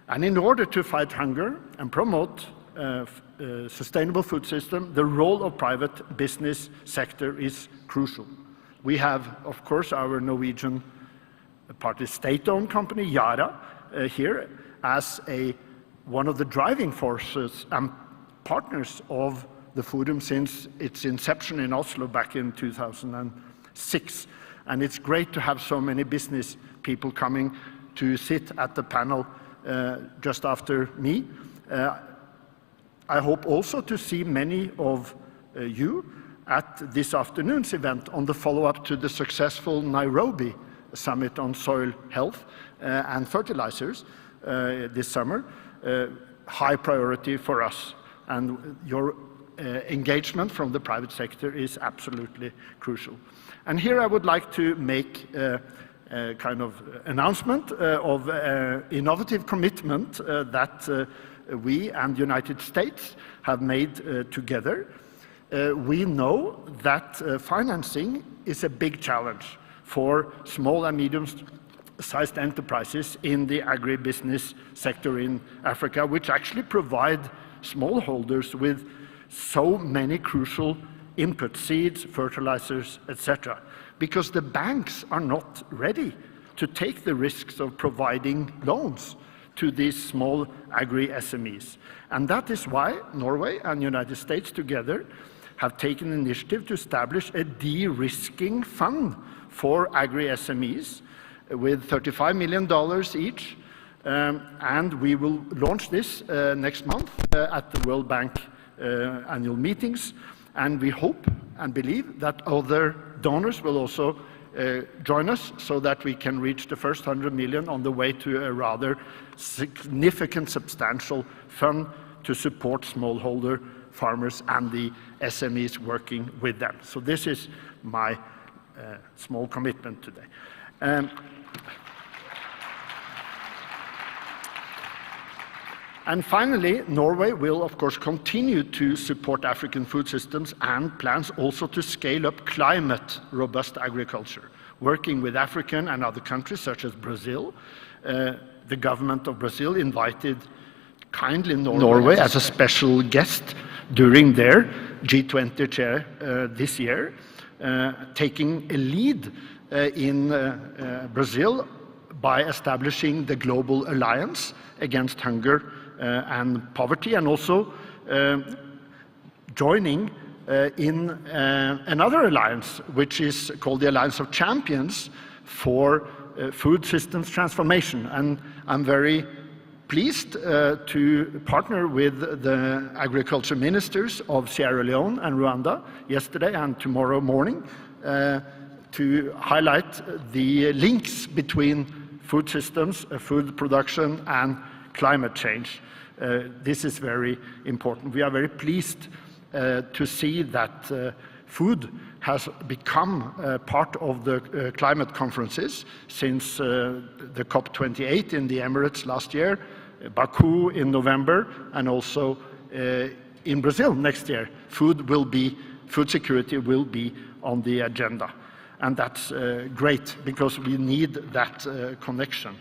And in order to fight hunger and promote a sustainable food system, the role of private business sector is crucial. We have, of course, our Norwegian, partly state-owned company, Yara, here as one of the driving forces and partners of the Forum since its inception in Oslo back in 2006. And it's great to have so many business people coming to sit at the panel just after me. I hope also to see many of you at this afternoon's event on the follow-up to the successful Nairobi Summit on Soil Health and Fertilizers this summer. High priority for us, and your engagement from the private sector is absolutely crucial. And here I would like to make a kind of announcement of innovative commitment that we and the United States have made together. We know that financing is a big challenge for small and medium-sized enterprises in the agribusiness sector in Africa, which actually provide smallholders with so many crucial inputs, seeds, fertilizers, etc., because the banks are not ready to take the risks of providing loans to these small agri-SMEs. And that is why Norway and the United States together have taken an initiative to establish a de-risking fund for agri-SMEs with $35 million each. And we will launch this next month at the World Bank annual meetings. And we hope and believe that other donors will also join us so that we can reach the first 100 million on the way to a rather significant, substantial fund to support smallholder farmers and the SMEs working with them. So this is my small commitment today. And finally, Norway will, of course, continue to support African food systems and plans also to scale up climate-robust agriculture, working with African and other countries such as Brazil. The government of Brazil invited kindly Norway as a special guest during their G20 chair this year, taking a lead in Brazil by establishing the Global Alliance Against Hunger and Poverty, and also joining in another alliance, which is called the Alliance of Champions for Food Systems Transformation. And I'm very pleased to partner with the agriculture ministers of Sierra Leone and Rwanda yesterday and tomorrow morning to highlight the links between food systems, food production, and climate change. This is very important. We are very pleased to see that food has become part of the climate conferences since the COP28 in the Emirates last year, Baku in November, and also in Brazil next year. Food security will be on the agenda. And that's great because we need that connection.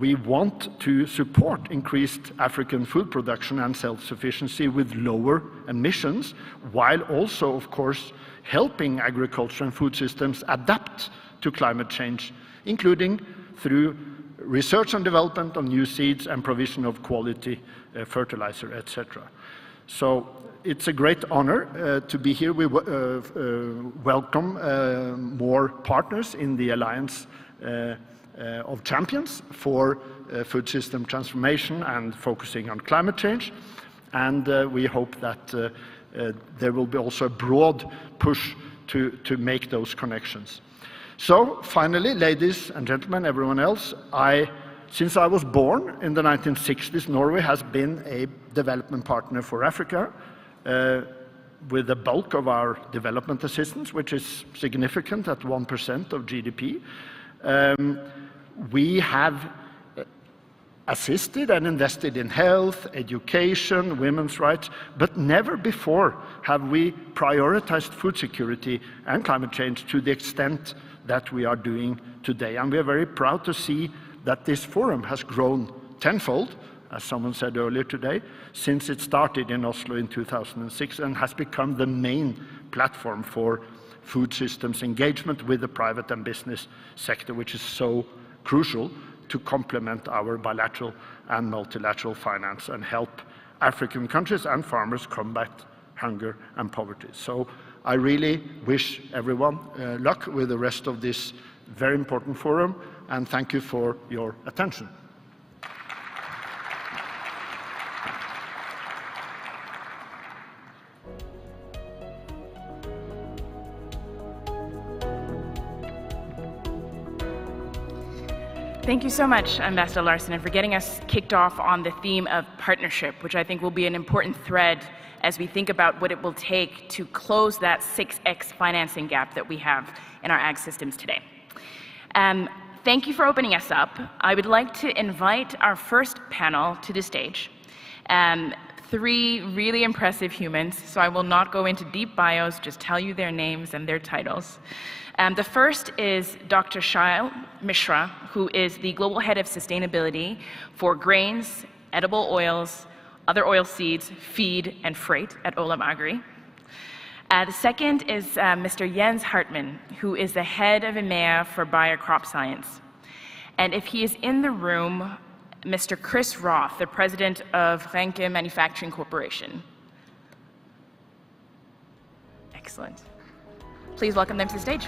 We want to support increased African food production and self-sufficiency with lower emissions, while also, of course, helping agriculture and food systems adapt to climate change, including through research and development of new seeds and provision of quality fertilizer, etc. So it's a great honor to be here. We welcome more partners in the Alliance of Champions for food system transformation and focusing on climate change. And we hope that there will be also a broad push to make those connections. So finally, ladies and gentlemen, everyone else, since I was born in the 1960s, Norway has been a development partner for Africa with the bulk of our development assistance, which is significant at 1% of GDP. We have assisted and invested in health, education, women's rights, but never before have we prioritized food security and climate change to the extent that we are doing today. And we are very proud to see that this forum has grown tenfold, as someone said earlier today, since it started in Oslo in 2006 and has become the main platform for food systems engagement with the private and business sector, which is so crucial to complement our bilateral and multilateral finance and help African countries and farmers combat hunger and poverty. So I really wish everyone luck with the rest of this very important forum, and thank you for your attention. Thank you so much, Ambassador Larsen, and for getting us kicked off on the theme of partnership, which I think will be an important thread as we think about what it will take to close that 6x financing gap that we have in our ag systems today. Thank you for opening us up. I would like to invite our first panel to the stage. 3 really impressive humans, so I will not go into deep bios, just tell you their names and their titles. The first is Dr. Shail Mishra, who is the Global Head of Sustainability for Grains, Edible Oils, Other Oil Seeds, Feed, and Freight at Olam Agri. The second is Mr. Jens Hartmann, who is the Head of EMEA for Bayer Crop Science. And if he is in the room, Mr. Chris Roth, the President of Renke Manufacturing Corporation. Excellent. Please welcome them to the stage.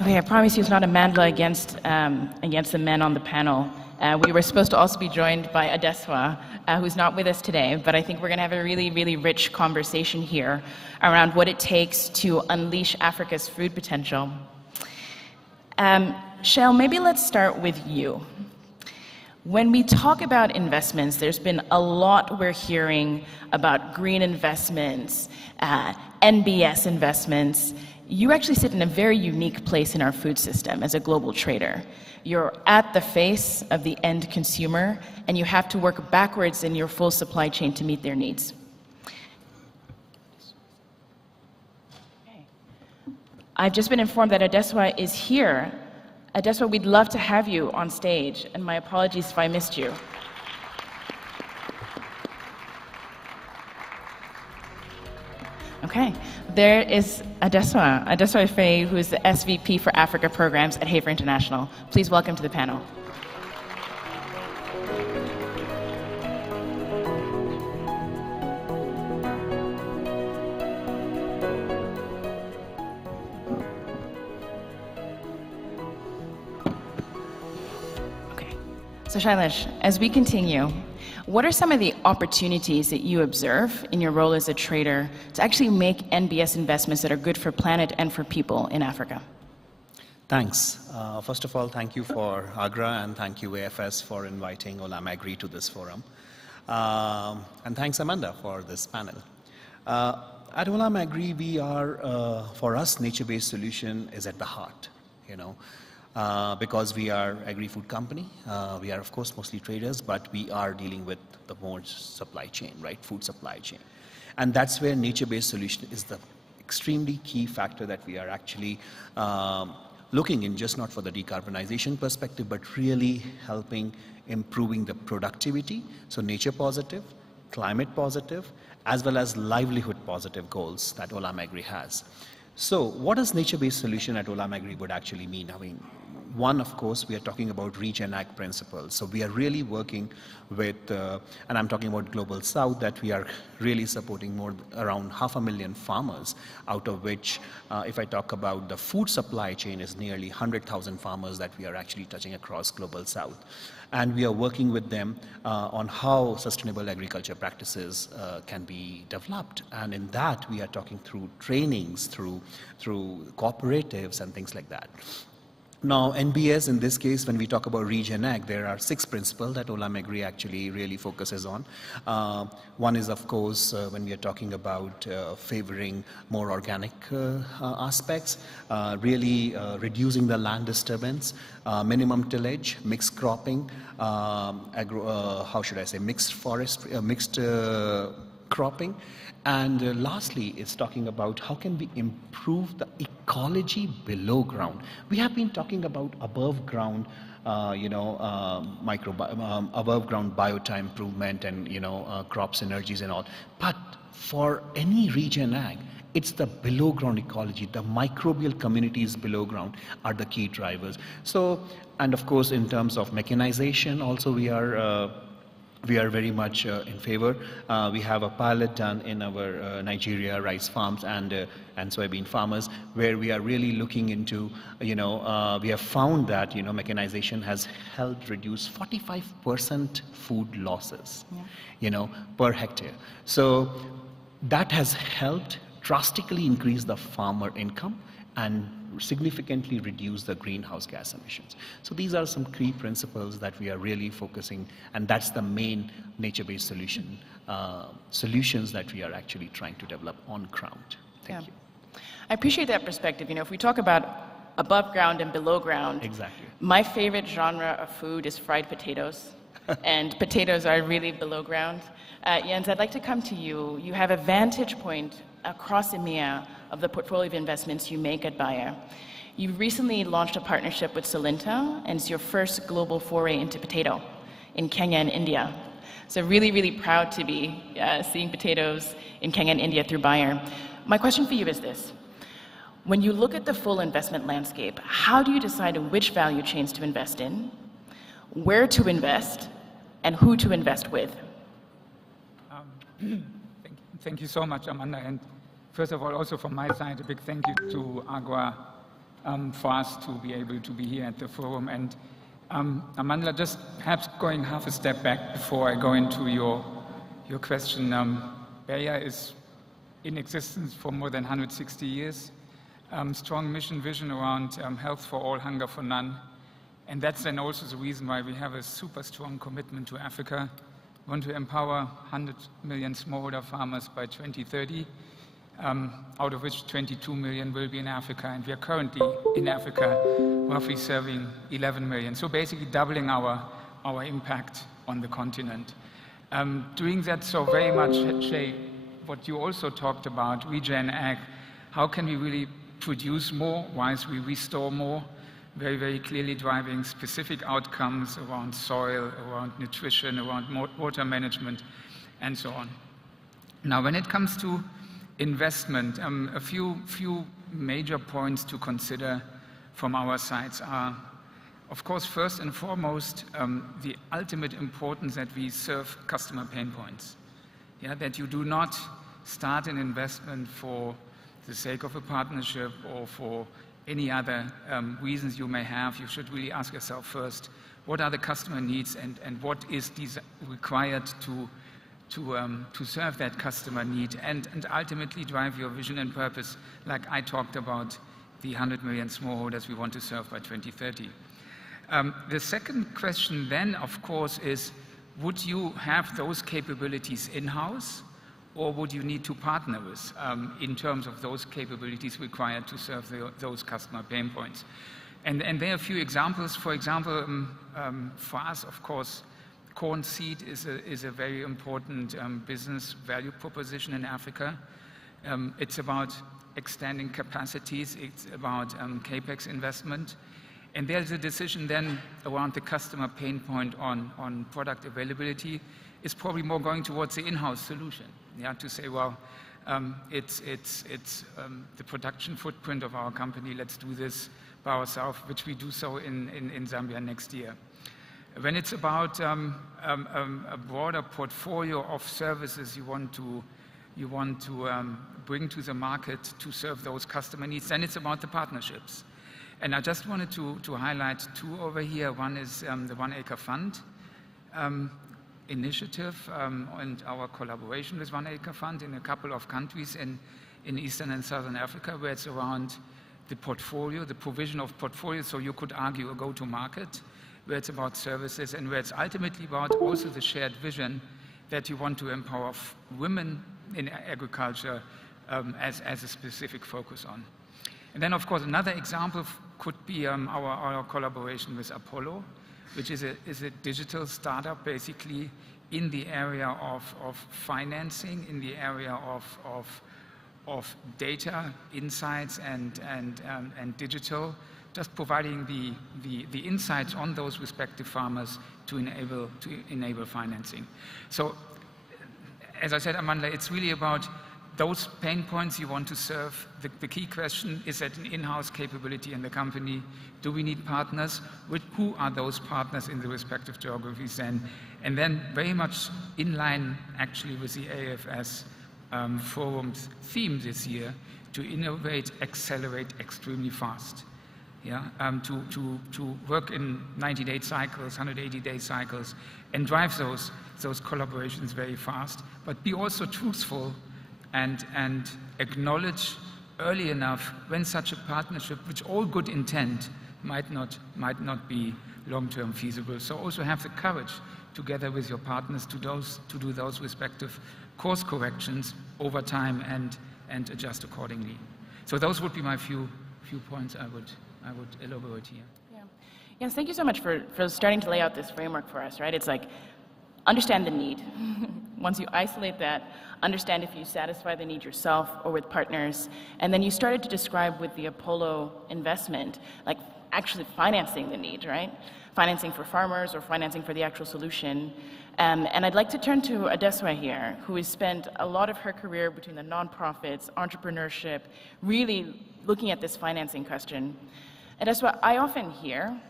Okay, I promise you it's not a mandala against the men on the panel. We were supposed to also be joined by Adeswa, who's not with us today, but I think we're going to have a really, really rich conversation here around what it takes to unleash Africa's food potential. Shail, maybe let's start with you. When we talk about investments, there's been a lot we're hearing about green investments, NBS investments. You actually sit in a very unique place in our food system as a global trader. You're at the face of the end consumer, and you have to work backwards in your full supply chain to meet their needs. Okay. I've just been informed that Adeswa is here. Adeswa, we'd love to have you on stage, and my apologies if I missed you. Okay, there is Adeswa Ife, who is the SVP for Africa Programs at Haver International. Please welcome to the panel. Okay, so Shailesh, as we continue, what are some of the opportunities that you observe in your role as a trader to actually make NBS investments that are good for planet and for people in Africa? Thanks. First of all, thank you for Agra, and thank you AFS for inviting Olam Agri to this forum. And thanks Amanda for this panel. At Olam Agri, we are, for us, nature-based solution is at the heart, because we are agri-food company. We are, of course, mostly traders, but we are dealing with the more supply chain, right? Food supply chain. And that's where nature-based solution is the extremely key factor that we are actually looking in just not for the decarbonization perspective, but really helping improving the productivity, so nature positive, climate positive, as well as livelihood positive goals that Olam Agri has. So what does nature-based solution at Olam Agri would actually mean? I mean, one, of course, we are talking about reach and act principles. So we are really working with, and I'm talking about Global South, that we are really supporting more around 500,000 farmers, out of which, if I talk about the food supply chain, is nearly 100,000 farmers that we are actually touching across Global South. And we are working with them on how sustainable agriculture practices can be developed. And in that, we are talking through trainings, through cooperatives and things like that. Now, NBS, in this case, when we talk about Reach and Act, there are 6 principles that Olam Agri actually really focuses on. One is, of course, when we are talking about favoring more organic aspects, really reducing the land disturbance, minimum tillage, mixed cropping, mixed forest, mixed cropping. And lastly, it's talking about how can we improve the ecology below ground. We have been talking about above ground, above ground biota improvement and, crop synergies and all. But for any region ag, it's the below ground ecology, the microbial communities below ground are the key drivers. So, and of course, in terms of mechanization, also we are very much in favor. We have a pilot done in our Nigeria rice farms and soybean farmers, where we are really looking into, we have found that, mechanization has helped reduce 45% food losses, per hectare. So that has helped drastically increase the farmer income and significantly reduce the greenhouse gas emissions. So these are some key principles that we are really focusing, and that's the main nature-based solutions that we are actually trying to develop on ground. Thank you. I appreciate that perspective. If we talk about above ground and below ground, exactly. My favorite genre of food is fried potatoes, and potatoes are really below ground. Jens, I'd like to come to you. You have a vantage point across EMEA of the portfolio of investments you make at Bayer. You recently launched a partnership with Solinta, and it's your first global foray into potato in Kenya and India. So really, really proud to be seeing potatoes in Kenya and India through Bayer. My question for you is this. When you look at the full investment landscape, how do you decide which value chains to invest in, where to invest, and who to invest with? Thank you so much, Amanda. And first of all, also from my side, a big thank you to AGRA for us to be able to be here at the forum. And Amanda, just perhaps going half a step back before I go into your question. Bayer is in existence for more than 160 years. Strong mission vision around health for all, hunger for none. And that's then also the reason why we have a super strong commitment to Africa. We want to empower 100 million smallholder farmers by 2030, out of which 22 million will be in Africa. And we are currently in Africa roughly serving 11 million. So basically doubling our impact on the continent. Doing that so very much, Shay, what you also talked about, regen ag, how can we really produce more whilst we restore more? Very, very clearly driving specific outcomes around soil, around nutrition, around water management, and so on. Now, when it comes to investment, a few major points to consider from our sides are, of course, first and foremost, the ultimate importance that we serve customer pain points. Yeah, that you do not start an investment for the sake of a partnership or for any other reasons you may have. You should really ask yourself first, what are the customer needs and what is required to serve that customer need and ultimately drive your vision and purpose, like I talked about the 100 million smallholders we want to serve by 2030. The second question then, of course, is would you have those capabilities in-house, or would you need to partner with in terms of those capabilities required to serve those customer pain points? And there are a few examples. For example, for us, of course, corn seed is a very important business value proposition in Africa. It's about extending capacities. It's about CapEx investment. And there's a decision then around the customer pain point on product availability is probably more going towards the in-house solution. Yeah, to say, well, it's the production footprint of our company. Let's do this by ourselves, which we do so in Zambia next year. When it's about a broader portfolio of services you want to bring to the market to serve those customer needs, then it's about the partnerships. And I just wanted to highlight two over here. One is the 1 Acre Fund initiative and our collaboration with 1 Acre Fund in a couple of countries in Eastern and Southern Africa, where it's around the portfolio, the provision of portfolio, so you could argue a go-to-market, where it's about services, and where it's ultimately about also the shared vision that you want to empower women in agriculture as a specific focus on. And then, of course, another example could be our collaboration with Apollo, which is a digital startup basically in the area of financing, in the area of data, insights, and digital, just providing the insights on those respective farmers to enable financing. So, as I said, Amanda, it's really about those pain points you want to serve. The key question is that an in-house capability in the company. Do we need partners? Who are those partners in the respective geographies then? And then very much in line actually with the AFS Forum's theme this year, to innovate, accelerate extremely fast. Yeah, to work in 90-day cycles, 180-day cycles, and drive those collaborations very fast, but be also truthful and acknowledge early enough when such a partnership, which all good intent, might not be long-term feasible. So also have the courage, together with your partners, to do those respective course corrections over time and adjust accordingly. So those would be my few points I would elaborate here. Yeah. Yes, thank you so much for starting to lay out this framework for us, right? It's like, understand the need. Once you isolate that, understand if you satisfy the need yourself or with partners, and then you started to describe with the Apollo investment, like actually financing the need, right? Financing for farmers or financing for the actual solution. And I'd like to turn to Adeswa here, who has spent a lot of her career between the nonprofits, entrepreneurship, really looking at this financing question. Adeswa, I often hear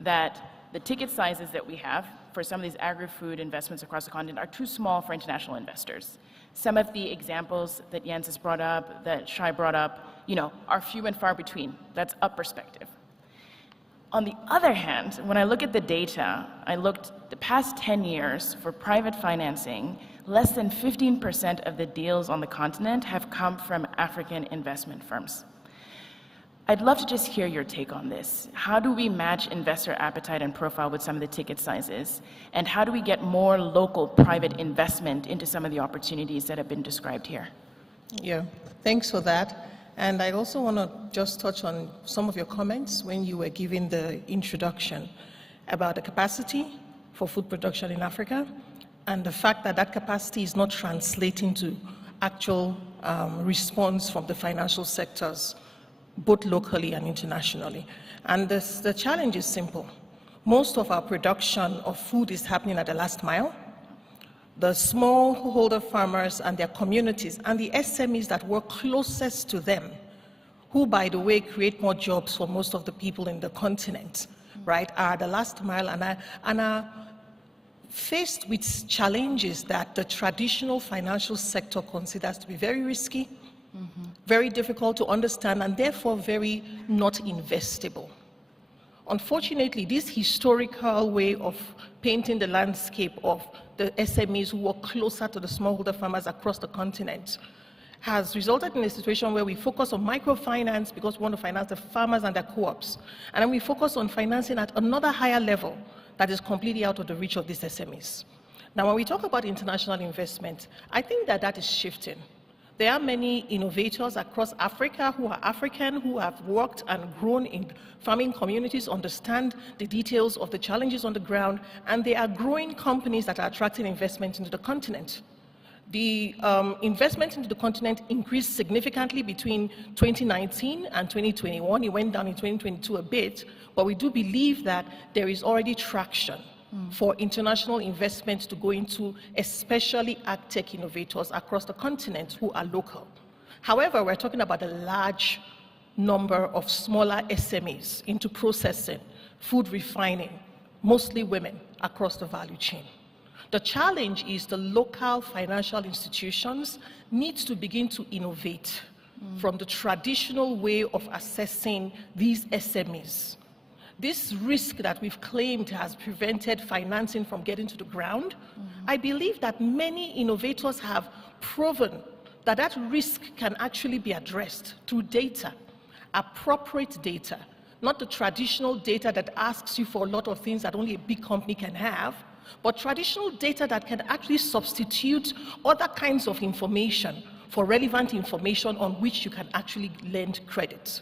that the ticket sizes that we have for some of these agri-food investments across the continent are too small for international investors. Some of the examples that Jens has brought up, that Shai brought up, are few and far between. That's a perspective. On the other hand, when I look at the data, I looked the past 10 years for private financing, less than 15% of the deals on the continent have come from African investment firms. I'd love to just hear your take on this. How do we match investor appetite and profile with some of the ticket sizes? And how do we get more local private investment into some of the opportunities that have been described here? Yeah, thanks for that. And I also want to just touch on some of your comments when you were giving the introduction about the capacity for food production in Africa and the fact that that capacity is not translating to actual response from the financial sectors, both locally and internationally. And the challenge is simple. Most of our production of food is happening at the last mile. The smallholder farmers and their communities and the SMEs that work closest to them, who, by the way, create more jobs for most of the people in the continent, right, are the last mile and are faced with challenges that the traditional financial sector considers to be very risky, very difficult to understand, and therefore very not investable. Unfortunately, this historical way of painting the landscape of the SMEs who work closer to the smallholder farmers across the continent has resulted in a situation where we focus on microfinance because we want to finance the farmers and their co-ops. And then we focus on financing at another higher level that is completely out of the reach of these SMEs. Now, when we talk about international investment, I think that is shifting. There are many innovators across Africa who are African, who have worked and grown in farming communities, understand the details of the challenges on the ground, and there are growing companies that are attracting investment into the continent. The investment into the continent increased significantly between 2019 and 2021. It went down in 2022 a bit, but we do believe that there is already traction for international investment to go into especially ag-tech innovators across the continent who are local. However, we're talking about a large number of smaller SMEs into processing, food refining, mostly women across the value chain. The challenge is the local financial institutions need to begin to innovate from the traditional way of assessing these SMEs. This risk that we've claimed has prevented financing from getting to the ground, I believe that many innovators have proven that that risk can actually be addressed through data, appropriate data, not the traditional data that asks you for a lot of things that only a big company can have, but traditional data that can actually substitute other kinds of information for relevant information on which you can actually lend credit.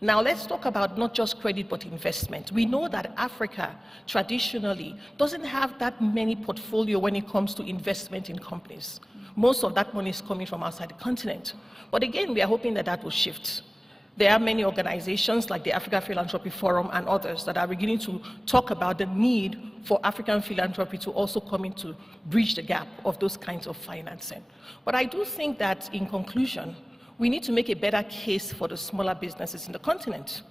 Now let's talk about not just credit but investment. We know that Africa traditionally doesn't have that many portfolio when it comes to investment in companies. Most of that money is coming from outside the continent. But again, we are hoping that that will shift. There are many organizations like the Africa Philanthropy Forum and others that are beginning to talk about the need for African philanthropy to also come in to bridge the gap of those kinds of financing. But I do think that, in conclusion, we need to make a better case for the smaller businesses in the continent.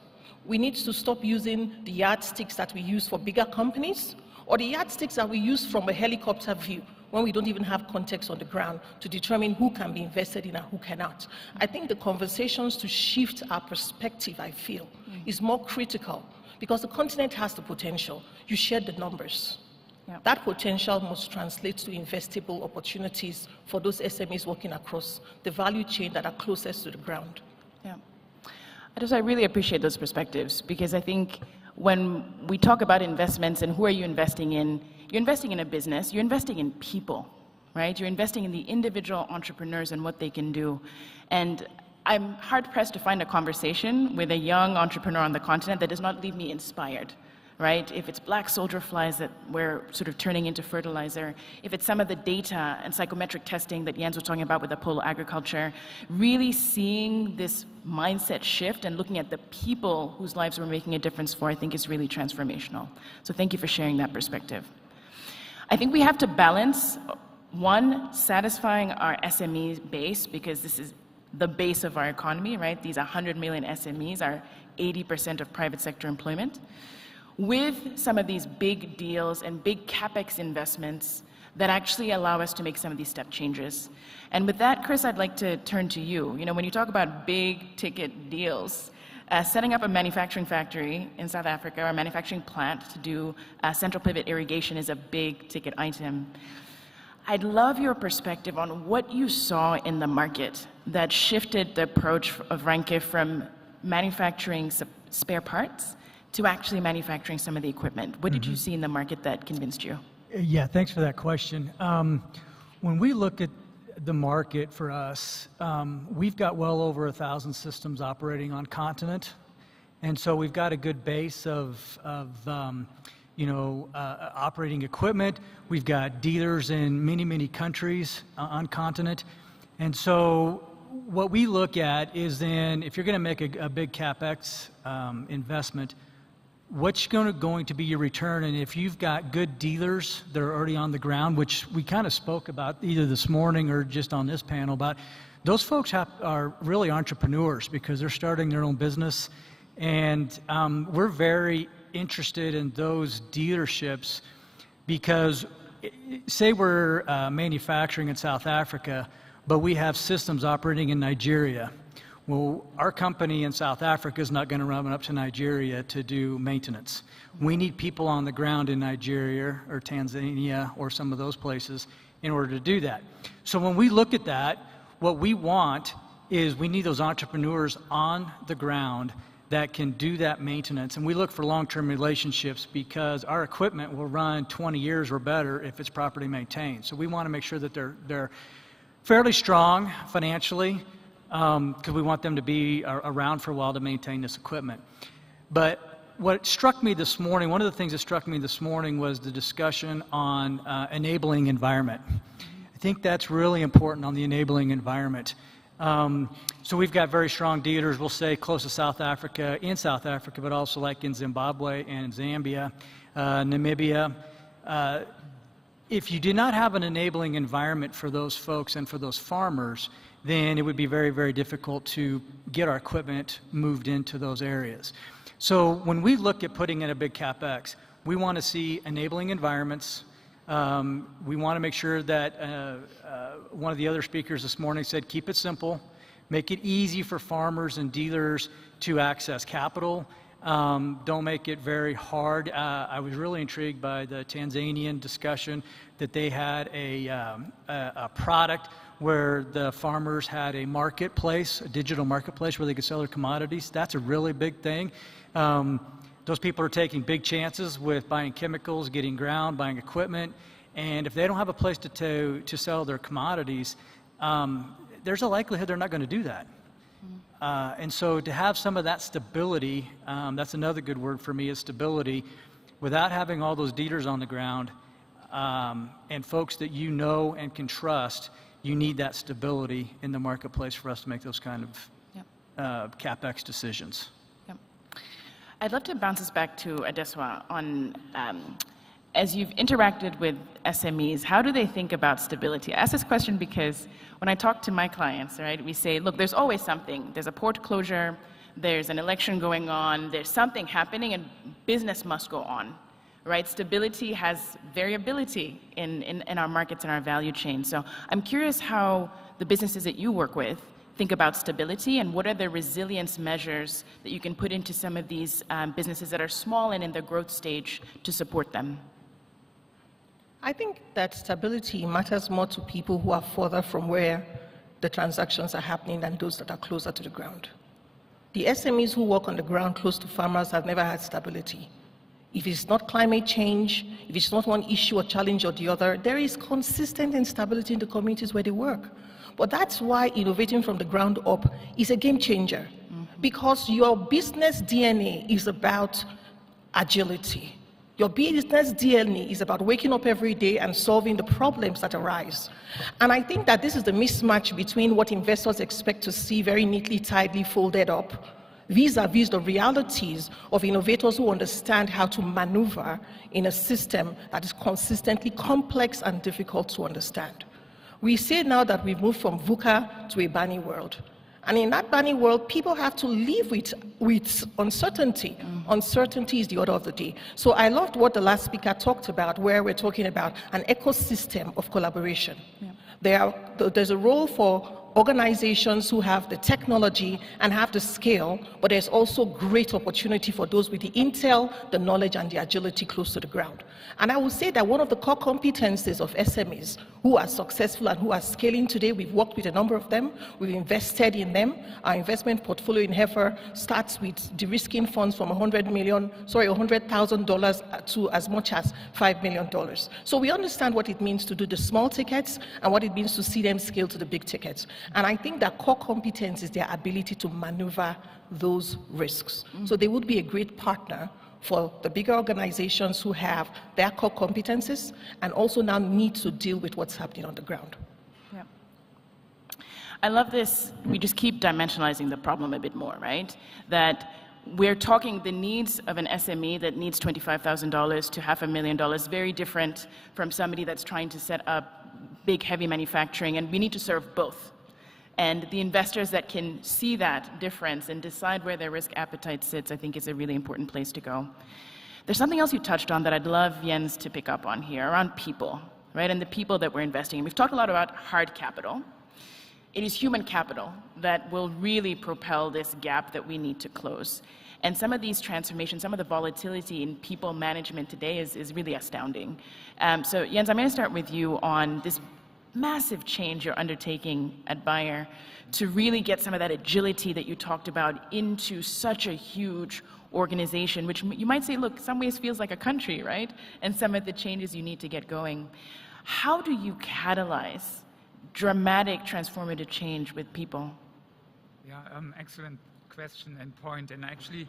We need to stop using the yardsticks that we use for bigger companies or the yardsticks that we use from a helicopter view when we don't even have context on the ground to determine who can be invested in and who cannot. I think the conversations to shift our perspective, I feel, is more critical because the continent has the potential. You shared the numbers. Yeah. That potential must translate to investable opportunities for those SMEs working across the value chain that are closest to the ground. Yeah. I really appreciate those perspectives because I think when we talk about investments and who are you investing in, you're investing in a business, you're investing in people, right? You're investing in the individual entrepreneurs and what they can do. And I'm hard-pressed to find a conversation with a young entrepreneur on the continent that does not leave me inspired, right? If it's black soldier flies that we're sort of turning into fertilizer, if it's some of the data and psychometric testing that Jens was talking about with Apollo Agriculture, really seeing this mindset shift and looking at the people whose lives we're making a difference for, I think is really transformational. So thank you for sharing that perspective. I think we have to balance, one, satisfying our SME base, because this is the base of our economy, right? These 100 million SMEs are 80% of private sector employment, with some of these big deals and big CapEx investments that actually allow us to make some of these step changes. And with that, Chris, I'd like to turn to you. You know, when you talk about big ticket deals, setting up a manufacturing factory in South Africa or a manufacturing plant to do central pivot irrigation is a big ticket item. I'd love your perspective on what you saw in the market that shifted the approach of Ranke from manufacturing spare parts to actually manufacturing some of the equipment. What did you see in the market that convinced you? Yeah, thanks for that question. When we look at the market for us, we've got well over 1,000 systems operating on continent. And so we've got a good base of operating equipment. We've got dealers in many, many countries on continent. And so what we look at is then, if you're going to make a big CapEx investment, what's going to be your return? And if you've got good dealers that are already on the ground, which we kind of spoke about either this morning or just on this panel, about those folks are really entrepreneurs because they're starting their own business. And we're very interested in those dealerships because say we're manufacturing in South Africa, but we have systems operating in Nigeria. Well, our company in South Africa is not going to run up to Nigeria to do maintenance. We need people on the ground in Nigeria or Tanzania or some of those places in order to do that. So when we look at that, what we want is we need those entrepreneurs on the ground that can do that maintenance. And we look for long-term relationships because our equipment will run 20 years or better if it's properly maintained. So we want to make sure that they're fairly strong financially, because we want them to be around for a while to maintain this equipment. But what struck me this morning, one of the things that struck me this morning was the discussion on enabling environment. I think that's really important on the enabling environment. So we've got very strong dealers, we'll say, close to South Africa, but also like in Zimbabwe and Zambia, Namibia. If you did not have an enabling environment for those folks and for those farmers, then it would be very, very difficult to get our equipment moved into those areas. So when we look at putting in a big CapEx, we want to see enabling environments. We want to make sure that one of the other speakers this morning said, keep it simple, make it easy for farmers and dealers to access capital. Don't make it very hard. I was really intrigued by the Tanzanian discussion that they had a product where the farmers had a marketplace, a digital marketplace where they could sell their commodities. That's a really big thing. Those people are taking big chances with buying chemicals, getting ground, buying equipment, and if they don't have a place to sell their commodities, there's a likelihood they're not going to do that. And so to have some of that stability, that's another good word for me, is stability, without having all those dealers on the ground and folks that you know and can trust, you need that stability in the marketplace for us to make those kind of CapEx decisions. I'd love to bounce us back to Adeswa on, as you've interacted with SMEs, how do they think about stability? I ask this question because when I talk to my clients, right, we say, look, there's always something. There's a port closure, there's an election going on, there's something happening, and business must go on, right? Stability has variability in our markets and our value chain. So I'm curious how the businesses that you work with think about stability, and what are the resilience measures that you can put into some of these businesses that are small and in the growth stage to support them? I think that stability matters more to people who are further from where the transactions are happening than those that are closer to the ground. The SMEs who work on the ground close to farmers have never had stability. If it's not climate change, if it's not one issue or challenge or the other, there is consistent instability in the communities where they work. But that's why innovating from the ground up is a game changer, because your business DNA is about agility. Your business DNA is about waking up every day and solving the problems that arise. And I think that this is the mismatch between what investors expect to see very neatly, tidily folded up, vis-a-vis the realities of innovators who understand how to maneuver in a system that is consistently complex and difficult to understand. We say now that we've moved from VUCA to a Bani world. And in that Bani world, people have to live with uncertainty. Uncertainty is the order of the day. So I loved what the last speaker talked about, where we're talking about an ecosystem of collaboration. There's a role for organizations who have the technology and have the scale, but there's also great opportunity for those with the intel, the knowledge, and the agility close to the ground. And I would say that one of the core competencies of SMEs who are successful and who are scaling today, we've worked with a number of them, we've invested in them. Our investment portfolio in Heifer starts with de-risking funds from $100,000 to as much as $5 million. So we understand what it means to do the small tickets and what it means to see them scale to the big tickets. And I think that core competence is their ability to maneuver those risks. So they would be a great partner for the bigger organizations who have their core competencies and also now need to deal with what's happening on the ground. Yeah. I love this. We just keep dimensionalizing the problem a bit more, right? That we're talking the needs of an SME that needs $25,000 to $500,000, very different from somebody that's trying to set up big, heavy manufacturing, and we need to serve both. And the investors that can see that difference and decide where their risk appetite sits, I think is a really important place to go. There's something else you touched on that I'd love Jens to pick up on here, around people, right? And the people that we're investing in. We've talked a lot about hard capital. It is human capital that will really propel this gap that we need to close. And some of these transformations, some of the volatility in people management today is really astounding. So Jens, I'm going to start with you on this massive change you're undertaking at Bayer to really get some of that agility that you talked about into such a huge organization, which you might say, look, some ways feels like a country, right? And some of the changes you need to get going. How do you catalyze dramatic transformative change with people? Yeah, excellent question and point, and actually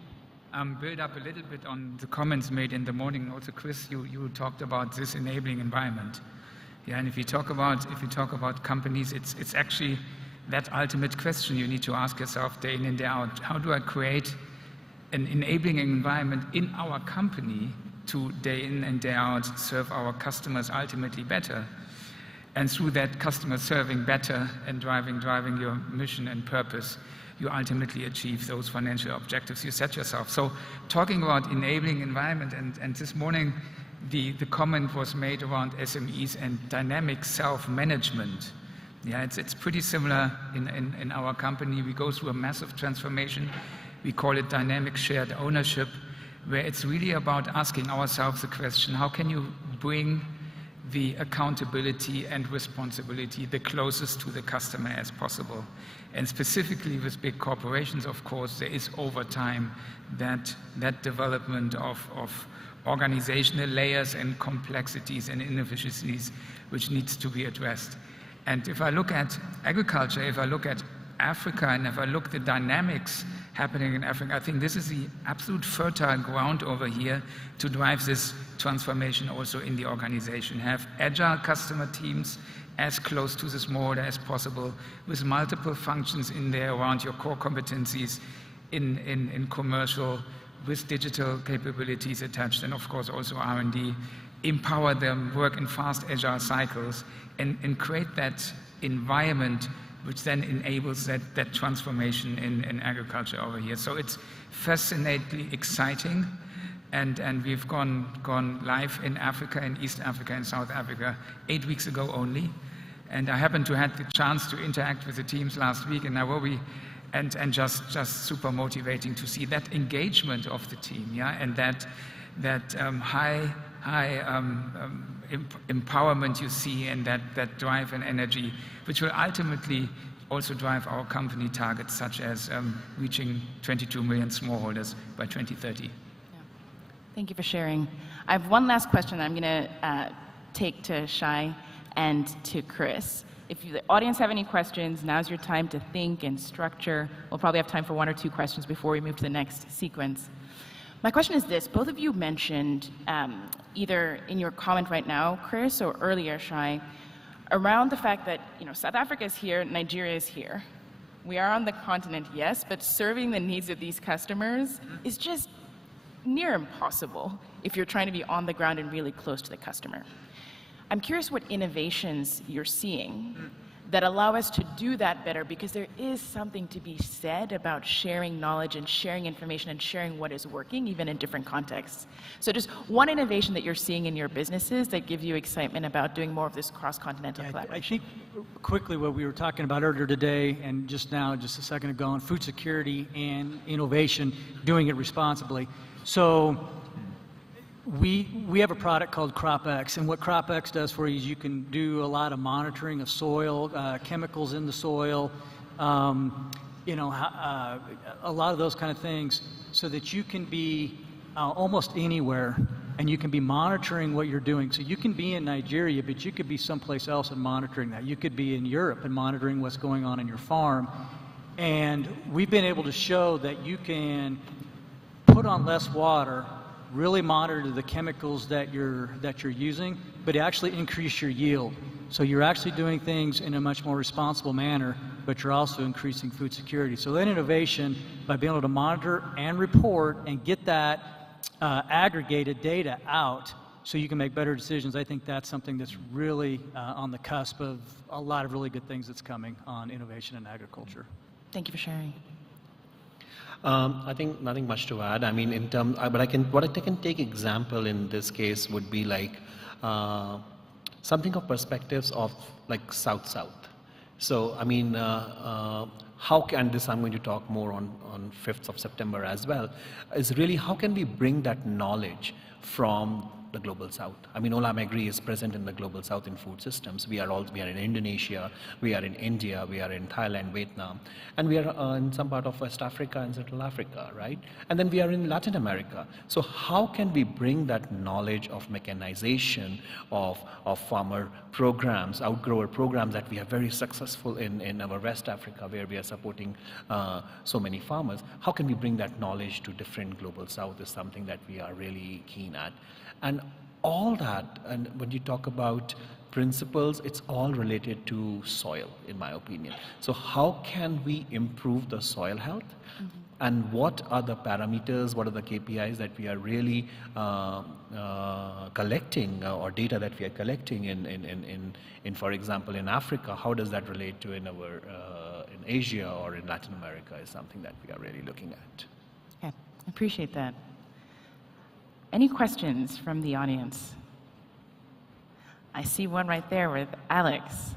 build up a little bit on the comments made in the morning. Also, Chris, you talked about this enabling environment. Yeah, and if you talk about companies, it's actually that ultimate question you need to ask yourself day in and day out. How do I create an enabling environment in our company to day in and day out serve our customers ultimately better? And through that customer serving better and driving your mission and purpose, you ultimately achieve those financial objectives you set yourself. So talking about enabling environment, and this morning the comment was made around SMEs and dynamic self-management. Yeah, it's pretty similar in our company. We go through a massive transformation. We call it dynamic shared ownership, where it's really about asking ourselves the question, how can you bring the accountability and responsibility the closest to the customer as possible? And specifically with big corporations, of course, there is over time that development of organizational layers and complexities and inefficiencies which needs to be addressed. And if I look at agriculture, if I look at Africa, and if I look at the dynamics happening in Africa, I think this is the absolute fertile ground over here to drive this transformation also in the organization. Have agile customer teams as close to the smallholder as possible, with multiple functions in there around your core competencies in commercial, with digital capabilities attached, and of course also R&D. Empower them, work in fast agile cycles, and create that environment which then enables that transformation in agriculture over here. So it's fascinatingly exciting, and we've gone live in Africa, in East Africa, and South Africa 8 weeks ago only. And I happened to have the chance to interact with the teams last week in Nairobi, and just super motivating to see that engagement of the team, yeah, and that high empowerment you see, and that drive and energy, which will ultimately also drive our company targets, such as reaching 22 million smallholders by 2030. Yeah. Thank you for sharing. I have one last question that I'm going to take to Shai and to Chris. If the audience have any questions, now's your time to think and structure. We'll probably have time for 1 or 2 questions before we move to the next sequence. My question is this: both of you mentioned, either in your comment right now, Chris, or earlier, Shai, around the fact that South Africa is here, Nigeria is here. We are on the continent, yes, but serving the needs of these customers is just near impossible if you're trying to be on the ground and really close to the customer. I'm curious what innovations you're seeing that allow us to do that better, because there is something to be said about sharing knowledge and sharing information and sharing what is working, even in different contexts. So just one innovation that you're seeing in your businesses that gives you excitement about doing more of this cross-continental collaboration. I think quickly what we were talking about earlier today and just now, just a second ago, on food security and innovation, doing it responsibly. So we have a product called CropX, and what CropX does for you is you can do a lot of monitoring of soil, chemicals in the soil, a lot of those kind of things, so that you can be almost anywhere, and you can be monitoring what you're doing. So you can be in Nigeria, but you could be someplace else and monitoring that. You could be in Europe and monitoring what's going on in your farm. And we've been able to show that you can put on less water, really monitor the chemicals that you're using, but actually increase your yield. So you're actually doing things in a much more responsible manner, but you're also increasing food security. So that innovation, by being able to monitor and report and get that aggregated data out so you can make better decisions, I think that's something that's really on the cusp of a lot of really good things that's coming on innovation in agriculture. Thank you for sharing. I think nothing much to add. I mean, in terms, but what I can take example in this case would be like something of perspectives of like South-South. So, I mean, how can this, I'm going to talk more on 5th of September as well, is really how can we bring that knowledge from the Global South? I mean, Olam Agri is present in the Global South in food systems. We are in Indonesia, we are in India, we are in Thailand, Vietnam, and we are in some part of West Africa and Central Africa, right? And then we are in Latin America. So how can we bring that knowledge of mechanization, of farmer programs, outgrower programs that we are very successful in our West Africa, where we are supporting so many farmers? How can we bring that knowledge to different Global South is something that we are really keen at. And all that, and when you talk about principles, it's all related to soil, in my opinion. So how can we improve the soil health? And what are the parameters, what are the KPIs that we are really collecting, or data that we are collecting in, for example, in Africa? How does that relate to in Asia or in Latin America is something that we are really looking at. Okay, I appreciate that. Any questions from the audience? I see one right there with Alex.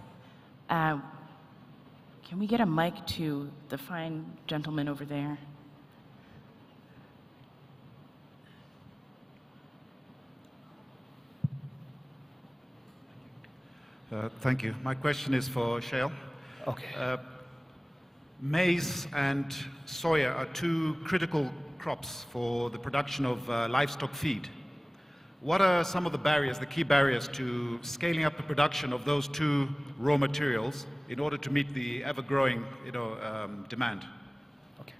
Can we get a mic to the fine gentleman over there? Thank you. My question is for Shael. Okay. Maize and soya are two critical crops for the production of livestock feed. What are some of the barriers, the key barriers to scaling up the production of those two raw materials in order to meet the ever-growing, demand? Okay,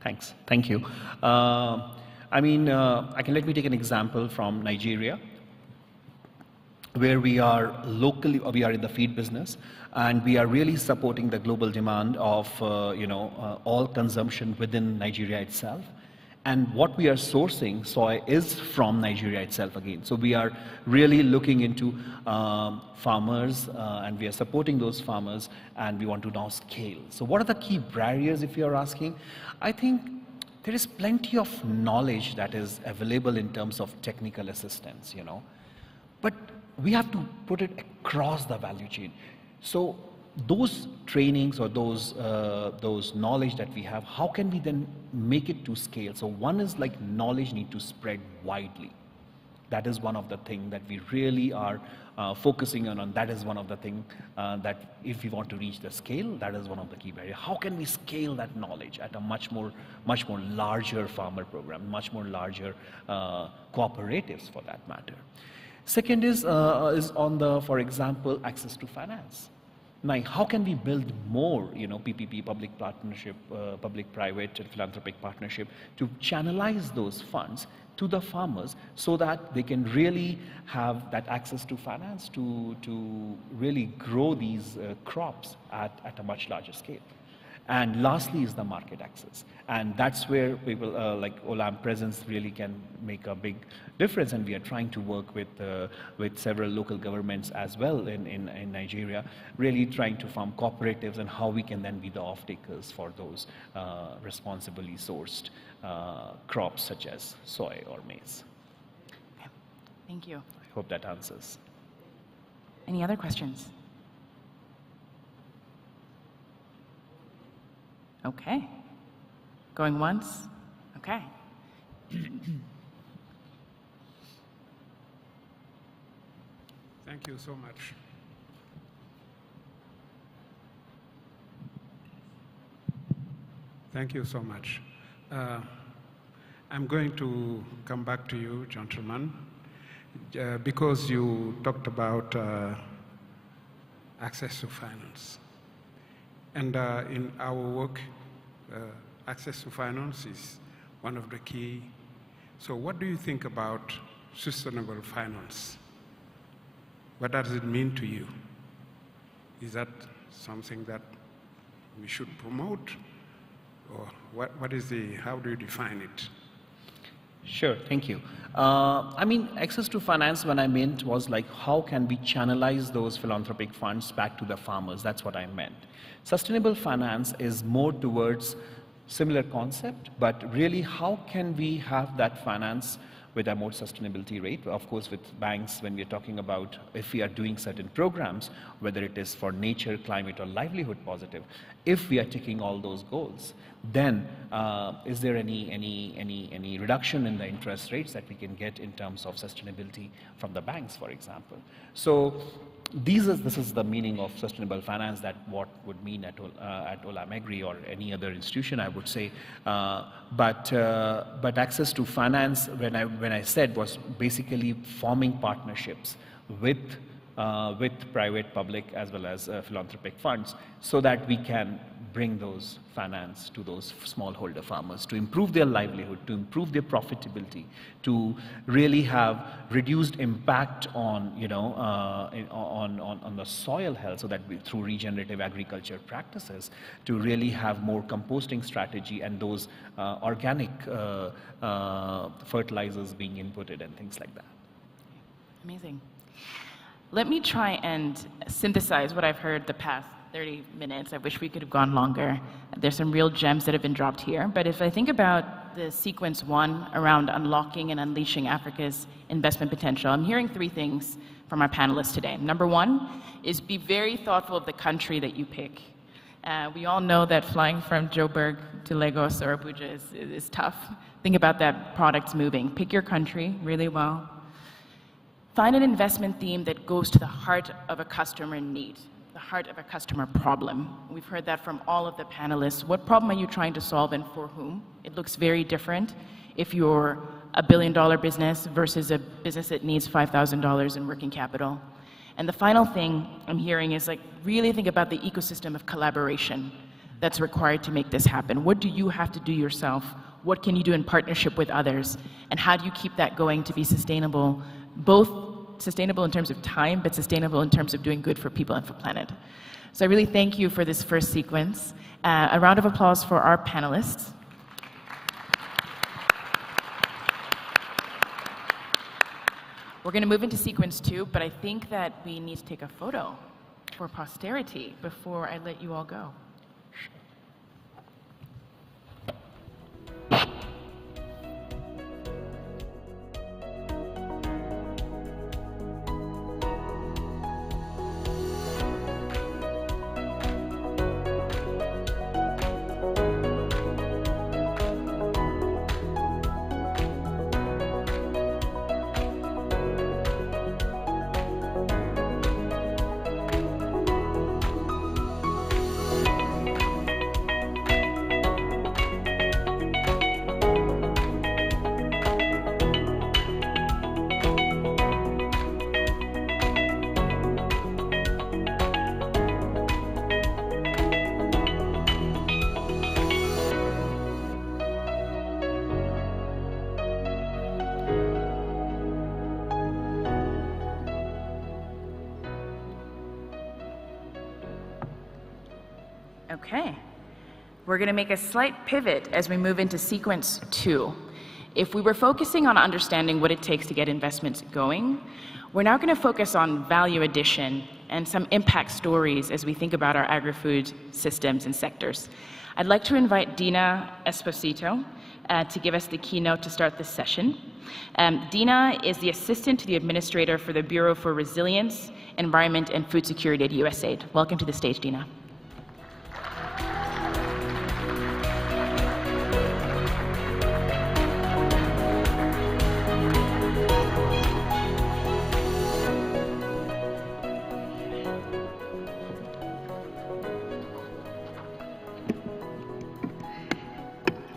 thanks. Thank you. Let me take an example from Nigeria, where we are in the feed business, and we are really supporting the global demand of, all consumption within Nigeria itself. And what we are sourcing, soy, is from Nigeria itself again. So we are really looking into farmers, and we are supporting those farmers, and we want to now scale. So what are the key barriers, if you are asking? I think there is plenty of knowledge that is available in terms of technical assistance, but we have to put it across the value chain. So those trainings or those knowledge that we have, how can we then make it to scale? So one is like knowledge need to spread widely. That is one of the things that we really are focusing on. That is one of the things that if we want to reach the scale, that is one of the key barriers. How can we scale that knowledge at a much more larger farmer program, much more larger cooperatives for that matter? Second is on the, for example, access to finance. Now, how can we build more, PPP, public partnership, public-private and philanthropic partnership, to channelize those funds to the farmers so that they can really have that access to finance to really grow these crops at a much larger scale. And lastly is the market access. And that's where people like Olam presence really can make a big difference. And we are trying to work with several local governments as well in Nigeria, really trying to form cooperatives and how we can then be the off-takers for those responsibly sourced crops such as soy or maize. Okay. Thank you. I hope that answers. Any other questions? Okay. Going once? Okay. Thank you so much. Thank you so much. I'm going to come back to you, gentlemen, because you talked about access to finance. And in our work, access to finance is one of the key. So what do you think about sustainable finance? What does it mean to you? Is that something that we should promote? Or how do you define it? Sure, thank you. Access to finance, when I meant was like, how can we channelize those philanthropic funds back to the farmers? That's what I meant. Sustainable finance is more towards similar concept, but really how can we have that finance with a more sustainability rate? Of course, with banks, when we're talking about if we are doing certain programs, whether it is for nature, climate, or livelihood positive, if we are ticking all those goals, then is there any reduction in the interest rates that we can get in terms of sustainability from the banks, for example? So this is the meaning of sustainable finance, that what would mean at Olam Agri or any other institution, I would say. But access to finance, when I said, was basically forming partnerships with private, public, as well as philanthropic funds, so that we can bring those finance to those smallholder farmers, to improve their livelihood, to improve their profitability, to really have reduced impact on, on the soil health, so that through regenerative agriculture practices, to really have more composting strategy and those organic fertilizers being inputted and things like that. Amazing. Let me try and synthesize what I've heard the past 30 minutes. I wish we could have gone longer. There's some real gems that have been dropped here. But if I think about the sequence 1 around unlocking and unleashing Africa's investment potential, I'm hearing 3 things from our panelists today. Number 1 is be very thoughtful of the country that you pick. We all know that flying from Joburg to Lagos or Abuja is tough. Think about that product's moving. Pick your country really well. Find an investment theme that goes to the heart of a customer need, the heart of a customer problem. We've heard that from all of the panelists. What problem are you trying to solve and for whom? It looks very different if you're a $1 billion business versus a business that needs $5,000 in working capital. And the final thing I'm hearing is really think about the ecosystem of collaboration that's required to make this happen. What do you have to do yourself? What can you do in partnership with others? And how do you keep that going to be sustainable, both sustainable in terms of time, but sustainable in terms of doing good for people and for planet? So I really thank you for this first sequence. A round of applause for our panelists. We're going to move into sequence 2, but I think that we need to take a photo for posterity before I let you all go. Okay. We're going to make a slight pivot as we move into sequence 2. If we were focusing on understanding what it takes to get investments going, we're now going to focus on value addition and some impact stories as we think about our agri-food systems and sectors. I'd like to invite Dina Esposito to give us the keynote to start this session. Dina is the assistant to the administrator for the Bureau for Resilience, Environment, and Food Security at USAID. Welcome to the stage, Dina.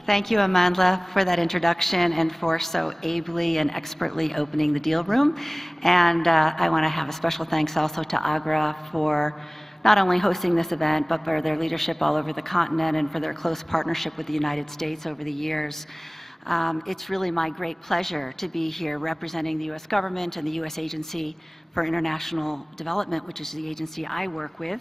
Thank you, Amandla, for that introduction and for so ably and expertly opening the deal room. And I want to have a special thanks also to AGRA for not only hosting this event, but for their leadership all over the continent and for their close partnership with the United States over the years. It's really my great pleasure to be here representing the U.S. government and the U.S. Agency for International Development, which is the agency I work with.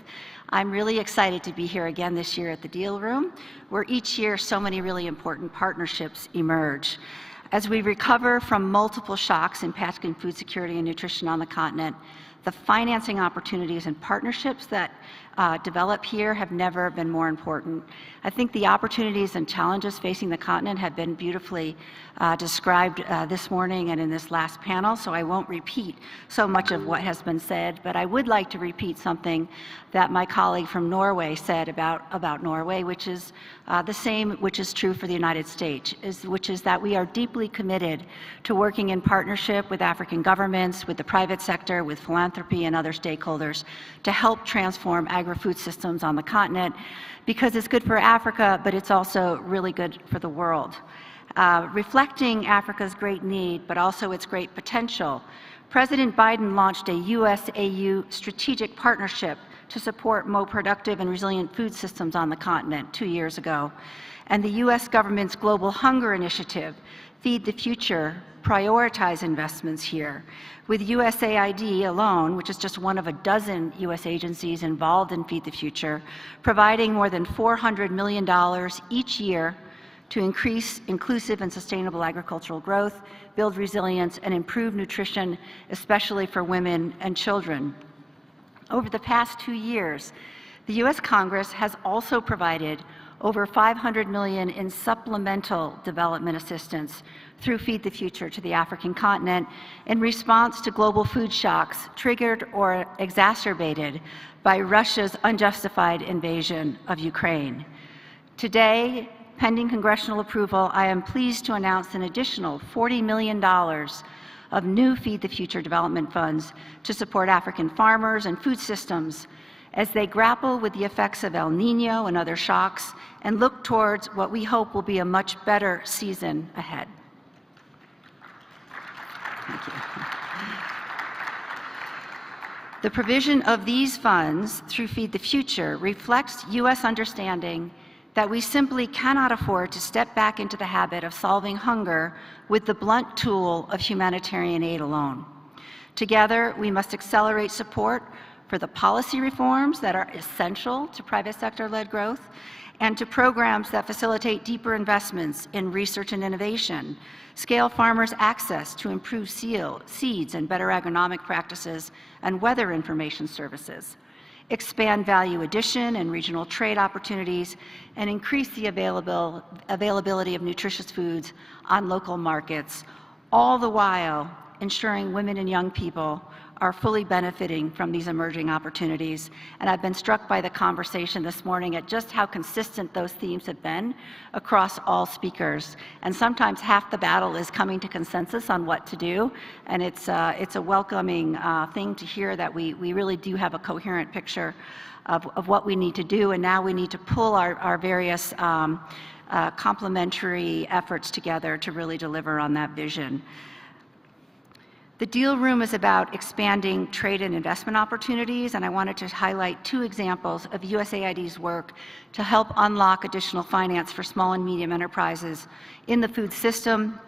I'm really excited to be here again this year at the Deal Room, where each year so many really important partnerships emerge. As we recover from multiple shocks impacting food security and nutrition on the continent, the financing opportunities and partnerships that develop here have never been more important. I think the opportunities and challenges facing the continent have been beautifully described this morning and in this last panel, so I won't repeat so much of what has been said, but I would like to repeat something that my colleague from Norway said about Norway, which is the same which is true for the United States, which is that we are deeply committed to working in partnership with African governments, with the private sector, with philanthropy and other stakeholders to help transform agri-food systems on the continent, because it's good for Africa, but it's also really good for the world. Reflecting Africa's great need, but also its great potential, President Biden launched a US-AU strategic partnership to support more productive and resilient food systems on the continent 2 years ago. And the U.S. government's Global Hunger Initiative, Feed the Future, prioritize investments here, with USAID alone, which is just one of a dozen U.S. agencies involved in Feed the Future, providing more than $400 million each year to increase inclusive and sustainable agricultural growth, build resilience, and improve nutrition, especially for women and children. Over the past 2 years, the U.S. Congress has also provided over $500 million in supplemental development assistance through Feed the Future to the African continent in response to global food shocks triggered or exacerbated by Russia's unjustified invasion of Ukraine. Today, pending congressional approval, I am pleased to announce an additional $40 million of new Feed the Future development funds to support African farmers and food systems as they grapple with the effects of El Nino and other shocks and look towards what we hope will be a much better season ahead. Thank you. The provision of these funds through Feed the Future reflects U.S. understanding that we simply cannot afford to step back into the habit of solving hunger with the blunt tool of humanitarian aid alone. Together, we must accelerate support for the policy reforms that are essential to private sector-led growth and to programs that facilitate deeper investments in research and innovation, scale farmers' access to improved seeds and better agronomic practices and weather information services, expand value addition and regional trade opportunities, and increase the availability of nutritious foods on local markets, all the while ensuring women and young people are fully benefiting from these emerging opportunities. And I've been struck by the conversation this morning at just how consistent those themes have been across all speakers. And sometimes half the battle is coming to consensus on what to do, and it's a welcoming thing to hear that we really do have a coherent picture of what we need to do, and now we need to pull our various complementary efforts together to really deliver on that vision. The deal room is about expanding trade and investment opportunities, and I wanted to highlight 2 examples of USAID's work to help unlock additional finance for small and medium enterprises in the food system.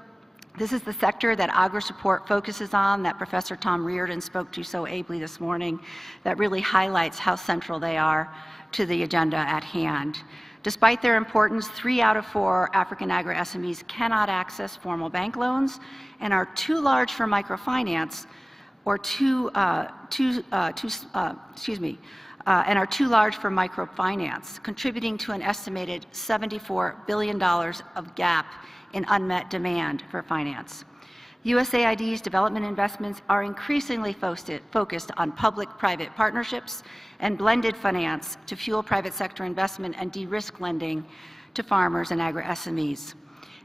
This is the sector that AgriSupport focuses on, that Professor Tom Reardon spoke to so ably this morning, that really highlights how central they are to the agenda at hand. Despite their importance, 3 out of 4 African agri-SMEs cannot access formal bank loans and are too large for microfinance, or and are too large for microfinance, contributing to an estimated $74 billion of gap in unmet demand for finance. USAID's development investments are increasingly focused on public-private partnerships and blended finance to fuel private sector investment and de-risk lending to farmers and agri-SMEs.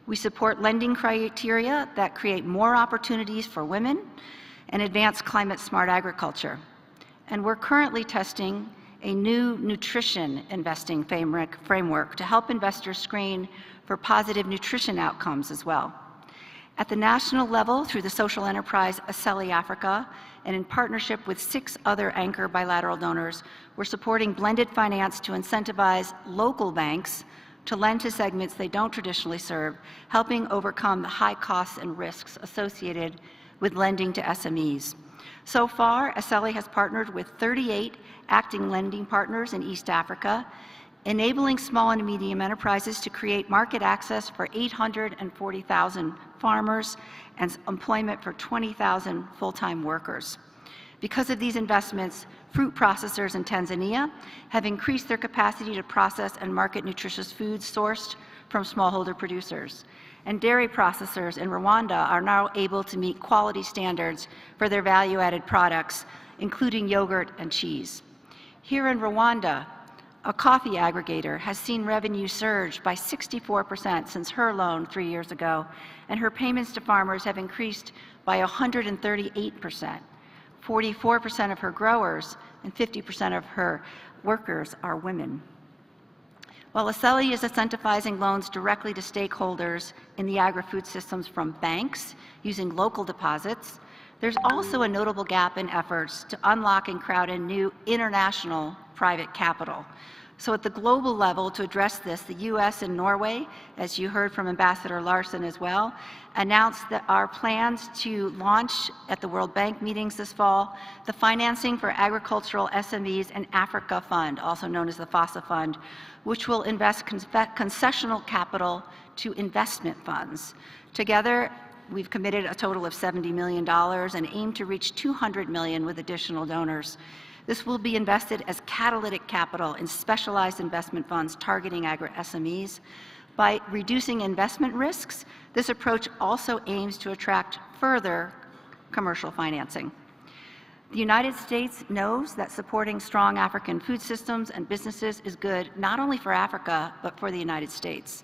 We support lending criteria that create more opportunities for women and advance climate-smart agriculture. And we're currently testing a new nutrition investing framework to help investors screen for positive nutrition outcomes as well. At the national level, through the social enterprise ASELI Africa, and in partnership with 6 other anchor bilateral donors, we're supporting blended finance to incentivize local banks to lend to segments they don't traditionally serve, helping overcome the high costs and risks associated with lending to SMEs. So far, ASELI has partnered with 38 acting lending partners in East Africa, enabling small and medium enterprises to create market access for 840,000 farmers and employment for 20,000 full-time workers. Because of these investments, fruit processors in Tanzania have increased their capacity to process and market nutritious foods sourced from smallholder producers. And dairy processors in Rwanda are now able to meet quality standards for their value-added products, including yogurt and cheese. Here in Rwanda, a coffee aggregator has seen revenue surge by 64% since her loan 3 years ago, and her payments to farmers have increased by 138%. 44% of her growers and 50% of her workers are women. While ASELI is incentivizing loans directly to stakeholders in the agri-food systems from banks using local deposits, There's also a notable gap in efforts to unlock and crowd in new international private capital. So at the global level, to address this, the US and Norway, as you heard from Ambassador Larson as well, announced that our plans to launch at the World Bank meetings this fall, the Financing for Agricultural SMEs in Africa Fund, also known as the FASA Fund, which will invest concessional capital to investment funds. Together, we've committed a total of $70 million and aim to reach $200 million with additional donors. This will be invested as catalytic capital in specialized investment funds targeting agri-SMEs. By reducing investment risks, this approach also aims to attract further commercial financing. The United States knows that supporting strong African food systems and businesses is good not only for Africa, but for the United States.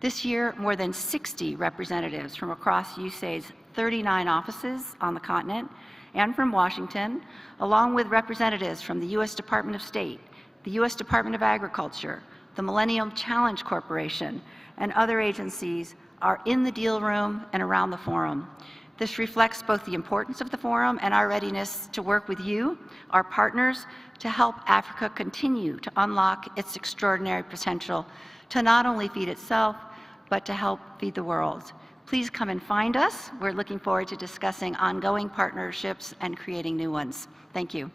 This year, more than 60 representatives from across USAID's 39 offices on the continent and from Washington, along with representatives from the U.S. Department of State, the U.S. Department of Agriculture, the Millennium Challenge Corporation, and other agencies are in the deal room and around the forum. This reflects both the importance of the forum and our readiness to work with you, our partners, to help Africa continue to unlock its extraordinary potential to not only feed itself, but to help feed the world. Please come and find us. We're looking forward to discussing ongoing partnerships and creating new ones. Thank you.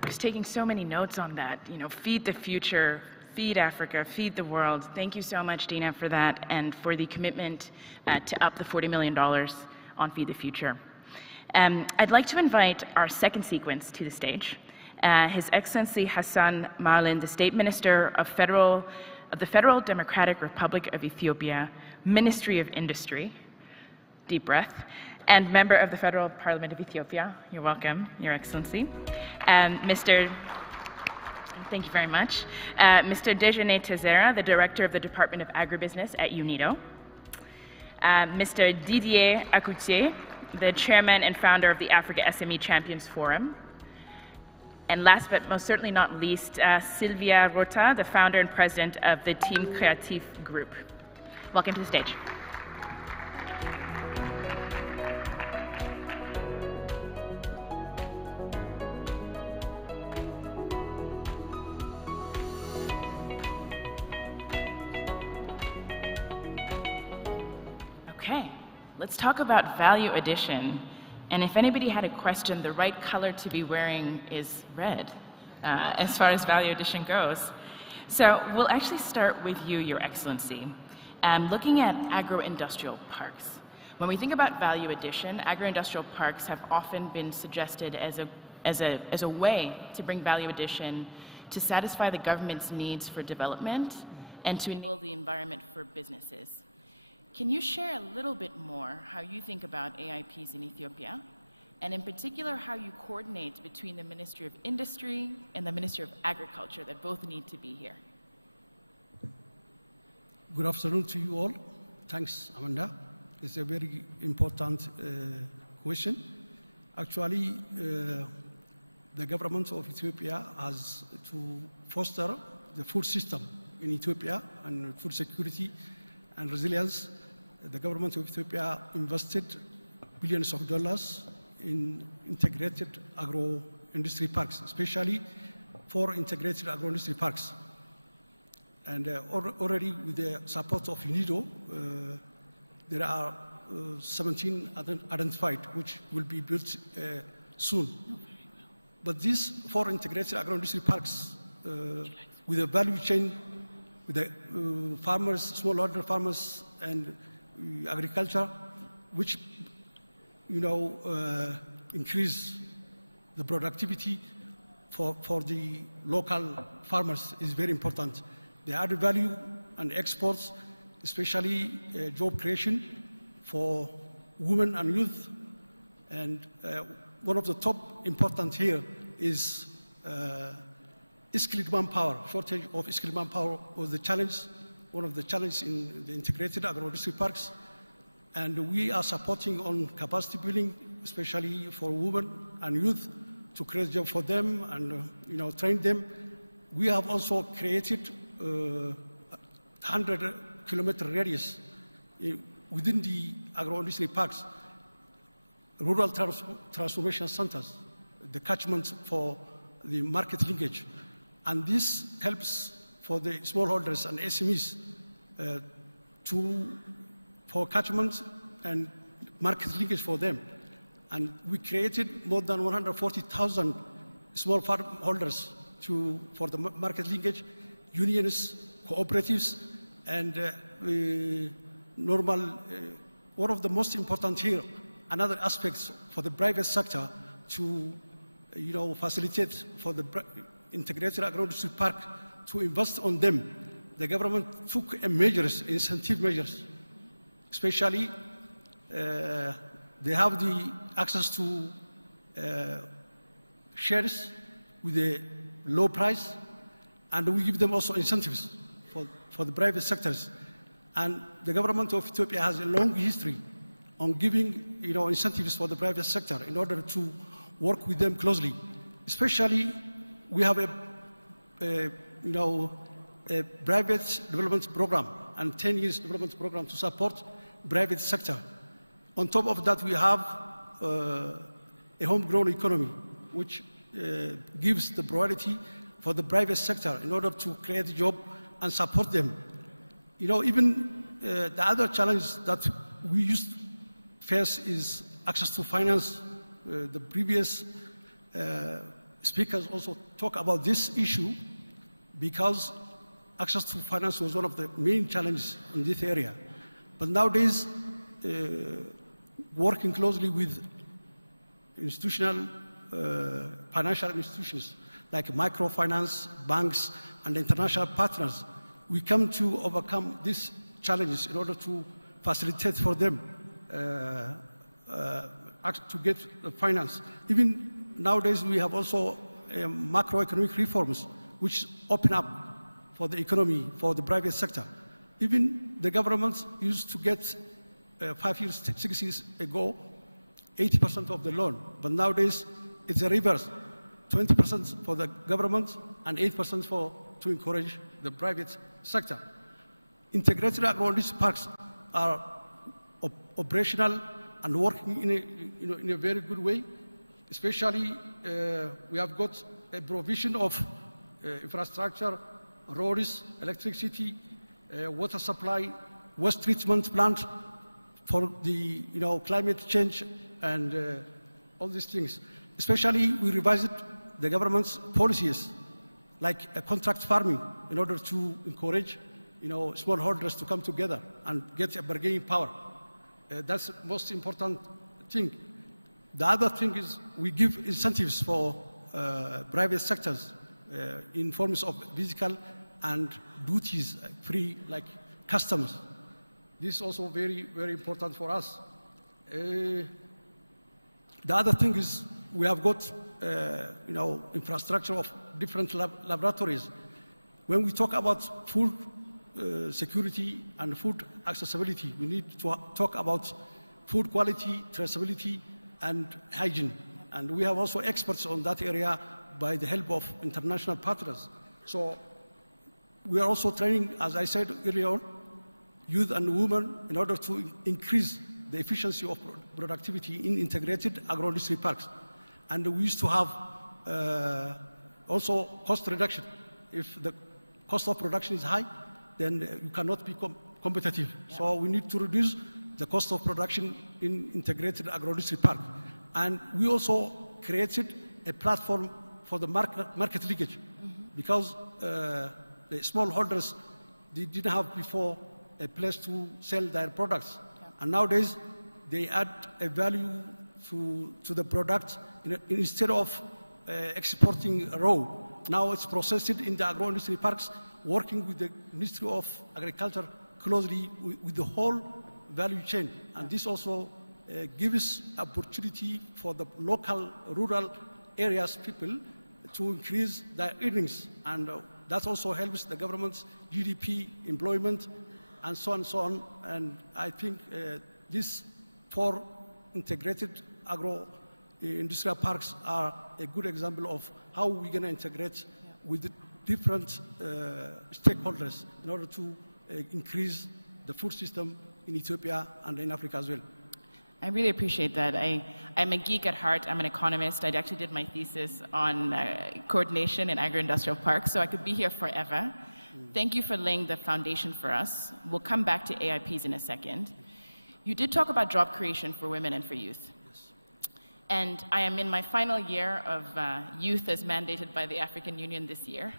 I was taking so many notes on that, feed the future, feed Africa, feed the world. Thank you so much, Dina, for that and for the commitment to up the $40 million on Feed the Future. I'd like to invite our second sequence to the stage. His Excellency Hassan Marlin, the State Minister of the Federal Democratic Republic of Ethiopia, Ministry of Industry, deep breath, and member of the Federal Parliament of Ethiopia. You're welcome, Your Excellency. Thank you very much. Mr. Dejeuner Tezera, the Director of the Department of Agribusiness at UNIDO. Mr. Didier Acoutier, the Chairman and Founder of the Africa SME Champions Forum. And last but most certainly not least, Sylvia Rota, the Founder and President of the Team Creatif Group. Welcome to the stage. Okay, let's talk about value addition. And if anybody had a question, the right color to be wearing is red, as far as value addition goes. So we'll actually start with you, Your Excellency. Looking at agro-industrial parks. When we think about value addition, agro-industrial parks have often been suggested as a way to bring value addition to satisfy the government's needs for development and to enable the environment for businesses. Can you share a little bit more how you think about AIPs in Ethiopia, and in particular how you coordinate between the Ministry of Industry and the Ministry of Agriculture that both need to be here? Good afternoon to you all. Thanks, Amanda. It's a very important question. Actually, the government of Ethiopia has to foster the food system in Ethiopia and food security and resilience. The government of Ethiopia invested billions of dollars in integrated agro-industry parks, especially 4 integrated agro-industry parks. And already with the support of UNIDO, there are 17 identified, which will be built soon. But these 4 integrated agro-industry parks with a value chain, with the farmers, smallholder farmers and agriculture, which increase the productivity for the local farmers is very important. They add value and exports, especially job creation for women and youth. And one of the top important here is skilled manpower. Shortage of skilled manpower was the challenge, one of the challenges in the integrated agro-industry parks. And we are supporting on capacity building, especially for women and youth, to create jobs for them and train them. We have also created 100-kilometer radius within the agro-industry parks, rural transformation centers, the catchments for the market linkage. And this helps for the smallholders and SMEs for catchments and market linkage for them. And we created more than 140,000 small farm holders for the market linkage, unions, cooperatives, and one of the most important here, another aspect for the private sector to facilitate for the integrated agro-industry park to invest on them. The government took incentive measures, especially they have the access to shares with a low price, and we give them also incentives for the private sectors. And the government of Ethiopia has a long history on giving incentives for the private sector in order to work with them closely. Especially, we have a private development program and 10 years development program to support private sector. On top of that, we have a homegrown economy, which gives the priority for the private sector in order to create a job and support them. Even the other challenge that we used to face is access to finance. The previous speakers also talk about this issue because access to finance was one of the main challenges in this area. But nowadays, working closely with financial institutions like microfinance, banks, and international partners, we come to overcome these challenges in order to facilitate for them to get finance. Even nowadays, we have also macroeconomic reforms which open up for the economy, for the private sector. Even the government used to get 5 years, 6 years ago, 80% of the loan, but nowadays it's a reverse, 20% for the government and 8% to encourage the private sector. Integrated agro-industry parks are operational and working in a very good way. Especially, we have got a provision of infrastructure, roads, electricity, water supply, waste treatment plant for the climate change and all these things. Especially, we revised the government's policies, like contract farming, in order to encourage smallholders to come together and get a bargaining power. That's the most important thing. The other thing is we give incentives for private sectors in forms of physical and duties free, like customers. This is also very, very important for us. The other thing is we have got infrastructure of different laboratories. When we talk about food security and food accessibility, we need to talk about food quality, traceability, and hygiene. And we have also experts on that area by the help of international partners. So we are also training, as I said earlier on, youth and women in order to increase the efficiency of productivity in integrated agro-industry parks. And we used to have also cost reduction. If the cost of production is high, then you cannot be competitive. Yeah. So we need to reduce the cost of production in integrated agro-industry park. And we also created a platform for the market linkage, because the smallholders, they didn't have before a place to sell their products. Yeah. And nowadays, they add a value to the product instead of exporting raw. Now it's processed in the agro-industry parks, working with the Ministry of Agriculture closely with the whole value chain. And this also gives opportunity for the local rural areas people to increase their earnings and that also helps the government's GDP, employment, and so on and so on. And I think these 4 integrated agro-industrial parks are a good example of how we're going to integrate with the different stakeholders in order to increase the food system in Ethiopia and in Africa as well. I really appreciate that. I'm a geek at heart. I'm an economist. I actually did my thesis on coordination in agro-industrial parks, so I could be here forever. Thank you for laying the foundation for us. We'll come back to AIPs in a second. You did talk about job creation for women and for youth. Yes. And I am in my final year of youth as mandated by the African Union this year.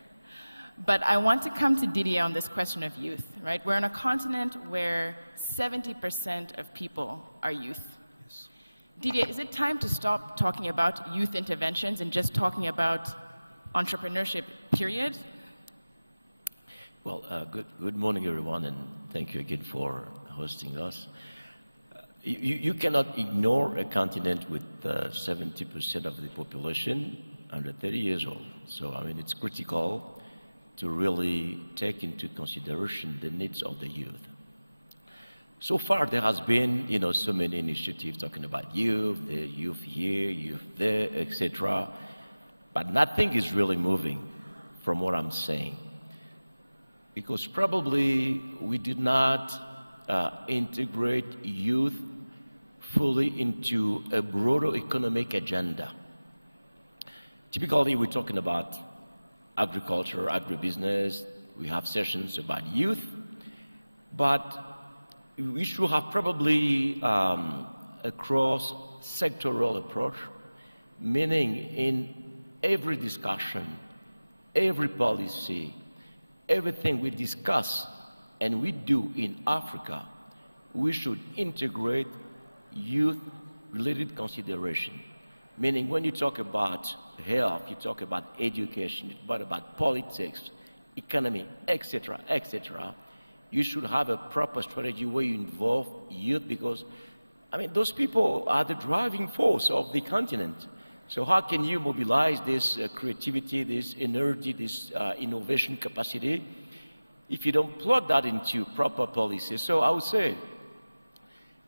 But I want to come to Didier on this question of youth, right? We're on a continent where 70% of people are youth. Yes. Didier, is it time to stop talking about youth interventions and just talking about entrepreneurship, period? Well, good morning, everyone, and thank you again for hosting us. You cannot ignore a continent with 70% of the population under 30 years old. So, I mean, it's critical to really take into consideration the needs of the youth. So far, there has been, so many initiatives talking about youth, the youth here, youth there, etc. But nothing is really moving from what I'm saying. Because probably we did not integrate youth fully into a broader economic agenda. Typically, we're talking about agriculture, agribusiness, we have sessions about youth, but we should have probably a cross-sectoral approach, meaning in every discussion, every policy, everything we discuss and we do in Africa, we should integrate youth-related consideration. Meaning when you talk about health, you talk about education, you talk about politics, economy, etc., etc., you should have a proper strategy where you involve youth because, I mean, those people are the driving force of the continent. So how can you mobilize this creativity, this energy, this innovation capacity if you don't plug that into proper policy? So I would say,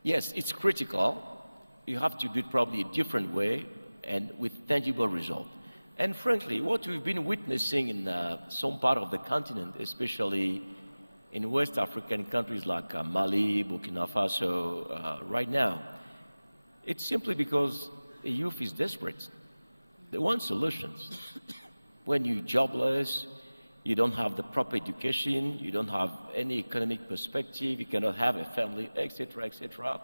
yes, it's critical. You have to do it probably a different way and with tangible result. And frankly, what we've been witnessing in some part of the continent, especially in West African countries like Mali, Burkina Faso, right now, it's simply because the youth is desperate. They want solutions. When you're jobless, you don't have the proper education, you don't have any economic perspective, you cannot have a family, etc., etc.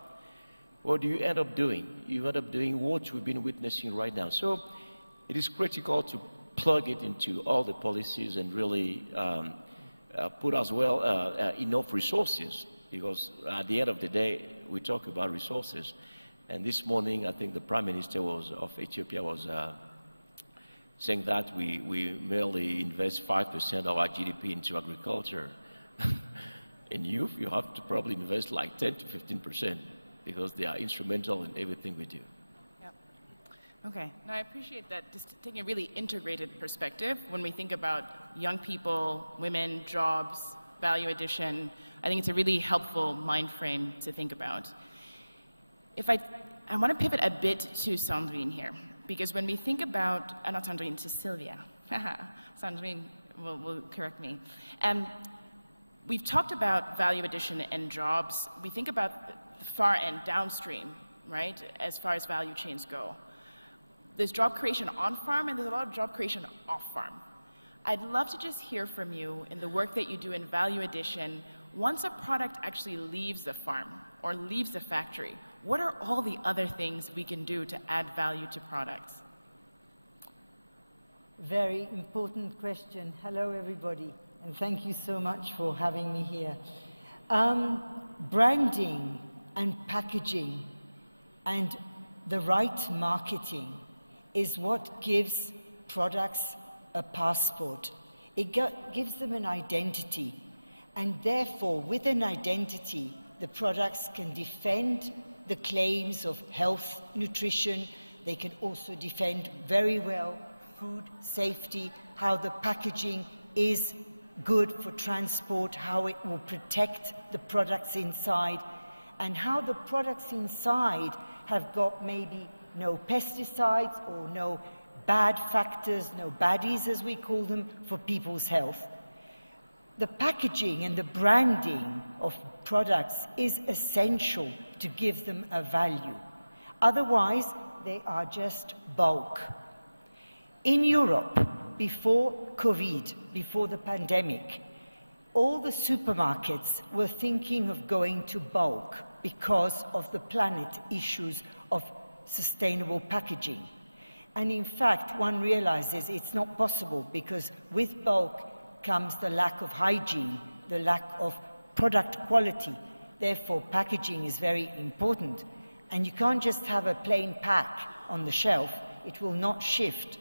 What do you end up doing? You end up doing what we've been witnessing right now. So it is critical to plug it into all the policies and really put as well enough resources, because at the end of the day, we talk about resources. And this morning, I think the Prime Minister of Ethiopia was saying that we merely invest 5% of our GDP into agriculture. In youth, you have to probably invest like 10 to 15%. Because they are instrumental in everything we do. Yep. Okay, now I appreciate that, just taking a really integrated perspective when we think about young people, women, jobs, value addition. I think it's a really helpful mind frame to think about. I want to pivot a bit to Sandrine here, because when we think about, not Sandrine, to Sylvia. Sandrine will correct me. We've talked about value addition and jobs. We think about the far end, downstream, right, as far as value chains go. There's job creation on farm and there's a lot of job creation off farm. I'd love to just hear from you in the work that you do in value addition. Once a product actually leaves the farm or leaves the factory, what are all the other things we can do to add value to products? Very important question. Hello, everybody, and thank you so much for having me here. Branding and packaging and the right marketing is what gives products a passport. It gives them an identity, and therefore, with an identity, the products can defend the claims of health, nutrition. They can also defend very well food safety, how the packaging is good for transport, how it will protect the products inside, and how the products inside have got maybe no pesticides or no bad factors, no baddies as we call them, for people's health. The packaging and the branding of products is essential to give them a value. Otherwise, they are just bulk. In Europe, before COVID, before the pandemic, all the supermarkets were thinking of going to bulk because of the planet issues of sustainable packaging. And in fact, one realizes it's not possible, because with bulk comes the lack of hygiene, the lack of product quality. Therefore, packaging is very important. And you can't just have a plain pack on the shelf. It will not shift.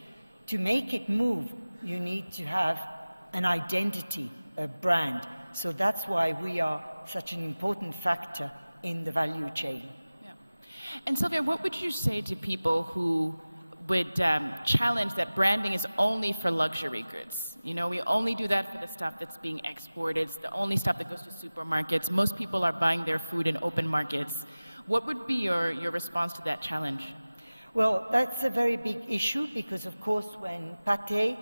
To make it move, you need to have an identity, a brand. So that's why we are such an important factor in the value chain. Yeah. And Sylvia, what would you say to people who would challenge that branding is only for luxury goods? You know, we only do that for the stuff that's being exported. It's the only stuff that goes to supermarkets. Most people are buying their food in open markets. What would be your response to that challenge? Well, that's a very big issue, because of course when Pate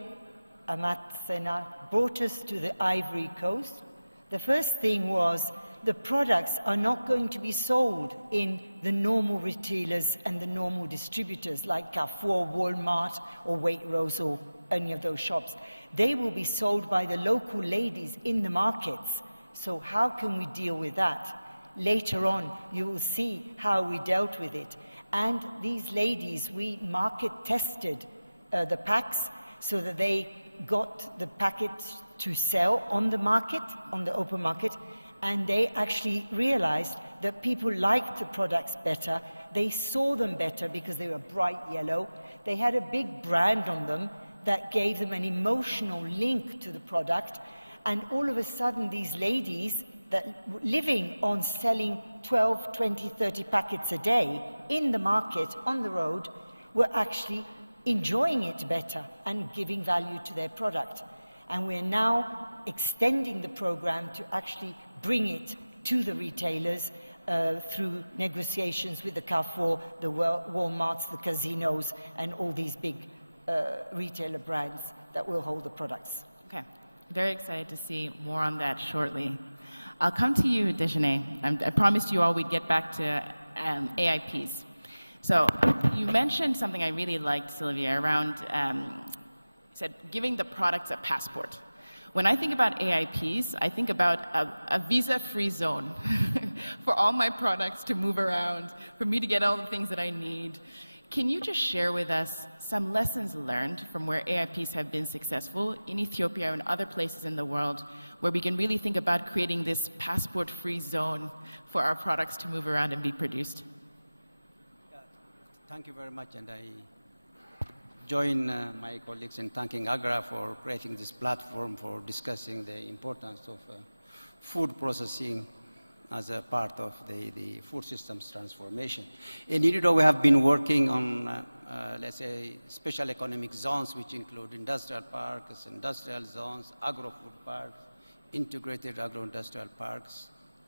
Amat Sena brought us to the Ivory Coast, the first thing was the products are not going to be sold in the normal retailers and the normal distributors like Carrefour, Walmart, or Waitrose, or any of those shops. They will be sold by the local ladies in the markets. So how can we deal with that? Later on, you will see how we dealt with it. And these ladies, we market tested the packs so that they got the packet to sell on the market, on the open market, and they actually realized that people liked the products better. They saw them better because they were bright yellow. They had a big brand on them that gave them an emotional link to the product. And all of a sudden, these ladies that living on selling 12, 20, 30 packets a day in the market, on the road, were actually enjoying it better and giving value to their product. And we're now extending the program to actually bring it to the retailers through negotiations with the Carrefour, the Walmarts, the casinos, and all these big retailer brands that will hold the products. Okay, very excited to see more on that shortly. I'll come to you, Dejeuner. I promised you all we'd get back to AIPs. So you mentioned something I really liked, Sylvia, around said giving the products a passport. When I think about AIPs, I think about a visa-free zone for all my products to move around, for me to get all the things that I need. Can you just share with us some lessons learned from where AIPs have been successful in Ethiopia and other places in the world, where we can really think about creating this passport-free zone for our products to move around and be produced? Thank you very much, and I join my colleagues in thanking AGRA for creating this platform for discussing the importance of food processing as a part of the food systems transformation. In UNIDO, we have been working on, let's say, special economic zones, which include industrial parks, industrial zones, agro-food parks, integrated agro-industrial parks,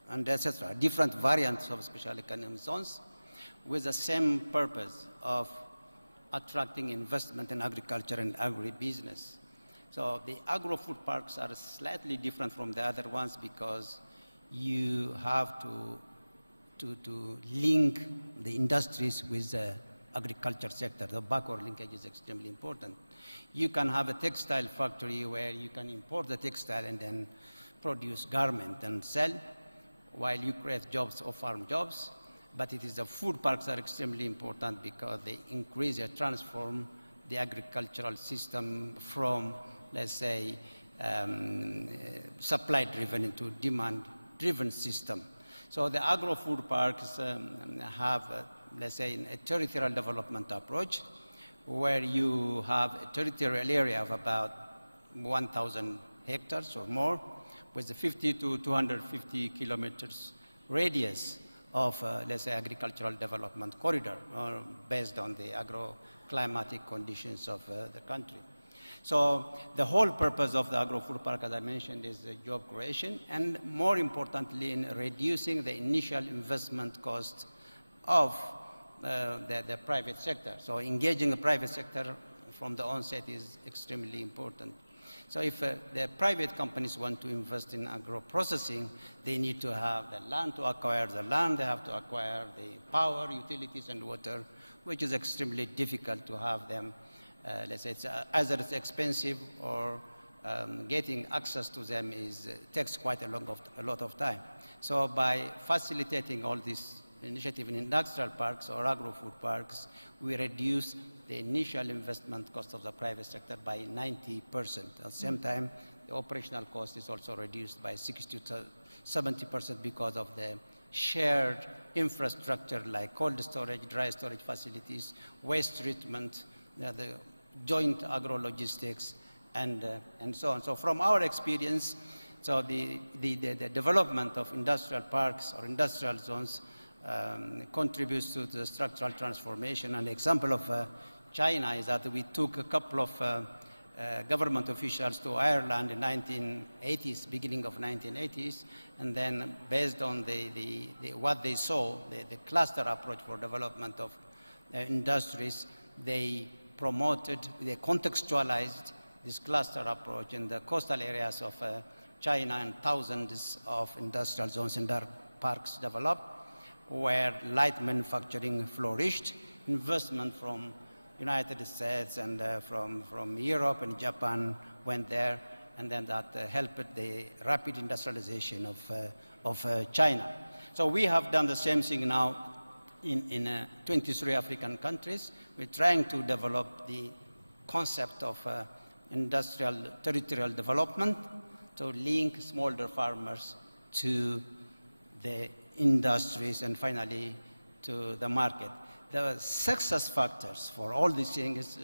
and etc. Different variants of special economic zones with the same purpose of attracting investment in agriculture and agribusiness. So the agro-food parks are slightly different from the other ones because you have to link the industries with the agriculture sector. The backward linkage is extremely important. You can have a textile factory where you can import the textile and then produce garment and sell, while you create jobs or farm jobs. But it is the food parks are extremely important because they increase or transform the agricultural system from, let's say, supply-driven into demand-driven system. So the agro-food parks have, let's say, a territorial development approach where you have a territorial area of about 1,000 hectares or more with a 50 to 250 kilometers radius of, let's say, agricultural development corridor based on the agro-climatic conditions of the country. So the whole purpose of the agro-food park, as I mentioned, is the job creation, and more importantly, in reducing the initial investment cost of the private sector. So engaging the private sector from the onset is extremely important. So if the private companies want to invest in agro-processing, they need to have the land to acquire the land, they have to acquire the power, utilities, and water, which is extremely difficult to have them. Let's say either it's expensive or getting access to them takes quite a lot of time. So by facilitating all this initiative in industrial parks or agro-food parks, we reduce the initial investment cost of the private sector by 90%. At the same time, the operational cost is also reduced by 60 to 70% because of the shared infrastructure like cold storage, dry storage facilities, waste treatment, the joint agro-logistics, and so on. So from our experience, so the development of industrial parks or industrial zones contributes to the structural transformation. An example of China is that we took a couple of government officials to Ireland in 1980s, beginning of 1980s, and then based on what they saw, the cluster approach for development of industries, they contextualized this cluster approach in the coastal areas of China, and thousands of industrial zones and their parks developed, where light manufacturing flourished, investment from United States and from Europe and Japan went there, and then that helped the rapid industrialization of China. So we have done the same thing now in 23 African countries. We're trying to develop the concept of industrial territorial development to link smallholder farmers to the industries and finally to the market. The success factors for all these things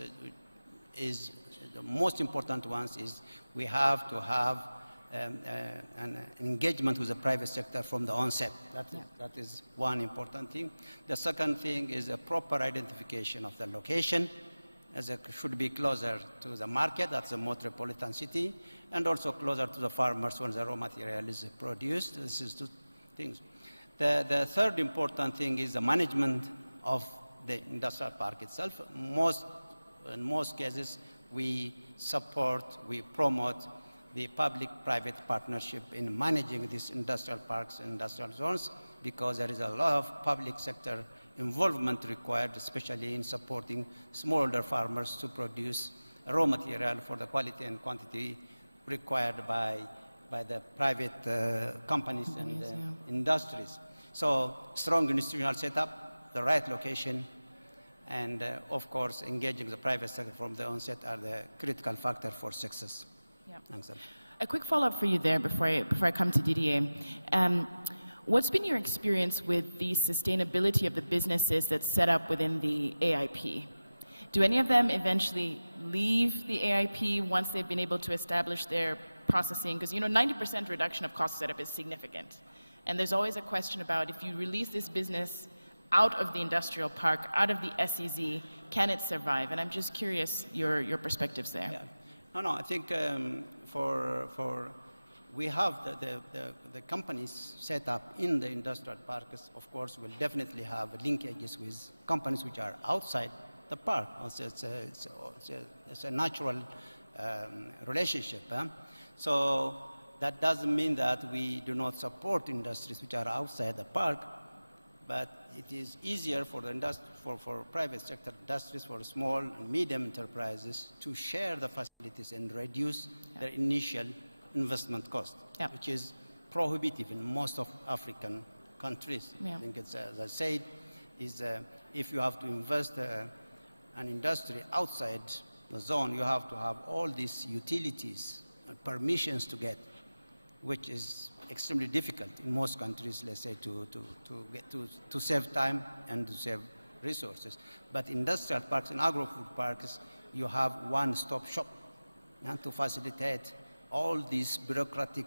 is the most important ones is we have to have an engagement with the private sector from the onset. That is one important thing. The second thing is a proper identification of the location, as it should be closer to the market, that's a metropolitan city, and also closer to the farmers when the raw material is produced. This is two things. The third important thing is the management of the industrial park itself. In most cases, we support, we promote the public-private partnership in managing these industrial parks and industrial zones, because there is a lot of public sector involvement required, especially in supporting smallholder farmers to produce raw material for the quality and quantity required by the private companies and industries. So strong institutional setup, the right location, and of course engaging the private sector from the onset are the critical factor for success. Yeah. Thanks. A quick follow-up for you there before I come to Didier. What's been your experience with the sustainability of the businesses that set up within the AIP? Do any of them eventually leave the AIP once they've been able to establish their processing? Because 90% reduction of cost setup is significant. And there's always a question about if you release this business out of the industrial park, out of the SEZ, can it survive? And I'm just curious your perspectives there. Yeah. No, I think we have the companies set up in the industrial parks, of course, will definitely have linkages with companies which are outside the park. Also, it's a natural relationship. So that doesn't mean that we do not support industries which are outside the park, but it is easier for for private sector industries, for small and medium enterprises to share the facilities and reduce their initial investment cost, which is prohibitive in most of African countries. I think it's, as I said, if you have to invest an industry outside the zone, you have to have all these utilities and permissions to get, which is extremely difficult in most countries, let's say, to save time and to save resources. But industrial parks and agro-food parks, you have one-stop shop to facilitate all these bureaucratic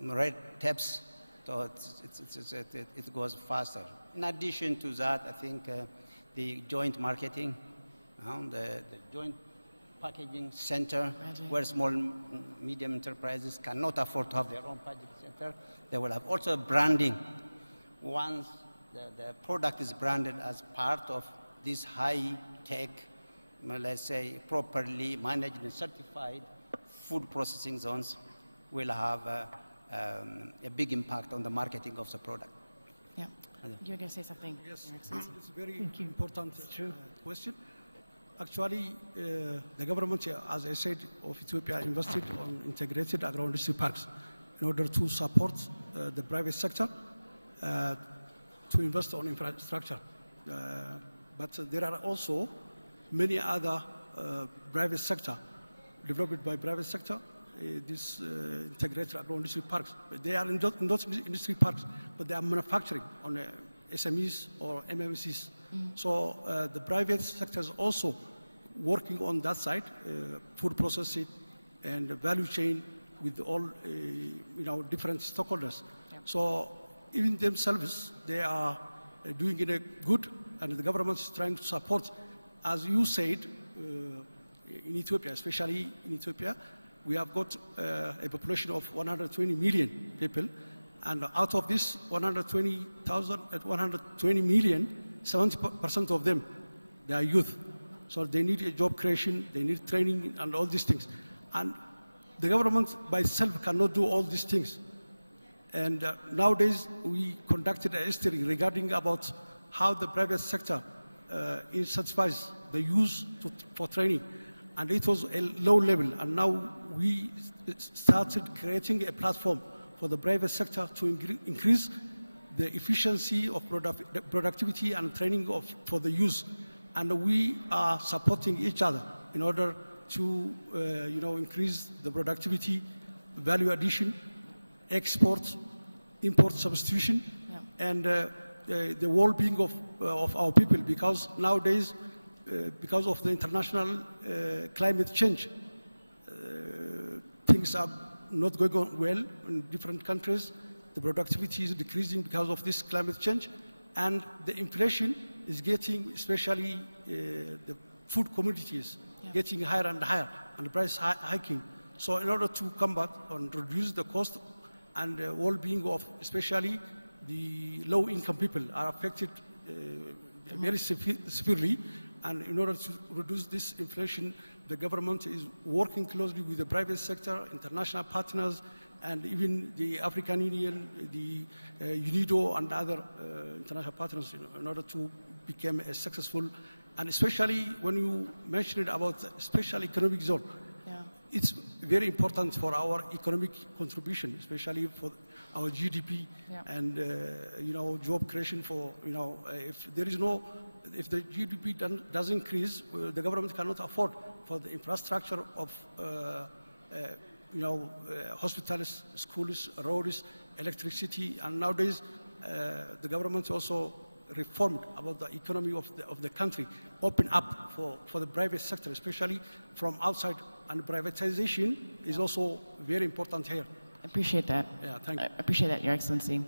red tapes, so it goes faster. In addition to that, I think the joint marketing, the joint packaging center where small, medium enterprises cannot afford to have their own packaging center. They will have also branding. Once the product is branded as part of this high-tech, let's say, properly managed and certified food processing zones, will have a big impact on the marketing of the product. Yeah. You're going to say something? Yes, it's a very important question. Actually, the government, as I said, of Ethiopia invested on integrated agro-industry parks in order to support the private sector to invest on infrastructure. But there are also many other private sector developed by private sector. These integrated agro-industry parks. They are not industry parks, but they are manufacturing on SMEs or MMCs. So the private sector is also working on that side, food processing and value chain with all different stakeholders. So even themselves, they are doing it good, and the government is trying to support. As you said, in Ethiopia, especially in Ethiopia, we have got a population of 120 million people, and out of this 120 million, 70% of them, they are youth. So they need a job creation, they need training and all these things. And the government by itself cannot do all these things. And nowadays, we conducted a study regarding about how the private sector incentivizes the youth for training. And it was a low level, and now we started creating a platform for the private sector to increase the efficiency of productivity and training for the youth. And we are supporting each other in order to increase the productivity, value addition, export, import substitution, and the well-being of our people, because nowadays, because of the international climate change, things are not going on well in different countries. The productivity is decreasing because of this climate change, and the inflation is getting, especially the food commodities, getting higher and higher, and the price hiking. So in order to combat and reduce the cost and the well-being of especially the low-income people are affected very severely, and in order to reduce this inflation, the government is working closely with the private sector, international partners, and even the African Union, the UNIDO, and other international partners in order to become a successful, and especially when you mentioned about special economic zone, it's very important for our economic contribution, especially for our GDP and job creation. For if the GDP doesn't increase, the government cannot afford for the infrastructure of hospitals, schools, roads, electricity, and nowadays the government also reformed about the economy of the country, open up for the private sector, especially from outside, and privatization is also very important here. I appreciate that. Yeah, thank you. I appreciate that, Your Excellency.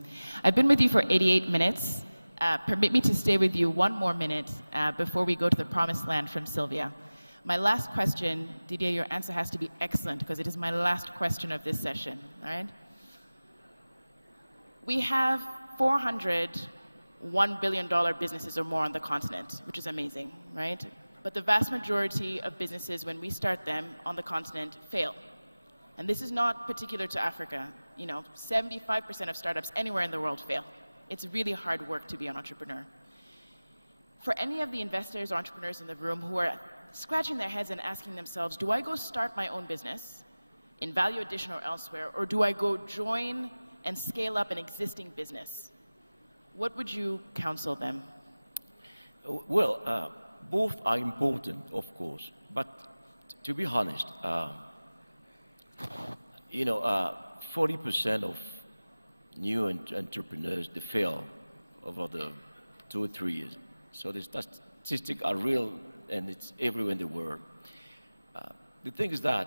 I've been with you for 88 minutes. Permit me to stay with you one more minute before we go to the promised land from Sylvia. My last question, Didier, your answer has to be excellent because it is my last question of this session, all right? We have 400 $1 billion businesses or more on the continent, which is amazing, right? But the vast majority of businesses, when we start them on the continent, fail. And this is not particular to Africa. 75% of startups anywhere in the world fail. It's really hard work to be an entrepreneur. For any of the investors or entrepreneurs in the room who are scratching their heads and asking themselves, do I go start my own business in value addition or elsewhere, or do I go join and scale up an existing business? What would you counsel them? Well, both are important, of course, but to be honest, 40% of new entrepreneurs, they fail over the 2 or 3 years. So the statistics are real, and it's everywhere in the world. The thing is that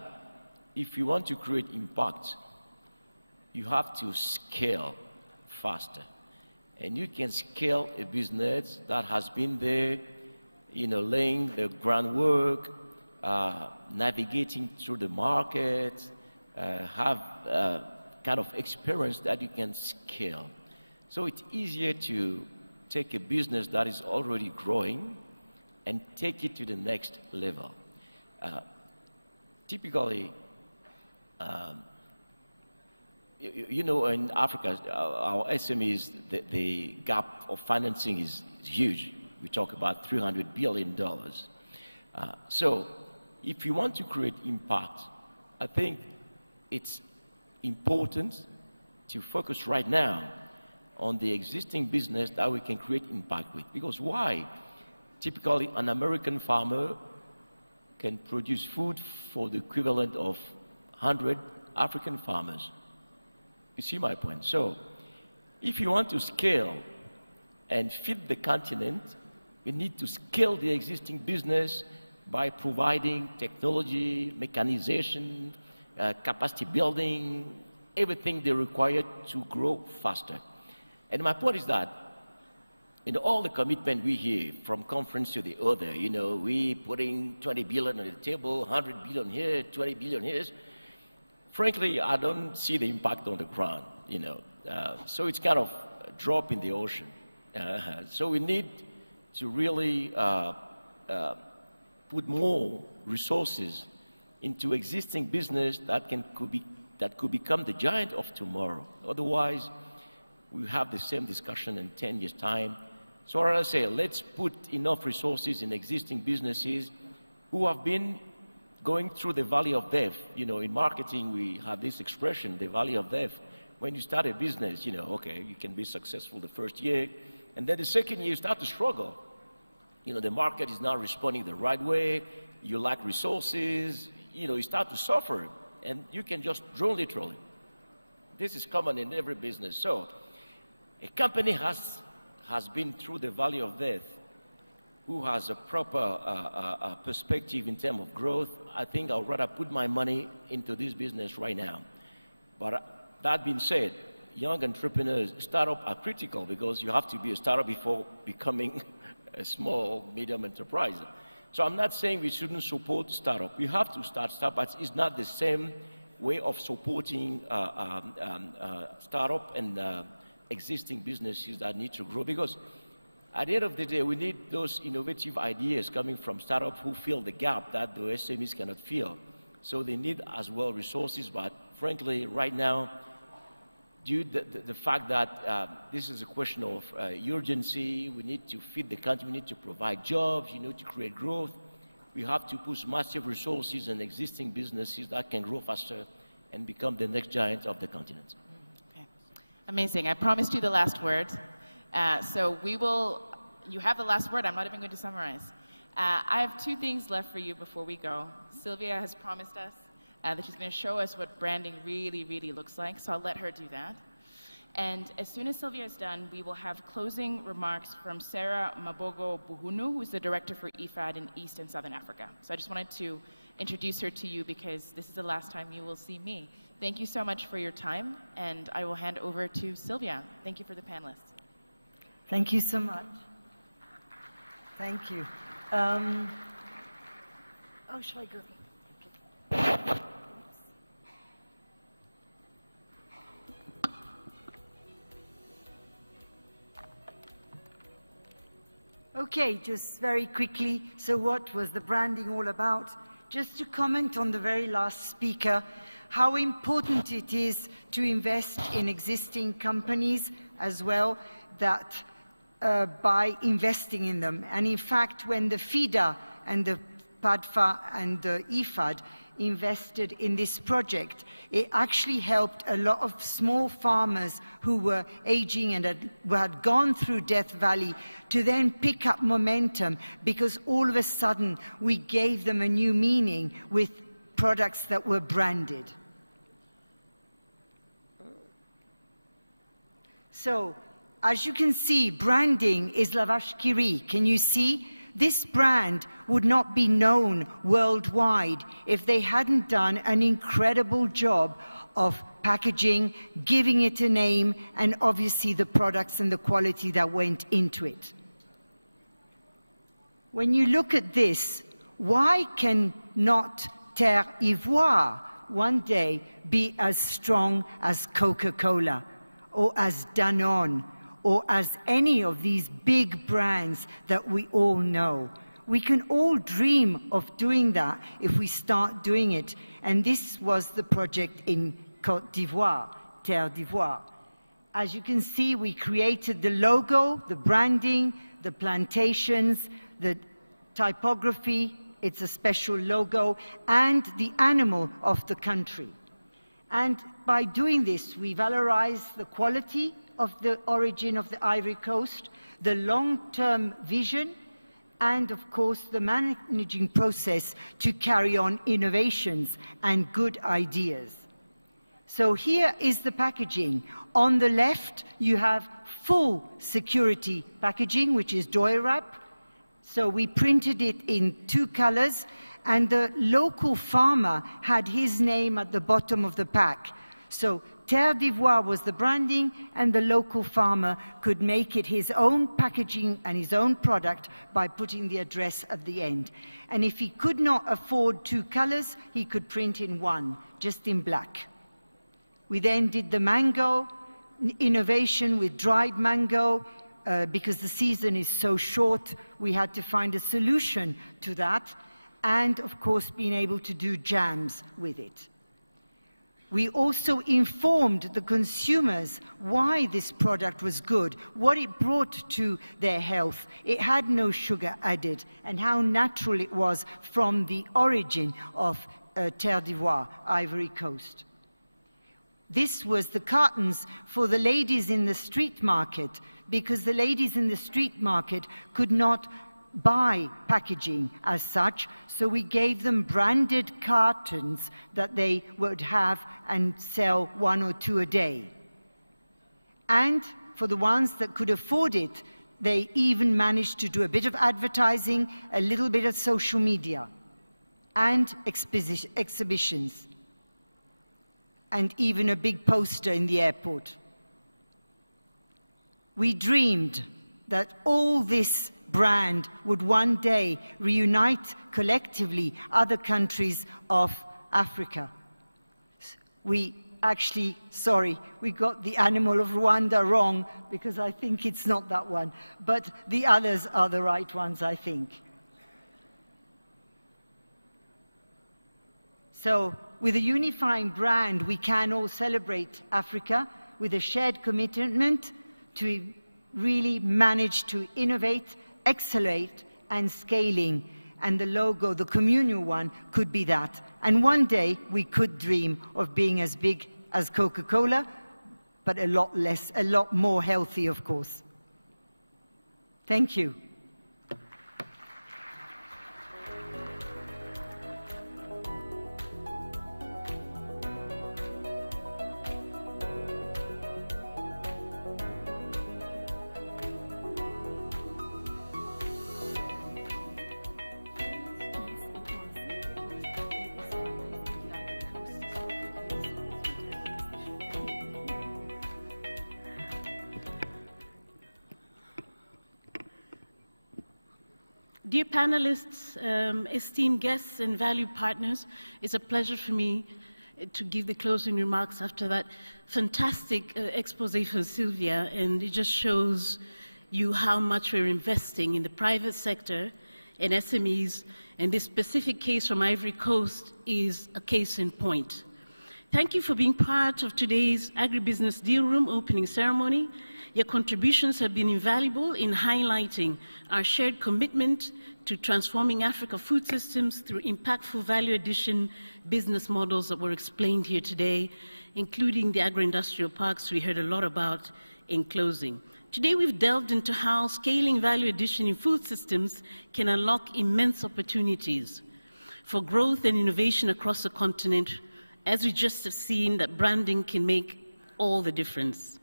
if you want to create impact, you have to scale faster. And you can scale a business that has been there, laying the groundwork, navigating through the market, have kind of experience that you can scale. So it's easier to take a business that is already growing and take it to the next level. Typically, you know, in Africa, our SMEs, the gap of financing is huge. We talk about $300 billion. So if you want to create impact, I think it's important to focus right now on the existing business that we can create impact with. Because why? Typically, an American farmer can produce food for the equivalent of 100 African farmers. You see my point? So, if you want to scale and feed the continent, we need to scale the existing business by providing technology, mechanization, capacity building, everything they require to grow faster. And my point is that in all the commitment we hear from conference to the other, you know, we putting 20 billion on the table, 100 billion here, 20 billion here. Frankly, I don't see the impact on the ground, you know. So it's kind of a drop in the ocean. So we need to really put more resources into existing business that could become the giant of tomorrow. Otherwise, we have the same discussion in 10 years' time. So I say, let's put enough resources in existing businesses who have been going through the valley of death. You know, in marketing, we have this expression, the valley of death. When you start a business, you know, okay, you can be successful the first year, and then the second year you start to struggle. You know, the market is not responding the right way, you lack resources, you know, you start to suffer, and you can just drown literally. This is common in every business. So, a company has been through the valley of death, who has a proper perspective in terms of growth. I think I'd rather put my money into this business right now. But that being said, young entrepreneurs, startups are critical because you have to be a startup before becoming a small, medium enterprise. So I'm not saying we shouldn't support startup. We have to start startup, but it's not the same way of supporting startup and existing businesses that need to grow, because at the end of the day, we need those innovative ideas coming from startups who fill the gap that the SMEs cannot fill. So they need as well resources, but frankly, right now, due to the fact that this is a question of urgency, we need to feed the country, we need to provide jobs, you know, to create growth. We have to push massive resources in existing businesses that can grow faster and become the next giant of the continent. Okay. Amazing. I promised you the last word. So you have the last word. I'm not even going to summarize. I have two things left for you before we go. Sylvia has promised us that she's going to show us what branding really, really looks like. So I'll let her do that. And as soon as Sylvia is done, we will have closing remarks from Sarah Mabogo Buhunu, who's the director for IFAD in East and Southern Africa. So I just wanted to introduce her to you because this is the last time you will see me. Thank you so much for your time, and I will hand over to Sylvia. Thank you for the panelists. Thank you so much. Thank you. Oh, shall I go? Okay. Okay, just very quickly, so what was the branding all about? Just to comment on the very last speaker, how important it is to invest in existing companies as well, that by investing in them. And in fact, when the FIDA and the PADFA and the IFAD invested in this project, it actually helped a lot of small farmers who were aging and had gone through Death Valley to then pick up momentum, because all of a sudden we gave them a new meaning with products that were branded. So, as you can see, branding is la vache qui rit. Can you see? This brand would not be known worldwide if they hadn't done an incredible job of packaging, giving it a name, and obviously the products and the quality that went into it. When you look at this, Why can not Terre d'Ivoire one day be as strong as Coca-Cola or as Danone or as any of these big brands that we all know? We can all dream of doing that if we start doing it. And this was the project in Côte d'Ivoire, Terre d'Ivoire. As you can see, we created the logo, the branding, the plantations, the typography, it's a special logo, and the animal of the country. And by doing this, we valorize the quality of the origin of the Ivory Coast, the long-term vision, and of course the managing process to carry on innovations and good ideas. So here is the packaging. On the left, you have full security packaging, which is Joy Wrap. So we printed it in 2 colors, and the local farmer had his name at the bottom of the pack. So Terre d'Ivoire was the branding, and the local farmer could make it his own packaging and his own product by putting the address at the end. And if he could not afford 2 colors, he could print in 1, just in black. We then did the mango innovation with dried mango. Because the season is so short, we had to find a solution to that, and of course being able to do jams with it. We also informed the consumers why this product was good, what it brought to their health. It had no sugar added, and how natural it was from the origin of Terre d'Ivoire, Ivory Coast. This was the cartons for the ladies in the street market, because the ladies in the street market could not buy packaging as such, so we gave them branded cartons that they would have and sell 1 or 2 a day. And for the ones that could afford it, they even managed to do a bit of advertising, a little bit of social media, and exhibitions, and even a big poster in the airport. We dreamed that all this brand would one day reunite collectively other countries of Africa. We actually, sorry, we got the animal of Rwanda wrong, because I think it's not that one, but the others are the right ones, I think. So, with a unifying brand, we can all celebrate Africa with a shared commitment to really manage to innovate, accelerate, and scaling. And the logo, the communal one, could be that. And one day, we could dream of being as big as Coca-Cola, but a lot less, a lot more healthy, of course. Thank you. Dear panelists, esteemed guests and valued partners, it's a pleasure for me to give the closing remarks after that fantastic expose from Sylvia, and it just shows you how much we're investing in the private sector and SMEs, and this specific case from Ivory Coast is a case in point. Thank you for being part of today's Agribusiness Deal Room opening ceremony. Your contributions have been invaluable in highlighting our shared commitment to transforming Africa food systems through impactful value addition business models that were explained here today, including the agro-industrial parks we heard a lot about in closing. Today we've delved into how scaling value addition in food systems can unlock immense opportunities for growth and innovation across the continent, as we just have seen that branding can make all the difference.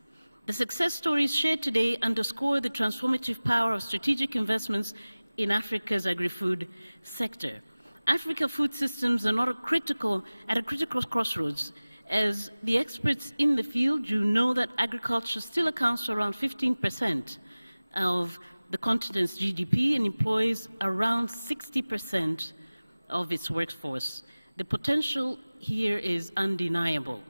The success stories shared today underscore the transformative power of strategic investments in Africa's agri-food sector. Africa food systems are not at a critical crossroads. As the experts in the field, you know that agriculture still accounts for around 15% of the continent's GDP and employs around 60% of its workforce. The potential here is undeniable.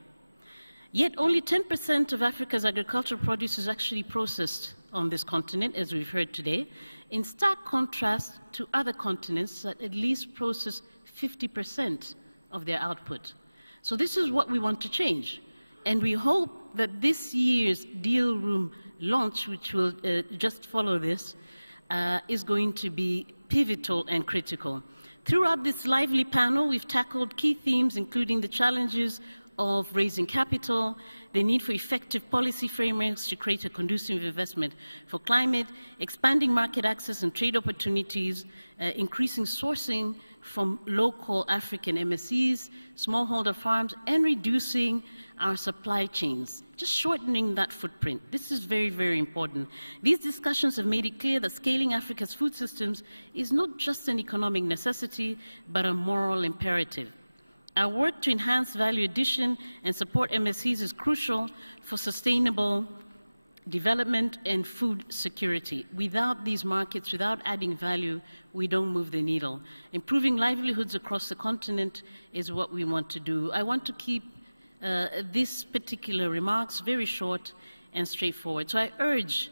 Yet only 10% of Africa's agricultural produce is actually processed on this continent, as we've heard today, in stark contrast to other continents that at least process 50% of their output. So this is what we want to change. And we hope that this year's Deal Room launch, which will just follow this, is going to be pivotal and critical. Throughout this lively panel, we've tackled key themes, including the challenges of raising capital, the need for effective policy frameworks to create a conducive investment for climate, expanding market access and trade opportunities, increasing sourcing from local African MSCs, smallholder farms, and reducing our supply chains, just shortening that footprint. This is very, very important. These discussions have made it clear that scaling Africa's food systems is not just an economic necessity, but a moral imperative. Our work to enhance value addition and support MSCs is crucial for sustainable development and food security. Without these markets, without adding value, we don't move the needle. Improving livelihoods across the continent is what we want to do. I want to keep these particular remarks very short and straightforward. So I urge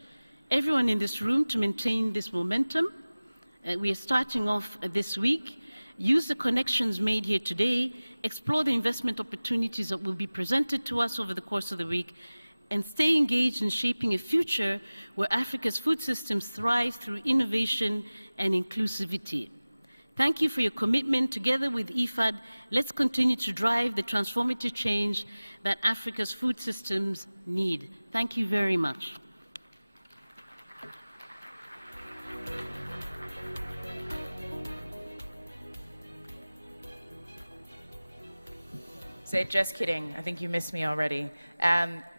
everyone in this room to maintain this momentum. We are starting off this week. Use the connections made here today, explore the investment opportunities that will be presented to us over the course of the week, and stay engaged in shaping a future where Africa's food systems thrive through innovation and inclusivity. Thank you for your commitment. Together with IFAD, let's continue to drive the transformative change that Africa's food systems need. Thank you very much. Say, just kidding. I think you missed me already.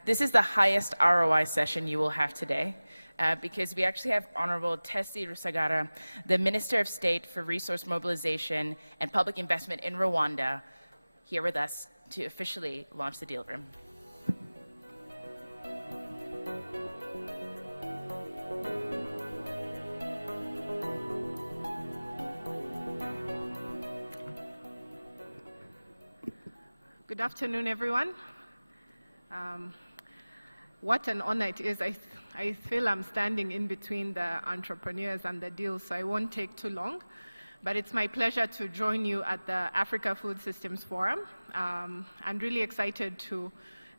This is the highest ROI session you will have today because we actually have Honorable Tesi Rusagara, the Minister of State for Resource Mobilization and Public Investment in Rwanda, here with us to officially launch the Deal Room. Good afternoon, everyone. What an honor it is. I feel I'm standing in between the entrepreneurs and the deals, so I won't take too long. But it's my pleasure to join you at the Africa Food Systems Forum. I'm really excited to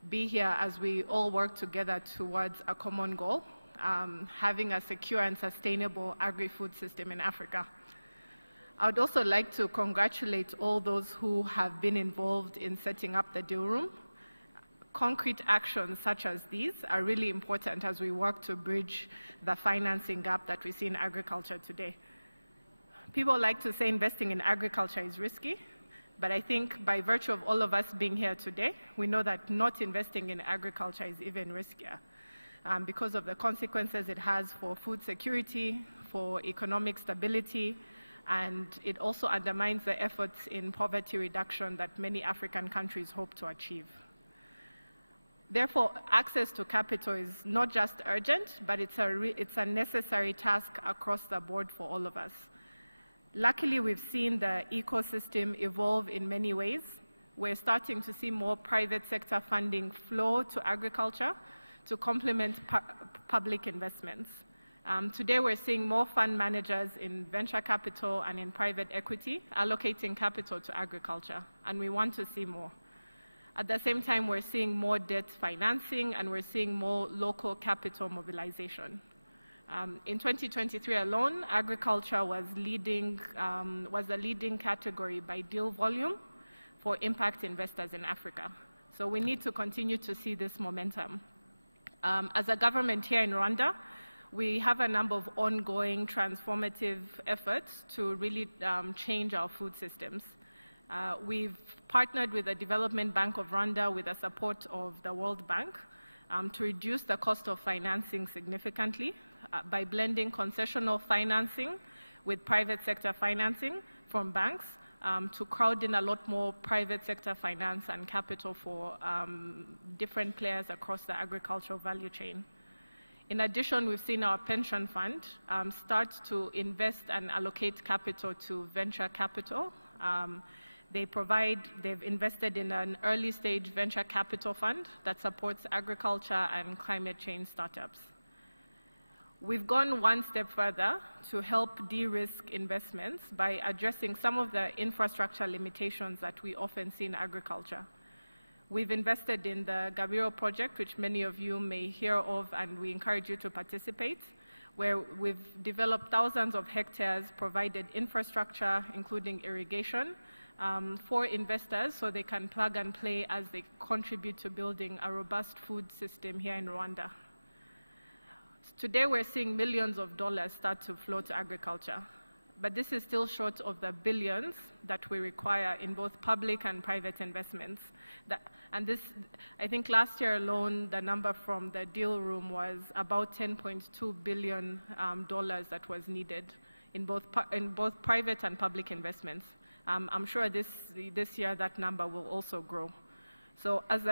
be here as we all work together towards a common goal, having a secure and sustainable agri-food system in Africa. I would also like to congratulate all those who have been involved in setting up the Deal Room. Concrete actions such as these are really important as we work to bridge the financing gap that we see in agriculture today. People like to say investing in agriculture is risky, but I think by virtue of all of us being here today, we know that not investing in agriculture is even riskier because of the consequences it has for food security, for economic stability, and it also undermines the efforts in poverty reduction that many African countries hope to achieve. Therefore, access to capital is not just urgent, but it's a necessary task across the board for all of us. Luckily, we've seen the ecosystem evolve in many ways. We're starting to see more private sector funding flow to agriculture to complement public investments. Today, we're seeing more fund managers in venture capital and in private equity allocating capital to agriculture, and we want to see more. At the same time, we're seeing more debt financing, and we're seeing more local capital mobilization. In 2023 alone, agriculture was a leading category by deal volume for impact investors in Africa. So we need to continue to see this momentum. As a government here in Rwanda, we have a number of ongoing transformative efforts to really change our food systems. We've partnered with the Development Bank of Rwanda with the support of the World Bank to reduce the cost of financing significantly by blending concessional financing with private sector financing from banks to crowd in a lot more private sector finance and capital for different players across the agricultural value chain. In addition, we've seen our pension fund start to invest and allocate capital to venture capital They've invested in an early stage venture capital fund that supports agriculture and climate change startups. We've gone one step further to help de-risk investments by addressing some of the infrastructure limitations that we often see in agriculture. We've invested in the Gabiro project, which many of you may hear of, and we encourage you to participate, where we've developed thousands of hectares, provided infrastructure, including irrigation, for investors so they can plug and play as they contribute to building a robust food system here in Rwanda. Today we're seeing millions of dollars start to flow to agriculture, but this is still short of the billions that we require in both public and private investments. I think last year alone, the number from the deal room was about $10.2 billion that was needed in both private and public investments. I'm sure this year that number will also grow. So as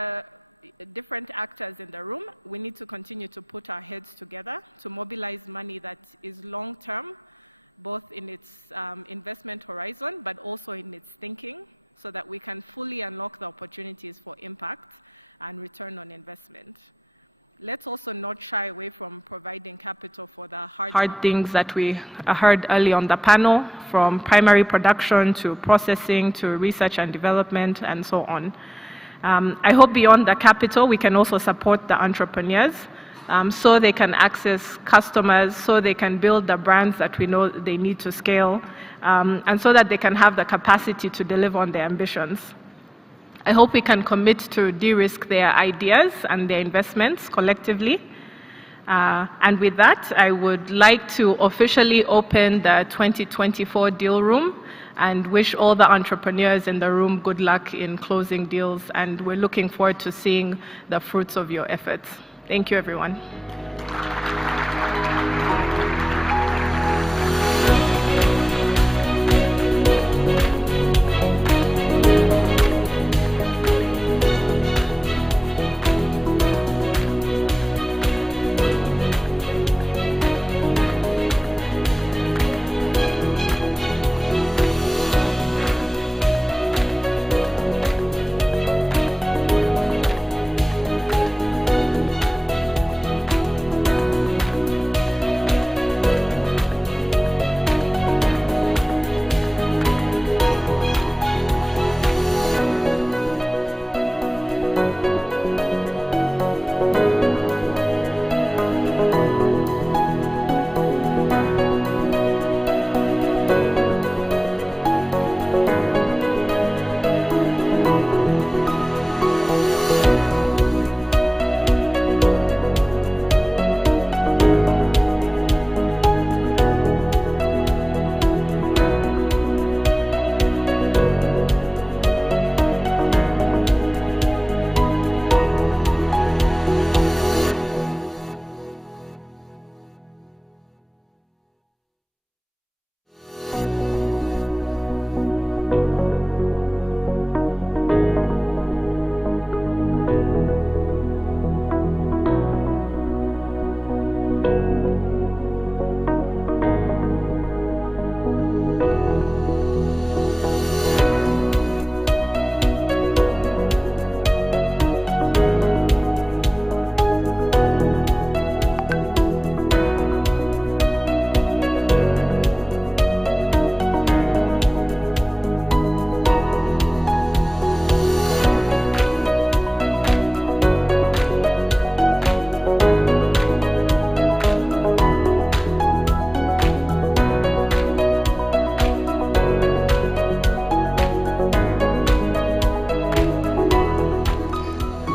different actors in the room, we need to continue to put our heads together to mobilize money that is long-term, both in its investment horizon, but also in its thinking, so that we can fully unlock the opportunities for impact and return on investment. Let's also not shy away from providing capital for the hard things that we heard early on the panel, from primary production to processing to research and development and so on. I hope beyond the capital, we can also support the entrepreneurs so they can access customers, so they can build the brands that we know they need to scale, and so that they can have the capacity to deliver on their ambitions. I hope we can commit to de-risk their ideas and their investments collectively. And with that, I would like to officially open the 2024 deal room and wish all the entrepreneurs in the room good luck in closing deals. And we're looking forward to seeing the fruits of your efforts. Thank you, everyone.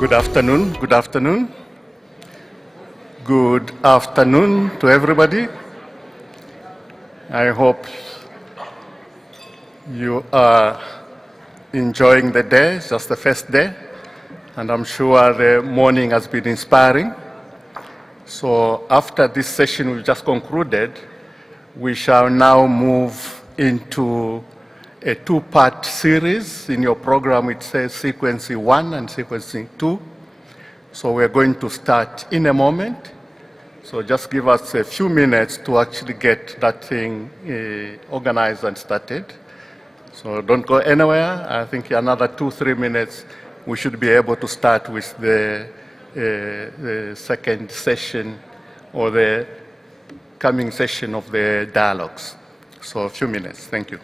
Good afternoon, good afternoon. Good afternoon to everybody. I hope you are enjoying the day. It's just the first day, and I'm sure the morning has been inspiring. So after this session we've just concluded, we shall now move into a two-part series. In your program it says sequencing 1 and sequencing 2. So we're going to start in a moment. So just give us a few minutes to actually get that thing organized and started. So don't go anywhere. I think another 2-3 minutes, we should be able to start with the second session or the coming session of the dialogues. So a few minutes. Thank you.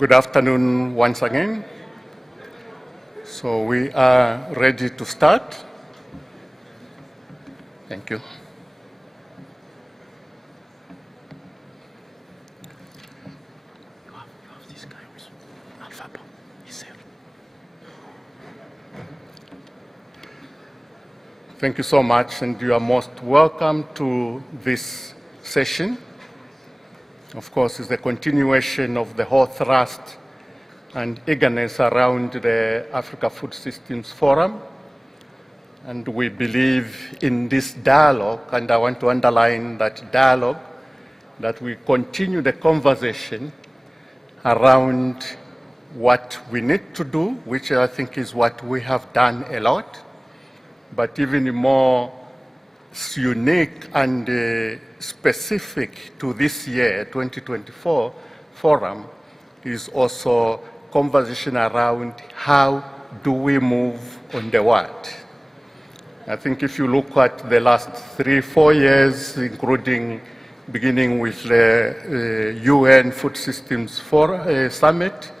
Good afternoon once again. So we are ready to start. Thank you. Thank you so much, and you are most welcome to this session. Of course, it's the continuation of the whole thrust and eagerness around the Africa Food Systems Forum. And we believe in this dialogue, and I want to underline that dialogue, that we continue the conversation around what we need to do, which I think is what we have done a lot, but even more unique and specific to this year, 2024 forum, is also conversation around how do we move on the world. I think if you look at the last 3-4 years, including beginning with the UN Food Systems Summit,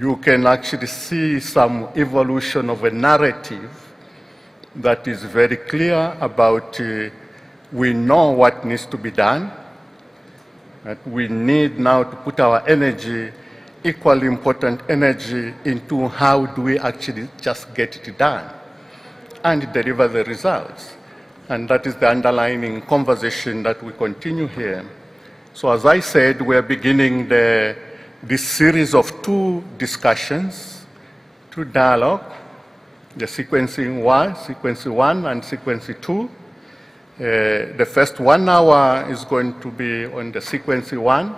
you can actually see some evolution of a narrative that is very clear about we know what needs to be done, that we need now to put our energy, equally important energy, into how do we actually just get it done and deliver the results. And that is the underlying conversation that we continue here. So as I said, we're beginning this series of 2 discussions, 2 dialogue, the sequence 1 and sequence 2. The first 1 hour is going to be on the sequence 1,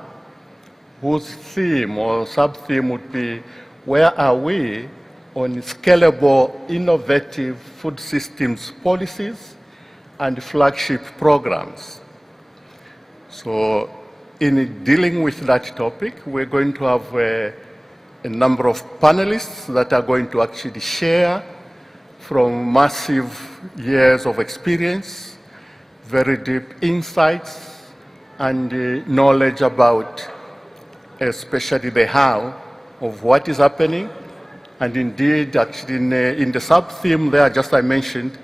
whose theme or sub-theme would be, where are we on scalable, innovative food systems policies and flagship programs? So in dealing with that topic, we're going to have a number of panelists that are going to actually share from massive years of experience, very deep insights, and knowledge about especially the how of what is happening. And indeed, actually in the sub-theme there, just I mentioned,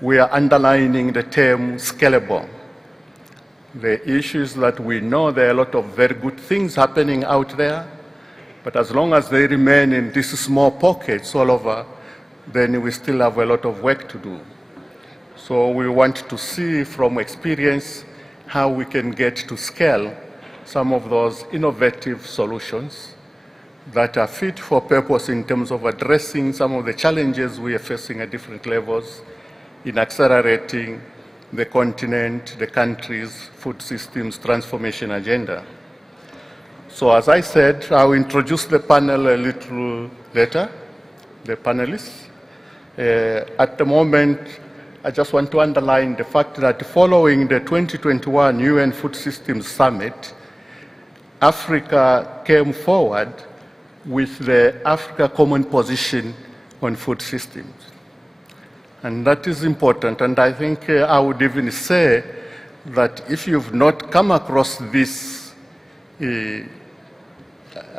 we are underlining the term scalable. The issue is that we know there are a lot of very good things happening out there, but as long as they remain in these small pockets all over, then we still have a lot of work to do. So we want to see from experience how we can get to scale some of those innovative solutions that are fit for purpose in terms of addressing some of the challenges we are facing at different levels in accelerating the continent, the country's food systems transformation agenda. So as I said, I'll introduce the panel a little later, the panelists. At the moment, I just want to underline the fact that following the 2021 UN Food Systems Summit, Africa came forward with the Africa Common Position on Food Systems. And that is important, and I think I would even say that if you've not come across this, I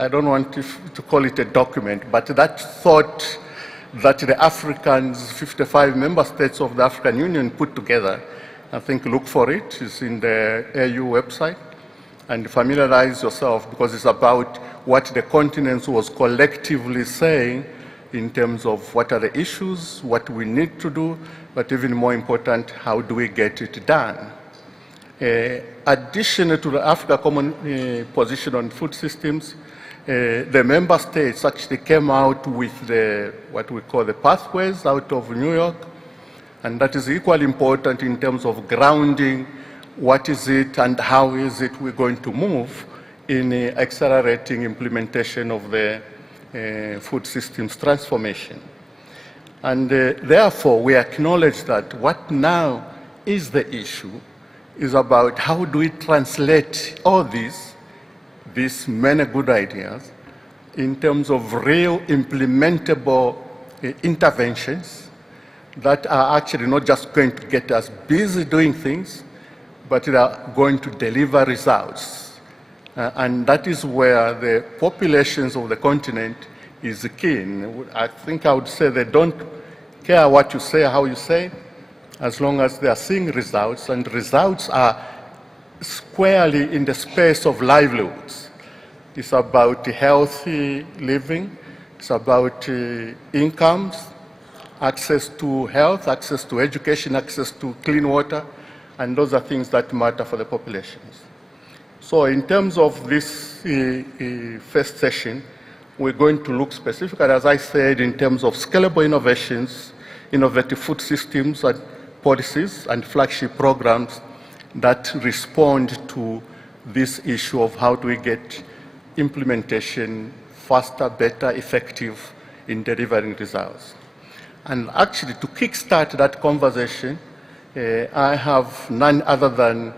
don't want to call it a document, but that thought that the Africans, 55 member states of the African Union put together, I think look for it. It's in the AU website, and familiarize yourself, because it's about what the continent was collectively saying in terms of what are the issues, what we need to do, but even more important, how do we get it done? Additionally to the Africa Common Position on Food Systems, the member states actually came out with what we call the pathways out of New York, and that is equally important in terms of grounding what is it and how is it we're going to move in accelerating implementation of the food systems transformation. And therefore, we acknowledge that what now is the issue is about how do we translate all these many good ideas in terms of real implementable interventions that are actually not just going to get us busy doing things, but they are going to deliver results. And that is where the populations of the continent is keen. I think I would say they don't care what you say, how you say it, as long as they are seeing results, and results are squarely in the space of livelihoods. It's about healthy living, it's about incomes, access to health, access to education, access to clean water, and those are things that matter for the populations. So in terms of this first session, we're going to look specifically, as I said, in terms of scalable innovations, innovative food systems and policies and flagship programs that respond to this issue of how do we get implementation faster, better, effective in delivering results. And actually, to kickstart that conversation, I have none other than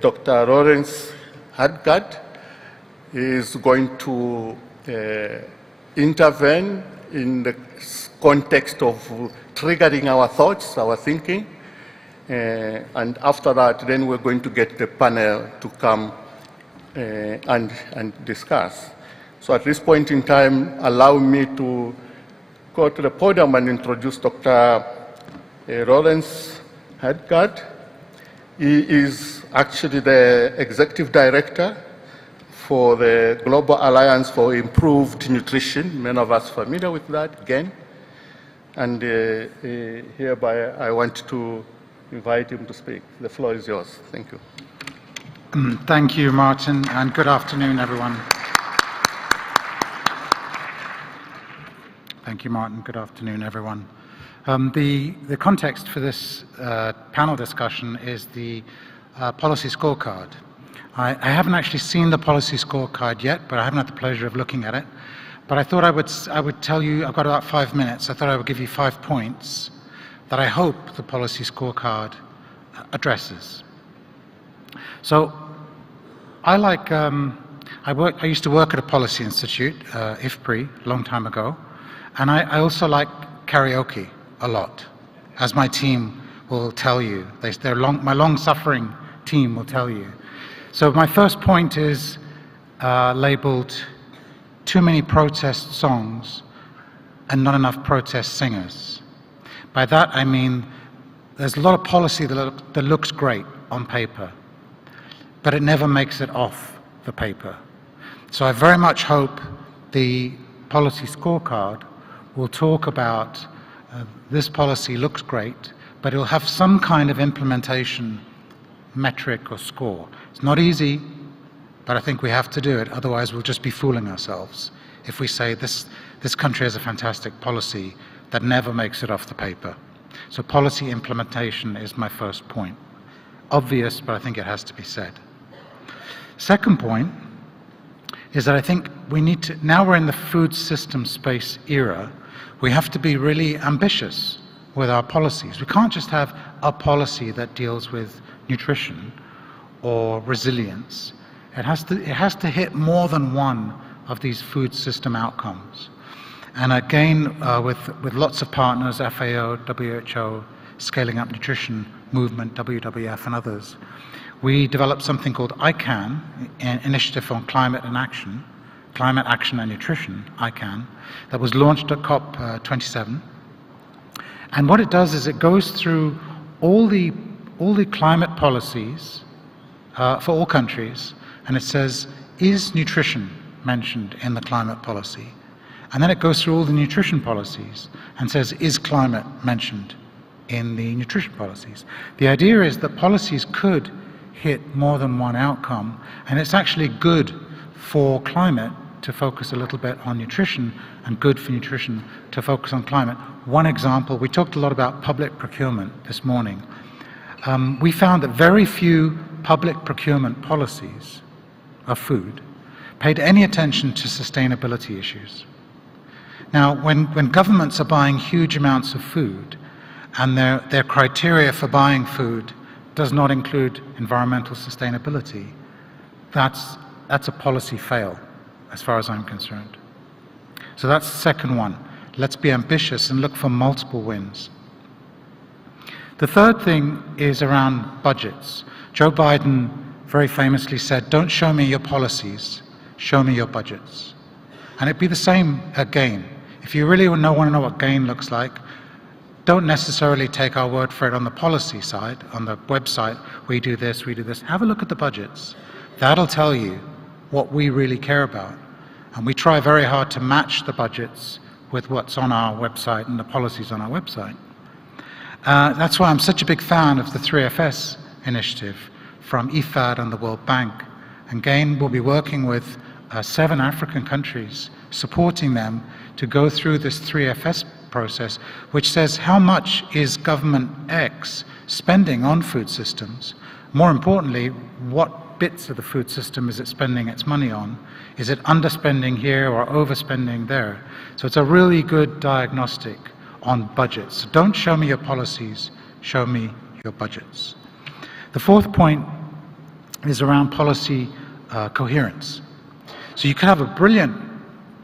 Dr. Lawrence Hadgard. He is going to intervene in the context of triggering our thoughts, our thinking. And after that, then we're going to get the panel to come and discuss. So at this point in time, allow me to go to the podium and introduce Dr. Lawrence Hadgard. He is actually the Executive Director for the Global Alliance for Improved Nutrition. Many of us are familiar with that, again. And hereby, I want to invite him to speak. The floor is yours. Thank you. Thank you, Martin, and good afternoon, everyone. Thank you, Martin. Good afternoon, everyone. The context for this panel discussion is the policy scorecard. I haven't actually seen the policy scorecard yet, but I haven't had the pleasure of looking at it. But I thought I would tell you, I've got about 5 minutes, I thought I would give you 5 points that I hope the policy scorecard addresses. So I like, I used to work at a policy institute, IFPRI, a long time ago, and I also like karaoke a lot, as my team will tell you. My long-suffering team will tell you. So my first point is labeled too many protest songs and not enough protest singers. By that I mean there's a lot of policy that looks great on paper, but it never makes it off the paper. So I very much hope the policy scorecard will talk about this policy looks great, but it'll have some kind of implementation metric or score. It's not easy, but I think we have to do it. Otherwise, we'll just be fooling ourselves if we say this country has a fantastic policy that never makes it off the paper. So policy implementation is my first point. Obvious, but I think it has to be said. Second point is that I think we need to, now we're in the food system space era, we have to be really ambitious with our policies. We can't just have a policy that deals with nutrition or resilience. It has to hit more than one of these food system outcomes. And again, with lots of partners, FAO, WHO, Scaling Up Nutrition Movement, WWF, and others, we developed something called ICAN, an Initiative on Climate Action and Nutrition, ICAN, that was launched at COP27. And what it does is it goes through all the climate policies for all countries, and it says, is nutrition mentioned in the climate policy? And then it goes through all the nutrition policies and says, is climate mentioned in the nutrition policies? The idea is that policies could hit more than one outcome, and it's actually good for climate to focus a little bit on nutrition, and good for nutrition to focus on climate. One example, we talked a lot about public procurement this morning. We found that very few public procurement policies of food paid any attention to sustainability issues. Now, when governments are buying huge amounts of food, and their criteria for buying food does not include environmental sustainability, that's a policy fail, as far as I'm concerned. So that's the second one. Let's be ambitious and look for multiple wins. The third thing is around budgets. Joe Biden very famously said, "Don't show me your policies, show me your budgets." And it'd be the same at GAIN. If you really want to know what GAIN looks like, don't necessarily take our word for it on the policy side, on the website, we do this, we do this. Have a look at the budgets. That'll tell you what we really care about. And we try very hard to match the budgets with what's on our website and the policies on our website. That's why I'm such a big fan of the 3FS initiative from IFAD and the World Bank. And GAIN will be working with 7 African countries, supporting them to go through this 3FS process, which says how much is government X spending on food systems. More importantly, what bits of the food system is it spending its money on? Is it underspending here or overspending there? So it's a really good diagnostic on budgets. So don't show me your policies, show me your budgets. The fourth point is around policy coherence. So you could have a brilliant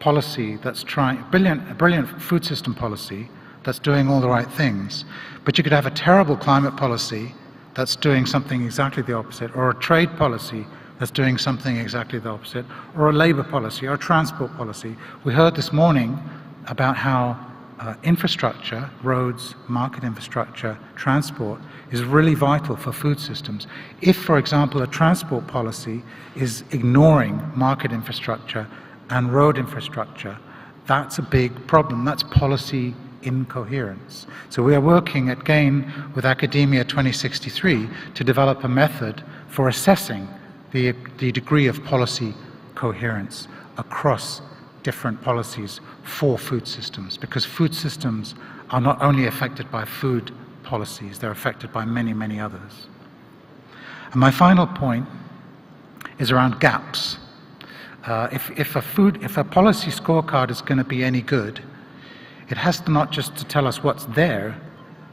policy that's a brilliant food system policy that's doing all the right things, but you could have a terrible climate policy that's doing something exactly the opposite, or a trade policy that's doing something exactly the opposite, or a labor policy, or a transport policy. We heard this morning about how infrastructure, roads, market infrastructure, transport, is really vital for food systems. If, for example, a transport policy is ignoring market infrastructure and road infrastructure, that's a big problem. That's policy incoherence. So we are working at GAIN with Academia 2063 to develop a method for assessing the degree of policy coherence across different policies for food systems, because food systems are not only affected by food policies, they're affected by many, many others. And my final point is around gaps. If a policy scorecard is going to be any good, it has to not just to tell us what's there,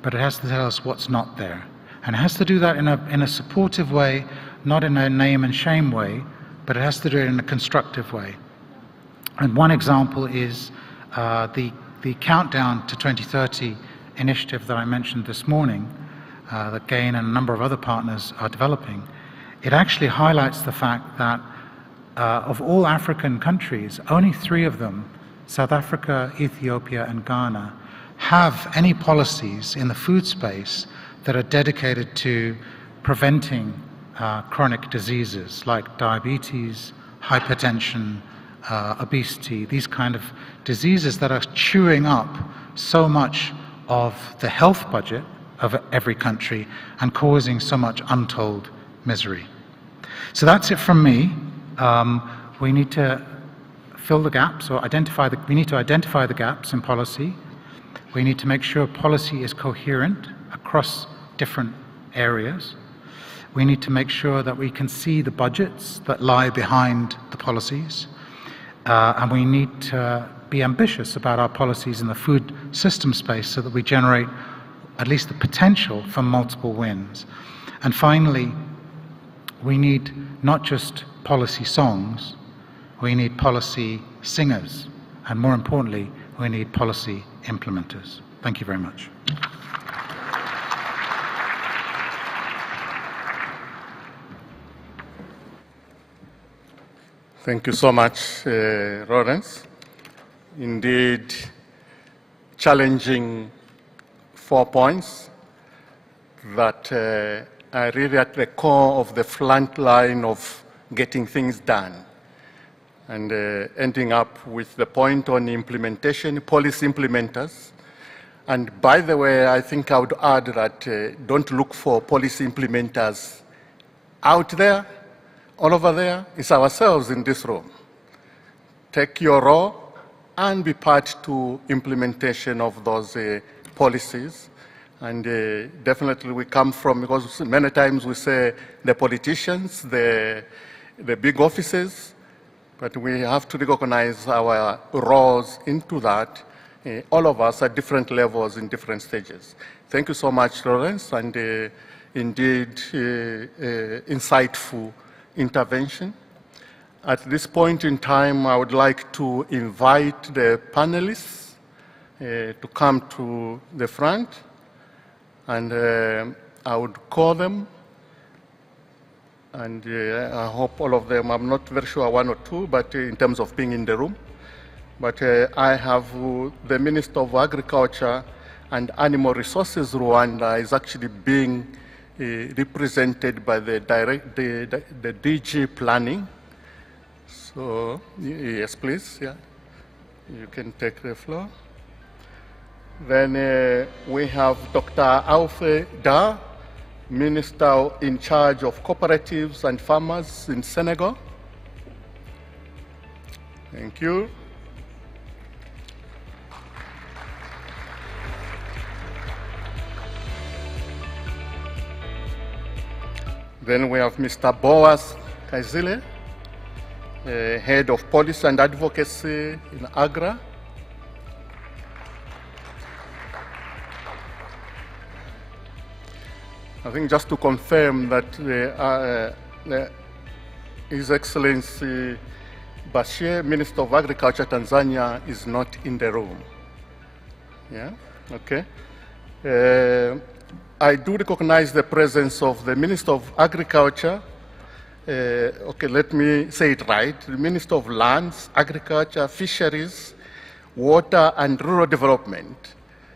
but it has to tell us what's not there. And it has to do that in a supportive way, not in a name and shame way, but it has to do it in a constructive way. And one example is the Countdown to 2030 initiative that I mentioned this morning, that GAIN and a number of other partners are developing. It actually highlights the fact that of all African countries, only 3 of them, South Africa, Ethiopia, and Ghana, have any policies in the food space that are dedicated to preventing chronic diseases like diabetes, hypertension, obesity, these kind of diseases that are chewing up so much of the health budget of every country and causing so much untold misery. So that's it from me. We need to fill the gaps, or we need to identify the gaps in policy. We need to make sure policy is coherent across different areas. We need to make sure that we can see the budgets that lie behind the policies. And we need to be ambitious about our policies in the food system space so that we generate at least the potential for multiple wins. And finally, we need not just policy songs, we need policy singers. And more importantly, we need policy implementers. Thank you very much. Thank you so much, Lawrence. Indeed, challenging 4 points that are really at the core of the front line of getting things done. And ending up with the point on implementation, policy implementers. And by the way, I think I would add that don't look for policy implementers out there, all over there. It's ourselves in this room. Take your role and be part to implementation of those policies. And definitely we come from, because many times we say the politicians, the big offices, but we have to recognize our roles into that, all of us at different levels in different stages. Thank you so much, Lawrence, and indeed insightful intervention. At this point in time, I would like to invite the panelists to come to the front, and I would call them And I hope all of them, I'm not very sure one or two, but in terms of being in the room. But I have the Minister of Agriculture and Animal Resources Rwanda is actually being represented by the DG Planning. So, yes, please, yeah. You can take the floor. Then we have Dr. Alfe Da, Minister in charge of cooperatives and farmers in Senegal. Thank you. Then we have Mr. Boaz Kaizile, Head of Policy and Advocacy in Agra. I think just to confirm that His Excellency Bashir, Minister of Agriculture, Tanzania, is not in the room. Yeah, okay. I do recognize the presence of the Minister of Agriculture. Okay, let me say it right. The Minister of Lands, Agriculture, Fisheries, Water and Rural Development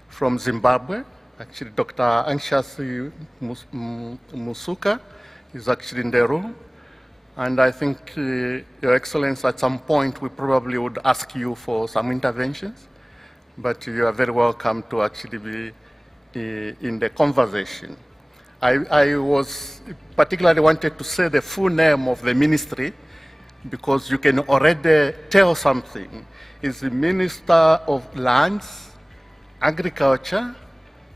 from Zimbabwe. Actually, Dr. Anshasi Musuka is actually in the room. And I think, Your Excellency, at some point, we probably would ask you for some interventions. But you are very welcome to actually be in the conversation. I was particularly wanted to say the full name of the ministry because you can already tell something. It's the Minister of Lands, Agriculture,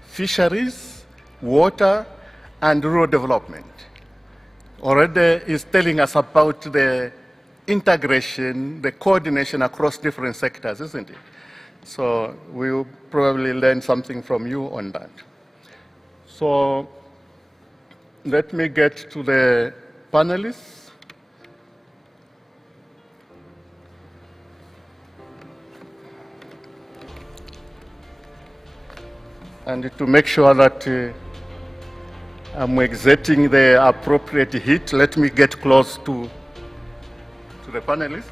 Fisheries, Water, and Rural Development. Already is telling us about the integration, the coordination across different sectors, isn't it? So we'll probably learn something from you on that. So let me get to the panelists. And to make sure that I'm exerting the appropriate heat, let me get close to the panelists.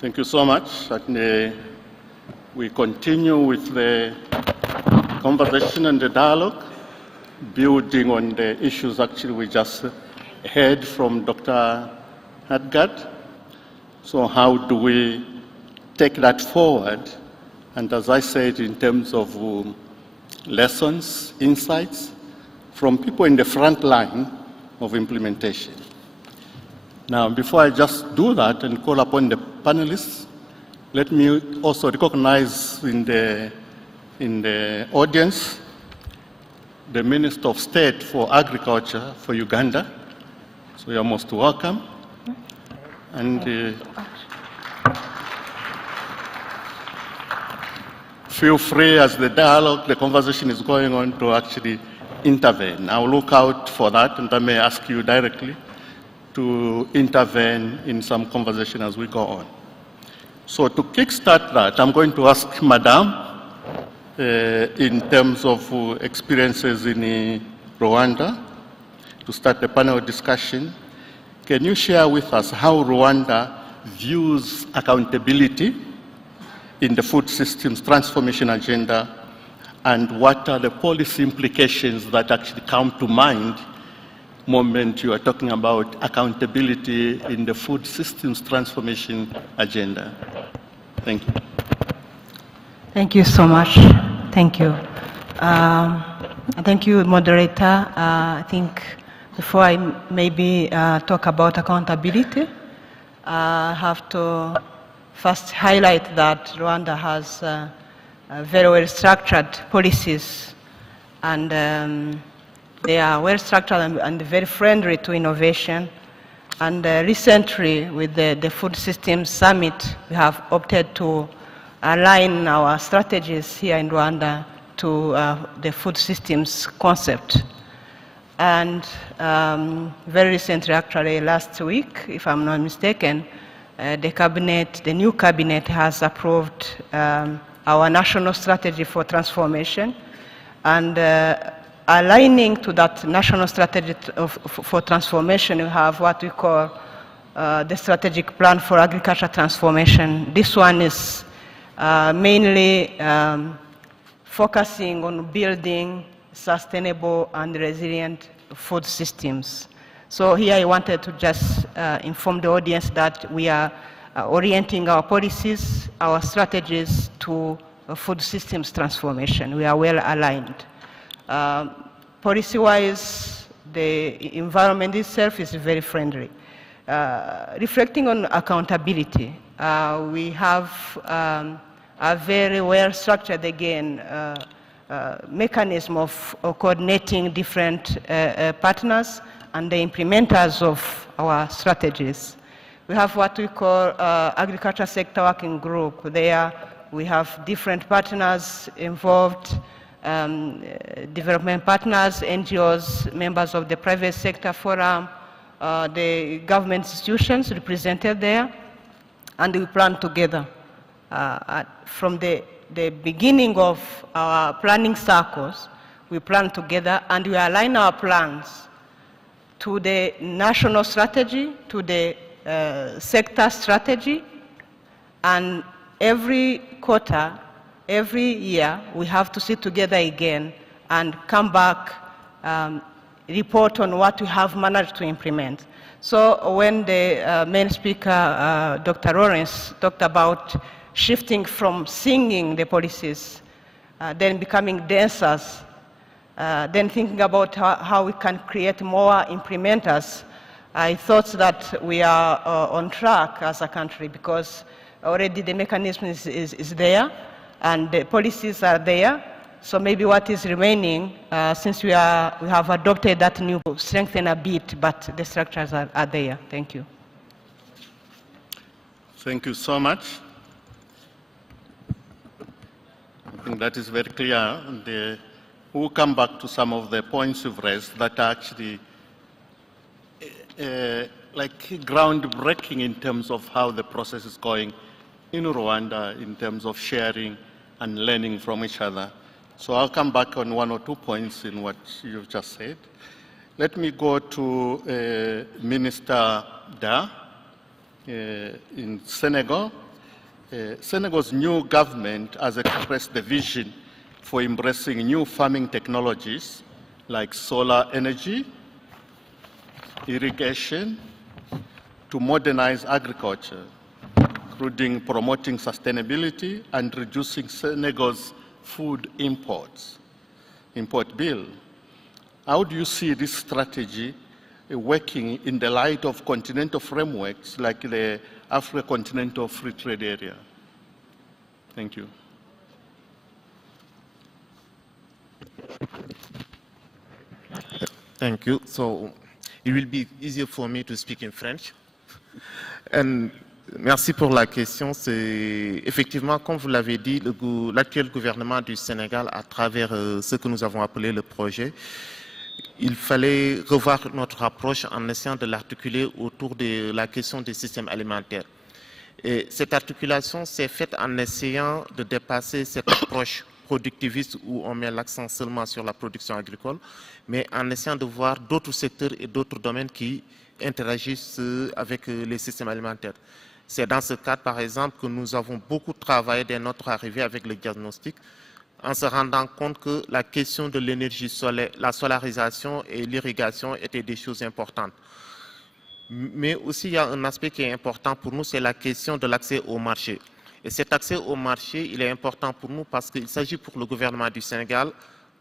Thank you so much. And, we continue with the conversation and the dialogue, building on the issues actually we just heard from Dr. Hadgard. So how do we take that forward? And as I said, in terms of lessons, insights from people in the front line of implementation. Now, before I just do that and call upon the panelists, let me also recognize in the audience the Minister of State for Agriculture for Uganda. So you're most welcome. And feel free as the dialogue, the conversation is going on to actually intervene. I'll look out for that and I may ask you directly to intervene in some conversation as we go on. So to kickstart that, I'm going to ask Madame, in terms of experiences in Rwanda, to start the panel discussion. Can you share with us how Rwanda views accountability in the food systems transformation agenda, and what are the policy implications that actually come to mind moment you are talking about accountability in the food systems transformation agenda? Thank you. Thank you so much. Thank you. Thank you, moderator. I think before I maybe talk about accountability, I have to first highlight that Rwanda has very well-structured policies, and they are well-structured and very friendly to innovation. And recently, with the Food Systems Summit, we have opted to align our strategies here in Rwanda to the food systems concept. And very recently, actually last week, if I'm not mistaken, the new cabinet has approved our national strategy for transformation. And aligning to that national strategy for transformation, we have what we call the strategic plan for agriculture transformation. This one is mainly focusing on building sustainable and resilient food systems. So here I wanted to just inform the audience that we are orienting our policies, our strategies to food systems transformation. We are well aligned. Policy-wise, the environment itself is very friendly. Reflecting on accountability, we have a very well-structured, again, mechanism of coordinating different partners and the implementers of our strategies. We have what we call agriculture sector working group. There we have different partners involved, development partners, NGOs, members of the private sector forum, the government institutions represented there, and we plan together. From the beginning of our planning circles, we plan together and we align our plans to the national strategy, to the sector strategy, and every quarter, every year, we have to sit together again and come back, report on what we have managed to implement. So when the main speaker, Dr. Lawrence, talked about shifting from singing the policies, then becoming dancers, then thinking about how we can create more implementers, I thought that we are on track as a country, because already the mechanism is there and the policies are there. So maybe what is remaining, since we have adopted that new, strengthen a bit, but the structures are there. Thank you. Thank you so much. I think that is very clear. And we'll come back to some of the points you've raised that are actually like groundbreaking in terms of how the process is going in Rwanda, in terms of sharing and learning from each other. So I'll come back on one or two points in what you've just said. Let me go to Minister Da in Senegal. Senegal's new government has expressed the vision for embracing new farming technologies like solar energy, irrigation, to modernize agriculture, including promoting sustainability and reducing Senegal's food import bill. How do you see this strategy working in the light of continental frameworks like the Africa Continental Free Trade Area? Thank you. Thank you. So it will be easier for me to speak in French. And merci pour la question. C'est effectivement, comme vous l'avez dit, l'actuel gouvernement du Sénégal, à travers ce que nous avons appelé le projet, il fallait revoir notre approche en essayant de l'articuler autour de la question des systèmes alimentaires. Et cette articulation s'est faite en essayant de dépasser cette approche productiviste où on met l'accent seulement sur la production agricole, mais en essayant de voir d'autres secteurs et d'autres domaines qui interagissent avec les systèmes alimentaires. C'est dans ce cadre, par exemple, que nous avons beaucoup travaillé dès notre arrivée avec le diagnostic, en se rendant compte que la question de l'énergie solaire, la solarisation et l'irrigation étaient des choses importantes. Mais aussi, il y a un aspect qui est important pour nous, c'est la question de l'accès au marché. Et cet accès au marché, il est important pour nous parce qu'il s'agit pour le gouvernement du Sénégal,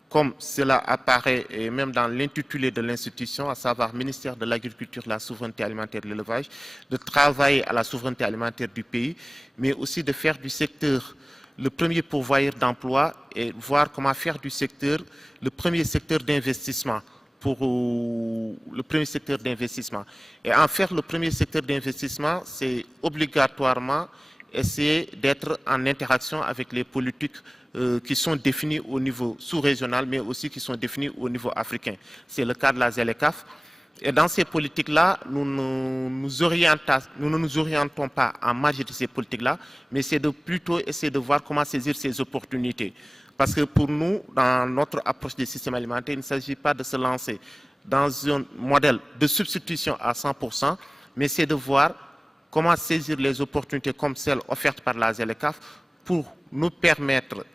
comme cela apparaît et même dans l'intitulé de l'institution, à savoir Ministère de l'Agriculture, de la Souveraineté alimentaire et de l'Élevage, de travailler à la souveraineté alimentaire du pays, mais aussi de faire du secteur le premier pourvoyeur d'emploi et voir comment faire du secteur le premier secteur d'investissement. Et en faire le premier secteur d'investissement, c'est obligatoirement essayer d'être en interaction avec les politiques qui sont définies au niveau sous-régional, mais aussi qui sont définies au niveau africain. C'est le cas de la ZLECAf. Et dans ces politiques-là, nous ne nous orientons pas en marge de ces politiques-là, mais c'est de plutôt essayer de voir comment saisir ces opportunités. Parce que pour nous, dans notre approche des systèmes alimentaires, il ne s'agit pas de se lancer dans un modèle de substitution à 100%, mais c'est de voir comment saisir les opportunités comme celles offertes par la ZLECAf pour nous permettre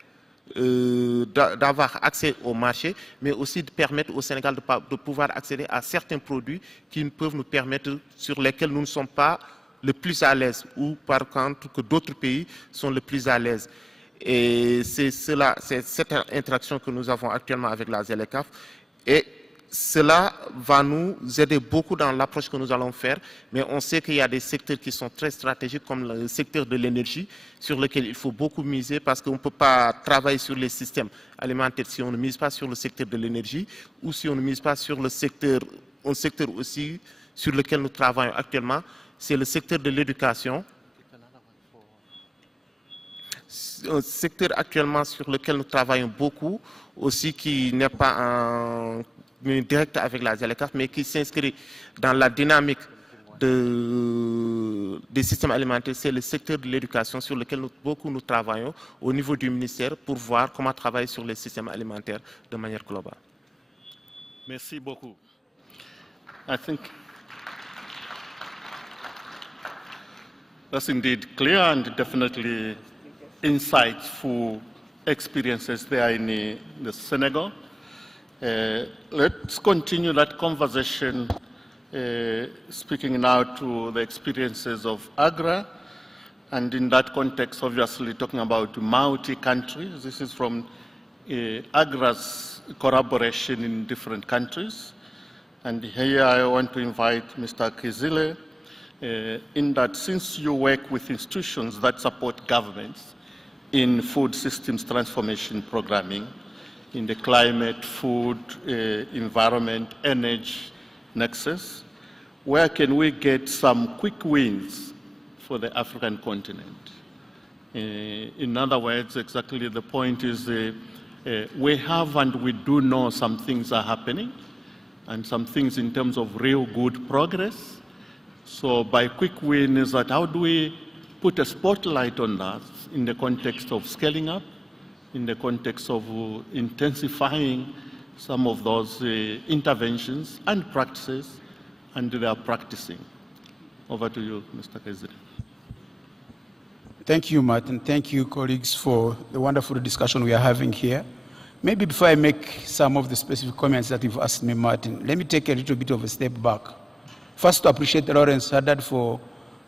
d'avoir accès au marché, mais aussi de permettre au Sénégal de pouvoir accéder à certains produits qui peuvent nous permettre, sur lesquels nous ne sommes pas le plus à l'aise, ou par contre que d'autres pays sont le plus à l'aise. Et c'est cette interaction que nous avons actuellement avec la ZLECAf. Et cela va nous aider beaucoup dans l'approche que nous allons faire, mais on sait qu'il y a des secteurs qui sont très stratégiques, comme le secteur de l'énergie, sur lequel il faut beaucoup miser, parce qu'on ne peut pas travailler sur les systèmes alimentaires si on ne mise pas sur le secteur de l'énergie, ou si on ne mise pas sur le secteur, un secteur aussi sur lequel nous travaillons actuellement, c'est le secteur de l'éducation. Un secteur actuellement sur lequel nous travaillons beaucoup, aussi qui n'est pas en direct avec la ZLECAf, mais qui s'inscrit dans la dynamique des systèmes alimentaires, c'est le secteur de l'éducation sur lequel nous travaillons au niveau du ministère pour voir comment travailler sur les systèmes alimentaires de manière globale. Merci beaucoup. I think that's indeed clear and definitely insightful experiences there in the Senegal. Let's continue that conversation, speaking now to the experiences of AGRA, and in that context, obviously talking about multi-countries. This is from AGRA's collaboration in different countries. And here I want to invite Mr. Kizile, in that since you work with institutions that support governments in food systems transformation programming, in the climate, food, environment, energy nexus, where can we get some quick wins for the African continent? In other words, exactly the point is we have and we do know some things are happening, and some things in terms of real good progress. So by quick win is that how do we put a spotlight on that in the context of scaling up, in the context of intensifying some of those interventions and practices, and they are practicing. Over to you, Mr. Kizile. Thank you, Martin. Thank you, colleagues, for the wonderful discussion we are having here. Maybe before I make some of the specific comments that you've asked me, Martin, let me take a little bit of a step back. First, to appreciate Lawrence Haddad for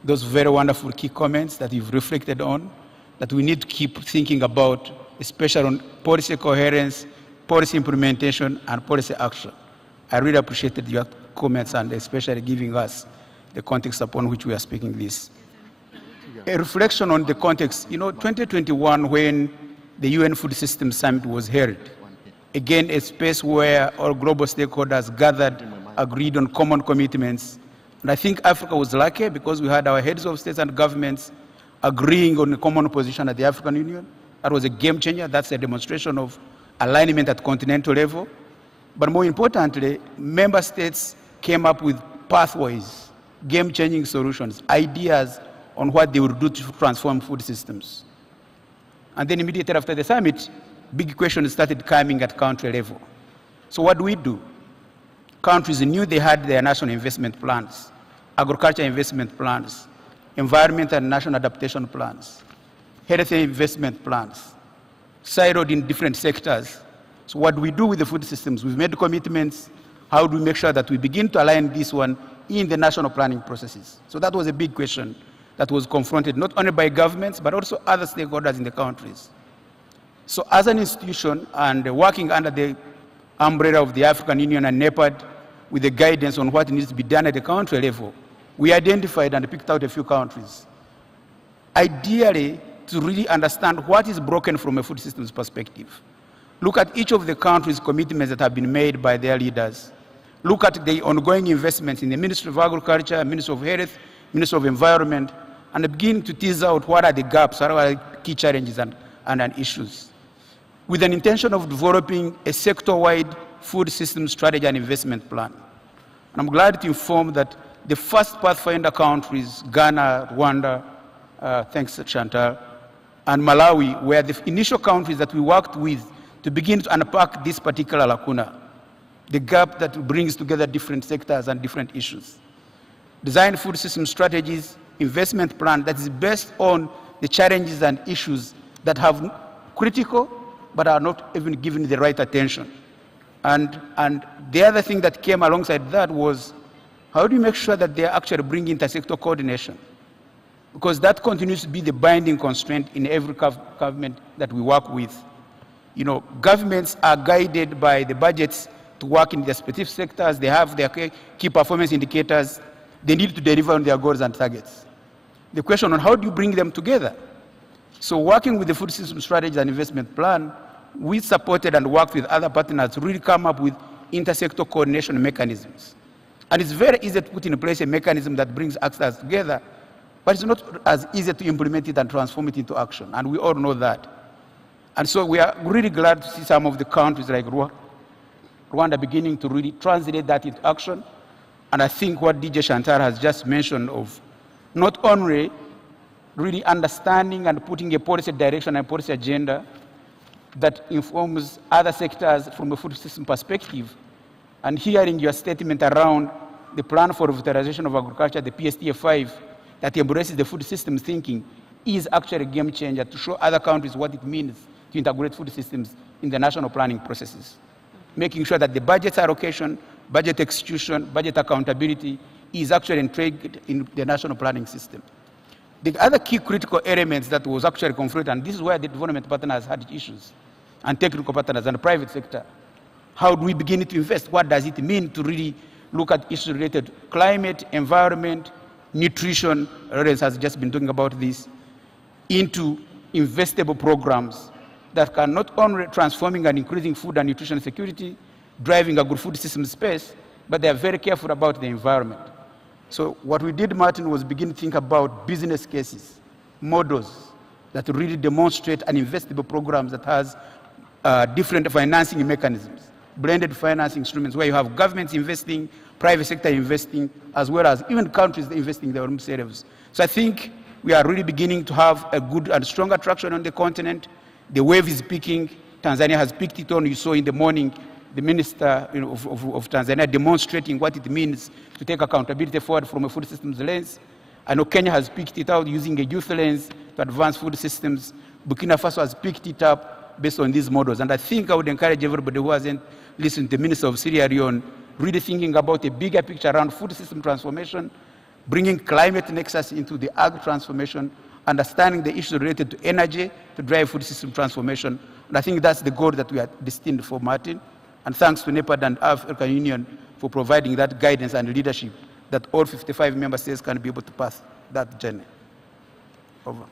those very wonderful key comments that you've reflected on, that we need to keep thinking about, especially on policy coherence, policy implementation, and policy action. I really appreciated your comments and especially giving us the context upon which we are speaking this. A reflection on the context, 2021, when the UN Food Systems Summit was held, again, a space where all global stakeholders gathered, agreed on common commitments. And I think Africa was lucky because we had our heads of states and governments agreeing on a common position at the African Union. That was a game changer. That's a demonstration of alignment at continental level. But more importantly, member states came up with pathways, game-changing solutions, ideas on what they would do to transform food systems. And then immediately after the summit, big questions started coming at country level. So what do? Countries knew they had their national investment plans, agriculture investment plans, environment and national adaptation plans, health investment plans, siloed in different sectors. So what do we do with the food systems? We've made commitments. How do we make sure that we begin to align this one in the national planning processes? So that was a big question that was confronted not only by governments, but also other stakeholders in the countries. So as an institution and working under the umbrella of the African Union and NEPAD with the guidance on what needs to be done at the country level, we identified and picked out a few countries. Ideally, to really understand what is broken from a food systems perspective. Look at each of the countries' commitments that have been made by their leaders. Look at the ongoing investments in the Ministry of Agriculture, Ministry of Health, Ministry of Environment, and begin to tease out what are the gaps, what are the key challenges and issues, with an intention of developing a sector-wide food system strategy and investment plan. And I'm glad to inform that the first Pathfinder countries, Ghana, Rwanda, thanks Chantal, and Malawi, were the initial countries that we worked with to begin to unpack this particular lacuna, the gap that brings together different sectors and different issues. Design food system strategies, investment plan that is based on the challenges and issues that have critical but are not even given the right attention. And the other thing that came alongside that was, how do you make sure that they actually bring intersector coordination? Because that continues to be the binding constraint in every government that we work with. You know, governments are guided by the budgets to work in their specific sectors. They have their key performance indicators. They need to deliver on their goals and targets. The question on how do you bring them together? So working with the food system strategy and investment plan, we supported and worked with other partners to really come up with intersector coordination mechanisms. And it's very easy to put in place a mechanism that brings actors together, but it's not as easy to implement it and transform it into action, and we all know that. And so we are really glad to see some of the countries like Rwanda beginning to really translate that into action. And I think what DJ Chantal has just mentioned of not only really understanding and putting a policy direction and policy agenda that informs other sectors from a food system perspective, and hearing your statement around the plan for revitalization of agriculture, the PSTF5, that embraces the food system thinking, is actually a game changer to show other countries what it means to integrate food systems in the national planning processes. Making sure that the budget allocation, budget execution, budget accountability is actually integrated in the national planning system. The other key critical elements that was actually confronted, and this is where the development partners had issues, and technical partners and the private sector. How do we begin to invest? What does it mean to really look at issues related to climate, environment, nutrition? Lawrence has just been talking about this, into investable programs that can not only transforming and increasing food and nutrition security, driving a good food system space, but they are very careful about the environment. So what we did, Martin, was begin to think about business cases, models that really demonstrate an investable programs that has different financing mechanisms, blended financing instruments where you have governments investing, private sector investing, as well as even countries investing their own themselves. So I think we are really beginning to have a good and strong attraction on the continent. The wave is peaking. Tanzania has picked it on. You saw in the morning the minister of Tanzania demonstrating what it means to take accountability forward from a food systems lens. I know Kenya has picked it out using a youth lens to advance food systems. Burkina Faso has picked it up based on these models. And I think I would encourage everybody who hasn't listened to the Minister of Sierra Leone really thinking about a bigger picture around food system transformation, bringing climate nexus into the ag transformation, understanding the issues related to energy to drive food system transformation. And I think that's the goal that we are destined for, Martin. And thanks to NEPAD and African Union for providing that guidance and leadership that all 55 member states can be able to pass that journey. Over.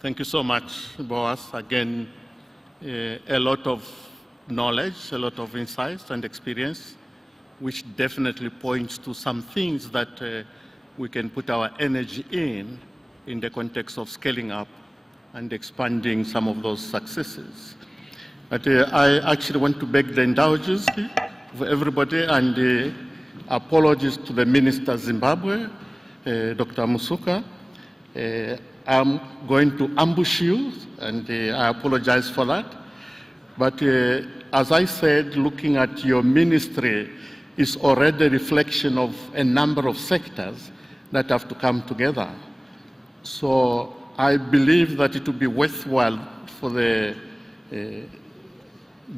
Thank you so much, Boaz. Again, a lot of knowledge, a lot of insights and experience, which definitely points to some things that we can put our energy in the context of scaling up and expanding some of those successes. But I actually want to beg the indulgence of everybody and apologies to the Minister of Zimbabwe, Dr. Musuka. I'm going to ambush you, and I apologize for that. But as I said, looking at your ministry is already a reflection of a number of sectors that have to come together. So I believe that it would be worthwhile for the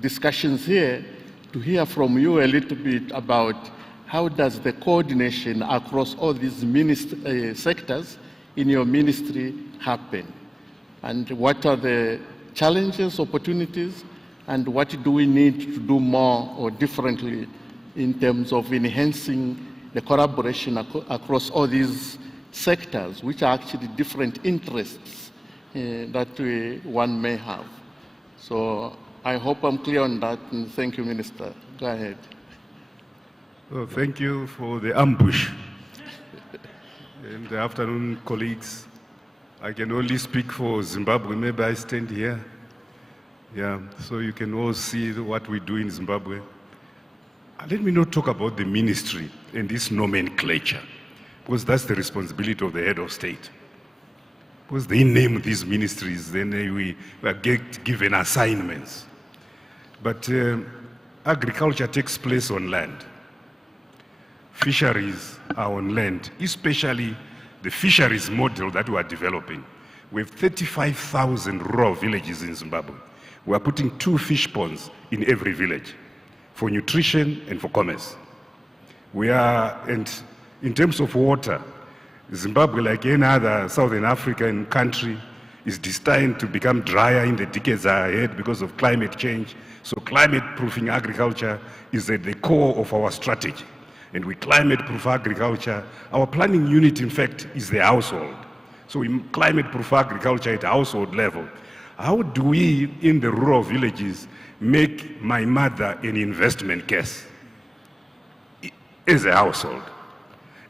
discussions here to hear from you a little bit about how does the coordination across all these sectors in your ministry happen, and what are the challenges, opportunities, and what do we need to do more or differently in terms of enhancing the collaboration across all these sectors, which are actually different interests that one may have. So I hope I'm clear on that, and thank you, Minister. Go ahead. Well, thank you for the ambush. And good afternoon, colleagues. I can only speak for Zimbabwe. Maybe I stand here. Yeah, so you can all see what we do in Zimbabwe. Let me not talk about the ministry and this nomenclature, because that's the responsibility of the head of state. Because they name these ministries, then we get given assignments. But agriculture takes place on land. Fisheries are on land, especially the fisheries model that we are developing. We have 35,000 rural villages in Zimbabwe. We are putting 2 fish ponds in every village for nutrition and for commerce. And in terms of water, Zimbabwe, like any other Southern African country, is destined to become drier in the decades ahead because of climate change. So climate-proofing agriculture is at the core of our strategy. And with climate-proof agriculture, our planning unit, in fact, is the household. So in climate-proof agriculture at household level, how do we, in the rural villages, make my mother an investment case as a household?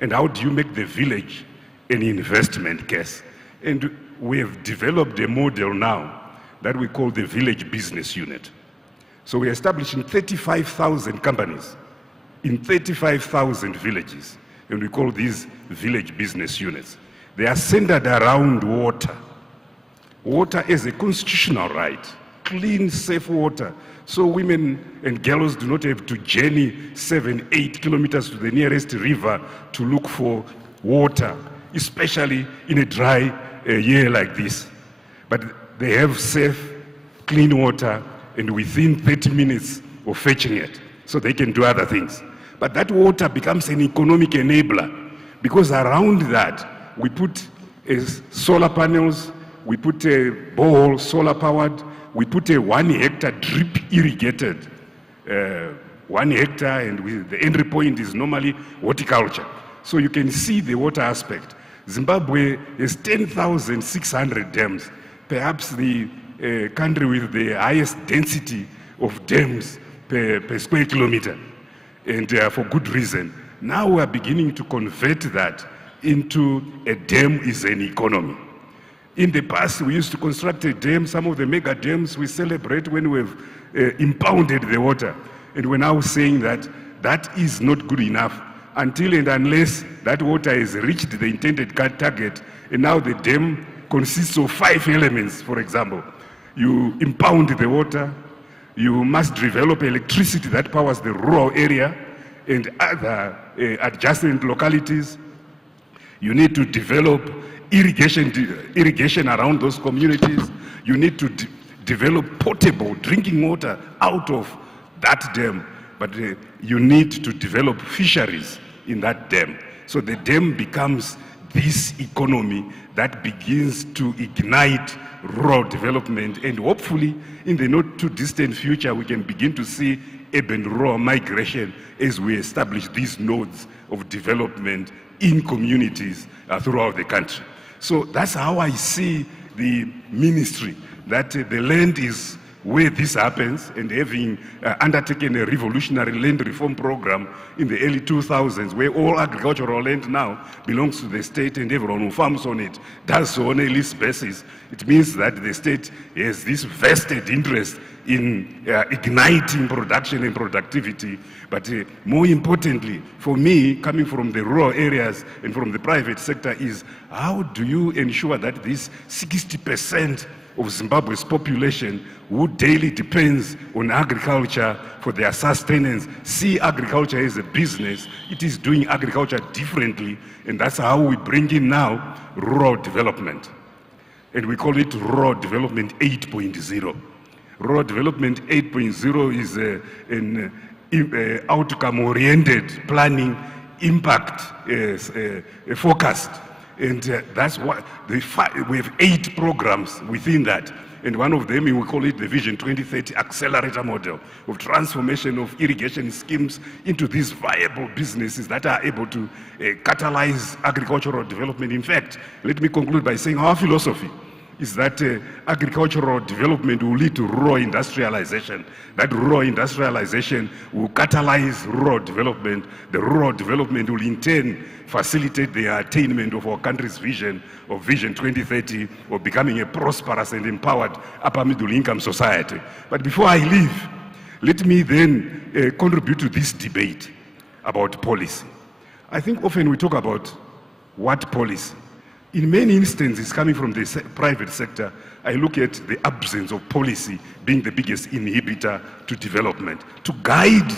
And how do you make the village an investment case? And we have developed a model now that we call the village business unit. So we're establishing 35,000 companies in 35,000 villages, and we call these village business units. They are centered around water. Water is a constitutional right, clean, safe water. So women and girls do not have to journey 7-8 kilometers to the nearest river to look for water, especially in a dry year like this. But they have safe, clean water, and within 30 minutes of fetching it, so they can do other things. But that water becomes an economic enabler, because around that, we put solar panels, we put a borehole, solar powered, we put a 1 hectare drip irrigated 1 hectare, and the entry point is normally horticulture. So you can see the water aspect. Zimbabwe has 10,600 dams, perhaps the country with the highest density of dams per square kilometer, and for good reason. Now we are beginning to convert that into a dam is an economy. In the past, we used to construct a dam, some of the mega dams we celebrate when we've impounded the water. And we're now saying that that is not good enough until and unless that water has reached the intended target. And now the dam consists of 5 elements, for example. You impound the water, you must develop electricity that powers the rural area and other adjacent localities. You need to develop irrigation around those communities. You need to develop potable drinking water out of that dam. But you need to develop fisheries in that dam. So the dam becomes this economy that begins to ignite rural development, and hopefully in the not too distant future we can begin to see urban-rural migration as we establish these nodes of development in communities throughout the country. So that's how I see the ministry, that the land is where this happens, and having undertaken a revolutionary land reform program in the early 2000s, where all agricultural land now belongs to the state and everyone who farms on it does so on a lease basis, it means that the state has this vested interest in igniting production and productivity. But more importantly, for me, coming from the rural areas and from the private sector, is how do you ensure that this 60% of Zimbabwe's population who daily depends on agriculture for their sustenance see agriculture as a business? It is doing agriculture differently, and that's how we bring in now rural development. And we call it Rural Development 8.0. Rural Development 8.0 is an outcome-oriented planning impact forecast. And that's what we have 8 programs within that. And one of them, we call it the Vision 2030 Accelerator Model of transformation of irrigation schemes into these viable businesses that are able to catalyze agricultural development. In fact, let me conclude by saying our philosophy is that agricultural development will lead to rural industrialization. That rural industrialization will catalyze rural development. The rural development will in turn facilitate the attainment of our country's vision of Vision 2030 of becoming a prosperous and empowered upper middle income society. But before I leave, let me then contribute to this debate about policy. I think often we talk about what policy. In many instances coming from the private sector, I look at the absence of policy being the biggest inhibitor to development, to guide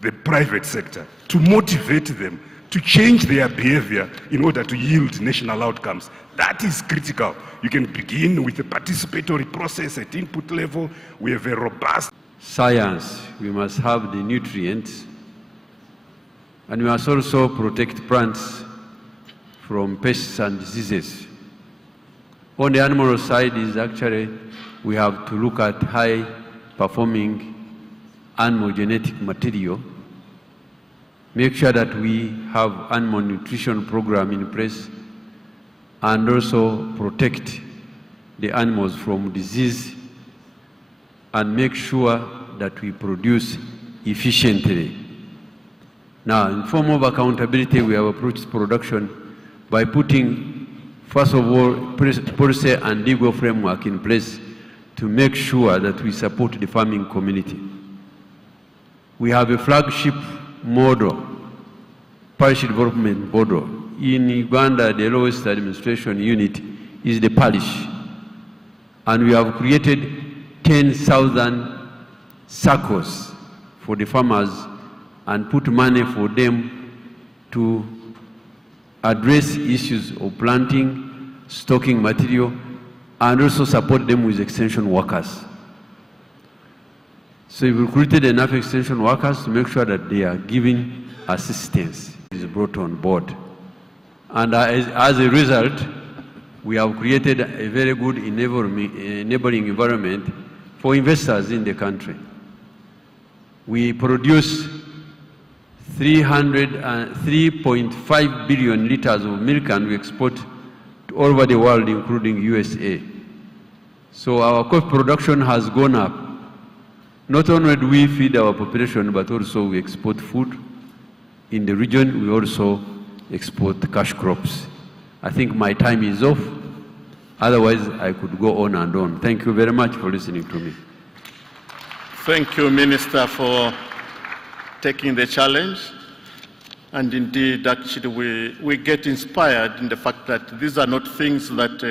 the private sector, to motivate them, to change their behavior in order to yield national outcomes. That is critical. You can begin with a participatory process at input level. We have a robust science. We must have the nutrients, and we must also protect plants from pests and diseases. On the animal side is actually, we have to look at high performing animal genetic material, make sure that we have animal nutrition program in place, and also protect the animals from disease, and make sure that we produce efficiently. Now, in form of accountability, we have approached production by putting, first of all, policy and legal framework in place to make sure that we support the farming community. We have a flagship model, parish development model. In Uganda, the lowest administration unit is the parish. And we have created 10,000 circles for the farmers and put money for them to address issues of planting, stocking material, and also support them with extension workers. So we recruited enough extension workers to make sure that they are giving assistance is brought on board. And as a result, we have created a very good enabling environment for investors in the country. We produce 3.5 billion liters of milk, and we export to all over the world, including USA. So our coffee production has gone up. Not only do we feed our population, but also we export food. In the region, we also export cash crops. I think my time is off. Otherwise, I could go on and on. Thank you very much for listening to me. Thank you, Minister, for taking the challenge. And indeed, actually, we get inspired in the fact that these are not things that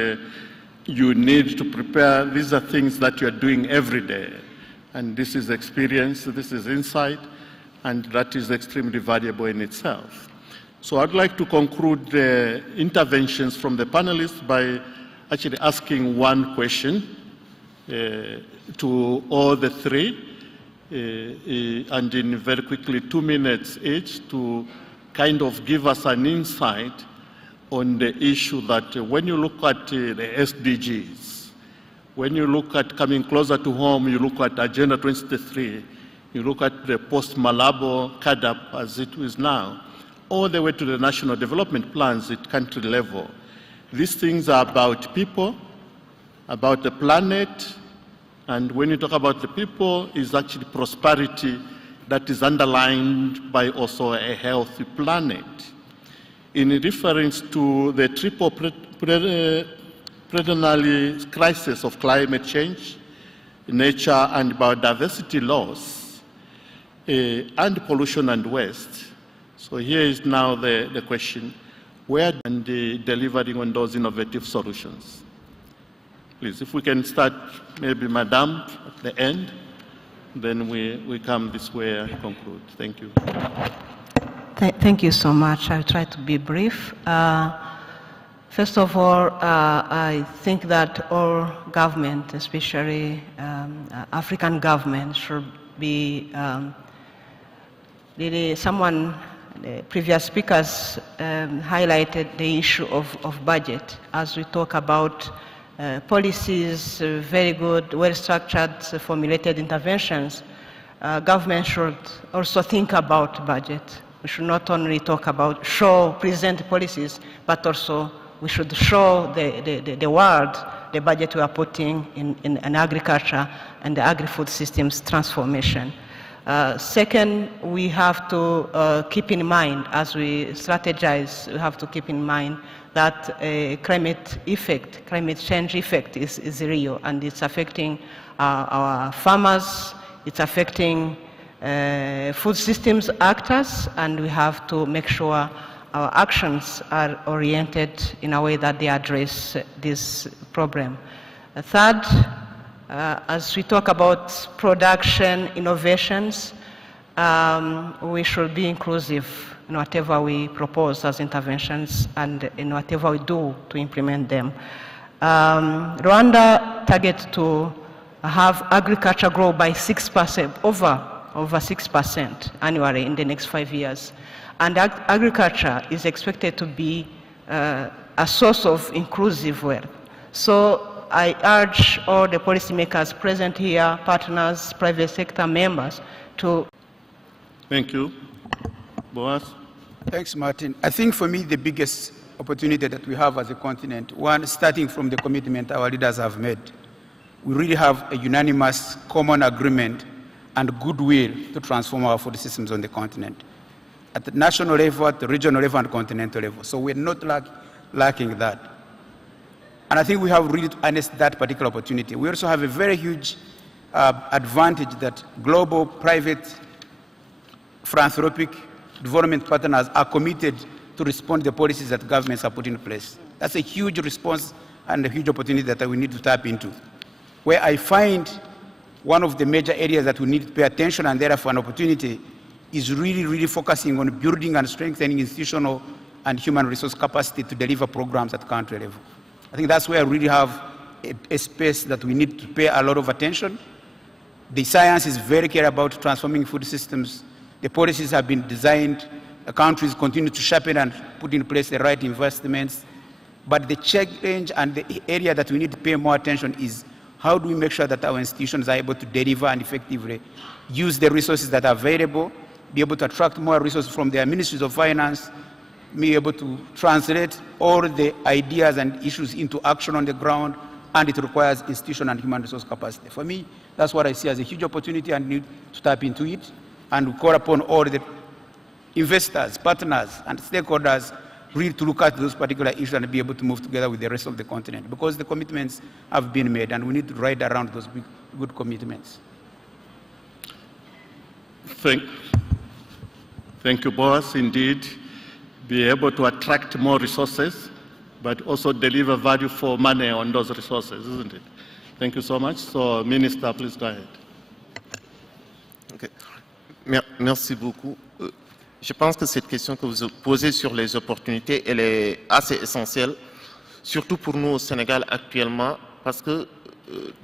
you need to prepare. These are things that you are doing every day. And this is experience, this is insight, and that is extremely valuable in itself. So I'd like to conclude the interventions from the panelists by actually asking one question to all the three, and in very quickly 2 minutes each, to kind of give us an insight on the issue that when you look at the SDGs, when you look at coming closer to home, you look at Agenda 2033, you look at the post-Malabo CADAP as it is now, all the way to the national development plans at country level. These things are about people, about the planet, And when you talk about the people, it's actually prosperity that is underlined by also a healthy planet. In reference to the triple perennial crisis of climate change, nature and biodiversity loss, and pollution and waste. So here is now the question, where and delivering on those innovative solutions? Please, if we can start, maybe Madam, at the end, then we come this way and conclude. Thank you. Thank you so much. I'll try to be brief. First of all, I think that all government, especially African government, should be really someone, the previous speakers highlighted the issue of budget. As we talk about policies, very good, well-structured, formulated interventions, government should also think about budget. We should not only talk about present policies, but also we should show the world the budget we are putting in agriculture and the agri-food systems transformation. Second, we have to keep in mind, as we strategize, we have to keep in mind that climate change effect is real, and it's affecting our farmers, it's affecting food systems actors, and we have to make sure our actions are oriented in a way that they address this problem. Third, as we talk about production innovations, we should be inclusive in whatever we propose as interventions and in whatever we do to implement them. Rwanda targets to have agriculture grow by 6%, over 6% annually in the next 5 years. And agriculture is expected to be a source of inclusive wealth. So I urge all the policymakers present here, partners, private sector members to... Thank you. Boaz? Thanks, Martin. I think for me, the biggest opportunity that we have as a continent, one, starting from the commitment our leaders have made, we really have a unanimous common agreement and goodwill to transform our food systems on the continent, at the national level, at the regional level, and continental level. So we're not lacking that. And I think we have really harnessed that particular opportunity. We also have a very huge advantage that global, private, philanthropic development partners are committed to respond to the policies that governments are putting in place. That's a huge response and a huge opportunity that we need to tap into. Where I find one of the major areas that we need to pay attention and therefore an opportunity is really focusing on building and strengthening institutional and human resource capacity to deliver programs at country level. I think that's where we really have a space that we need to pay a lot of attention. The science is very clear about transforming food systems. The policies have been designed. The countries continue to sharpen and put in place the right investments. But the challenge and the area that we need to pay more attention is how do we make sure that our institutions are able to deliver and effectively use the resources that are available, be able to attract more resources from their ministries of finance, be able to translate all the ideas and issues into action on the ground, and it requires institutional and human resource capacity. For me, that's what I see as a huge opportunity and need to tap into it, and we call upon all the investors, partners, and stakeholders really to look at those particular issues and be able to move together with the rest of the continent, because the commitments have been made and we need to ride around those good commitments. Thank you, Boaz. Indeed, be able to attract more resources, but also deliver value for money on those resources, isn't it? Thank you so much. So, Minister, please go ahead. Okay. Merci beaucoup. Je pense que cette question que vous posez sur les opportunités, elle est assez essentielle, surtout pour nous au Sénégal actuellement, parce que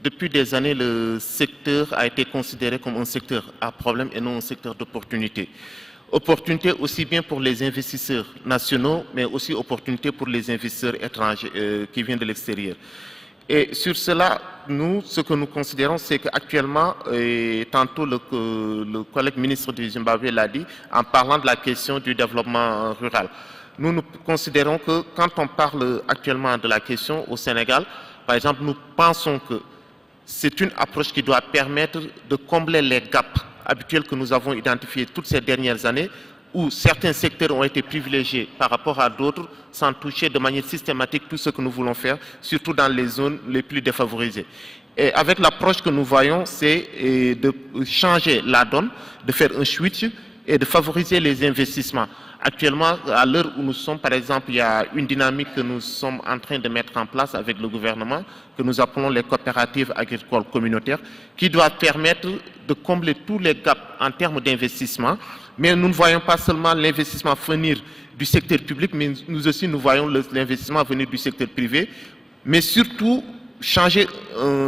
depuis des années, le secteur a été considéré comme un secteur à problème et non un secteur d'opportunité. Opportunité aussi bien pour les investisseurs nationaux, mais aussi opportunité pour les investisseurs étrangers qui viennent de l'extérieur. Et sur cela, nous, ce que nous considérons, c'est qu'actuellement, tantôt le collègue ministre du Zimbabwe l'a dit, en parlant de la question du développement rural. Nous considérons que quand on parle actuellement de la question au Sénégal, par exemple, nous pensons que c'est une approche qui doit permettre de combler les gaps habituels que nous avons identifiés toutes ces dernières années, où certains secteurs ont été privilégiés par rapport à d'autres, sans toucher de manière systématique tout ce que nous voulons faire, surtout dans les zones les plus défavorisées. Et avec l'approche que nous voyons, c'est de changer la donne, de faire un switch et de favoriser les investissements. Actuellement, à l'heure où nous sommes, par exemple, il y a une dynamique que nous sommes en train de mettre en place avec le gouvernement, que nous appelons les coopératives agricoles communautaires, qui doit permettre de combler tous les gaps en termes d'investissement. Mais nous ne voyons pas seulement l'investissement venir du secteur public, mais nous aussi nous voyons l'investissement venir du secteur privé, mais surtout changer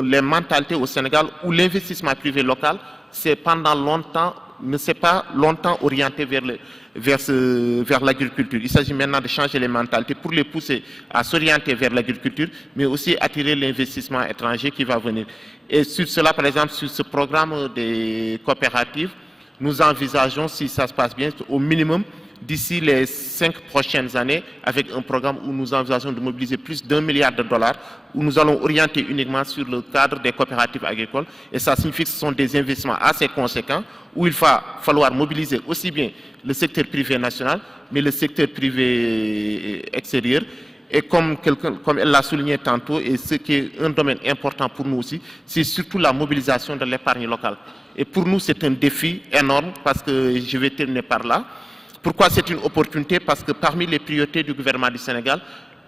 les mentalités au Sénégal où l'investissement privé local, c'est pendant longtemps, ne s'est pas longtemps orienté vers l'agriculture. Il s'agit maintenant de changer les mentalités pour les pousser à s'orienter vers l'agriculture, mais aussi attirer l'investissement étranger qui va venir. Et sur cela, par exemple, sur ce programme des coopératives, nous envisageons, si ça se passe bien, au minimum, d'ici les 5 prochaines années, avec un programme où nous envisageons de mobiliser plus d'1 milliard de dollars, où nous allons orienter uniquement sur le cadre des coopératives agricoles. Et ça signifie que ce sont des investissements assez conséquents, où il va falloir mobiliser aussi bien le secteur privé national, mais le secteur privé extérieur. Et comme elle l'a souligné tantôt, et ce qui est un domaine important pour nous aussi, c'est surtout la mobilisation de l'épargne locale. Et pour nous, c'est un défi énorme, parce que je vais terminer par là. Pourquoi c'est une opportunité? Parce que parmi les priorités du gouvernement du Sénégal,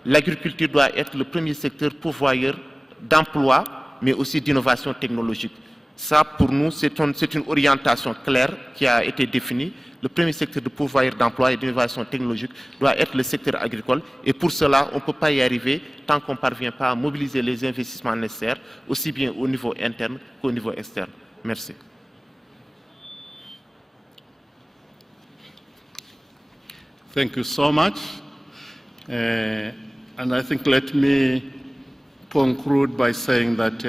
l'agriculture doit être le premier secteur pourvoyeur d'emploi, mais aussi d'innovation technologique. Ça, pour nous, c'est une orientation claire qui a été définie. Le premier secteur de pourvoyeur d'emploi et d'innovation technologique doit être le secteur agricole. Et pour cela, on ne peut pas y arriver tant qu'on ne parvient pas à mobiliser les investissements nécessaires, aussi bien au niveau interne qu'au niveau externe. Merci. Thank you so much. And I think let me conclude by saying that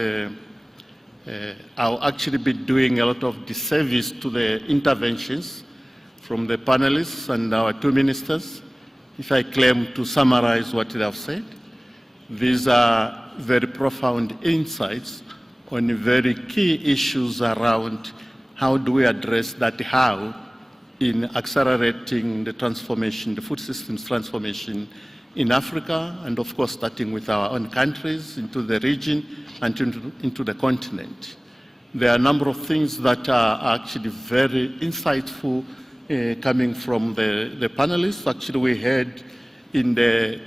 I'll actually be doing a lot of disservice to the interventions from the panelists and our two ministers if I claim to summarize what they have said. These are very profound insights on very key issues around how do we address that how in accelerating the transformation, the food systems transformation in Africa, and of course starting with our own countries, into the region, and into the continent. There are a number of things that are actually very insightful coming from the panelists. Actually, we heard in the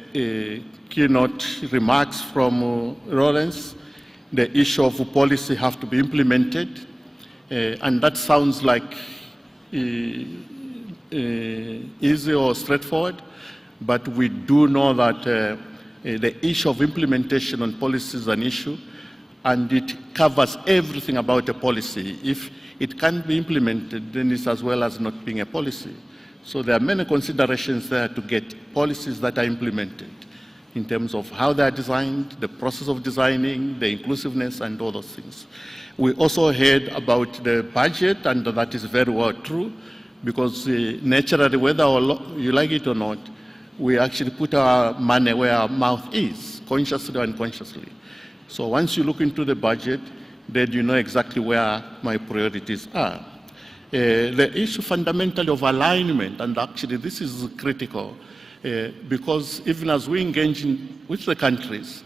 keynote remarks from Lawrence, the issue of policy have to be implemented, and that sounds like easy or straightforward, but we do know that the issue of implementation on policy is an issue, and it covers everything about a policy. If it can't be implemented, then it's as well as not being a policy. So there are many considerations there to get policies that are implemented in terms of how they are designed, the process of designing, the inclusiveness, and all those things. We also heard about the budget, and that is very well true, because naturally, whether you like it or not, we actually put our money where our mouth is, consciously or unconsciously. So once you look into the budget, then you know exactly where my priorities are. The issue fundamentally of alignment, and actually this is critical, because even as we engage with the countries,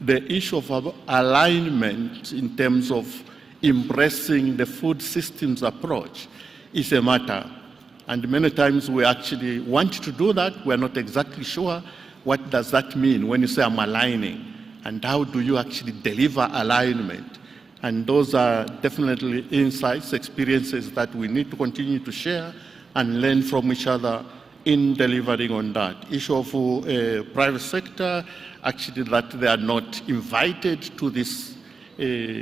the issue of alignment in terms of embracing the food systems approach is a matter. And many times we actually want to do that. We're not exactly sure what does that mean when you say I'm aligning, and how do you actually deliver alignment? And those are definitely insights, experiences that we need to continue to share and learn from each other in delivering on that. Issue of private sector, actually that they are not invited to this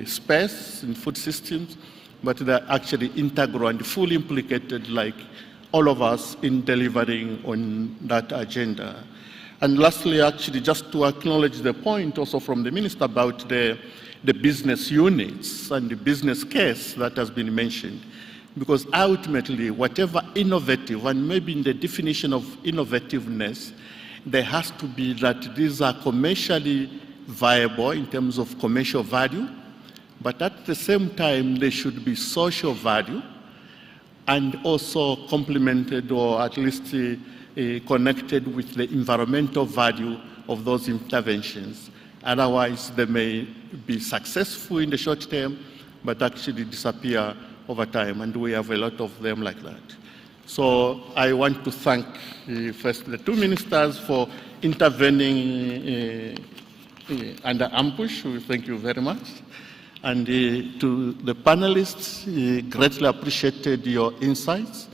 space in food systems, but they're actually integral and fully implicated like all of us in delivering on that agenda. And lastly, actually, just to acknowledge the point also from the minister about the business units and the business case that has been mentioned, because ultimately, whatever innovative, and maybe in the definition of innovativeness, there has to be that these are commercially viable in terms of commercial value, but at the same time, there should be social value and also complemented or at least connected with the environmental value of those interventions. Otherwise, they may be successful in the short term, but actually disappear over time, and we have a lot of them like that. So I want to thank first the two ministers for intervening under ambush. Thank you very much. And to the panelists, greatly appreciated your insights,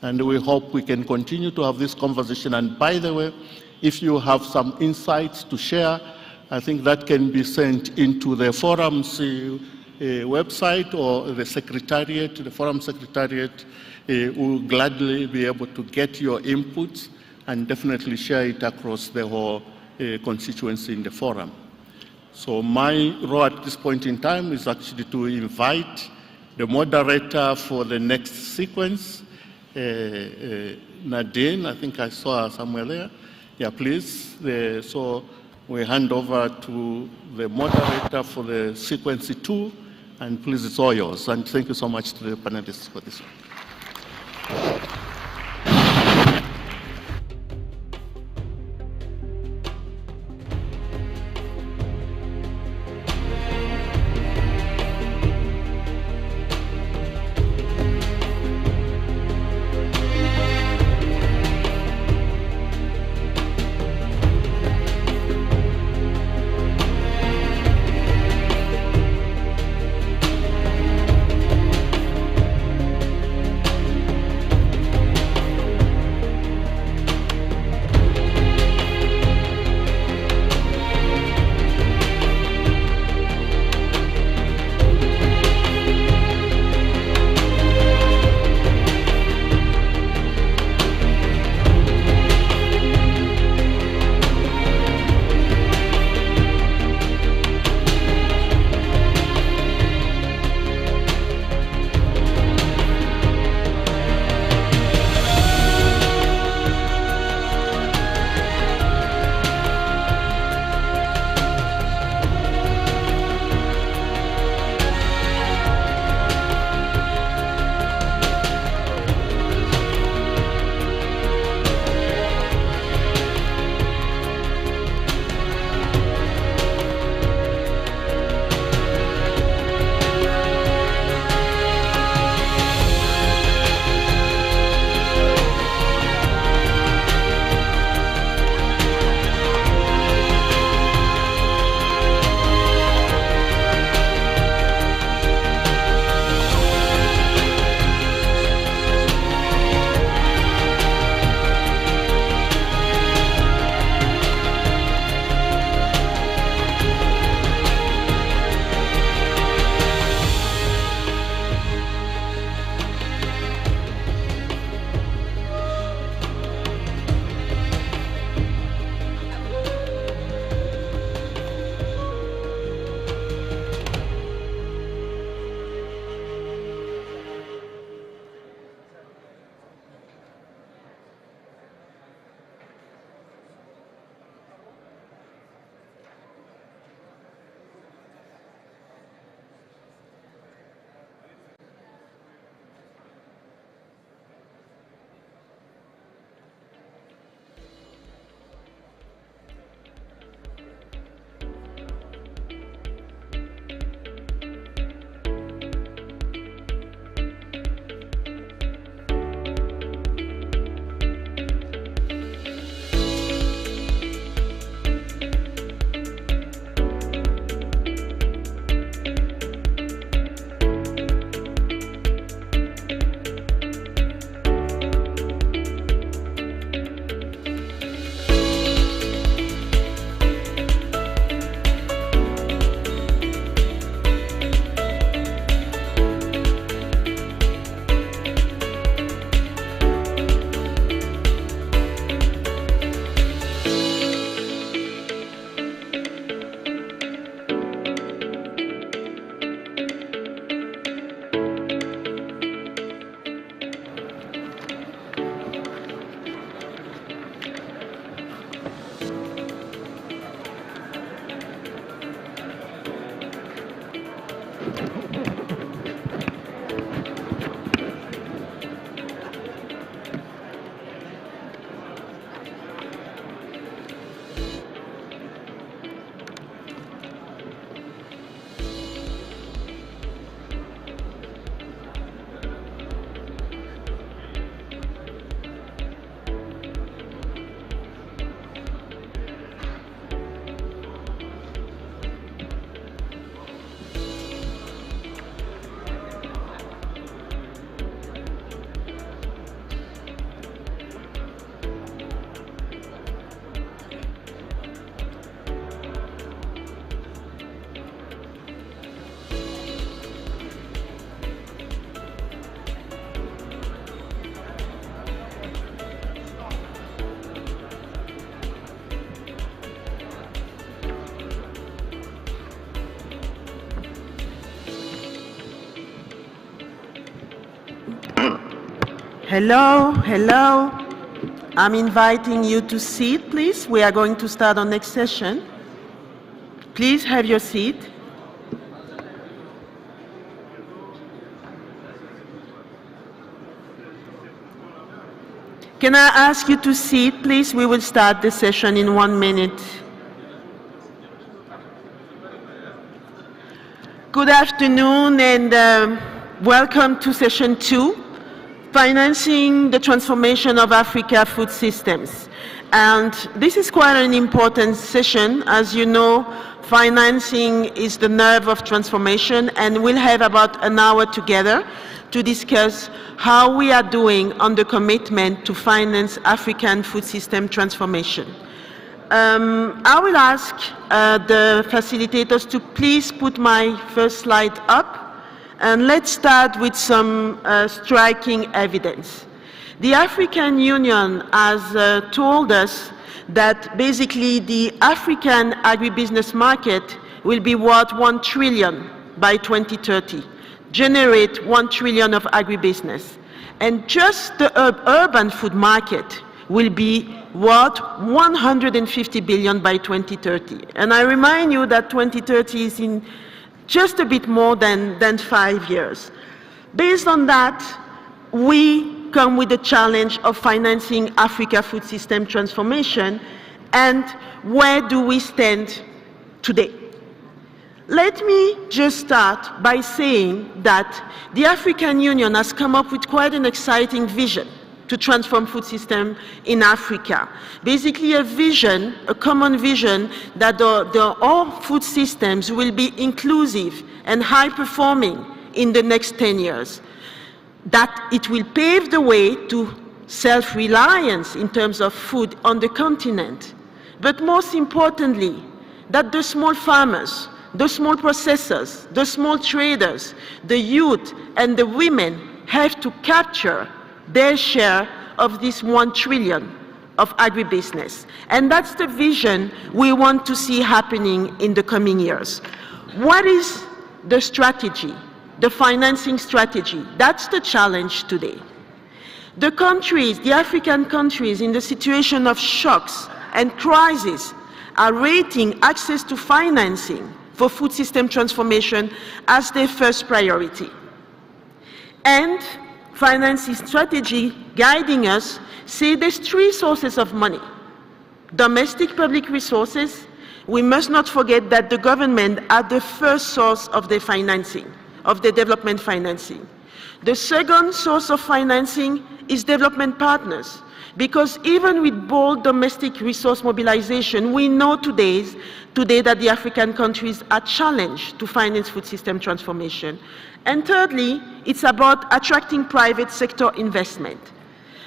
and we hope we can continue to have this conversation. And by the way, if you have some insights to share, I think that can be sent into the forum's website or the secretariat, the forum secretariat will gladly be able to get your inputs and definitely share it across the whole constituency in the forum. So my role at this point in time is actually to invite the moderator for the next sequence, Nadine, I think I saw her somewhere there. Yeah, please. So we hand over to the moderator for the sequence 2, and please, it's all yours. And thank you so much to the panelists for this. Hello, hello. I'm inviting you to sit, please. We are going to start our next session. Please have your seat. Can I ask you to sit, please? We will start the session in 1 minute. Good afternoon and welcome to session 2. Financing the transformation of Africa food systems. And this is quite an important session. As you know, financing is the nerve of transformation, and we'll have about an hour together to discuss how we are doing on the commitment to finance African food system transformation. I will ask the facilitators to please put my first slide up. And let's start with some striking evidence. The African Union has told us that basically the African agribusiness market will be worth 1 trillion by 2030, generate 1 trillion of agribusiness. And just the urban food market will be worth 150 billion by 2030. And I remind you that 2030 is in just a bit more than 5 years. Based on that, we come with the challenge of financing Africa food system transformation, and where do we stand today? Let me just start by saying that the African Union has come up with quite an exciting vision to transform food system in Africa. Basically a vision, a common vision, that all food systems will be inclusive and high-performing in the next 10 years. That it will pave the way to self-reliance in terms of food on the continent. But most importantly, that the small farmers, the small processors, the small traders, the youth and the women have to capture their share of this 1 trillion of agribusiness. And that's the vision we want to see happening in the coming years. What is the strategy, the financing strategy? That's the challenge today. The countries, the African countries in the situation of shocks and crisis are rating access to financing for food system transformation as their first priority. And financing strategy guiding us say there's 3 sources of money. Domestic public resources. We must not forget that the government are the first source of the financing, of the development financing. The second source of financing is development partners, because even with bold domestic resource mobilization, we know today that the African countries are challenged to finance food system transformation. And thirdly, it's about attracting private sector investment.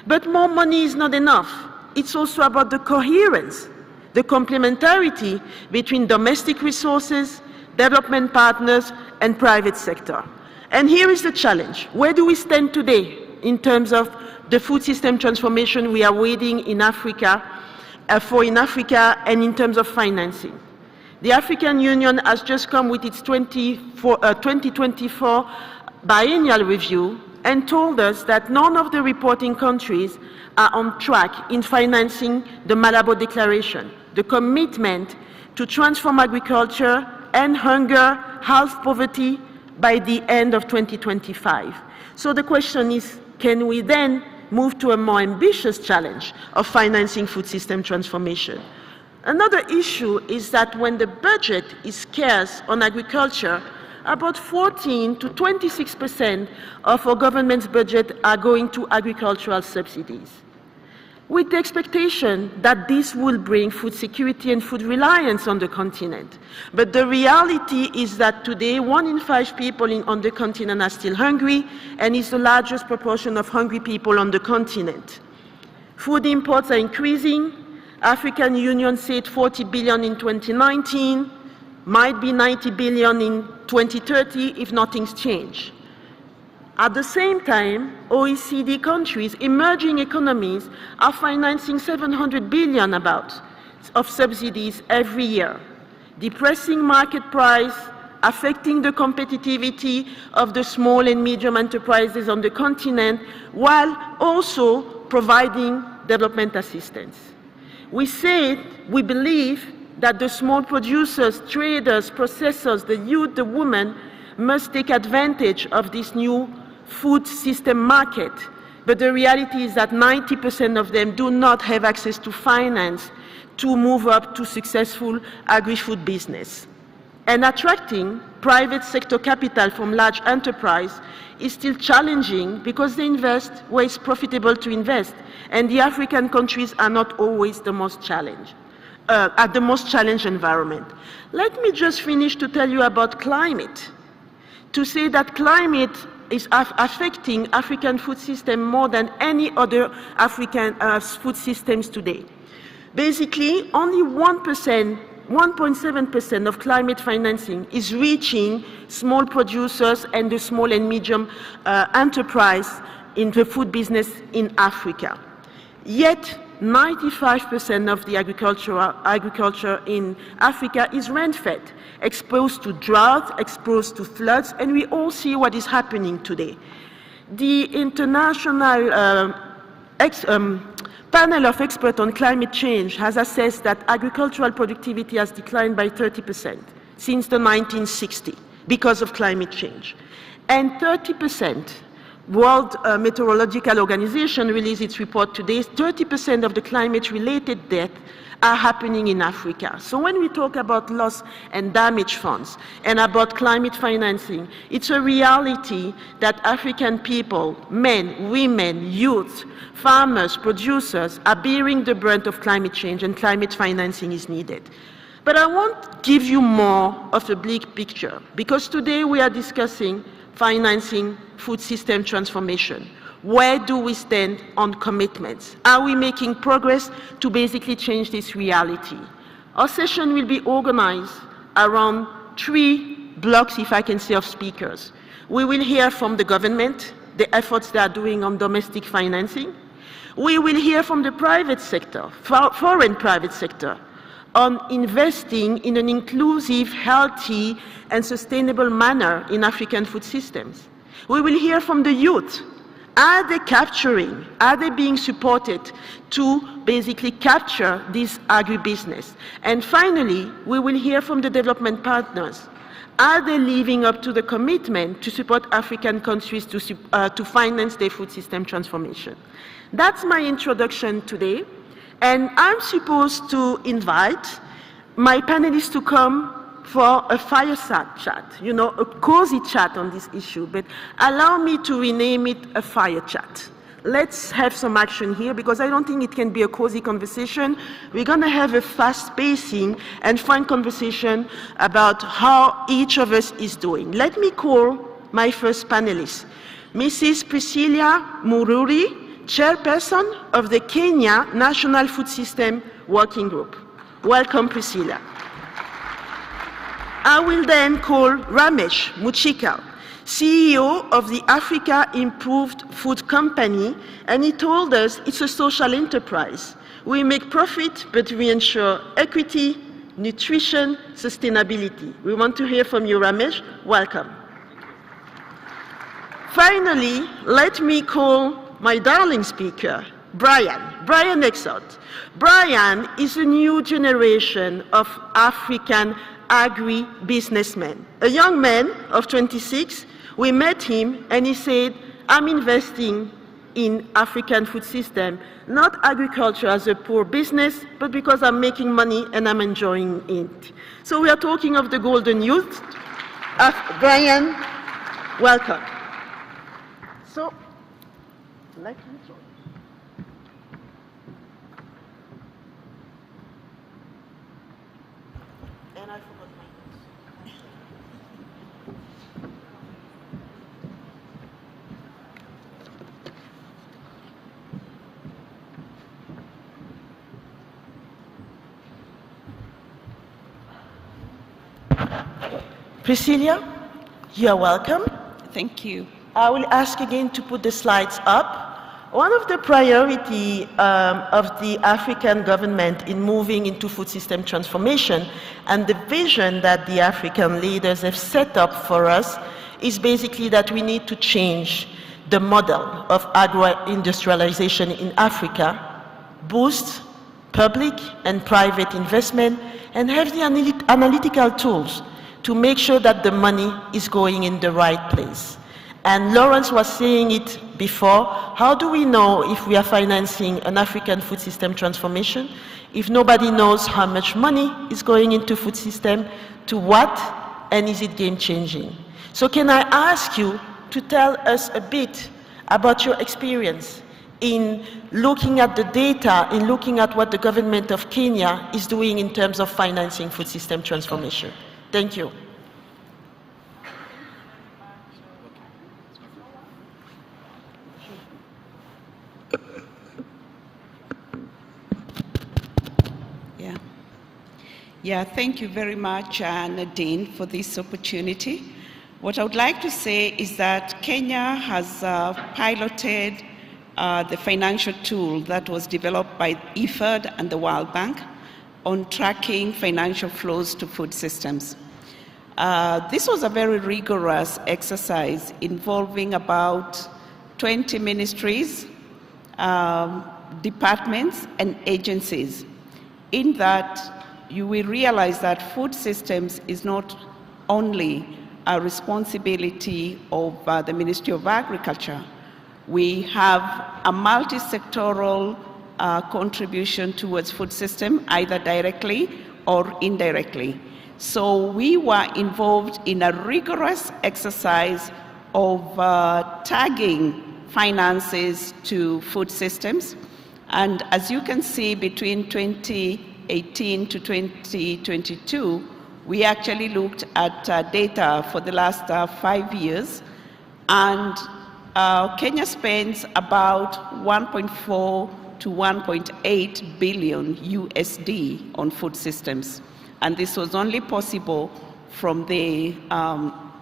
But more money is not enough. It's also about the coherence, the complementarity between domestic resources, development partners, and private sector. And here is the challenge. Where do we stand today in terms of the food system transformation we are waiting in Africa, and in terms of financing? The African Union has just come with its 2024 biennial review and told us that none of the reporting countries are on track in financing the Malabo Declaration, the commitment to transform agriculture and hunger, halve poverty by the end of 2025. So the question is, can we then move to a more ambitious challenge of financing food system transformation? Another issue is that when the budget is scarce on agriculture, about 14 to 26% of our government's budget are going to agricultural subsidies, with the expectation that this will bring food security and food reliance on the continent. But the reality is that today, 1 in 5 people on the continent are still hungry, and it's the largest proportion of hungry people on the continent. Food imports are increasing. African Union said 40 billion in 2019, might be 90 billion in 2030 if nothing's changed. At the same time, OECD countries, emerging economies, are financing 700 billion of subsidies every year, depressing market price affecting the competitivity of the small and medium enterprises on the continent, while also providing development assistance. We believe that the small producers, traders, processors, the youth, the women must take advantage of this new food system market. But the reality is that 90% of them do not have access to finance to move up to successful agri-food business. And attracting private sector capital from large enterprise is still challenging because they invest where it's profitable to invest. And the African countries are not always the most challenged, at the most challenged environment. Let me just finish to tell you about climate. To say that climate is affecting African food system more than any other African food systems today. Basically, only 1.7% of climate financing is reaching small producers and the small and medium enterprise in the food business in Africa. Yet, 95% of the agriculture in Africa is rain-fed, exposed to drought, exposed to floods, and we all see what is happening today. The international panel of experts on climate change has assessed that agricultural productivity has declined by 30% since the 1960s because of climate change. And 30%, World Meteorological Organization released its report today, 30% of the climate-related deaths are happening in Africa. So when we talk about loss and damage funds and about climate financing, it's a reality that African people, men, women, youth, farmers, producers are bearing the brunt of climate change, and climate financing is needed. But I want to give you more of a bleak picture, because today we are discussing financing food system transformation. Where do we stand on commitments? Are we making progress to basically change this reality? Our session will be organized around 3 blocks, if I can say, of speakers. We will hear from the government, the efforts they are doing on domestic financing. We will hear from the private sector, foreign private sector, on investing in an inclusive, healthy, and sustainable manner in African food systems. We will hear from the youth. Are they capturing, are they being supported to basically capture this agribusiness? And finally, we will hear from the development partners. Are they living up to the commitment to support African countries to finance their food system transformation? That's my introduction today. And I'm supposed to invite my panelists to come for a fireside chat, you know, a cozy chat on this issue, but allow me to rename it a fire chat. Let's have some action here, because I don't think it can be a cozy conversation. We're going to have a fast-pacing and fun conversation about how each of us is doing. Let me call my first panelist, Mrs. Priscilla Mururi, Chairperson of the Kenya National Food System Working Group. Welcome, Priscilla. I will then call Ramesh Muchikal, CEO of the Africa Improved Food Company, and he told us it's a social enterprise. We make profit, but we ensure equity, nutrition, sustainability. We want to hear from you, Ramesh. Welcome. Finally, let me call my darling speaker, Brian Exot. Brian is a new generation of African agri-businessmen. A young man of 26, we met him and he said, I'm investing in African food system, not agriculture as a poor business, but because I'm making money and I'm enjoying it. So we are talking of the golden youth. Brian, welcome. So, let me join. And I forgot my Priscilla, you are welcome. Thank you. I will ask again to put the slides up. One of the priorities of the African government in moving into food system transformation and the vision that the African leaders have set up for us is basically that we need to change the model of agro-industrialization in Africa, boost public and private investment, and have the analytical tools to make sure that the money is going in the right place. And Lawrence was saying it before, how do we know if we are financing an African food system transformation if nobody knows how much money is going into food system, to what, and is it game changing? So can I ask you to tell us a bit about your experience in looking at the data, in looking at what the government of Kenya is doing in terms of financing food system transformation? Thank you. Yeah, thank you very much, Nadine, for this opportunity. What I would like to say is that Kenya has piloted the financial tool that was developed by IFAD and the World Bank on tracking financial flows to food systems. This was a very rigorous exercise involving about 20 ministries, departments, and agencies. In that, you will realize that food systems is not only a responsibility of the Ministry of Agriculture. We have a multi-sectoral contribution towards food system, either directly or indirectly. So we were involved in a rigorous exercise of tagging finances to food systems. And as you can see, between 2018 to 2022, we actually looked at data for the last 5 years, and Kenya spends about 1.4 to 1.8 billion USD on food systems. And this was only possible from the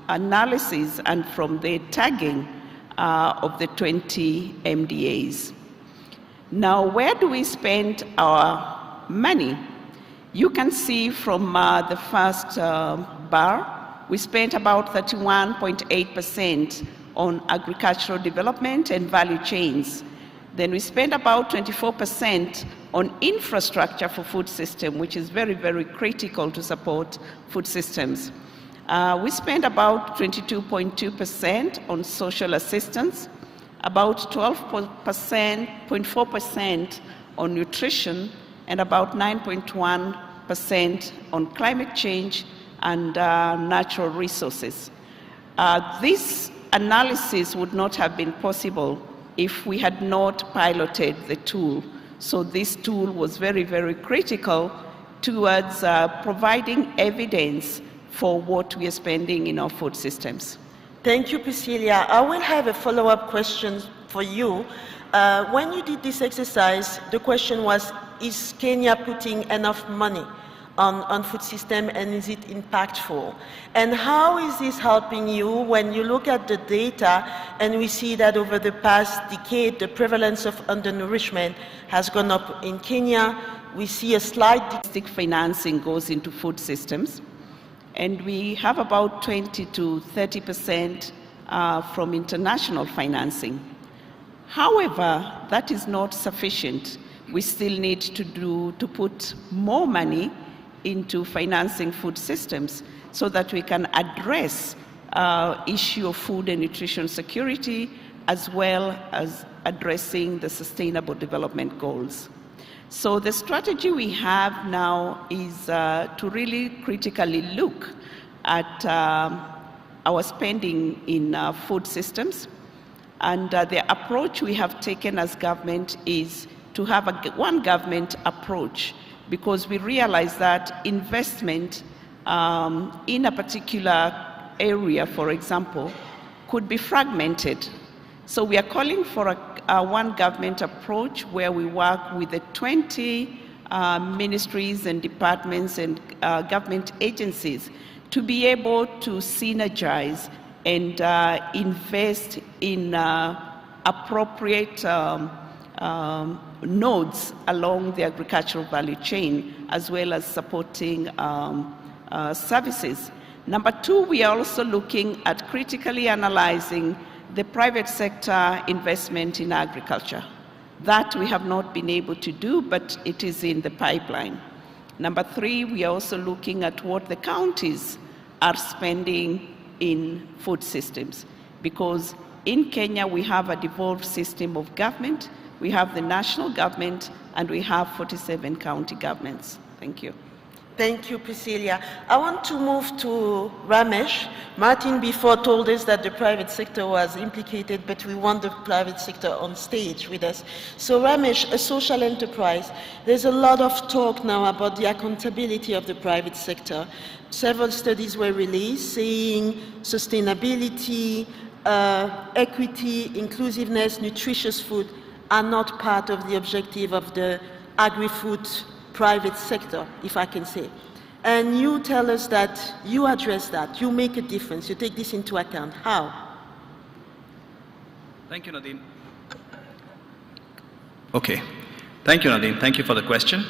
analysis and from the tagging of the 20 MDAs. Now, where do we spend our money? You can see from the first bar, we spent about 31.8% on agricultural development and value chains. Then we spent about 24% on infrastructure for food system, which is very, very critical to support food systems. We spent about 22.2% on social assistance, about 12.4% on nutrition, and about 9.1% on climate change and natural resources. This analysis would not have been possible if we had not piloted the tool. So this tool was very, very critical towards providing evidence for what we are spending in our food systems. Thank you, Priscilla. I will have a follow-up question for you. When you did this exercise, the question was, is Kenya putting enough money on food system, and is it impactful? And how is this helping you when you look at the data and we see that over the past decade, the prevalence of undernourishment has gone up in Kenya? We see a slight financing goes into food systems, and we have about 20 to 30% from international financing. However, that is not sufficient. We still need to put more money into financing food systems so that we can address issue of food and nutrition security, as well as addressing the sustainable development goals. So the strategy we have now is to really critically look at our spending in food systems. And the approach we have taken as government is to have one government approach, because we realize that investment in a particular area, for example, could be fragmented. So we are calling for a one government approach where we work with the 20 ministries and departments and government agencies to be able to synergize and invest in a appropriate nodes along the agricultural value chain, as well as supporting services. Number two, we are also looking at critically analyzing the private sector investment in agriculture. That we have not been able to do, but it is in the pipeline. Number three, we are also looking at what the counties are spending in food systems, because in Kenya we have a devolved system of government. We have the national government, and we have 47 county governments. Thank you. Thank you, Priscilla. I want to move to Ramesh. Martin before told us that the private sector was implicated, but we want the private sector on stage with us. So Ramesh, a social enterprise, there's a lot of talk now about the accountability of the private sector. Several studies were released saying sustainability, equity, inclusiveness, nutritious food are not part of the objective of the agri-food private sector, if I can say. And you tell us that you address that, you make a difference, you take this into account. How? Thank you, Nadine. Okay. Thank you, Nadine. Thank you for the question.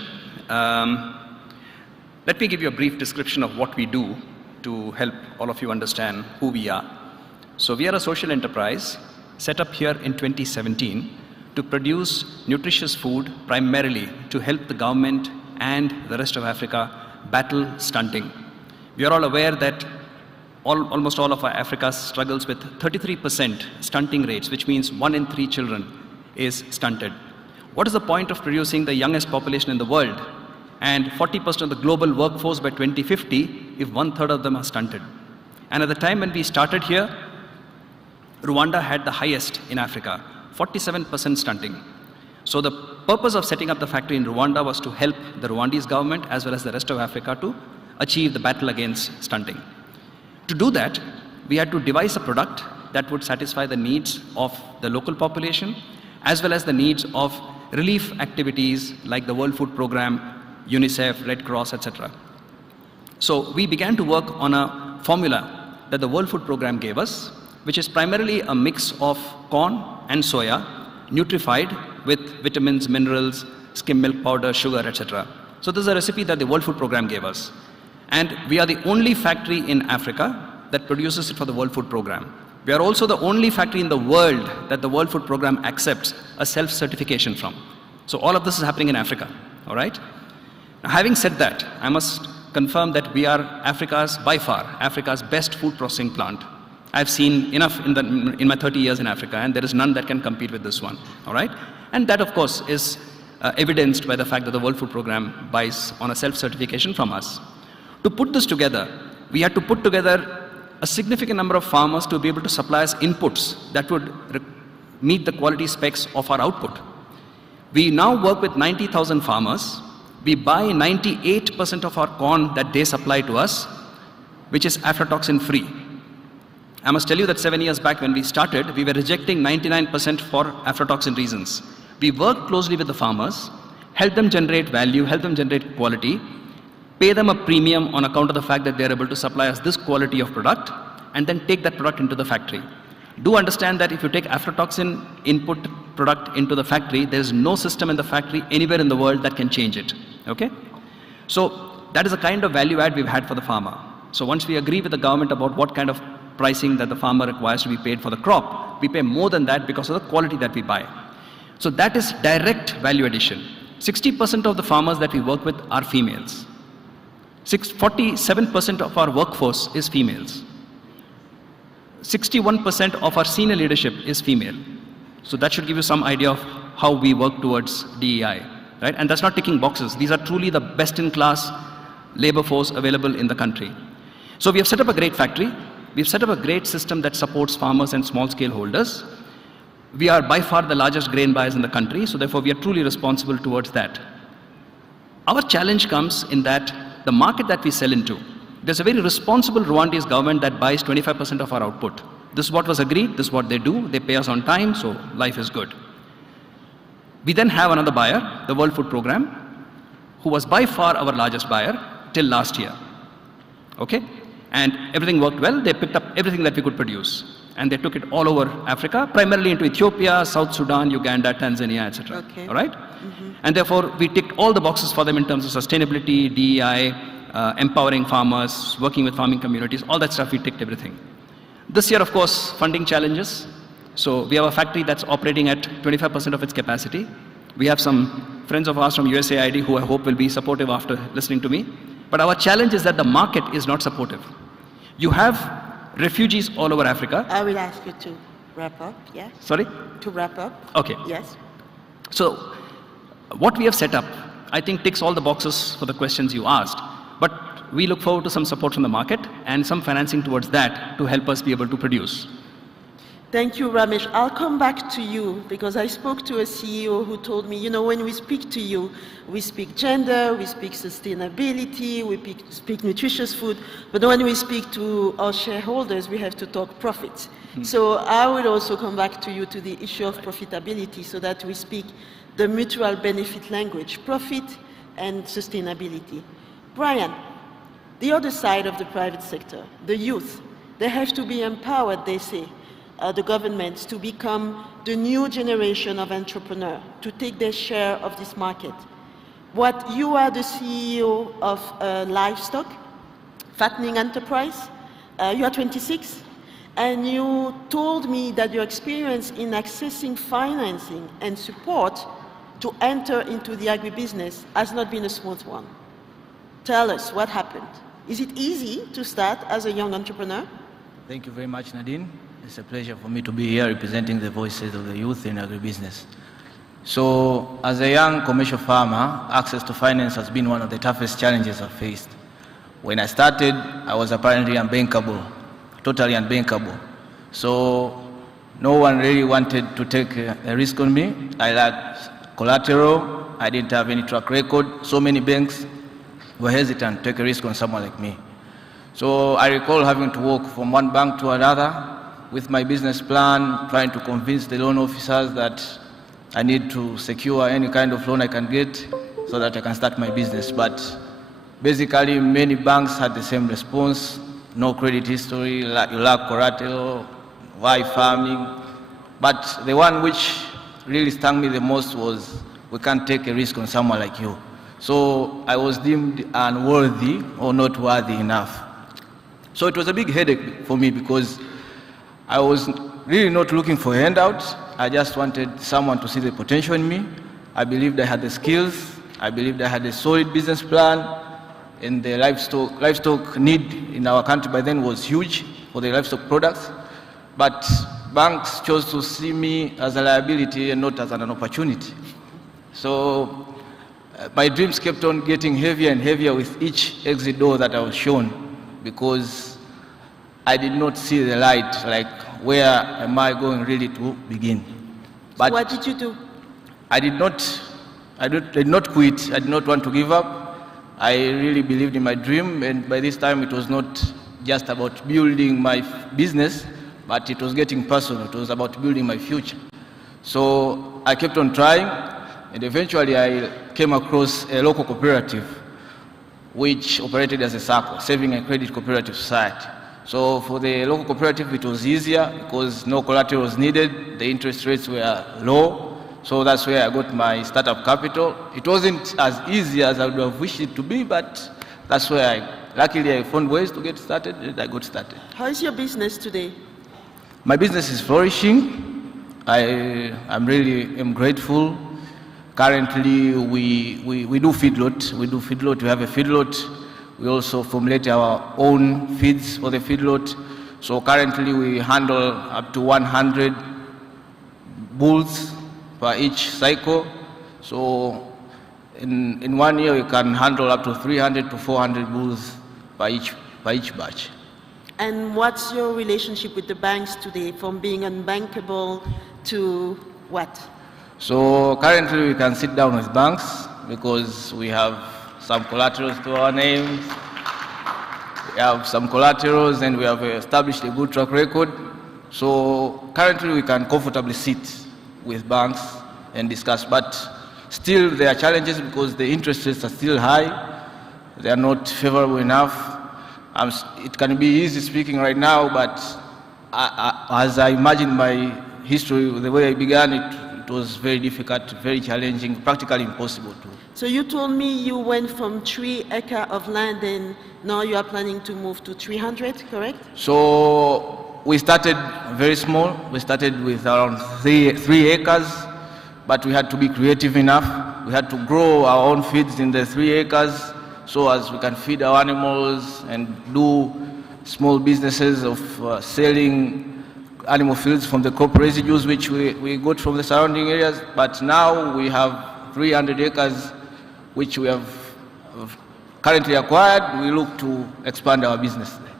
Let me give you a brief description of what we do to help all of you understand who we are. So we are a social enterprise set up here in 2017 to produce nutritious food primarily to help the government and the rest of Africa battle stunting. We are all aware that almost all of Africa struggles with 33% stunting rates, which means 1 in 3 children is stunted. What is the point of producing the youngest population in the world and 40% of the global workforce by 2050 if 1/3 of them are stunted? And at the time when we started here, Rwanda had the highest in Africa, 47% stunting. So the purpose of setting up the factory in Rwanda was to help the Rwandese government as well as the rest of Africa to achieve the battle against stunting. To do that, we had to devise a product that would satisfy the needs of the local population as well as the needs of relief activities like the World Food Program, UNICEF, Red Cross, etc. So we began to work on a formula that the World Food Program gave us, which is primarily a mix of corn and soya, nutrified with vitamins, minerals, skim milk powder, sugar, etc. So this is a recipe that the World Food Program gave us. And we are the only factory in Africa that produces it for the World Food Program. We are also the only factory in the world that the World Food Program accepts a self-certification from. So all of this is happening in Africa, all right? Now, having said that, I must confirm that we are by far, Africa's best food processing plant. I've seen enough in my 30 years in Africa, and there is none that can compete with this one, all right? And that, of course, is evidenced by the fact that the World Food Program buys on a self-certification from us. To put this together, we had to put together a significant number of farmers to be able to supply us inputs that would meet the quality specs of our output. We now work with 90,000 farmers. We buy 98% of our corn that they supply to us, which is aflatoxin-free. I must tell you that 7 years back when we started, we were rejecting 99% for aflatoxin reasons. We worked closely with the farmers, help them generate value, help them generate quality, pay them a premium on account of the fact that they're able to supply us this quality of product, and then take that product into the factory. Do understand that if you take aflatoxin input product into the factory, there's no system in the factory anywhere in the world that can change it, okay? So that is the kind of value add we've had for the farmer. So once we agree with the government about what kind of pricing that the farmer requires to be paid for the crop, we pay more than that because of the quality that we buy. So that is direct value addition. 60% of the farmers that we work with are females. 47% of our workforce is females. 61% of our senior leadership is female. So that should give you some idea of how we work towards DEI, right? And that's not ticking boxes. These are truly the best-in-class labor force available in the country. So we have set up a great factory. We've set up a great system that supports farmers and small-scale holders. We are by far the largest grain buyers in the country, so therefore we are truly responsible towards that. Our challenge comes in that the market that we sell into, there's a very responsible Rwandese government that buys 25% of our output. This is what was agreed, this is what they do, they pay us on time, so life is good. We then have another buyer, the World Food Program, who was by far our largest buyer till last year, okay? And everything worked well, they picked up everything that we could produce. and they took it all over Africa, primarily into Ethiopia, South Sudan, Uganda, Tanzania, etc. Okay. All right? And therefore, we ticked all the boxes for them in terms of sustainability, DEI, empowering farmers, working with farming communities, all that stuff, we ticked everything. This year, of course, funding challenges. So we have a factory that's operating at 25% of its capacity. We have some friends of ours from USAID who I hope will be supportive after listening to me. But our challenge is that the market is not supportive. You have refugees all over Africa. I will ask you to wrap up, yes? Sorry? To wrap up. Okay. Yes. So what we have set up, I think, ticks all the boxes for the questions you asked. But we look forward to some support from the market and some financing towards that to help us be able to produce. Thank you, Ramesh. I'll come back to you because I spoke to a CEO who told me, you know, when we speak to you, we speak gender, we speak sustainability, we speak nutritious food, but when we speak to our shareholders, we have to talk profits. So I will also come back to you to the issue of profitability so that we speak the mutual benefit language, profit and sustainability. Brian, the other side of the private sector, the youth, they have to be empowered, they say, the governments, to become the new generation of entrepreneurs, to take their share of this market. What you are the CEO of Livestock, fattening enterprise, you are 26, and you told me that your experience in accessing financing and support to enter into the agribusiness has not been a smooth one. Tell us what happened. Is it easy to start as a young entrepreneur? Thank you very much, Nadine. It's a pleasure for me to be here representing the voices of the youth in agribusiness. So, as a young commercial farmer, access to finance has been one of the toughest challenges I've faced. When I started, I was apparently unbankable, totally unbankable. So, no one really wanted to take a risk on me. I lacked collateral, I didn't have any track record. So many banks were hesitant to take a risk on someone like me. So, I recall having to walk from one bank to another with my business plan, trying to convince the loan officers that I need to secure any kind of loan I can get so that I can start my business. But basically, many banks had the same response: no credit history, you lack collateral, why farming? But the one which really stung me the most was, we can't take a risk on someone like you. So I was deemed unworthy or not worthy enough. So it was a big headache for me because I was really not looking for handouts. I just wanted someone to see the potential in me. I believed I had the skills. I believed I had a solid business plan. And the livestock need in our country by then was huge for the livestock products. But banks chose to see me as a liability and not as an opportunity. So my dreams kept on getting heavier and heavier with each exit door that I was shown, because I did not see the light, like, where am I going really to begin? But so what did you do? I did not quit. I did not want to give up. I really believed in my dream, and by this time it was not just about building my business, but it was getting personal. It was about building my future. So I kept on trying, and eventually I came across a local cooperative which operated as a SACCO, Saving and Credit Cooperative Society. So for the local cooperative, it was easier because no collateral was needed, the interest rates were low, so that's where I got my startup capital. It wasn't as easy as I would have wished it to be, but that's where luckily I found ways to get started, and I got started. How is your business today? My business is flourishing. I'm really grateful. Currently, we do feedlot. We have a feedlot. We also formulate our own feeds for the feedlot. So currently we handle up to 100 bulls per each cycle. So in 1 year we can handle up to 300 to 400 bulls by each batch. And what's your relationship with the banks today, from being unbankable to what? So currently we can sit down with banks because we have some collaterals to our names. We have some collaterals and we have established a good track record. So currently we can comfortably sit with banks and discuss, but still there are challenges because the interest rates are still high. They are not favorable enough. It can be easy speaking right now, but as I imagine my history, the way I began, it was very difficult, very challenging, practically impossible to. So you told me you went from 3 acres of land and now you are planning to move to 300, correct? So we started very small. We started with around 3 acres, but we had to be creative enough. We had to grow our own feeds in the 3 acres so as we can feed our animals and do small businesses of selling animal feeds from the crop residues which we got from the surrounding areas. But now we have 300 acres which we have currently acquired. We look to expand our business there.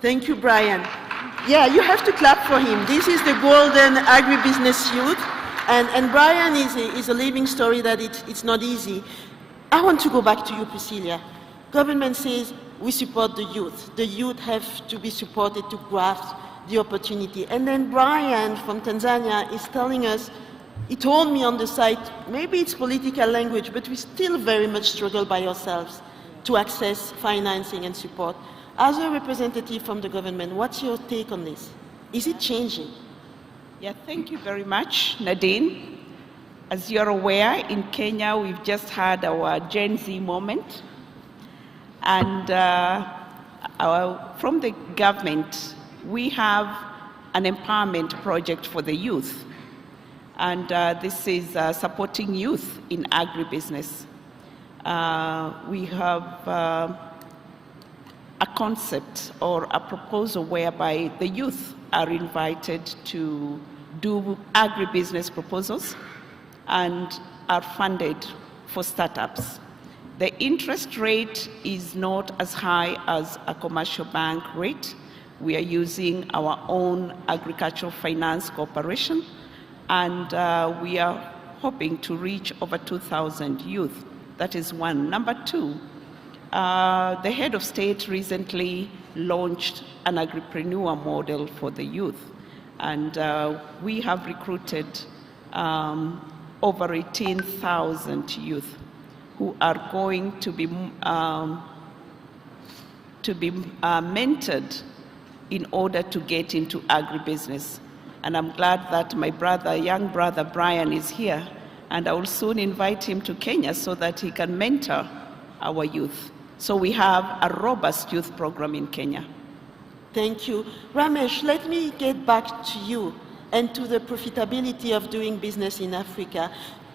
Thank you, Brian. Yeah, you have to clap for him. This is the golden agribusiness youth. And Brian is a living story that it's not easy. I want to go back to you, Priscilla. Government says we support the youth. The youth have to be supported to grasp the opportunity. And then Brian from Tanzania is telling us, he told me on the site, maybe it's political language, but we still very much struggle by ourselves to access financing and support. As a representative from the government, what's your take on this? Is it changing? Yeah, thank you very much, Nadine. As you're aware, in Kenya, we've just had our Gen Z moment. And from the government, we have an empowerment project for the youth. And this is supporting youth in agribusiness. We have a concept or a proposal whereby the youth are invited to do agribusiness proposals and are funded for startups. The interest rate is not as high as a commercial bank rate. We are using our own agricultural finance corporation, and we are hoping to reach over 2,000 youth. That is one. Number two, the head of state recently launched an agripreneur model for the youth, and we have recruited over 18,000 youth who are going to be mentored in order to get into agribusiness. And I'm glad that my brother, young brother Brian, is here, and I will soon invite him to Kenya so that he can mentor our youth. So we have a robust youth program in Kenya. Thank you. Ramesh, let me get back to you and to the profitability of doing business in Africa.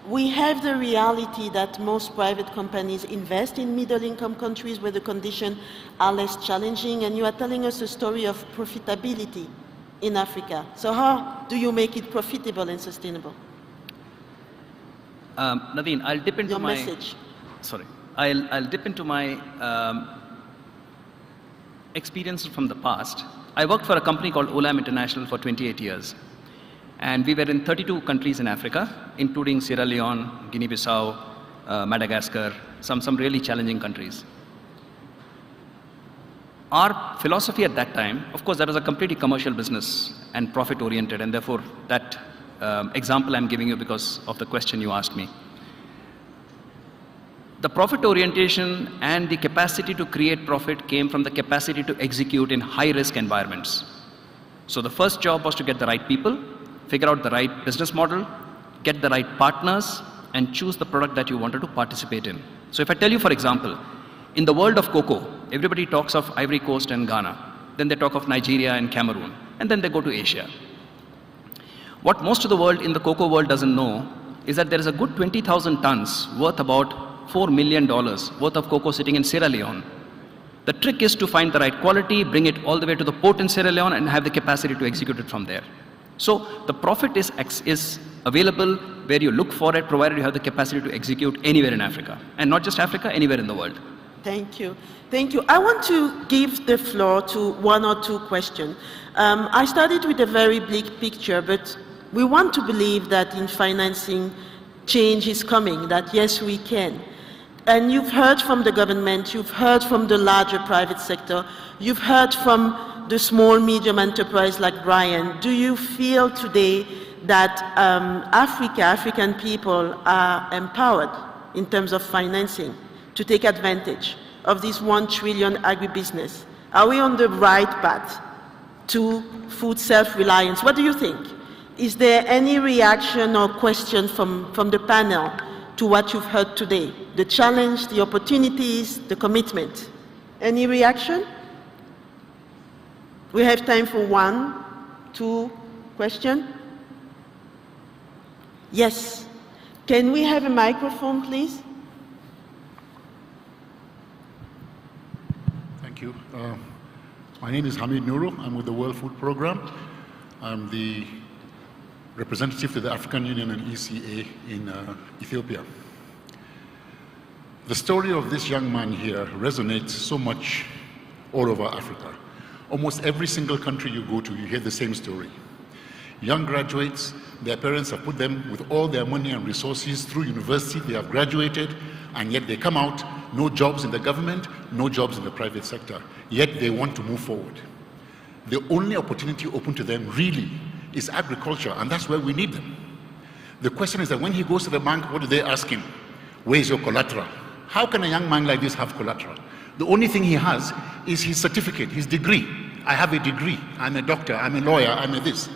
We have the reality that most private companies invest in middle-income countries where the conditions are less challenging, and you are telling us a story of profitability in Africa. So how do you make it profitable and sustainable? Nadine, I'll dip into Your my message. Sorry, I'll dip into my experiences from the past. I worked for a company called Olam International for 28 years. And we were in 32 countries in Africa, including Sierra Leone, Guinea-Bissau, Madagascar, some really challenging countries. Our philosophy at that time, of course, that was a completely commercial business and profit-oriented, and therefore that example I'm giving you because of the question you asked me. The profit orientation and the capacity to create profit came from the capacity to execute in high-risk environments. So the first job was to get the right people, figure out the right business model, get the right partners, and choose the product that you wanted to participate in. So if I tell you, for example, in the world of cocoa, everybody talks of Ivory Coast and Ghana. Then they talk of Nigeria and Cameroon. And then they go to Asia. What most of the world in the cocoa world doesn't know is that there is a good 20,000 tons worth about $4 million worth of cocoa sitting in Sierra Leone. The trick is to find the right quality, bring it all the way to the port in Sierra Leone, and have the capacity to execute it from there. So the profit is available where you look for it, provided you have the capacity to execute anywhere in Africa. And not just Africa, anywhere in the world. Thank you. Thank you. I want to give the floor to one or two questions. I started with a very bleak picture, but we want to believe that in financing, change is coming, that yes, we can. And you've heard from the government, you've heard from the larger private sector, you've heard from the small, medium enterprise like Brian. Do you feel today that African people are empowered in terms of financing to take advantage of this 1 trillion agribusiness? Are we on the right path to food self-reliance. What do you think? Is there any reaction or question from the panel to what you've heard today? The challenge, the opportunities, the commitment. Any reaction? We have time for 1, 2 questions. Yes. Can we have a microphone, please? Thank you. My name is Hamid Nuru. I'm with the World Food Programme. I'm the representative to the African Union and ECA in Ethiopia. The story of this young man here resonates so much all over Africa. Almost every single country you go to, you hear the same story. Young graduates, their parents have put them with all their money and resources through university, they have graduated, and yet they come out, no jobs in the government, no jobs in the private sector, yet they want to move forward. The only opportunity open to them really is agriculture, and that's where we need them. The question is that when he goes to the bank, what do they ask him? Where's your collateral? How can a young man like this have collateral? The only thing he has is his certificate, his degree. I have a degree, I'm a doctor, I'm a lawyer, I'm a this.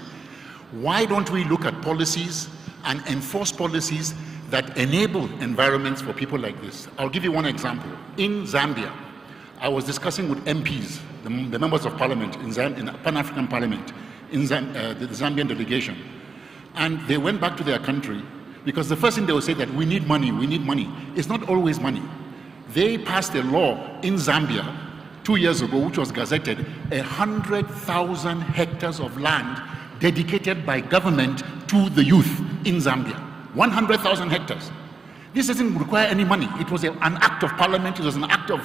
Why don't we look at policies and enforce policies that enable environments for people like this? I'll give you one example. In Zambia, I was discussing with MPs, the members of parliament in the Pan-African Parliament, in the Zambian delegation, and they went back to their country because the first thing they would say that we need money, we need money. It's not always money. They passed a law in Zambia 2 years ago, which was gazetted, 100,000 hectares of land dedicated by government to the youth in Zambia. 100,000 hectares. This doesn't require any money. It was an act of parliament, it was an act of,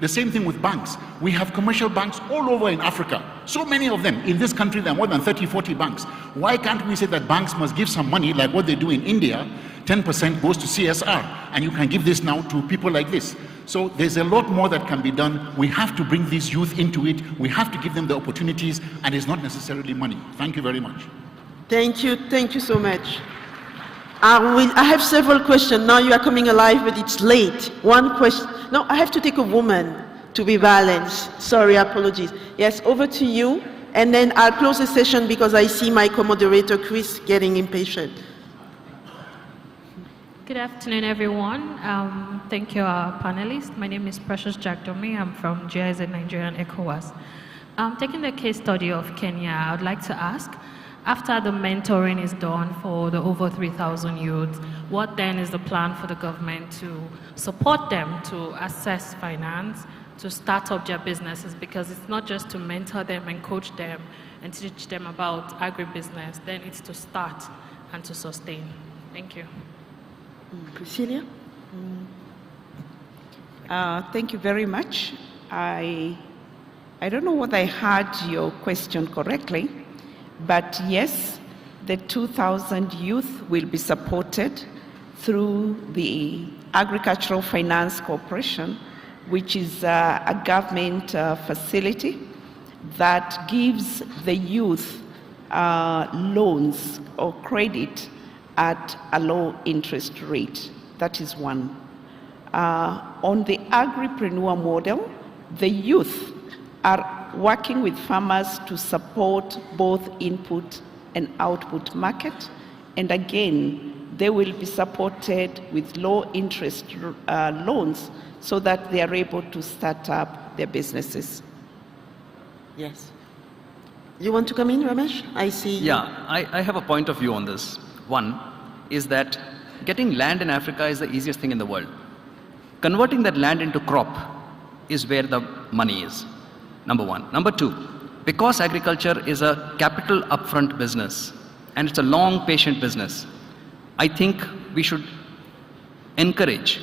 the same thing with banks. We have commercial banks all over in Africa. So many of them. In this country, there are more than 30, 40 banks. Why can't we say that banks must give some money, like what they do in India, 10% goes to CSR, and you can give this now to people like this. So there's a lot more that can be done. We have to bring these youth into it. We have to give them the opportunities, and it's not necessarily money. Thank you very much. Thank you so much. I have several questions. Now you are coming alive, but it's late. One question. No, I have to take a woman to be balanced. Sorry, apologies. Yes, over to you. And then I'll close the session because I see my co-moderator, Chris, getting impatient. Good afternoon, everyone. Thank you, our panelists. My name is Precious Jagdomi. I'm from GIZ Nigeria and ECOWAS. Taking the case study of Kenya, I would like to ask, after the mentoring is done for the over 3,000 youths, what then is the plan for the government to support them to access finance, to start up their businesses? Because it's not just to mentor them and coach them and teach them about agribusiness, then it's to start and to sustain. Thank you. Priscilla? Thank you very much. I don't know whether I heard your question correctly, but yes, the 2,000 youth will be supported through the Agricultural Finance Corporation, which is a government facility that gives the youth loans or credit at a low interest rate. That is one. On the agripreneur model, the youth are working with farmers to support both input and output market. And again, they will be supported with low interest loans so that they are able to start up their businesses. Yes. You want to come in, Ramesh? I see. Yeah, I have a point of view on this. One is that getting land in Africa is the easiest thing in the world. Converting that land into crop is where the money is, number one. Number two, because agriculture is a capital upfront business and it's a long, patient business, I think we should encourage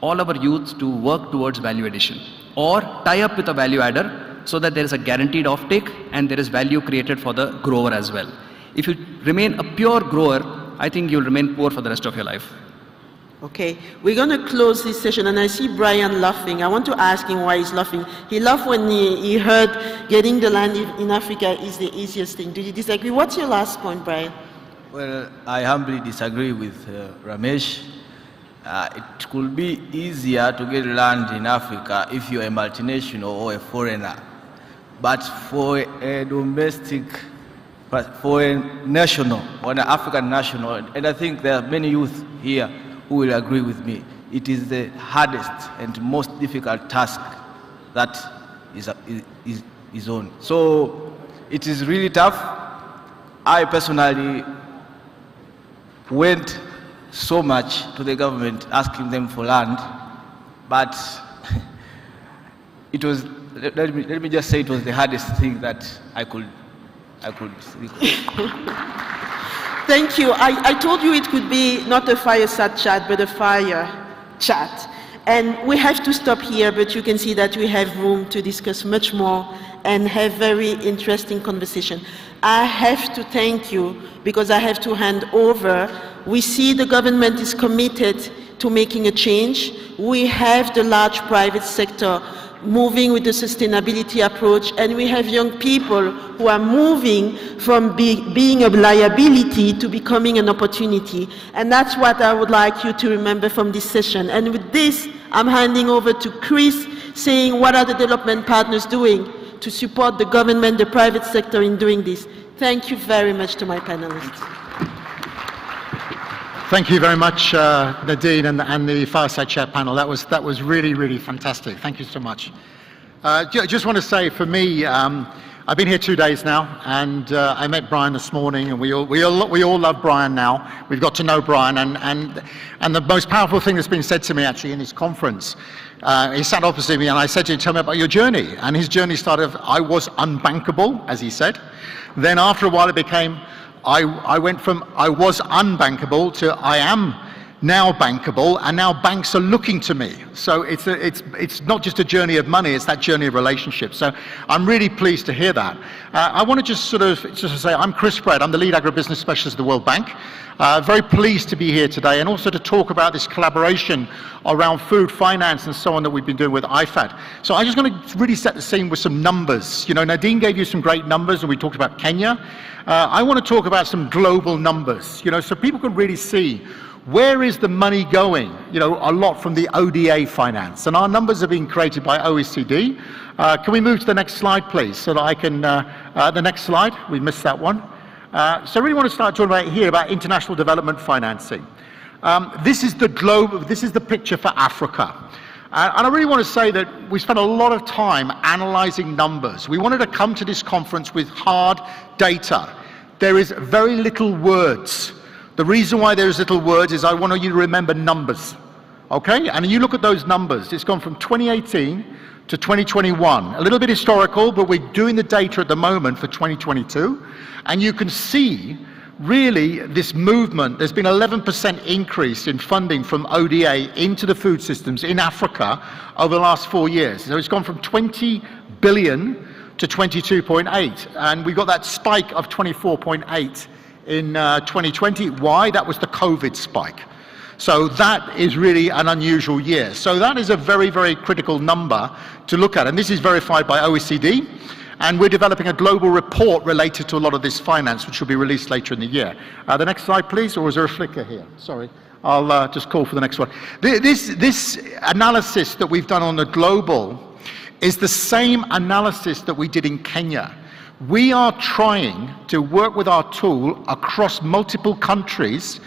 all our youth to work towards value addition or tie up with a value adder so that there is a guaranteed offtake and there is value created for the grower as well. If you remain a pure grower, I think you'll remain poor for the rest of your life. Okay, we're going to close this session, and I see Brian laughing. I want to ask him why he's laughing. He laughed when he heard getting the land in Africa is the easiest thing. Do you disagree? What's your last point, Brian? Well, I humbly disagree with Ramesh. It could be easier to get land in Africa if you're a multinational or a foreigner. but for a domestic, for a national, or an African national, and I think there are many youth here who will agree with me, it is the hardest and most difficult task that is on. So it is really tough. I personally went so much to the government asking them for land, but it was, let me just say, it was the hardest thing that I could Thank you. I told you it could be not a fireside chat, but a fire chat. And we have to stop here, but you can see that we have room to discuss much more and have very interesting conversation. I have to thank you because I have to hand over. We see the government is committed to making a change. We have the large private sector moving with the sustainability approach, and we have young people who are moving from being a liability to becoming an opportunity. And that's what I would like you to remember from this session. And with this, I'm handing over to Chris, saying what are the development partners doing to support the government, the private sector in doing this. Thank you very much to my panelists. Thank you very much, Nadine and the Fireside Chat panel. That was really, really fantastic. Thank you so much. Just want to say, for me, I've been here 2 days now, and I met Brian this morning, and we all love Brian now. We've got to know Brian, and the most powerful thing that's been said to me actually in this conference, he sat opposite me, and I said to him, "Tell me about your journey." And his journey started, I was unbankable, as he said. Then after a while it became, I went from I was unbankable to I am now bankable, and now banks are looking to me. So it's not just a journey of money, it's that journey of relationships. So I'm really pleased to hear that. I want to just say, I'm Chris Brett, I'm the lead agribusiness specialist at the World Bank. Very pleased to be here today, and also to talk about this collaboration around food finance and so on that we've been doing with IFAD. So I'm just going to really set the scene with some numbers. You know, Nadine gave you some great numbers, and we talked about Kenya. I want to talk about some global numbers, you know, so people can really see where is the money going, you know, a lot from the ODA finance. And our numbers have been created by OECD. Can we move to the next slide, please, so that I can, the next slide, we missed that one. So I really want to start talking about here about international development financing. This is the picture for Africa. And I really want to say that we spent a lot of time analyzing numbers. We wanted to come to this conference with hard data. There is very little words. The reason why there is little words is I want you to remember numbers, okay? And you look at those numbers. It's gone from 2018 to 2021. A little bit historical, but we're doing the data at the moment for 2022. And you can see really this movement. There's been 11% increase in funding from ODA into the food systems in Africa over the last 4 years. So it's gone from 20 billion to 22.8, and we got that spike of 24.8 in 2020. Why? That was the COVID spike. So that is really an unusual year. So that is a very, very critical number to look at, and this is verified by OECD. And we're developing a global report related to a lot of this finance, which will be released later in the year. The next slide, please, or is there a flicker here? Sorry, I'll just call for the next one. This analysis that we've done on the global is the same analysis that we did in Kenya. We are trying to work with our tool across multiple countries,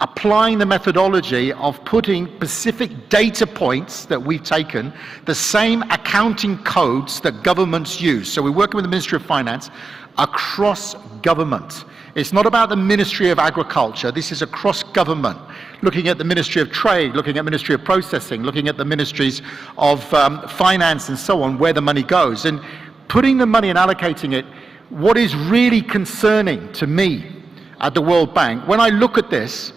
applying the methodology of putting specific data points that we've taken, the same accounting codes that governments use. So we're working with the Ministry of Finance across government. It's not about the Ministry of Agriculture. This is across government, looking at the Ministry of Trade, looking at Ministry of Processing, looking at the Ministries of Finance and so on, where the money goes. And putting the money and allocating it, what is really concerning to me at the World Bank, when I look at this,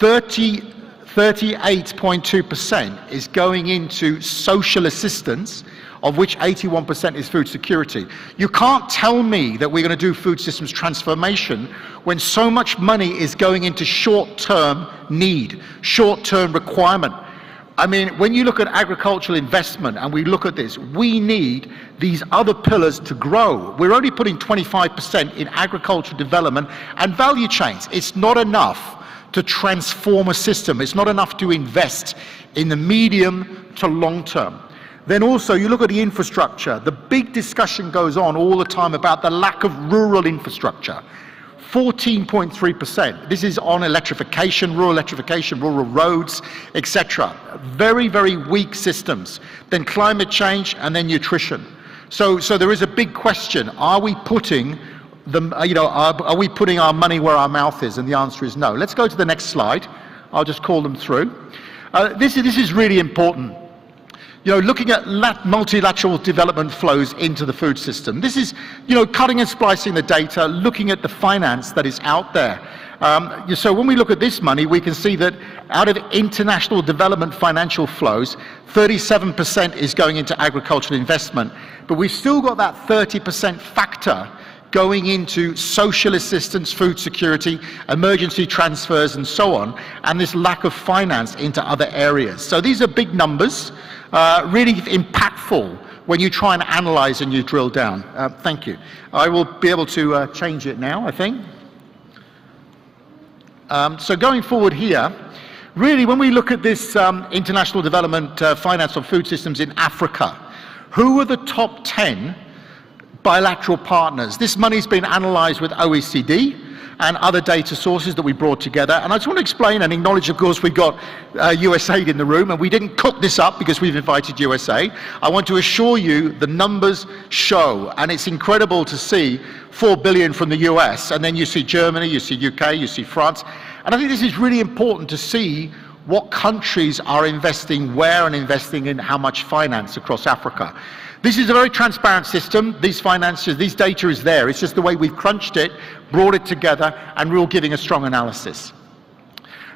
38.2% is going into social assistance, of which 81% is food security. You can't tell me that we're going to do food systems transformation when so much money is going into short-term need, short-term requirement. I mean, when you look at agricultural investment and we look at this, we need these other pillars to grow. We're only putting 25% in agricultural development and value chains. It's not enough to transform a system. It's not enough to invest in the medium to long term. Then also, you look at the infrastructure. The big discussion goes on all the time about the lack of rural infrastructure. 14.3%. This is on electrification, rural roads, etc. Very, very weak systems. Then climate change, and then nutrition. So there is a big question. Are we putting are we putting our money where our mouth is? And the answer is no. Let's go to the next slide. I'll just call them through. This is really important. Looking at multilateral development flows into the food system. This is, cutting and splicing the data, looking at the finance that is out there. So when we look at this money, we can see that out of international development financial flows, 37% is going into agricultural investment. But we've still got that 30% factor going into social assistance, food security, emergency transfers, and so on, and this lack of finance into other areas. So these are big numbers. Really impactful when you try and analyze and you drill down. Thank you. I will be able to change it now, I think. So going forward here, really when we look at this international development finance of food systems in Africa, who are the top 10 bilateral partners? This money's been analyzed with OECD and other data sources that we brought together. And I just want to explain and acknowledge, of course, we've got USAID in the room, and we didn't cook this up because we've invited USAID. I want to assure you the numbers show, and it's incredible to see 4 billion from the US, and then you see Germany, you see UK, you see France. And I think this is really important to see what countries are investing where and investing in how much finance across Africa. This is a very transparent system. These finances, these data is there. It's just the way we've crunched it, brought it together, and we're all giving a strong analysis.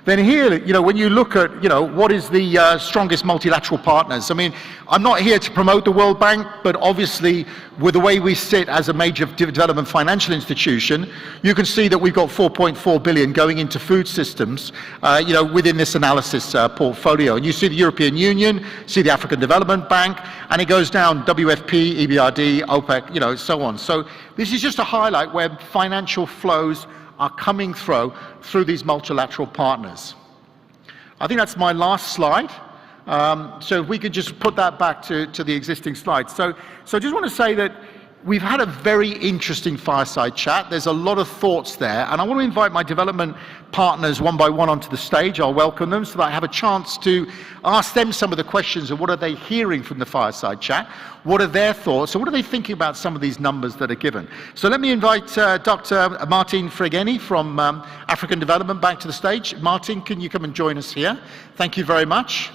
Then here, when you look at, what is the strongest multilateral partners? I mean, I'm not here to promote the World Bank, but obviously, with the way we sit as a major development financial institution, you can see that we've got 4.4 billion going into food systems, within this analysis portfolio. And you see the European Union, see the African Development Bank, and it goes down WFP, EBRD, OPEC, so on. So this is just a highlight where financial flows are coming through these multilateral partners. I think that's my last slide. So if we could just put that back to the existing slide. So I just want to say that we've had a very interesting fireside chat. There's a lot of thoughts there, and I want to invite my development partners one by one onto the stage. I'll welcome them so that I have a chance to ask them some of the questions of what are they hearing from the fireside chat, what are their thoughts, and what are they thinking about some of these numbers that are given. So let me invite Dr. Martin Fregeni from African Development back to the stage. Martin, can you come and join us here? Thank you very much.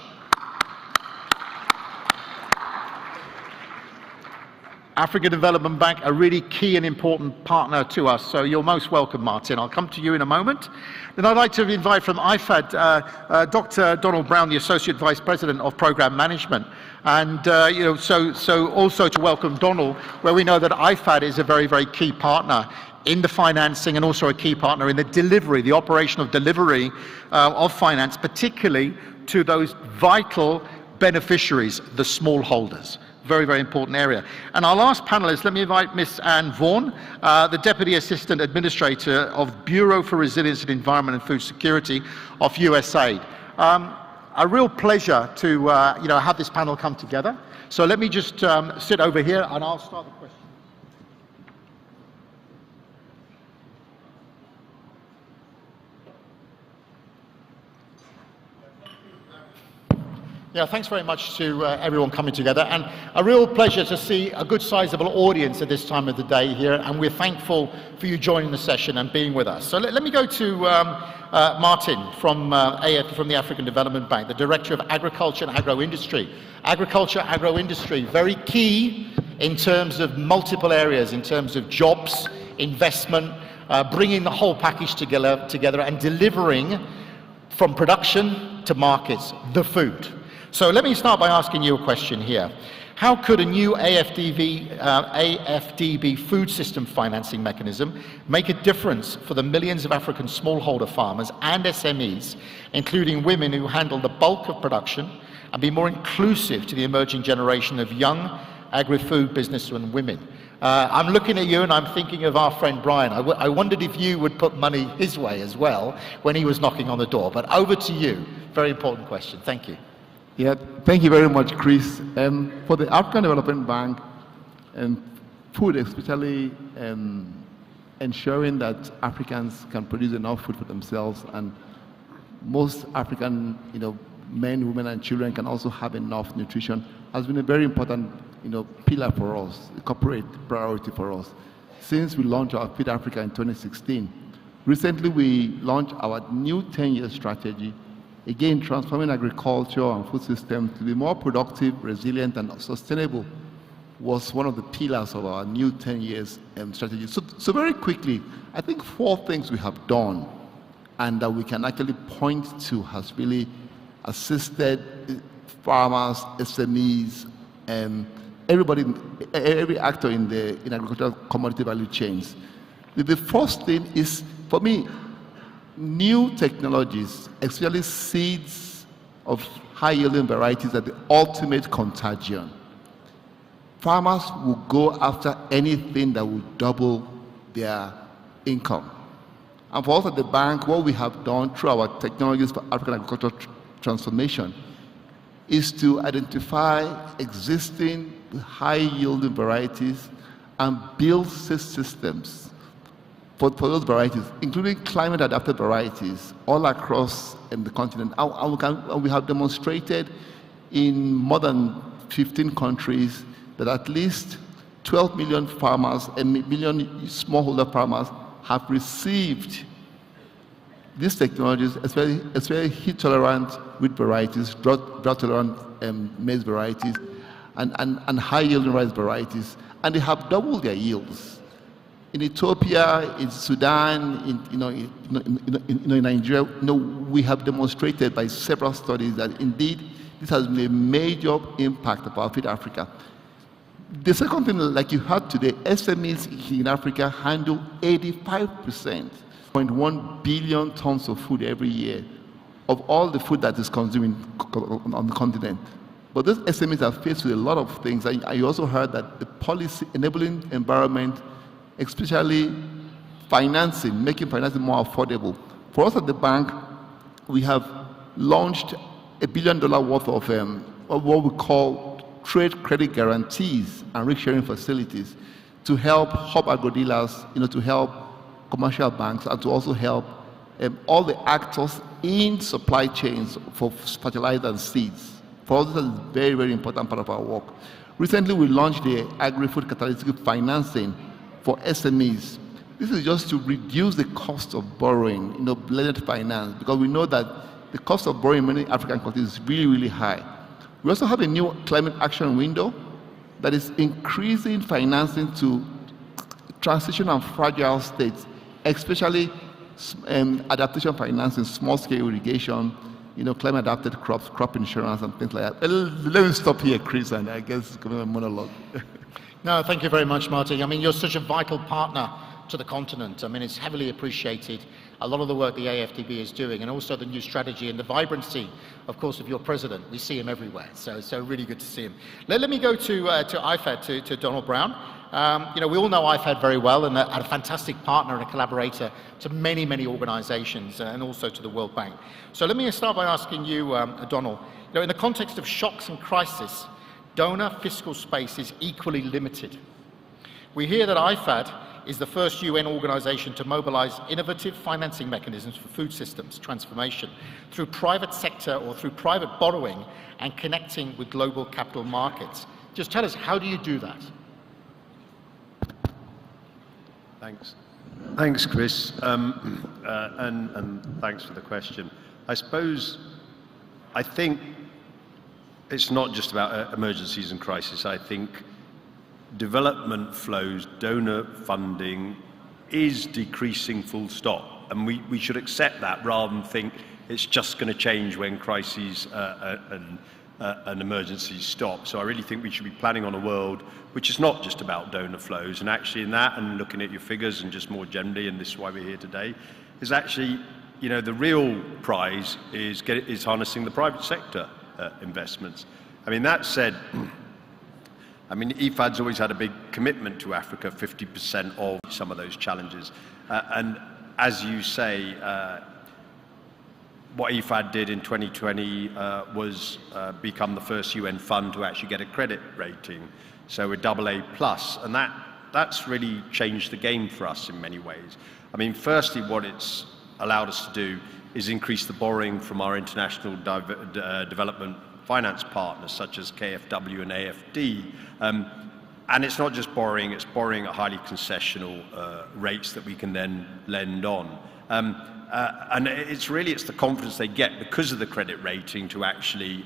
African Development Bank, a really key and important partner to us, so you're most welcome, Martin. I'll come to you in a moment. Then I'd like to invite from IFAD, Dr. Donald Brown, the Associate Vice President of Program Management. And, so also to welcome Donald, where we know that IFAD is a very, very key partner in the financing and also a key partner in the delivery, the operational delivery of finance, particularly to those vital beneficiaries, the smallholders. Very, very important area. And our last panelist, let me invite Ms. Anne Vaughan, the Deputy Assistant Administrator of Bureau for Resilience and Environment and Food Security of USAID. A real pleasure to have this panel come together. So let me just sit over here and I'll start the question. Yeah, thanks very much to everyone coming together, and a real pleasure to see a good sizable audience at this time of the day here, and we're thankful for you joining the session and being with us. So let me go to Martin from the African Development Bank, the Director of Agriculture and Agro-Industry. Agriculture, agro-industry, very key in terms of multiple areas, in terms of jobs, investment, bringing the whole package together and delivering from production to markets, the food. So let me start by asking you a question here. How could a new AFDB food system financing mechanism make a difference for the millions of African smallholder farmers and SMEs, including women who handle the bulk of production, and be more inclusive to the emerging generation of young agri-food businessmen women? I'm looking at you and I'm thinking of our friend Brian. I wondered if you would put money his way as well when he was knocking on the door. But over to you. Very important question. Thank you. Yeah, thank you very much, Chris. For the African Development Bank, food, especially ensuring that Africans can produce enough food for themselves, and most African, men, women, and children can also have enough nutrition, has been a very important, pillar for us, a corporate priority for us. Since we launched our Feed Africa in 2016, recently we launched our new 10-year strategy, again transforming agriculture and food systems to be more productive, resilient, and sustainable, was one of the pillars of our new 10 years strategy. So very quickly, I think 4 things we have done and that we can actually point to has really assisted farmers, SMEs, and every actor in agricultural commodity value chains. The first thing is, for me, new technologies, especially seeds of high-yielding varieties, are the ultimate contagion. Farmers will go after anything that will double their income. And for us at the bank, what we have done through our technologies for African agricultural transformation is to identify existing high-yielding varieties and build systems for those varieties, including climate-adapted varieties all across the continent. And we have demonstrated in more than 15 countries that at least 12 million farmers and a million smallholder farmers have received these technologies, especially heat-tolerant wheat varieties, drought-tolerant maize varieties, and high-yielding rice varieties, and they have doubled their yields. In Ethiopia, in Sudan, in Nigeria, we have demonstrated by several studies that indeed this has been a major impact of our Feed Africa. The second thing, like you heard today, SMEs in Africa handle 85%, 0.1 billion tons of food every year of all the food that is consumed on the continent. But those SMEs are faced with a lot of things. I also heard that the policy enabling environment, especially financing, making financing more affordable. For us at the bank, we have launched $1 billion worth of what we call trade credit guarantees and risk-sharing facilities to help hub agro-dealers, to help commercial banks, and to also help all the actors in supply chains for fertilizer and seeds. For us, this is a very, very important part of our work. Recently, we launched the agri-food catalytic financing for SMEs. This is just to reduce the cost of borrowing, blended finance, because we know that the cost of borrowing in many African countries is really, really high. We also have a new climate action window that is increasing financing to transition and fragile states, especially adaptation financing, small-scale irrigation, climate-adapted crops, crop insurance, and things like that. Let me stop here, Chris, and I guess it's going to be a monologue. No, thank you very much, Martin. I mean, you're such a vital partner to the continent. I mean, it's heavily appreciated. A lot of the work the AFDB is doing, and also the new strategy and the vibrancy, of course, of your president. We see him everywhere, so really good to see him. Let me go to IFAD, to Donald Brown. We all know IFAD very well, and a fantastic partner and a collaborator to many, many organizations, and also to the World Bank. So let me start by asking you, Donald, in the context of shocks and crisis, donor fiscal space is equally limited. We hear that IFAD is the first UN organization to mobilize innovative financing mechanisms for food systems transformation through private sector or through private borrowing and connecting with global capital markets. Just tell us, how do you do that? Thanks. Thanks, Chris, and thanks for the question. I think it's not just about emergencies and crises. I think development flows, donor funding is decreasing full stop. And we should accept that rather than think it's just going to change when crises and emergencies stop. So I really think we should be planning on a world which is not just about donor flows. And actually in that, and looking at your figures and just more generally, and this is why we're here today, is actually, the real prize is harnessing the private sector investments. I mean, that said, IFAD's always had a big commitment to Africa, 50% of some of those challenges. And as you say, what IFAD did in 2020 was become the first UN fund to actually get a credit rating. So we're AA+, and that's really changed the game for us in many ways. I mean, firstly, what it's allowed us to do is increase the borrowing from our international development finance partners, such as KfW and AFD. And it's not just borrowing, it's borrowing at highly concessional rates that we can then lend on. And it's the confidence they get because of the credit rating to actually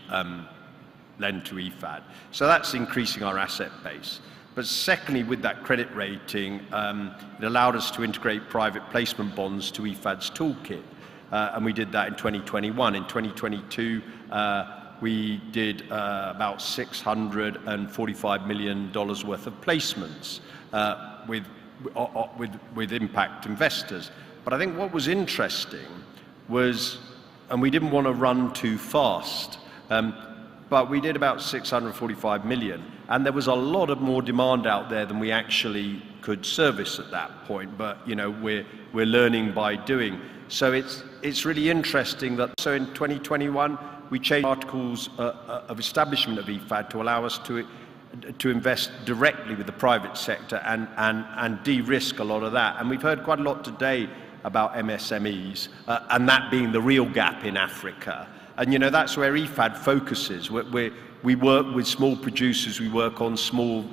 lend to IFAD. So that's increasing our asset base. But secondly, with that credit rating, it allowed us to integrate private placement bonds to IFAD's toolkit. And we did that in 2021. In 2022, we did about $645 million worth of placements with impact investors. But I think what was interesting was, and we didn't want to run too fast, but we did about 645 million, and there was a lot of more demand out there than we actually could service at that point. But you know, we're learning by doing. So it's really interesting that so in 2021 we changed articles of establishment of IFAD to allow us to invest directly with the private sector and de-risk a lot of that. And we've heard quite a lot today about MSMEs and that being the real gap in Africa. And you know, that's where IFAD focuses. We work with small producers, we work on small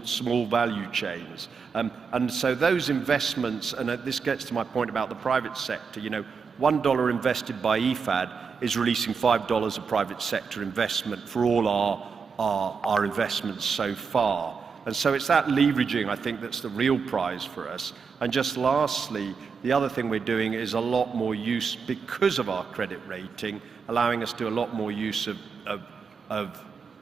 value chains. And so those investments, and this gets to my point about the private sector, you know, $1 invested by IFAD is releasing $5 of private sector investment for all our investments so far. And so it's that leveraging, I think, that's the real prize for us. And just lastly, the other thing we're doing is a lot more use, because of our credit rating, allowing us to do a lot more use of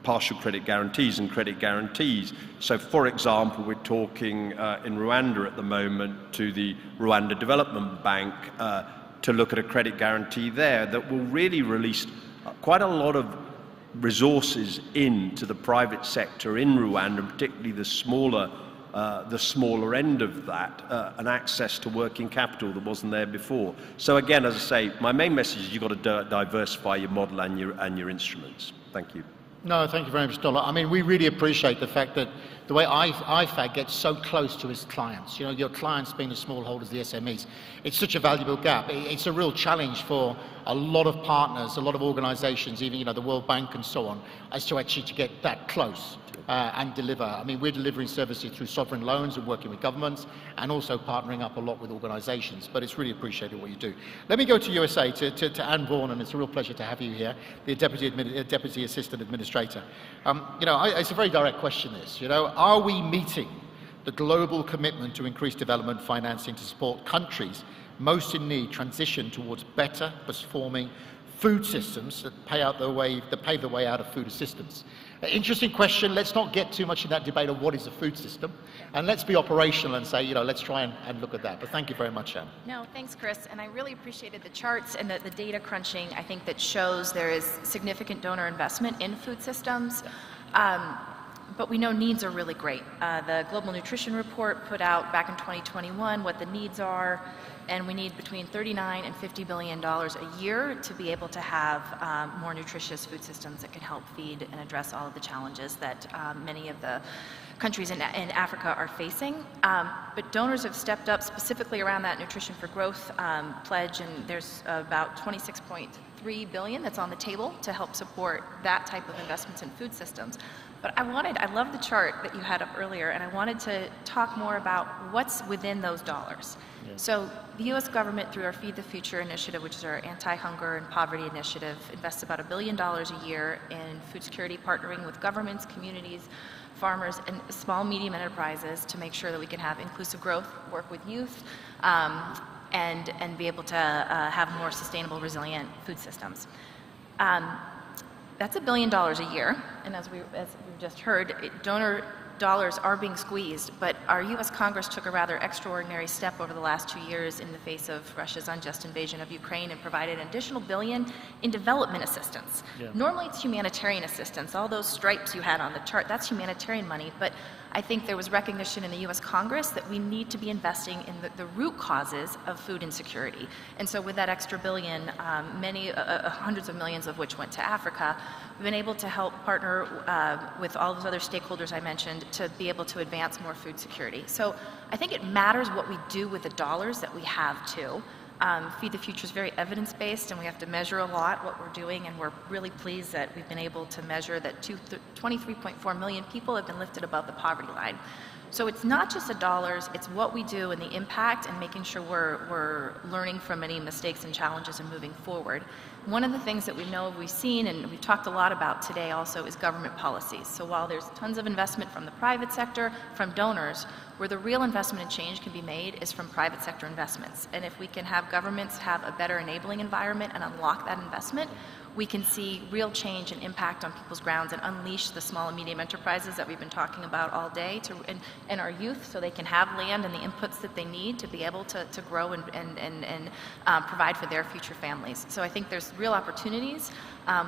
partial credit guarantees and credit guarantees. So for example, we're talking in Rwanda at the moment to the Rwanda Development Bank to look at a credit guarantee there that will really release quite a lot of resources into the private sector in Rwanda, and particularly the smaller end of that, and access to working capital that wasn't there before. So again, as I say, my main message is you've got to diversify your model and your instruments. Thank you. No, thank you very much, Dola. I mean, we really appreciate the fact that the way IFAD gets so close to its clients, you know, your clients being the smallholders, the SMEs, it's such a valuable gap. It's a real challenge for a lot of partners, a lot of organizations, even, you know, the World Bank and so on, as to actually to get that close and deliver. I mean, we're delivering services through sovereign loans and working with governments and also partnering up a lot with organizations, but it's really appreciated what you do. Let me go to USA, to Anne Vaughan, and it's a real pleasure to have you here, the Deputy Assistant Administrator. You know, it's a very direct question, this. You know, are we meeting the global commitment to increase development financing to support countries most in need transition towards better performing food systems that pave the way out of food assistance? Interesting question. Let's not get too much in that debate of what is a food system, and let's be operational and say, you know, let's try and look at that. But thank you very much, Anne. No, thanks, Chris. And I really appreciated the charts and the data crunching, I think, that shows there is significant donor investment in food systems. But we know needs are really great. The Global Nutrition Report put out back in 2021 what the needs are, and we need between $39 and $50 billion a year to be able to have more nutritious food systems that can help feed and address all of the challenges that many of the countries in Africa are facing. But donors have stepped up specifically around that Nutrition for Growth pledge, and there's about $26.3 billion that's on the table to help support that type of investments in food systems. But I love the chart that you had up earlier, and I wanted to talk more about what's within those dollars. Yeah. So the U.S. government, through our Feed the Future initiative, which is our anti-hunger and poverty initiative, invests about $1 billion a year in food security, partnering with governments, communities, farmers, and small, medium enterprises to make sure that we can have inclusive growth, work with youth, and be able to have more sustainable, resilient food systems. That's $1 billion a year, and as we've just heard, donor dollars are being squeezed, but our U.S. Congress took a rather extraordinary step over the last 2 years in the face of Russia's unjust invasion of Ukraine and provided an additional $1 billion in development assistance. Yeah. Normally it's humanitarian assistance. All those stripes you had on the chart, that's humanitarian money, but I think there was recognition in the US Congress that we need to be investing in the root causes of food insecurity. And so with that extra billion, hundreds of millions of which went to Africa, we've been able to help partner with all those other stakeholders I mentioned to be able to advance more food security. So I think it matters what we do with the dollars that we have too. Feed the Future is very evidence-based, and we have to measure a lot what we're doing, and we're really pleased that we've been able to measure that 23.4 million people have been lifted above the poverty line. So it's not just the dollars, it's what we do and the impact and making sure we're learning from any mistakes and challenges and moving forward. One of the things that we've seen and we've talked a lot about today also is government policies. So while there's tons of investment from the private sector, from donors, where the real investment and change can be made is from private sector investments. And if we can have governments have a better enabling environment and unlock that investment, we can see real change and impact on people's grounds and unleash the small and medium enterprises that we've been talking about all day and our youth, so they can have land and the inputs that they need to be able to grow and provide for their future families. So I think there's real opportunities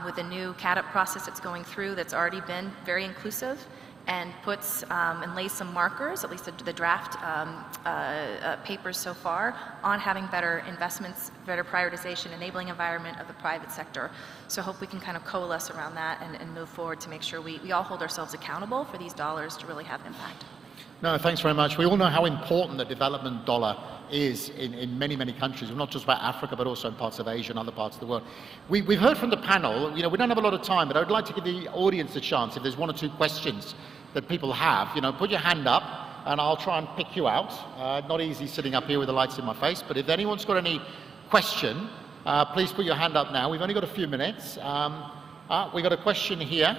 with the new CADUP process that's going through that's already been very inclusive and puts and lays some markers, at least the draft papers so far, on having better investments, better prioritization, enabling environment of the private sector. So I hope we can kind of coalesce around that and move forward to make sure we all hold ourselves accountable for these dollars to really have impact. No, thanks very much. We all know how important the development dollar is in many, many countries. We're not just about Africa, but also in parts of Asia and other parts of the world. We've heard from the panel, we don't have a lot of time, but I would like to give the audience a chance, if there's one or two questions that people have, put your hand up and I'll try and pick you out. Not easy sitting up here with the lights in my face, but if anyone's got any question, please put your hand up now. We've only got a few minutes. We've got a question here.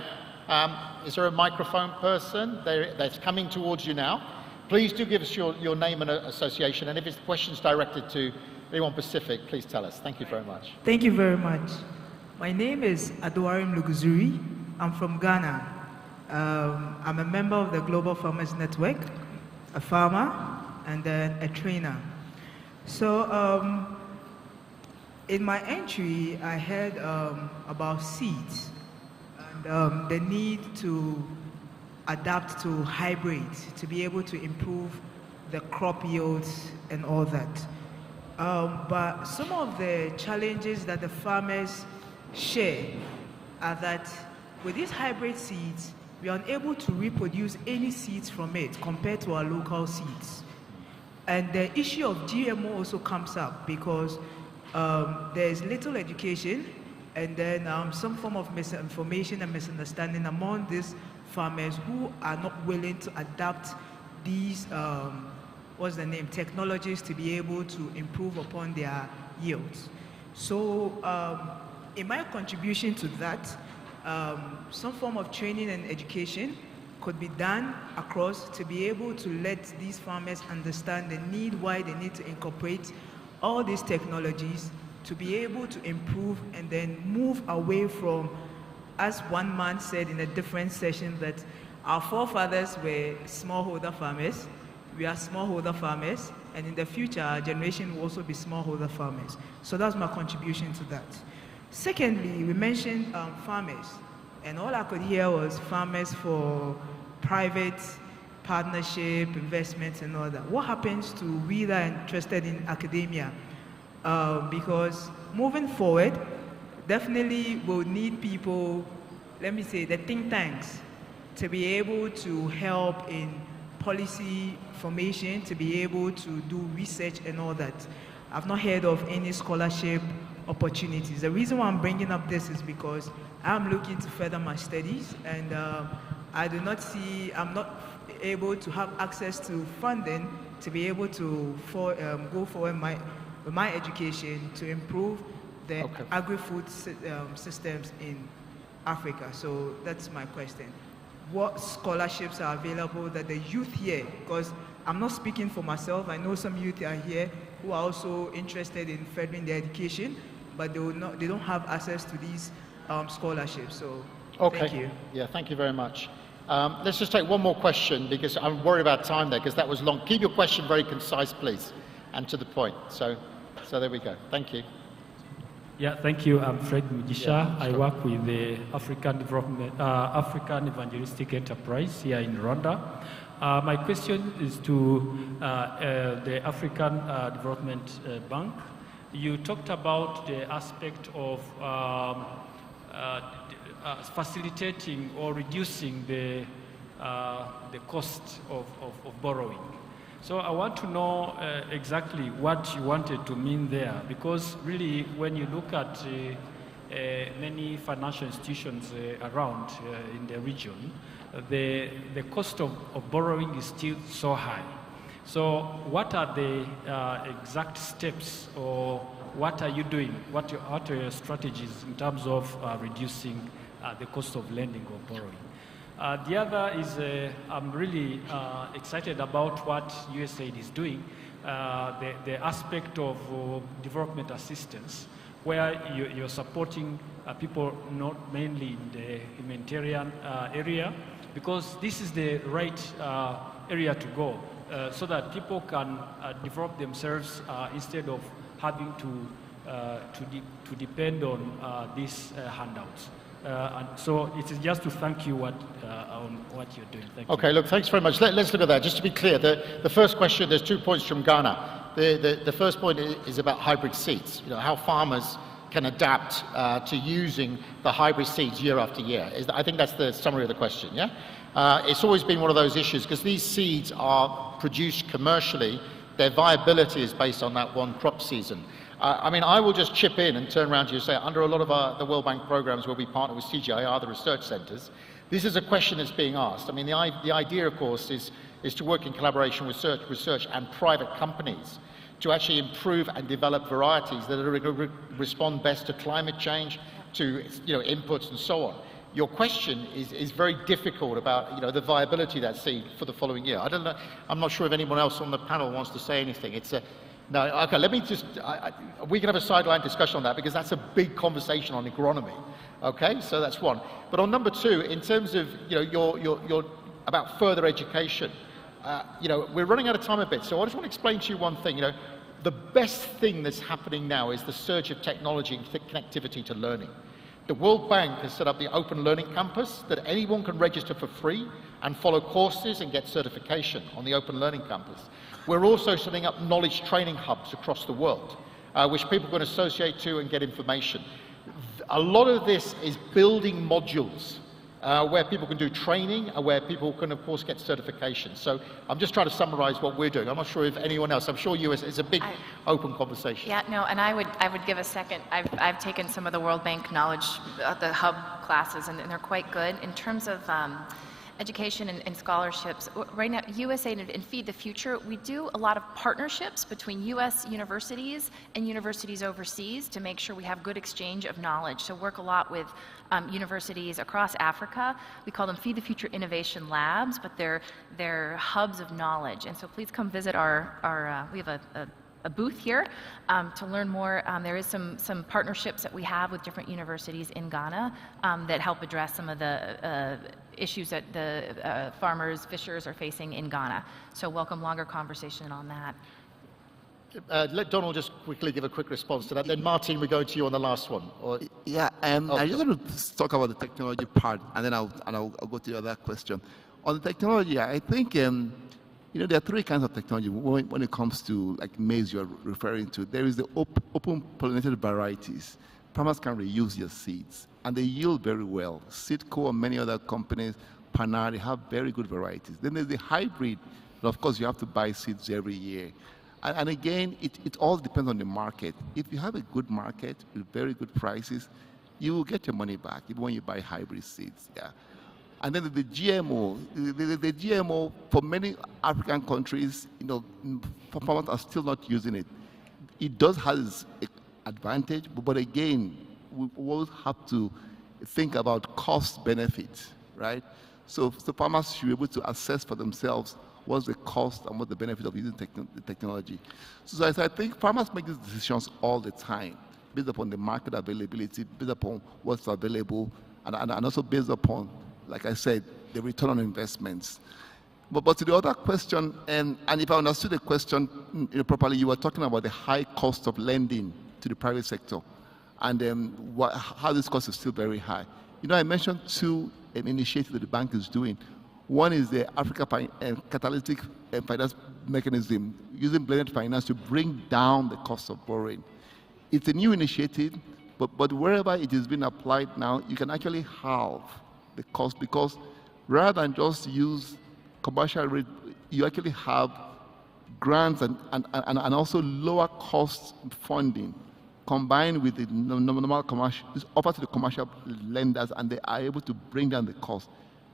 Is there a microphone person that's coming towards you now? Please do give us your name and association, and if it's questions directed to anyone Pacific, please tell us. Thank you very much. Thank you very much. My name is Adwarim Luguzuri. I'm from Ghana. I'm a member of the Global Farmers Network, a farmer, and then a trainer. So in my entry, I heard about seeds and the need to adapt to hybrids to be able to improve the crop yields and all that. But some of the challenges that the farmers share are that with these hybrid seeds, we are unable to reproduce any seeds from it compared to our local seeds. And the issue of GMO also comes up because there's little education and then some form of misinformation and misunderstanding among these farmers who are not willing to adapt these, technologies to be able to improve upon their yields. So in my contribution to that, some form of training and education could be done across to be able to let these farmers understand the need, why they need to incorporate all these technologies to be able to improve and then move away from, as one man said in a different session, that our forefathers were smallholder farmers, we are smallholder farmers, and in the future our generation will also be smallholder farmers. So that's my contribution to that. Secondly, we mentioned farmers, and all I could hear was farmers for private partnership, investments, and all that. What happens to we that are interested in academia? Because moving forward, definitely we'll need people, let me say, the think tanks, to be able to help in policy formation, to be able to do research and all that. I've not heard of any scholarship opportunities. The reason why I'm bringing up this is because I'm looking to further my studies, and I'm not able to have access to funding to be able to go forward with my education to improve the agri-food systems in Africa. So that's my question. What scholarships are available that the youth here, because I'm not speaking for myself, I know some youth are here who are also interested in furthering their education, but they don't have access to these scholarships. So thank you. Yeah, thank you very much. Let's just take one more question because I'm worried about time there because that was long. Keep your question very concise, please, and to the point. So there we go. Thank you. Yeah, thank you. I'm Fred Mugisha. Yeah, I work with the African Evangelistic Enterprise here in Rwanda. My question is to the African Development Bank. You talked about the aspect of facilitating or reducing the cost of borrowing. So I want to know exactly what you wanted to mean there, because really when you look at many financial institutions around in the region, the cost of borrowing is still so high. So what are the exact steps, or what are you doing? What are your strategies in terms of reducing the cost of lending or borrowing? The other is I'm really excited about what USAID is doing, the aspect of development assistance, where you're supporting people not mainly in the humanitarian area, because this is the right area to go, so that people can develop themselves instead of having to depend on these handouts. And so it is just to thank you on what you're doing. Thank okay, you. look, thanks very much. Let's look at that. Just to be clear, the first question, there's 2 points from Ghana. The first point is about hybrid seeds, how farmers can adapt to using the hybrid seeds year after year. I think that's the summary of the question, yeah? It's always been one of those issues, because these seeds are produced commercially. Their viability is based on that one crop season. I mean, I will just chip in and turn around to you and say, under a lot of the World Bank programs where we partner with CGIAR, the research centers, this is a question that's being asked. I mean, the idea, of course, is to work in collaboration with research and private companies to actually improve and develop varieties that are going to respond best to climate change, to inputs and so on. Your question is very difficult about the viability of that seed for the following year. I don't know. I'm not sure if anyone else on the panel wants to say anything. No. Okay. Let me just. We can have a sideline discussion on that, because that's a big conversation on agronomy. Okay. So that's one. But on number two, in terms of your about further education, we're running out of time a bit. So I just want to explain to you one thing. The best thing that's happening now is the surge of technology and connectivity to learning. The World Bank has set up the Open Learning Campus that anyone can register for free and follow courses and get certification on the Open Learning Campus. We're also setting up knowledge training hubs across the world, which people can associate to and get information. A lot of this is building modules where people can do training and where people can, of course, get certification. So I'm just trying to summarize what we're doing. I'm not sure if anyone else, I'm sure it's a big open conversation. Yeah, no, and I would give a second. I've taken some of the World Bank knowledge, the hub classes, and they're quite good in terms of education and scholarships. Right now, USAID and Feed the Future, we do a lot of partnerships between U.S. universities and universities overseas to make sure we have good exchange of knowledge. So work a lot with universities across Africa. We call them Feed the Future Innovation Labs, but they're hubs of knowledge. And so please come visit we have a booth here to learn more. There is some partnerships that we have with different universities in Ghana that help address some of the issues that the farmers, fishers are facing in Ghana. So welcome longer conversation on that. Let Donald just quickly give a quick response to that. Then Martin, we go to you on the last one. Yeah, I just want to talk about the technology part, and then I'll go to the other question. On the technology, I think there are three kinds of technology when it comes to like maize you're referring to. There is the open pollinated varieties. Farmers can reuse their seeds, and they yield very well. Seedco and many other companies, Panari, have very good varieties. Then there's the hybrid. Of course, you have to buy seeds every year. And again, it all depends on the market. If you have a good market with very good prices, you will get your money back even when you buy hybrid seeds. Yeah. And then the GMO, the GMO for many African countries, farmers are still not using it. It does have its advantage, but again, we always have to think about cost benefit, right? So the farmers should be able to assess for themselves what's the cost and what's the benefit of using the technology. So I think farmers make these decisions all the time, based upon the market availability, based upon what's available, and also based upon, like I said, the return on investments. But to the other question, and if I understood the question properly, you were talking about the high cost of lending to the private sector, and how this cost is still very high. I mentioned two initiatives that the bank is doing. One is the Africa Catalytic Finance Mechanism, using blended finance to bring down the cost of borrowing. It's a new initiative, but wherever it is being applied now, you can actually halve the cost, because rather than just use commercial rate, you actually have grants and also lower cost funding combined with the normal commercial, is offered to the commercial lenders, and they are able to bring down the cost.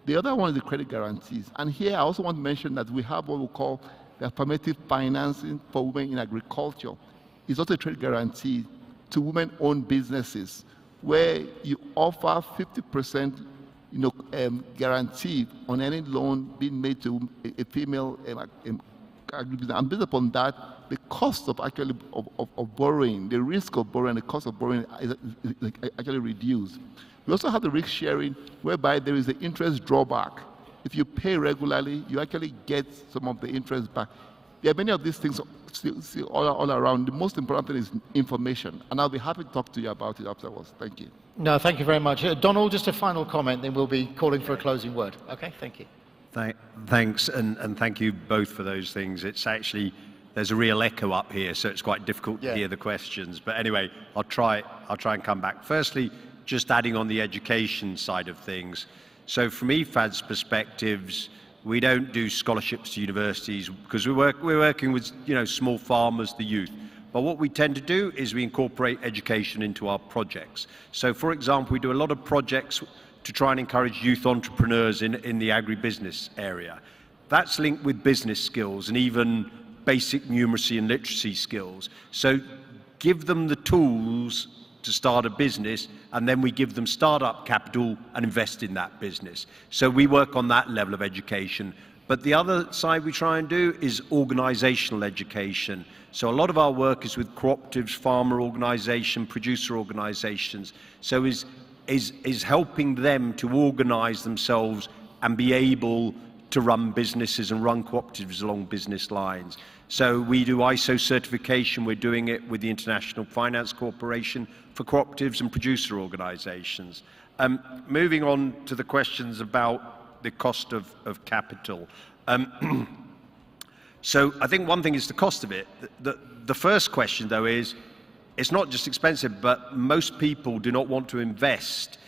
The other one is the credit guarantees. And here I also want to mention that we have what we call the affirmative financing for women in agriculture. It's also a trade guarantee to women-owned businesses, where you offer 50% guarantee on any loan being made to a female agribusiness. And based upon that, the cost of of borrowing, the risk of borrowing, the cost of borrowing is actually reduced. We also have the risk sharing, whereby there is the interest drawback. If you pay regularly, you actually get some of the interest back. There are many of these things still all around. The most important thing is information, and I'll be happy to talk to you about it afterwards. Thank you. No, thank you very much. Donald, just a final comment, then we'll be calling for a closing word. Okay, thank you. Thanks, and thank you both for those things. It's actually, there's a real echo up here, so it's quite difficult to hear the questions. But anyway, I'll try and come back. Firstly, just adding on the education side of things. So from IFAD's perspectives, we don't do scholarships to universities because we're working with small farmers, the youth. But what we tend to do is we incorporate education into our projects. So for example, we do a lot of projects to try and encourage youth entrepreneurs in the agribusiness area. That's linked with business skills and even basic numeracy and literacy skills. So give them the tools to start a business, and then we give them startup capital and invest in that business. So we work on that level of education. But the other side we try and do is organizational education. So a lot of our work is with cooperatives, farmer organization, producer organizations. So is helping them to organize themselves and be able to run businesses and run cooperatives along business lines. So we do ISO certification. We're doing it with the International Finance Corporation for cooperatives and producer organizations. Moving on to the questions about the cost of capital. So I think one thing is the cost of it. The first question, though, is it's not just expensive, but most people do not want to invest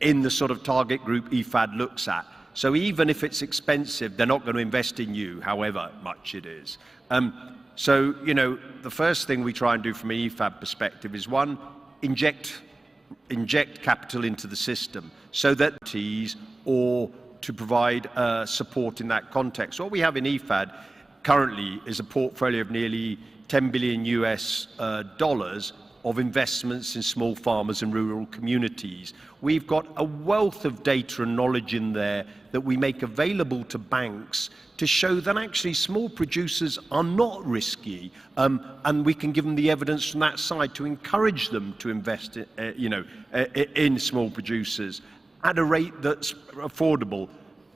in the sort of target group IFAD looks at. So even if it's expensive, they're not going to invest in you, however much it is. So, the first thing we try and do from an IFAD perspective is, one, inject capital into the system so that or to provide support in that context. What we have in IFAD currently is a portfolio of nearly $10 billion US of investments in small farmers and rural communities. We've got a wealth of data and knowledge in there that we make available to banks to show that actually small producers are not risky, and we can give them the evidence from that side to encourage them to invest in small producers at a rate that's affordable.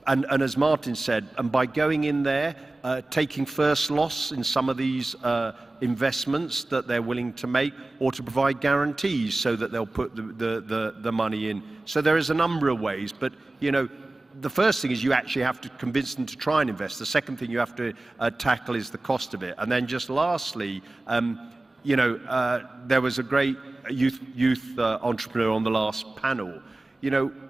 And as Martin said, and by going in there, taking first loss in some of these investments that they're willing to make, or to provide guarantees so that they'll put the money in. So there is a number of ways, but the first thing is you actually have to convince them to try and invest. The second thing you have to tackle is the cost of it. And then just lastly, there was a great youth entrepreneur on the last panel.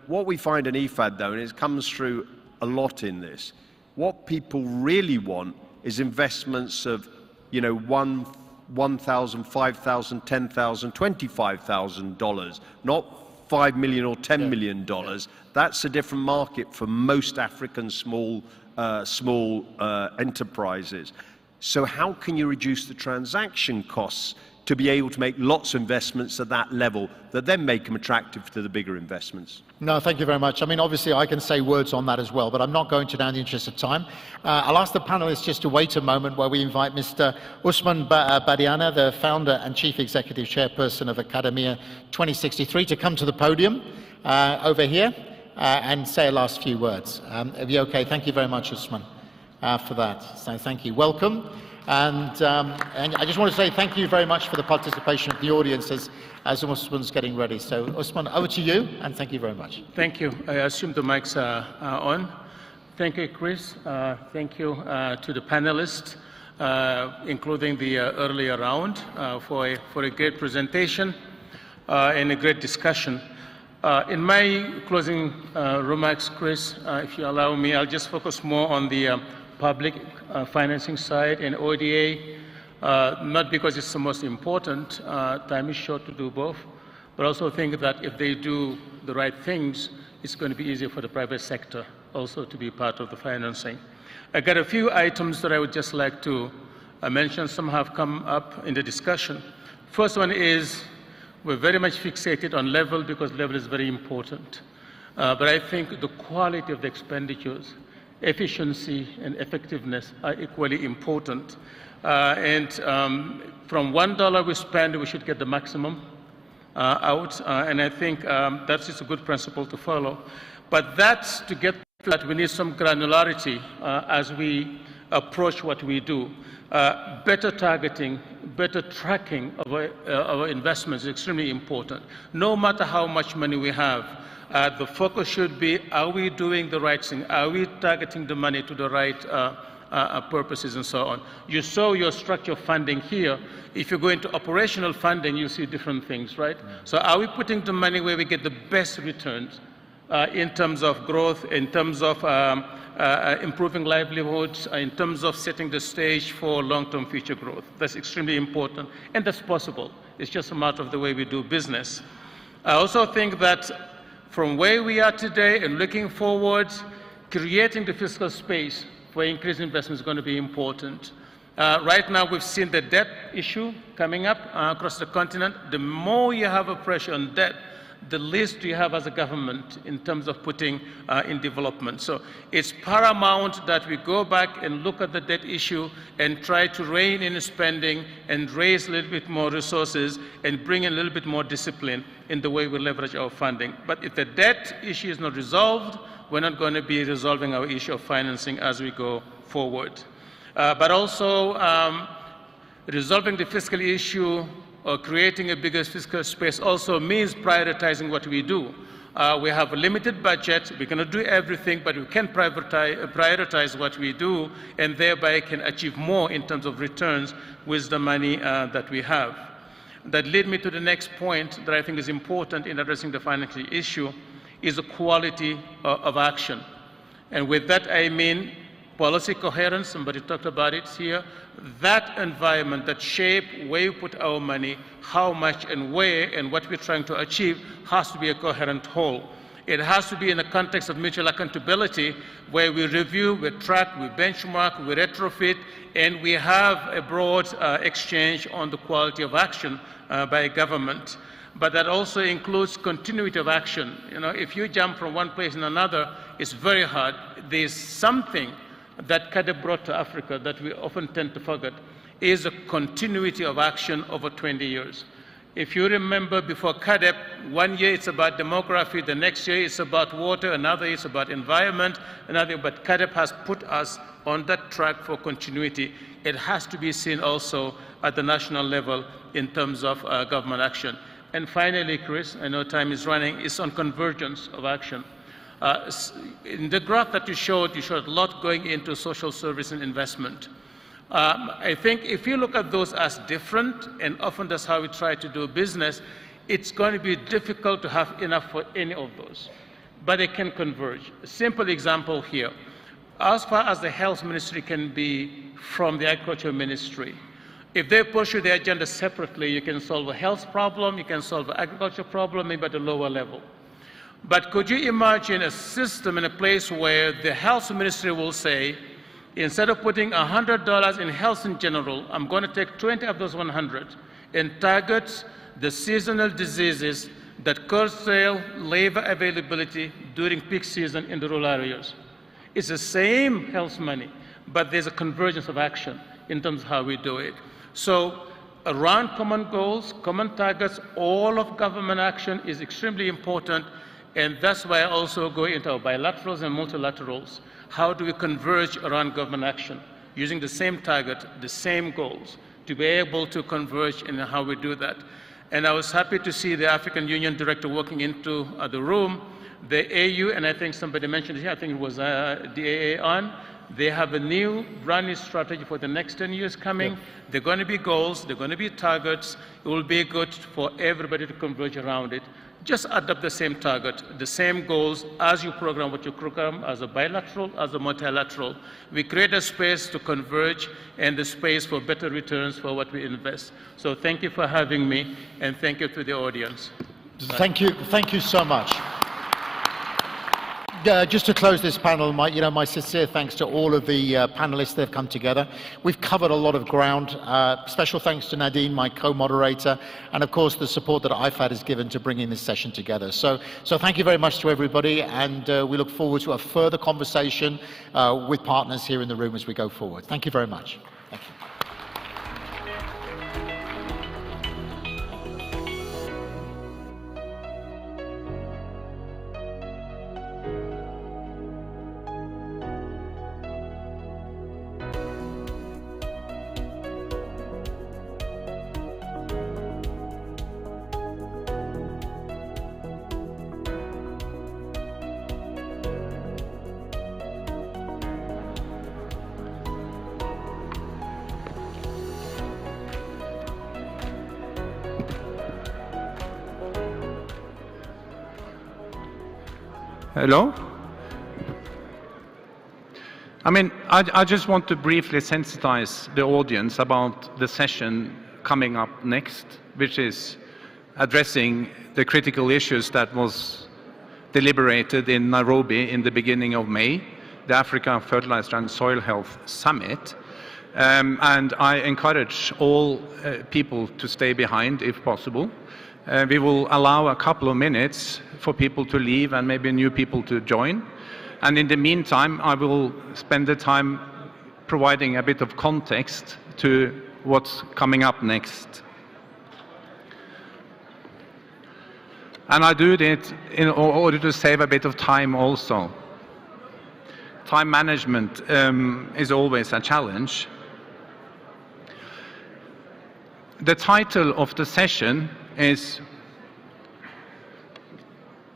What we find in IFAD, though, and it comes through a lot in this, what people really want is investments of $1,000, $5,000, $10,000, $25,000, not $5 million or $10 million. That's a different market for most African small enterprises. So how can you reduce the transaction costs to be able to make lots of investments at that level that then make them attractive to the bigger investments? No, thank you very much. I mean, obviously, I can say words on that as well, but I'm not going to now in the interest of time. I'll ask the panelists just to wait a moment while we invite Mr. Usman Badiana, the founder and chief executive chairperson of Academia 2063, to come to the podium over here and say a last few words. If you're okay, thank you very much, Usman, for that. So thank you. Welcome. And I just want to say thank you very much for the participation of the audience as Usman's getting ready. So Usman, over to you, and thank you very much. Thank you. I assume the mics are on. Thank you, Chris. Thank you to the panelists, including the earlier round, for a great presentation and a great discussion. In my closing remarks, Chris, if you allow me, I'll just focus more on the public financing side and ODA, not because it's the most important, time is short to do both, but also think that if they do the right things, it's going to be easier for the private sector also to be part of the financing. I got a few items that I would just like to mention. Some have come up in the discussion. First one is we're very much fixated on level because level is very important. But I think the quality of the expenditures, efficiency and effectiveness are equally important. From $1 we spend, we should get the maximum out. And I think that's just a good principle to follow. But that's to get that we need some granularity as we approach what we do. Better targeting, better tracking of our investments is extremely important. No matter how much money we have, the focus should be, are we doing the right thing? Are we targeting the money to the right purposes and so on? You saw your structure of funding here. If you go into operational funding, you see different things, right? So are we putting the money where we get the best returns in terms of growth, in terms of improving livelihoods, in terms of setting the stage for long-term future growth? That's extremely important, and that's possible. It's just a matter of the way we do business. I also think that from where we are today and looking forward, creating the fiscal space for increased investment is going to be important. Right now, we've seen the debt issue coming up across the continent. The more you have a pressure on debt, the least you have as a government in terms of putting in development. So it's paramount that we go back and look at the debt issue and try to rein in spending and raise a little bit more resources and bring in a little bit more discipline in the way we leverage our funding. But if the debt issue is not resolved, we're not going to be resolving our issue of financing as we go forward. But also resolving the fiscal issue or creating a bigger fiscal space also means prioritizing what we do. We have a limited budget. We cannot do everything, but we can prioritize what we do and thereby can achieve more in terms of returns with the money that we have. That leads me to the next point that I think is important in addressing the financial issue is the quality of action. And with that, I mean policy coherence. Somebody talked about it here. That environment, that shape, where you put our money, how much and where, and what we're trying to achieve has to be a coherent whole. It has to be in the context of mutual accountability, where we review, we track, we benchmark, we retrofit, and we have a broad exchange on the quality of action by government. But that also includes continuity of action. You know, if you jump from one place to another, it's very hard. There's something that CAADP brought to Africa that we often tend to forget, is a continuity of action over 20 years. If you remember before CAADP, 1 year it's about demography, the next year it's about water, another year it's about environment, but CAADP has put us on that track for continuity. It has to be seen also at the national level in terms of government action. And finally, Chris, I know time is running, it's on convergence of action. In the graph that you showed a lot going into social service and investment. I think if you look at those as different, and often that's how we try to do business, it's going to be difficult to have enough for any of those. But they can converge. A simple example here. As far as the health ministry can be from the agriculture ministry, if they pursue the agenda separately, you can solve a health problem, you can solve an agriculture problem, maybe at a lower level. But could you imagine a system in a place where the health ministry will say, instead of putting $100 in health in general, I'm going to take 20 of those 100 and target the seasonal diseases that curtail labor availability during peak season in the rural areas. It's the same health money, but there's a convergence of action in terms of how we do it. So around common goals, common targets, all of government action is extremely important. And that's why I also go into our bilaterals and multilaterals. How do we converge around government action using the same target, the same goals, to be able to converge in how we do that? And I was happy to see the African Union Director walking into the room The AU, and I think somebody mentioned it here, I think it was DAA on, they have a new, brand new strategy for the next 10 years coming. Yeah. They're going to be goals, they're going to be targets. It will be good for everybody to converge around it. Just adopt the same target, the same goals as you program what you program, as a bilateral, as a multilateral. We create a space to converge and the space for better returns for what we invest. So thank you for having me, and thank you to the audience. Thank you so much. Just to close this panel, my sincere thanks to all of the panelists that have come together. We've covered a lot of ground. Special thanks to Nadine, my co-moderator, and of course the support that IFAD has given to bringing this session together. So thank you very much to everybody, and we look forward to a further conversation with partners here in the room as we go forward. Thank you very much. Thank you. Hello? I just want to briefly sensitize the audience about the session coming up next, which is addressing the critical issues that was deliberated in Nairobi in the beginning of May, the Africa Fertilizer and Soil Health Summit. And I encourage all people to stay behind if possible. We will allow a couple of minutes for people to leave and maybe new people to join. And in the meantime, I will spend the time providing a bit of context to what's coming up next. And I do it in order to save a bit of time also. Time management is always a challenge. The title of the session is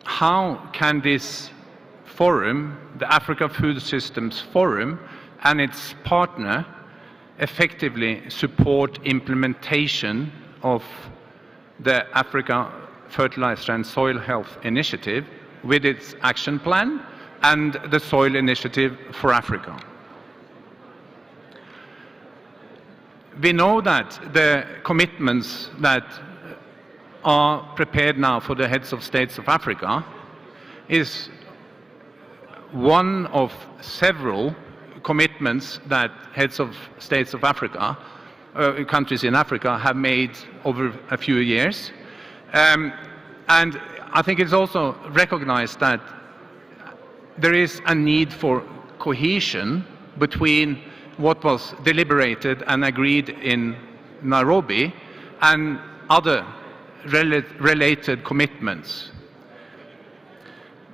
how can this forum, the Africa Food Systems Forum, and its partner effectively support implementation of the Africa Fertilizer and Soil Health Initiative with its action plan and the Soil Initiative for Africa. We know that the commitments that are prepared now for the heads of states of Africa is one of several commitments that heads of states of Africa, countries in Africa, have made over a few years. And I think it's also recognized that there is a need for cohesion between what was deliberated and agreed in Nairobi and other related commitments.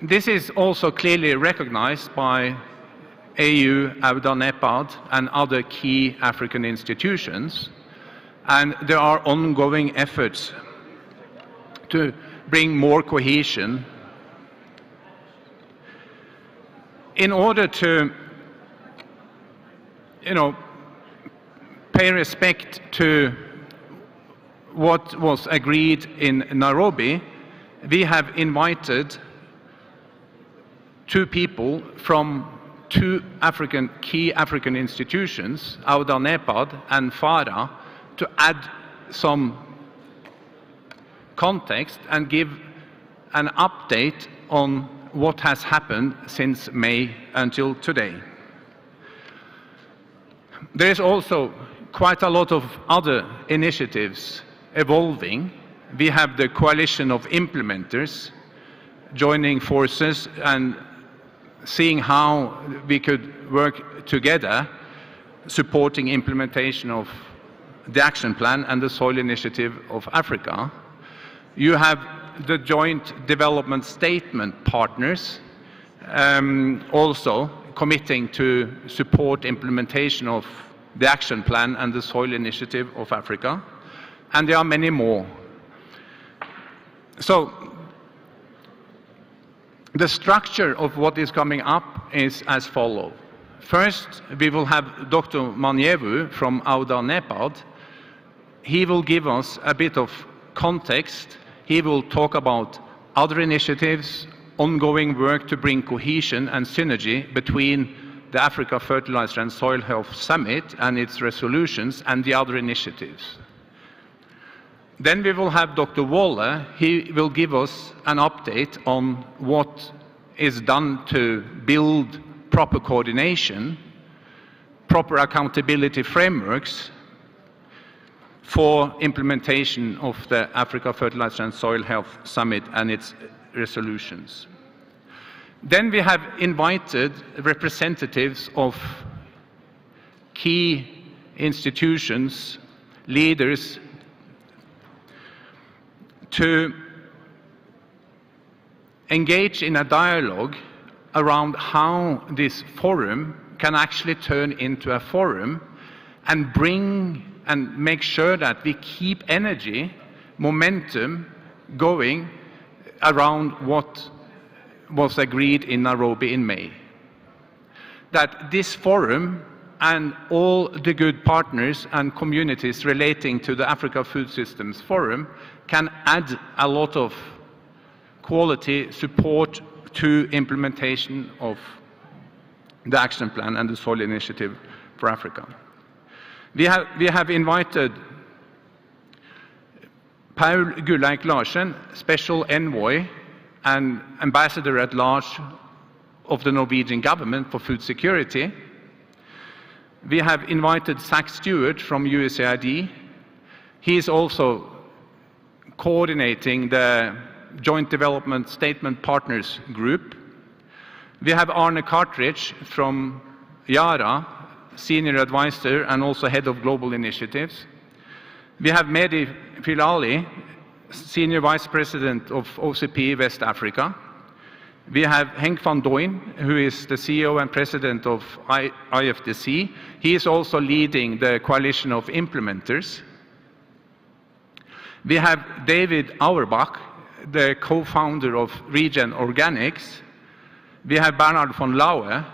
This is also clearly recognized by AU, AFD, and other key African institutions, and there are ongoing efforts to bring more cohesion in order to, pay respect to what was agreed in Nairobi. We have invited two people from two key African institutions, AFD and FARA, to add some context and give an update on what has happened since May until today. There is also quite a lot of other initiatives evolving. We have the coalition of implementers joining forces and seeing how we could work together, supporting implementation of the action plan and the Soil Initiative of Africa. You have the joint development statement partners also committing to support implementation of the action plan and the Soil Initiative of Africa. And there are many more. So The structure of what is coming up is as follows. First, we will have Dr. Manyevu from Auda Nepad. He will give us a bit of context. He will talk about other initiatives, ongoing work to bring cohesion and synergy between the Africa Fertilizer and Soil Health Summit and its resolutions and the other initiatives. Then we will have Dr. Walle. He will give us an update on what is done to build proper coordination, proper accountability frameworks for implementation of the Africa Fertilizer and Soil Health Summit and its resolutions. Then we have invited representatives of key institutions, leaders, to engage in a dialogue around how this forum can actually turn into a forum and bring and make sure that we keep energy, momentum going around what was agreed in Nairobi in May. That this forum and all the good partners and communities relating to the Africa Food Systems Forum can add a lot of quality support to implementation of the action plan and the soil initiative for Africa. We have invited Paul Gullaug Larsen, Special Envoy and Ambassador at Large of the Norwegian government for food security. We have invited Zach Stewart from USAID. He is also coordinating the Joint Development Statement Partners Group. We have Arne Cartridge from Yara, Senior Advisor and also Head of Global Initiatives. We have Mehdi Filali, Senior Vice President of OCP West Africa. We have Henk van Dooyen, who is the CEO and President of IFDC. He is also leading the coalition of implementers. We have David Auerbach, the co-founder of Regen Organics. We have Bernard von Laue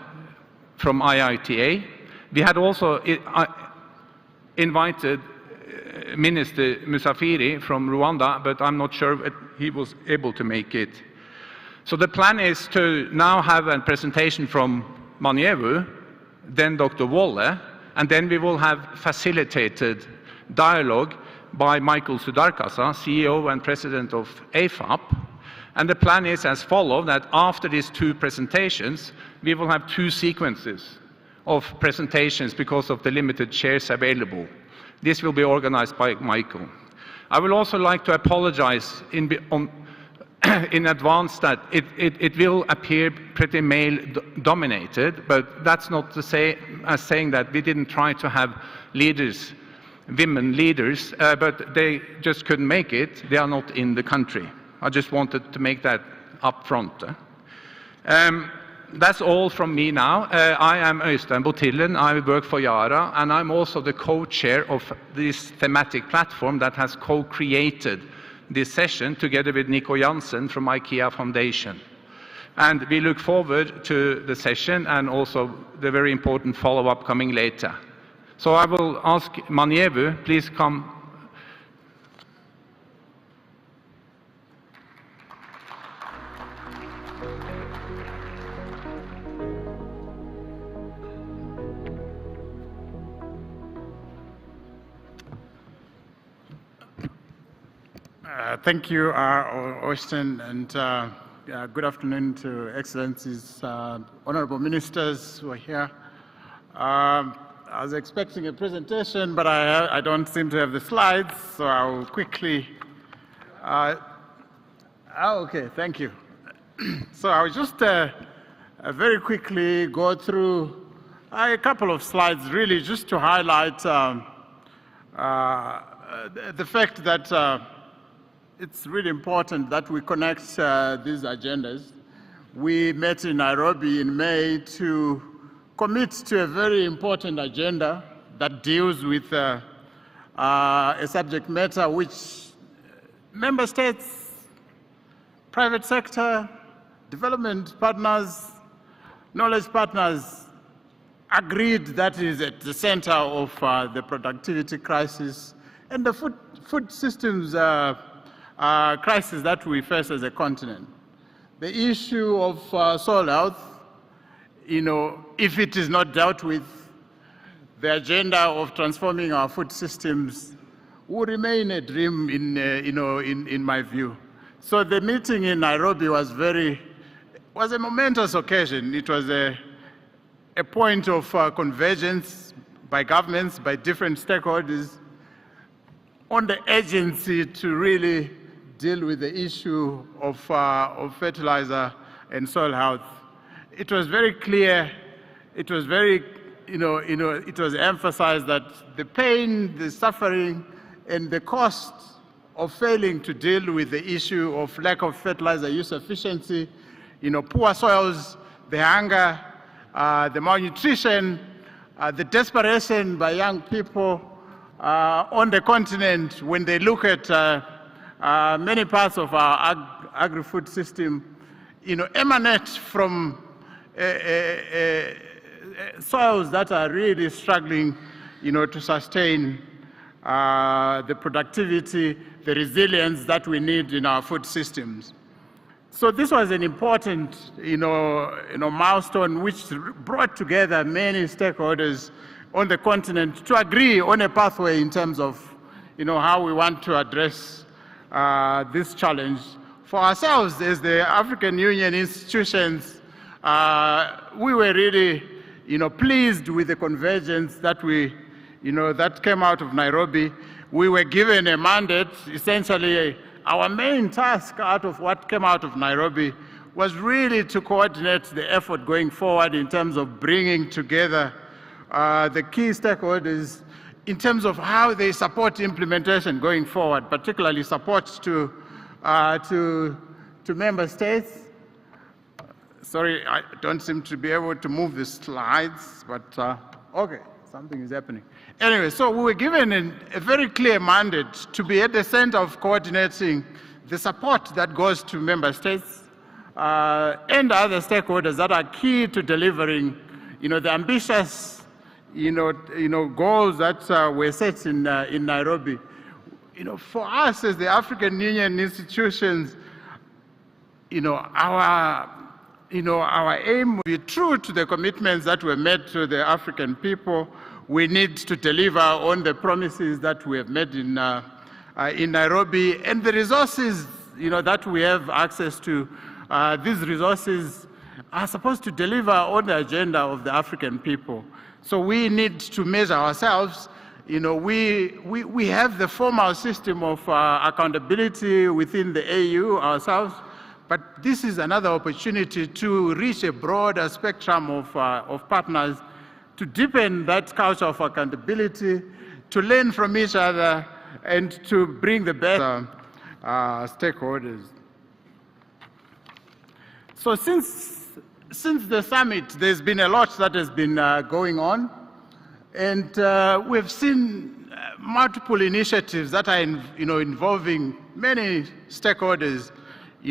from IITA. We had also invited Minister Musafiri from Rwanda, but I'm not sure that he was able to make it. So the plan is to now have a presentation from Manyevu, then Dr. Walle, and then we will have facilitated dialogue by Michael Sudarkasa, CEO and President of AFAP. And the plan is as follows, that after these two presentations, we will have two sequences of presentations because of the limited chairs available. This will be organized by Michael. I would also like to apologize in advance that it will appear pretty male-dominated, but that's not to say as saying that we didn't try to have leaders, women leaders, but they just couldn't make it. They are not in the country. I just wanted to make that up front. That's all from me now. I am Øystein Botillen. I work for Yara, and I'm also the co-chair of this thematic platform that has co-created this session together with Nico Jansen from IKEA Foundation. And we look forward to the session and also the very important follow-up coming later. So I will ask Manyevu, please come. Thank you, Øystein, and good afternoon to Excellencies, honorable ministers who are here. I was expecting a presentation, but I don't seem to have the slides, so I'll quickly. Okay, thank you. So I'll just very quickly go through a couple of slides, really, just to highlight the fact that it's really important that we connect these agendas. We met in Nairobi in May to commit to a very important agenda that deals with a subject matter which member states, private sector, development partners, knowledge partners agreed that is at the center of the productivity crisis and the food systems crisis that we face as a continent. The issue of soil health, if it is not dealt with, the agenda of transforming our food systems will remain a dream in my view. So the meeting in Nairobi was a momentous occasion. It was a point of convergence by governments, by different stakeholders on the urgency to really deal with the issue of fertilizer and soil health. It was very clear, it was very, it was emphasized that the pain, the suffering, and the cost of failing to deal with the issue of lack of fertilizer use efficiency, poor soils, the hunger, the malnutrition, the desperation by young people on the continent when they look at many parts of our agri-food system, emanate from soils that are really struggling, to sustain the productivity, the resilience that we need in our food systems. So this was an important, milestone which brought together many stakeholders on the continent to agree on a pathway in terms of, how we want to address this challenge. For ourselves, as the African Union institutions, we were really, pleased with the convergence that that came out of Nairobi. We were given a mandate. Essentially, our main task out of what came out of Nairobi was really to coordinate the effort going forward in terms of bringing together the key stakeholders in terms of how they support implementation going forward, particularly support to member states. Sorry, I don't seem to be able to move the slides, but okay, something is happening. Anyway, so we were given a very clear mandate to be at the center of coordinating the support that goes to member states and other stakeholders that are key to delivering, the ambitious, goals that were set in Nairobi. For us as the African Union institutions, our aim will be true to the commitments that were made to the African people. We need to deliver on the promises that we have made in Nairobi, and the resources, that we have access to. These resources are supposed to deliver on the agenda of the African people. So we need to measure ourselves. We have the formal system of accountability within the AU ourselves, but this is another opportunity to reach a broader spectrum of partners, to deepen that culture of accountability, to learn from each other, and to bring the best stakeholders. So since the summit, there's been a lot that has been going on, and we've seen multiple initiatives that are involving many stakeholders,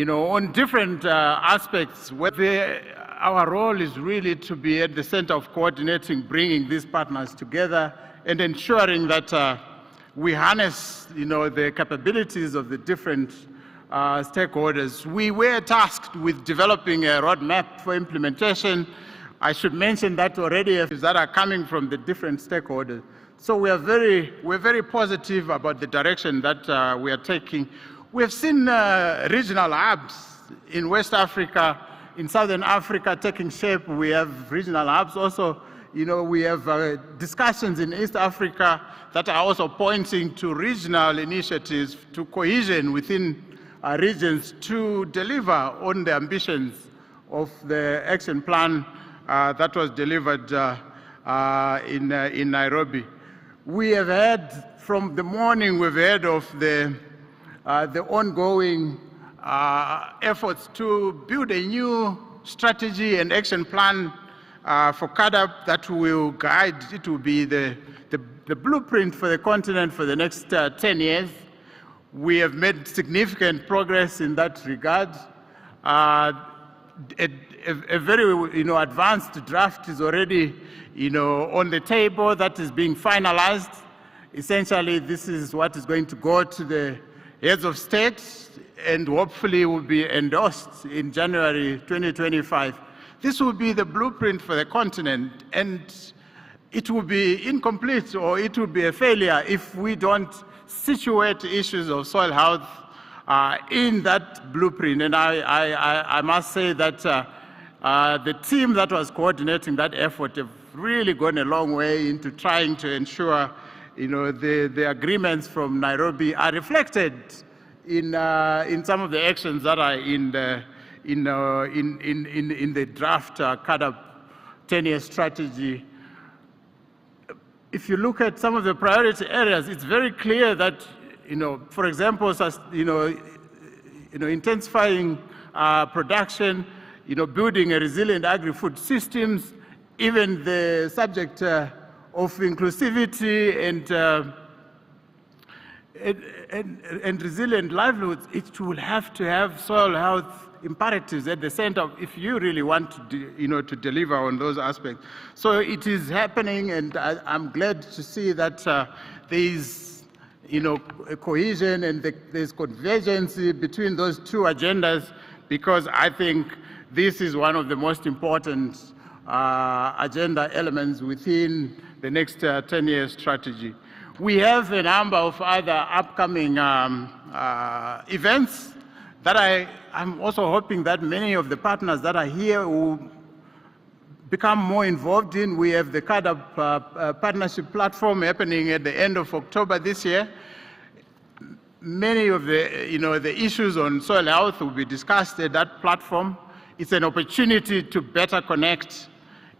on different aspects, where our role is really to be at the center of coordinating, bringing these partners together and ensuring that we harness, the capabilities of the different stakeholders. We were tasked with developing a roadmap for implementation. I should mention that already, that are coming from the different stakeholders. So we're very positive about the direction that we are taking. We have seen regional hubs in West Africa, in Southern Africa taking shape. We have regional hubs also. We have discussions in East Africa that are also pointing to regional initiatives, to cohesion within regions to deliver on the ambitions of the action plan that was delivered in Nairobi. We have heard from the morning, we've heard of the ongoing efforts to build a new strategy and action plan for CAADP that will guide, it will be the blueprint for the continent for the next 10 years. We have made significant progress in that regard. a very advanced draft is already on the table that is being finalized. Essentially, this is what is going to go to the heads of state and hopefully will be endorsed in January 2025. This will be the blueprint for the continent, and it will be incomplete or it will be a failure if we don't situate issues of soil health in that blueprint. And I must say that the team that was coordinating that effort have really gone a long way into trying to ensure the agreements from Nairobi are reflected in some of the actions that are in the draft CAADP 10-year strategy. If you look at some of the priority areas, it's very clear that, for example, intensifying production, building a resilient agri-food systems, even the subject of inclusivity and resilient livelihoods, it will have to have soil health imperatives at the center if you really want to, to deliver on those aspects. So it is happening, and I'm glad to see that there is, a cohesion and there's convergence between those two agendas, because I think this is one of the most important agenda elements within the next 10-year strategy. We have a number of other upcoming events that I'm also hoping that many of the partners that are here will become more involved in. We have the CAADP partnership platform happening at the end of October this year. Many of the, the issues on soil health will be discussed at that platform. It's an opportunity to better connect,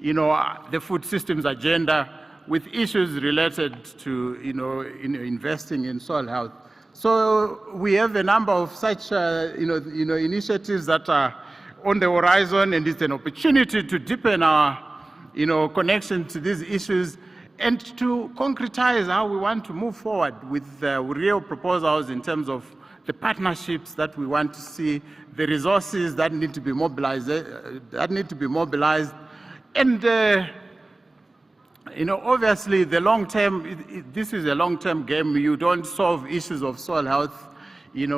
the food systems agenda with issues related to, investing in soil health. So we have a number of such, initiatives that are on the horizon, and it's an opportunity to deepen our, connection to these issues and to concretize how we want to move forward with real proposals in terms of the partnerships that we want to see, the resources that need to be mobilized, and obviously the long term, this is a long-term game. You don't solve issues of soil health, in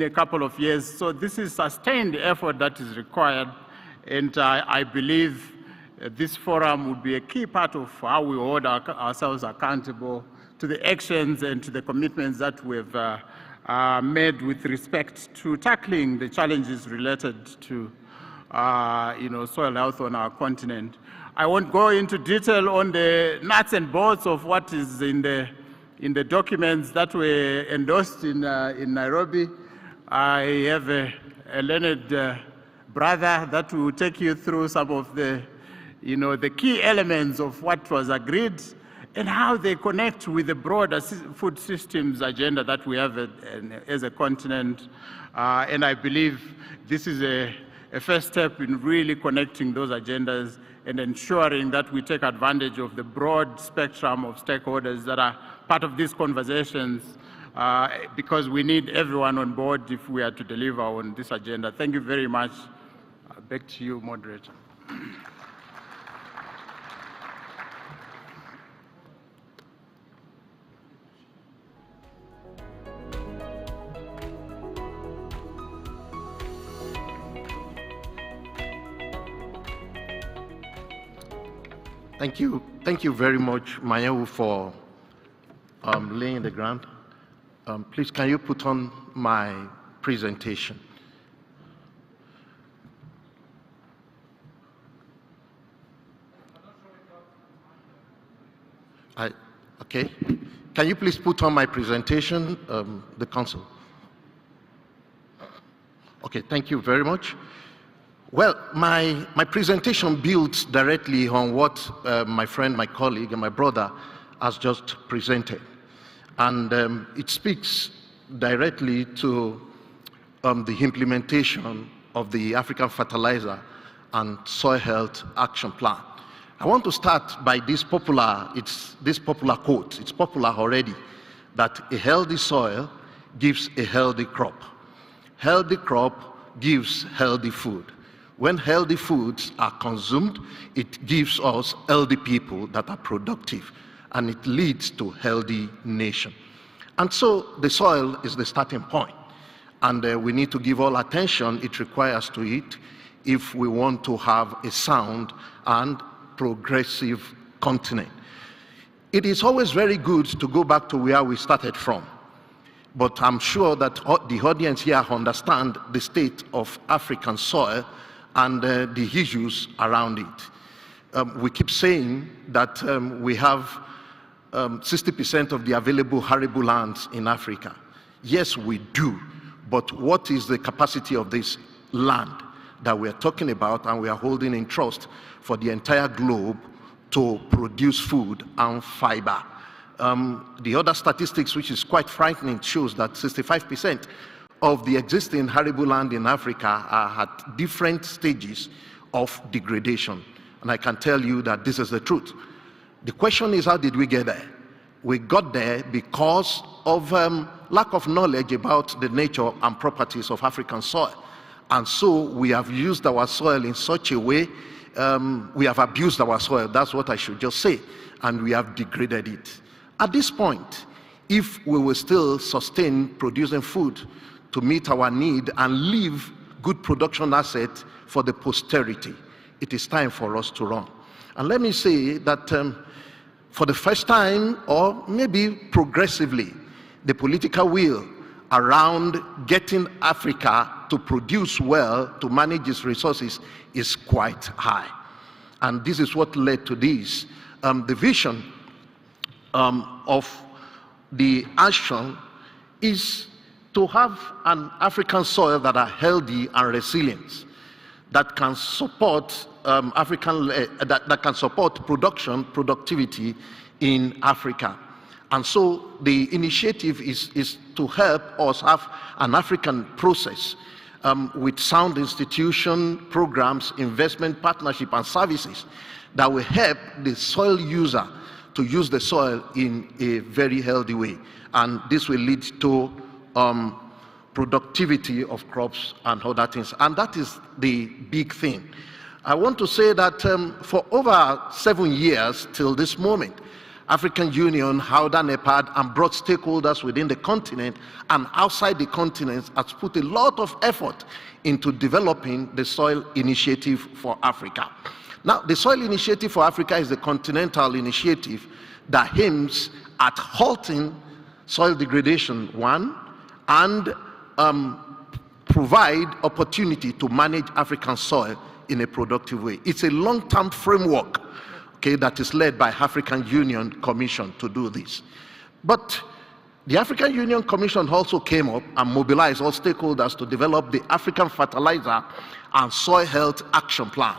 a couple of years. So this is sustained effort that is required, and I believe this forum would be a key part of how we hold ourselves accountable to the actions and to the commitments that we've made with respect to tackling the challenges related to soil health on our continent. I won't go into detail on the nuts and bolts of what is in the documents that were endorsed in Nairobi. I have a learned brother that will take you through some of the, the key elements of what was agreed and how they connect with the broader food systems agenda that we have as a continent. And I believe this is a first step in really connecting those agendas and ensuring that we take advantage of the broad spectrum of stakeholders that are part of these conversations, because we need everyone on board if we are to deliver on this agenda. Thank you very much. Back to you, moderator. Thank you very much, Mayewu, for laying the ground. Please, can you put on my presentation? Okay. Can you please put on my presentation, the council? Okay, thank you very much. Well, my presentation builds directly on what my friend, my colleague, and my brother has just presented. And it speaks directly to the implementation of the African Fertilizer and Soil Health Action Plan. I want to start by this popular quote. It's popular already, that a healthy soil gives a healthy crop. Healthy crop gives healthy food. When healthy foods are consumed, it gives us healthy people that are productive, and it leads to healthy nation. And so the soil is the starting point, and we need to give all attention it requires to it if we want to have a sound and progressive continent. It is always very good to go back to where we started from, but I'm sure that the audience here understand the state of African soil and the issues around it. We keep saying that we have 60% of the available arable lands in Africa. Yes, we do, but what is the capacity of this land that we are talking about and we are holding in trust for the entire globe to produce food and fiber? The other statistics, which is quite frightening, shows that 65% of the existing arable land in Africa are at different stages of degradation. And I can tell you that this is the truth. The question is, how did we get there? We got there because of lack of knowledge about the nature and properties of African soil. And so we have used our soil in such a way, we have abused our soil, that's what I should just say, and we have degraded it. At this point, if we will still sustain producing food to meet our need and leave good production assets for the posterity, it is time for us to run. And let me say that for the first time, or maybe progressively, the political will around getting Africa to produce well, to manage its resources, is quite high. And this is what led to this. The vision of the action is to have an African soil that are healthy and resilient, that can support that can support productivity in Africa. And so the initiative is to help us have an African process with sound institution, programs, investment, partnership, and services that will help the soil user to use the soil in a very healthy way. And this will lead to productivity of crops and other things. And that is the big thing. I want to say that for over 7 years till this moment, African Union, HAUDA, NEPAD, and broad stakeholders within the continent and outside the continent has put a lot of effort into developing the Soil Initiative for Africa. Now, the Soil Initiative for Africa is a continental initiative that aims at halting soil degradation, one, and provide opportunity to manage African soil in a productive way. It's a long-term framework, okay, that is led by African Union Commission to do this. But the African Union Commission also came up and mobilized all stakeholders to develop the African Fertilizer and Soil Health Action Plan,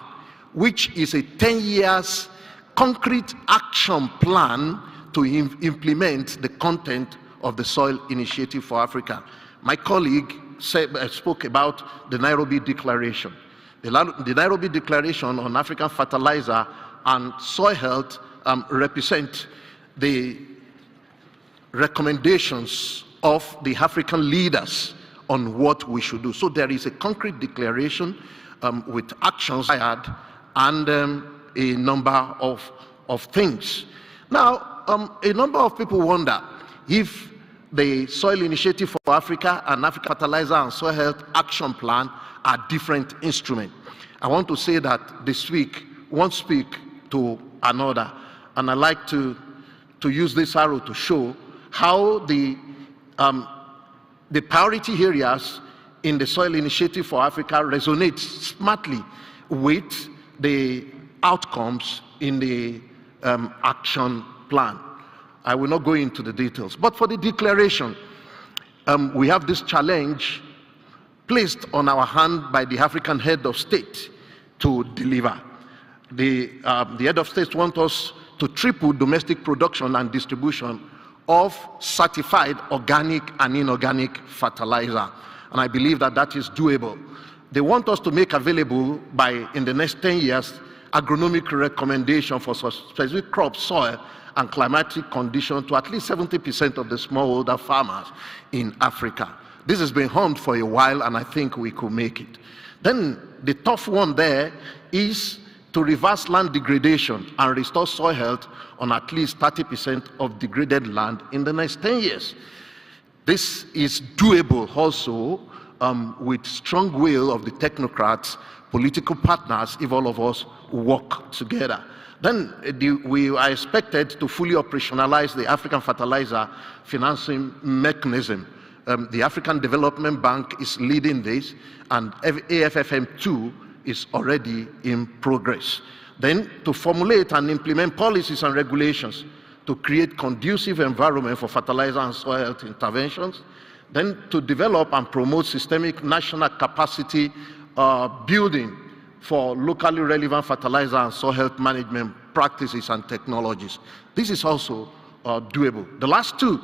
which is a 10 years concrete action plan to implement the content of the Soil Initiative for Africa. My colleague spoke about the Nairobi Declaration. The Nairobi Declaration on African Fertilizer and Soil Health represent the recommendations of the African leaders on what we should do. So there is a concrete declaration with actions and a number of things. Now, a number of people wonder if the Soil Initiative for Africa and African Fertilizer and Soil Health Action Plan are different instruments. I want to say that one speak to another, and I like to use this arrow to show how the priority areas in the Soil Initiative for Africa resonate smartly with the outcomes in the action plan. I will not go into the details, but for the declaration, we have this challenge placed on our hand by the African head of state to deliver. The head of state wants us to triple domestic production and distribution of certified organic and inorganic fertilizer. And I believe that that is doable. They want us to make available in the next 10 years, agronomic recommendation for specific crop, soil, and climatic conditions to at least 70% of the smallholder farmers in Africa. this has been honed for a while, and I think we could make it. Then the tough one there is to reverse land degradation and restore soil health on at least 30% of degraded land in the next 10 years. This is doable also with strong will of the technocrats, political partners, if all of us work together. Then we are expected to fully operationalize the African fertilizer financing mechanism. The African Development Bank is leading this, and AFFM2 is already in progress. Then to formulate and implement policies and regulations to create conducive environment for fertilizer and soil health interventions. Then to develop and promote systemic national capacity building for locally relevant fertilizer and soil health management practices and technologies. This is also doable. The last two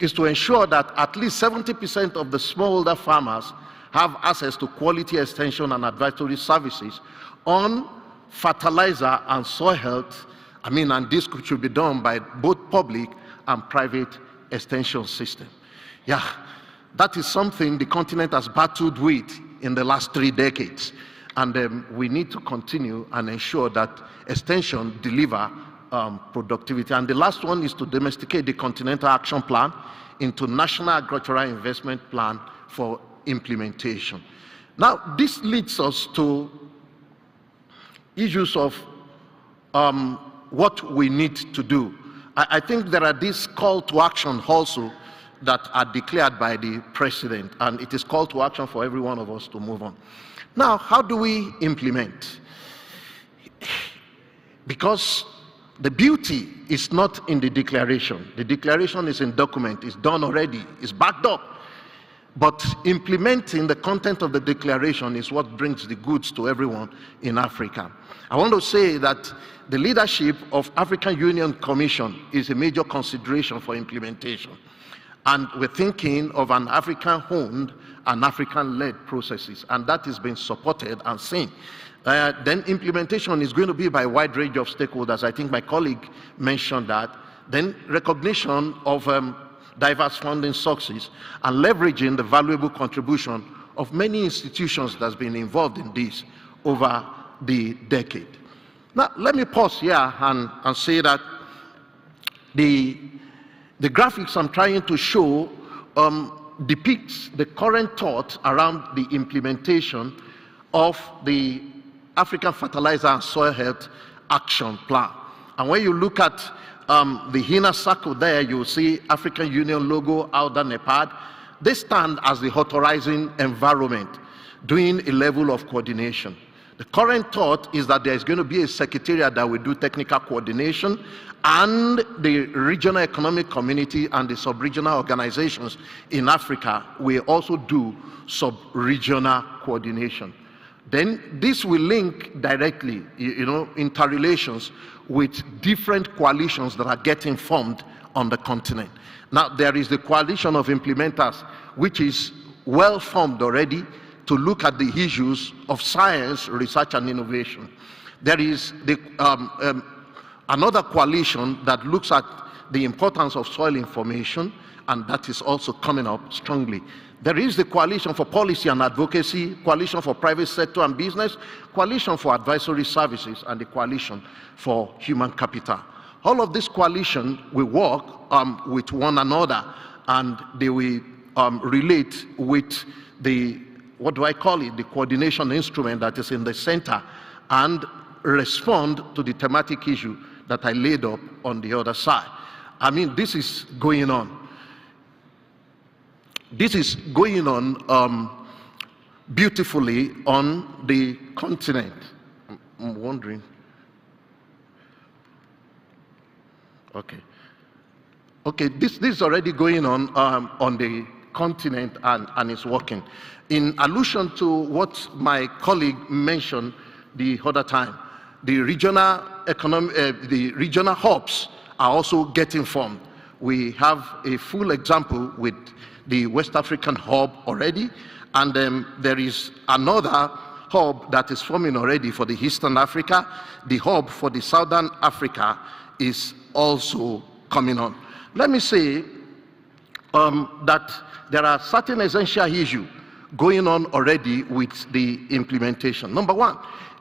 is to ensure that at least 70% of the smallholder farmers have access to quality extension and advisory services on fertilizer and soil health. And this should be done by both public and private extension system. Yeah, that is something the continent has battled with in the last 3 decades. And we need to continue and ensure that extension deliver productivity. And the last one is to domesticate the Continental Action Plan into National Agricultural Investment Plan for implementation. Now, this leads us to issues of what we need to do. I think there are these call to action also that are declared by the president, and it is call to action for every one of us to move on. Now, how do we implement? Because the beauty is not in the declaration. The declaration is in document, it's done already, it's backed up. But implementing the content of the declaration is what brings the goods to everyone in Africa. I want to say that the leadership of African Union Commission is a major consideration for implementation. And we're thinking of an African-owned and African-led processes, and that is being supported and seen. Then implementation is going to be by a wide range of stakeholders. I think my colleague mentioned that. Then recognition of diverse funding sources and leveraging the valuable contribution of many institutions that's been involved in this over the decade. Now, let me pause here and say that the graphics I'm trying to show depicts the current thought around the implementation of the African Fertilizer and Soil Health Action Plan. And when you look at the inner circle there, you'll see African Union logo, out there, NEPAD. They stand as the authorizing environment, doing a level of coordination. The current thought is that there is going to be a secretariat that will do technical coordination, and the regional economic community and the sub-regional organizations in Africa will also do sub-regional coordination. Then this will link directly, interrelations with different coalitions that are getting formed on the continent. Now, there is the coalition of implementers, which is well formed already to look at the issues of science, research, and innovation. There is the, another coalition that looks at the importance of soil information, and that is also coming up strongly. There is the Coalition for Policy and Advocacy, Coalition for Private Sector and Business, Coalition for Advisory Services, and the Coalition for Human Capital. All of this coalition will work with one another, and they will relate with the, what do I call it, the coordination instrument that is in the center, and respond to the thematic issue that I laid up on the other side. I mean, this is going on. This is going on beautifully on the continent. I'm wondering. Okay, this is already going on the continent, and it's working. In allusion to what my colleague mentioned the other time, the regional hubs are also getting formed. We have a full example with the West African hub already, and there is another hub that is forming already for the Eastern Africa. The hub for the Southern Africa is also coming on. Let me say, that there are certain essential issues going on already with the implementation. Number one,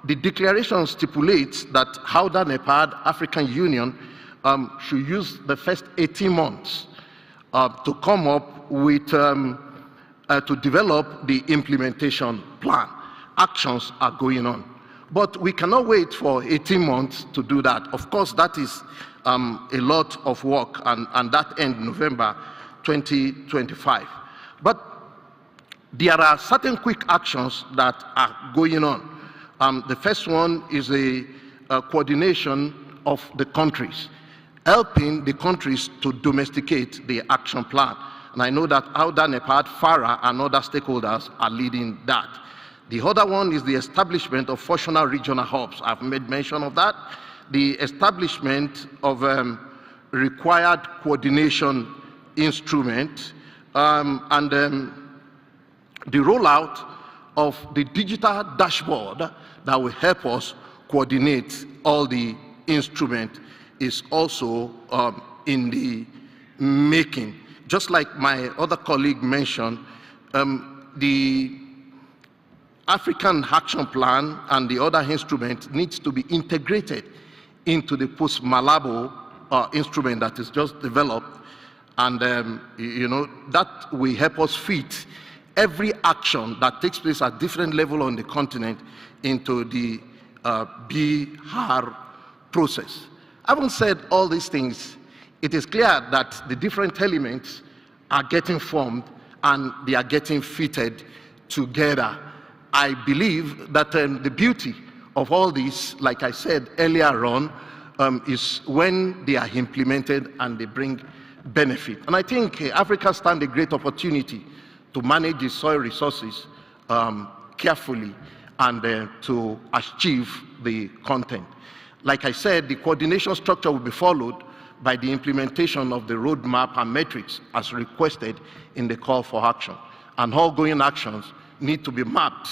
the declaration stipulates that Hauda, NEPAD, African Union should use the first 18 months to come up with, to develop the implementation plan. Actions are going on. But we cannot wait for 18 months to do that. Of course, that is a lot of work, and that ends November 2025. But there are certain quick actions that are going on. The first one is a coordination of the countries, helping the countries to domesticate the action plan. And I know that Hauda, NEPAD, FARA, and other stakeholders are leading that. The other one is the establishment of functional regional hubs. I've made mention of that. The establishment of required coordination instrument and the rollout of the digital dashboard that will help us coordinate all the instruments is also in the making. Just like my other colleague mentioned, the African Action Plan and the other instruments needs to be integrated into the post-Malabo instrument that is just developed, and you know, that will help us fit every action that takes place at different levels on the continent into the BR process. Having said all these things, it is clear that the different elements are getting formed and they are getting fitted together. I believe that the beauty of all this, like I said earlier on, is when they are implemented and they bring benefit. And I think Africa stands a great opportunity to manage the soil resources carefully and to achieve the content. Like I said, the coordination structure will be followed by the implementation of the roadmap and metrics as requested in the call for action. And ongoing actions need to be mapped,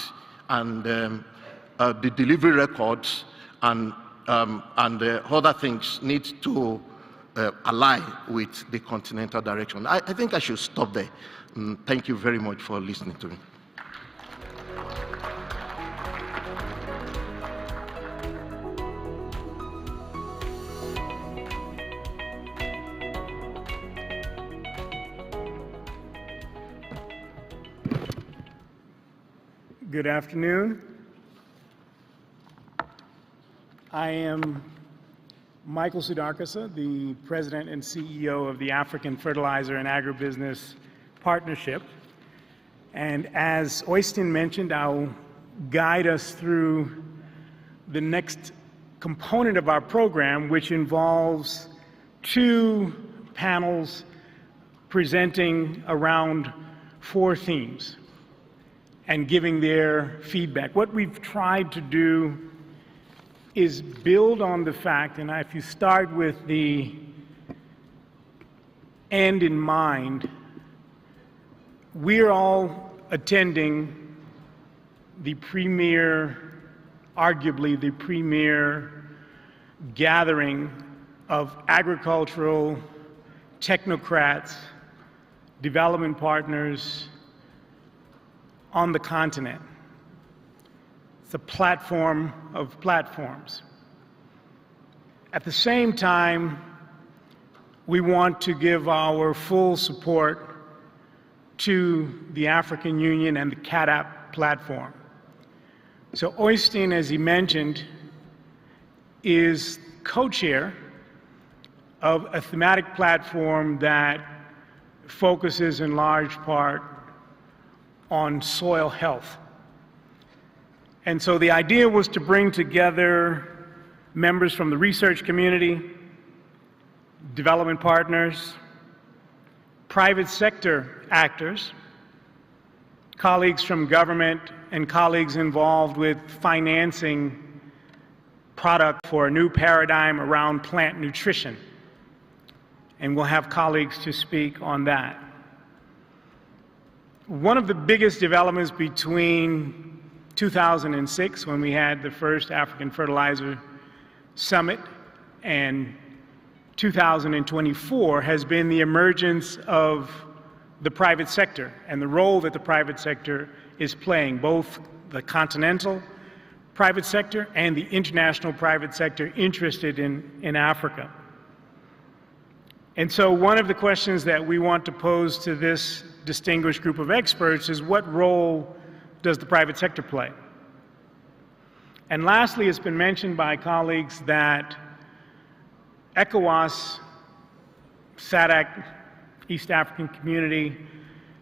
and the delivery records and other things need to align with the continental direction. I think I should stop there. Thank you very much for listening to me. Good afternoon. I am Michael Sudarkasa, the President and CEO of the African Fertilizer and Agribusiness Partnership. And as Oystein mentioned, I'll guide us through the next component of our program, which involves two panels presenting around 4 themes and giving their feedback. What we've tried to do is build on the fact, and if you start with the end in mind, we're all attending the premier, arguably the premier gathering of agricultural technocrats, development partners on the continent. It's a platform of platforms. At the same time, we want to give our full support to the African Union and the CAADP platform. So Oystein, as he mentioned, is co-chair of a thematic platform that focuses in large part on soil health. And so the idea was to bring together members from the research community, development partners, private sector actors, colleagues from government, and colleagues involved with financing product for a new paradigm around plant nutrition. And we'll have colleagues to speak on that. One of the biggest developments between 2006, when we had the first African Fertilizer Summit, and 2024 has been the emergence of the private sector and the role that the private sector is playing, both the continental private sector and the international private sector interested in Africa. And so one of the questions that we want to pose to this distinguished group of experts is, what role does the private sector play? And lastly, it's been mentioned by colleagues that ECOWAS, SADC, East African Community,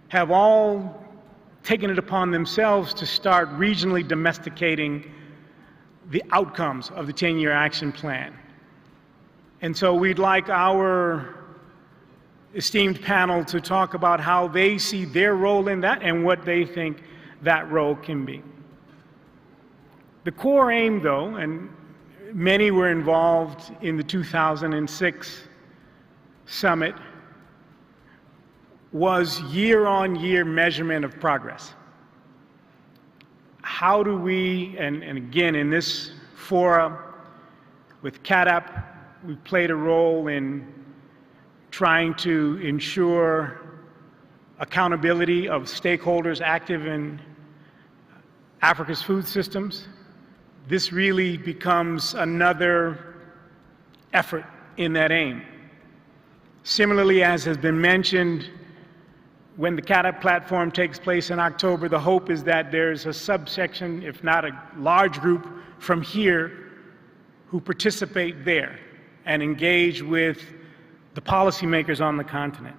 have all taken it upon themselves to start regionally domesticating the outcomes of the 10-year action plan. And so we'd like our esteemed panel to talk about how they see their role in that and what they think that role can be. The core aim, though, and many were involved in the 2006 summit, was year-on-year measurement of progress. How do we, and again in this forum with CADAP, we've played a role in trying to ensure accountability of stakeholders active in Africa's food systems. This really becomes another effort in that aim. Similarly, as has been mentioned, when the CADAP platform takes place in October, the hope is that there's a subsection, if not a large group from here, who participate there and engage with the policymakers on the continent.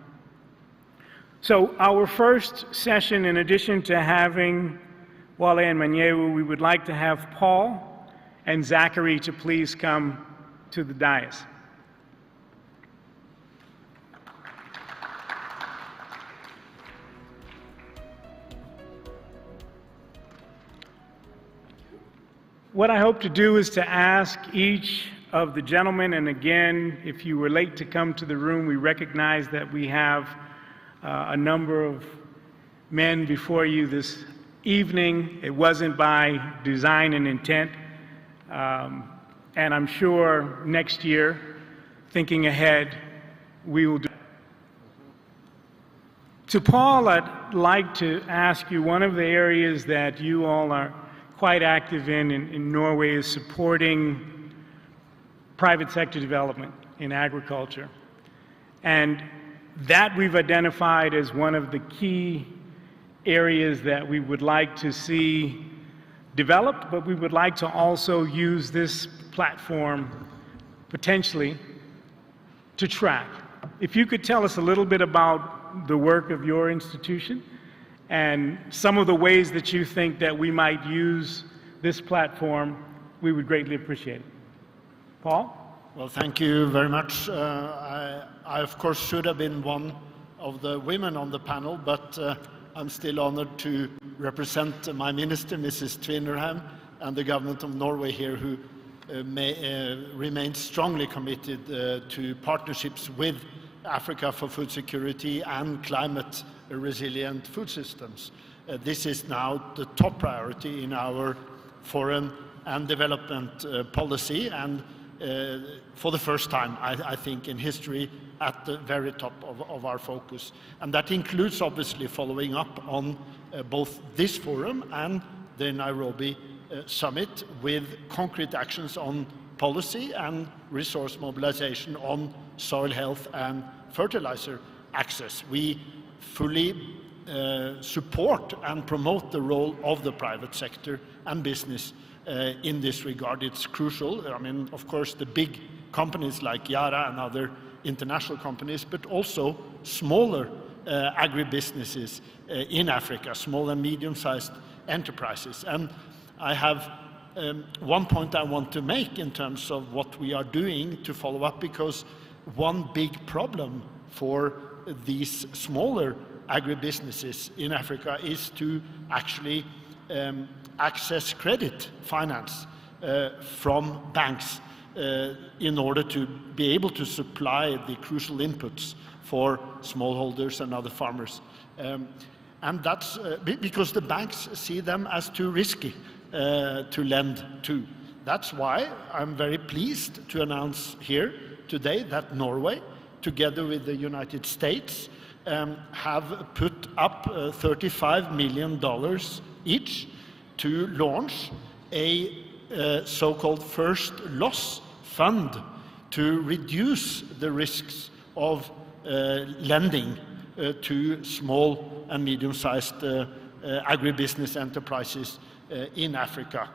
So our first session, in addition to having Wale and Manyewu, we would like to have Paul and Zachary to please come to the dais. What I hope to do is to ask each of the gentlemen, and again, if you were late to come to the room, we recognize that we have a number of men before you this evening. It wasn't by design and intent, and I'm sure next year, thinking ahead, we will do. To Paul, I'd like to ask you, one of the areas that you all are quite active in Norway is supporting private sector development in agriculture. And that we've identified as one of the key areas that we would like to see developed, but we would like to also use this platform potentially to track. If you could tell us a little bit about the work of your institution and some of the ways that you think that we might use this platform, we would greatly appreciate it. Paul? Well, thank you very much. I of course should have been one of the women on the panel, but I'm still honored to represent my minister, Mrs. Tvinnerham, and the government of Norway here, who remains strongly committed to partnerships with Africa for food security and climate resilient food systems. This is now the top priority in our foreign and development policy, and for the first time, I think, in history, at the very top of our focus. And that includes, obviously, following up on both this forum and the Nairobi summit with concrete actions on policy and resource mobilization on soil health and fertilizer access. We fully support and promote the role of the private sector and business in this regard. It's crucial. I mean, of course, the big companies like Yara and other international companies, but also smaller agribusinesses in Africa, small and medium-sized enterprises. And I have one point I want to make in terms of what we are doing to follow up, because one big problem for these smaller agribusinesses in Africa is to actually access credit finance from banks in order to be able to supply the crucial inputs for smallholders and other farmers. And that's because the banks see them as too risky to lend to. That's why I'm very pleased to announce here today that Norway, together with the United States, have put up $35 million each to launch a so-called first loss fund to reduce the risks of lending to small and medium-sized agribusiness enterprises in Africa.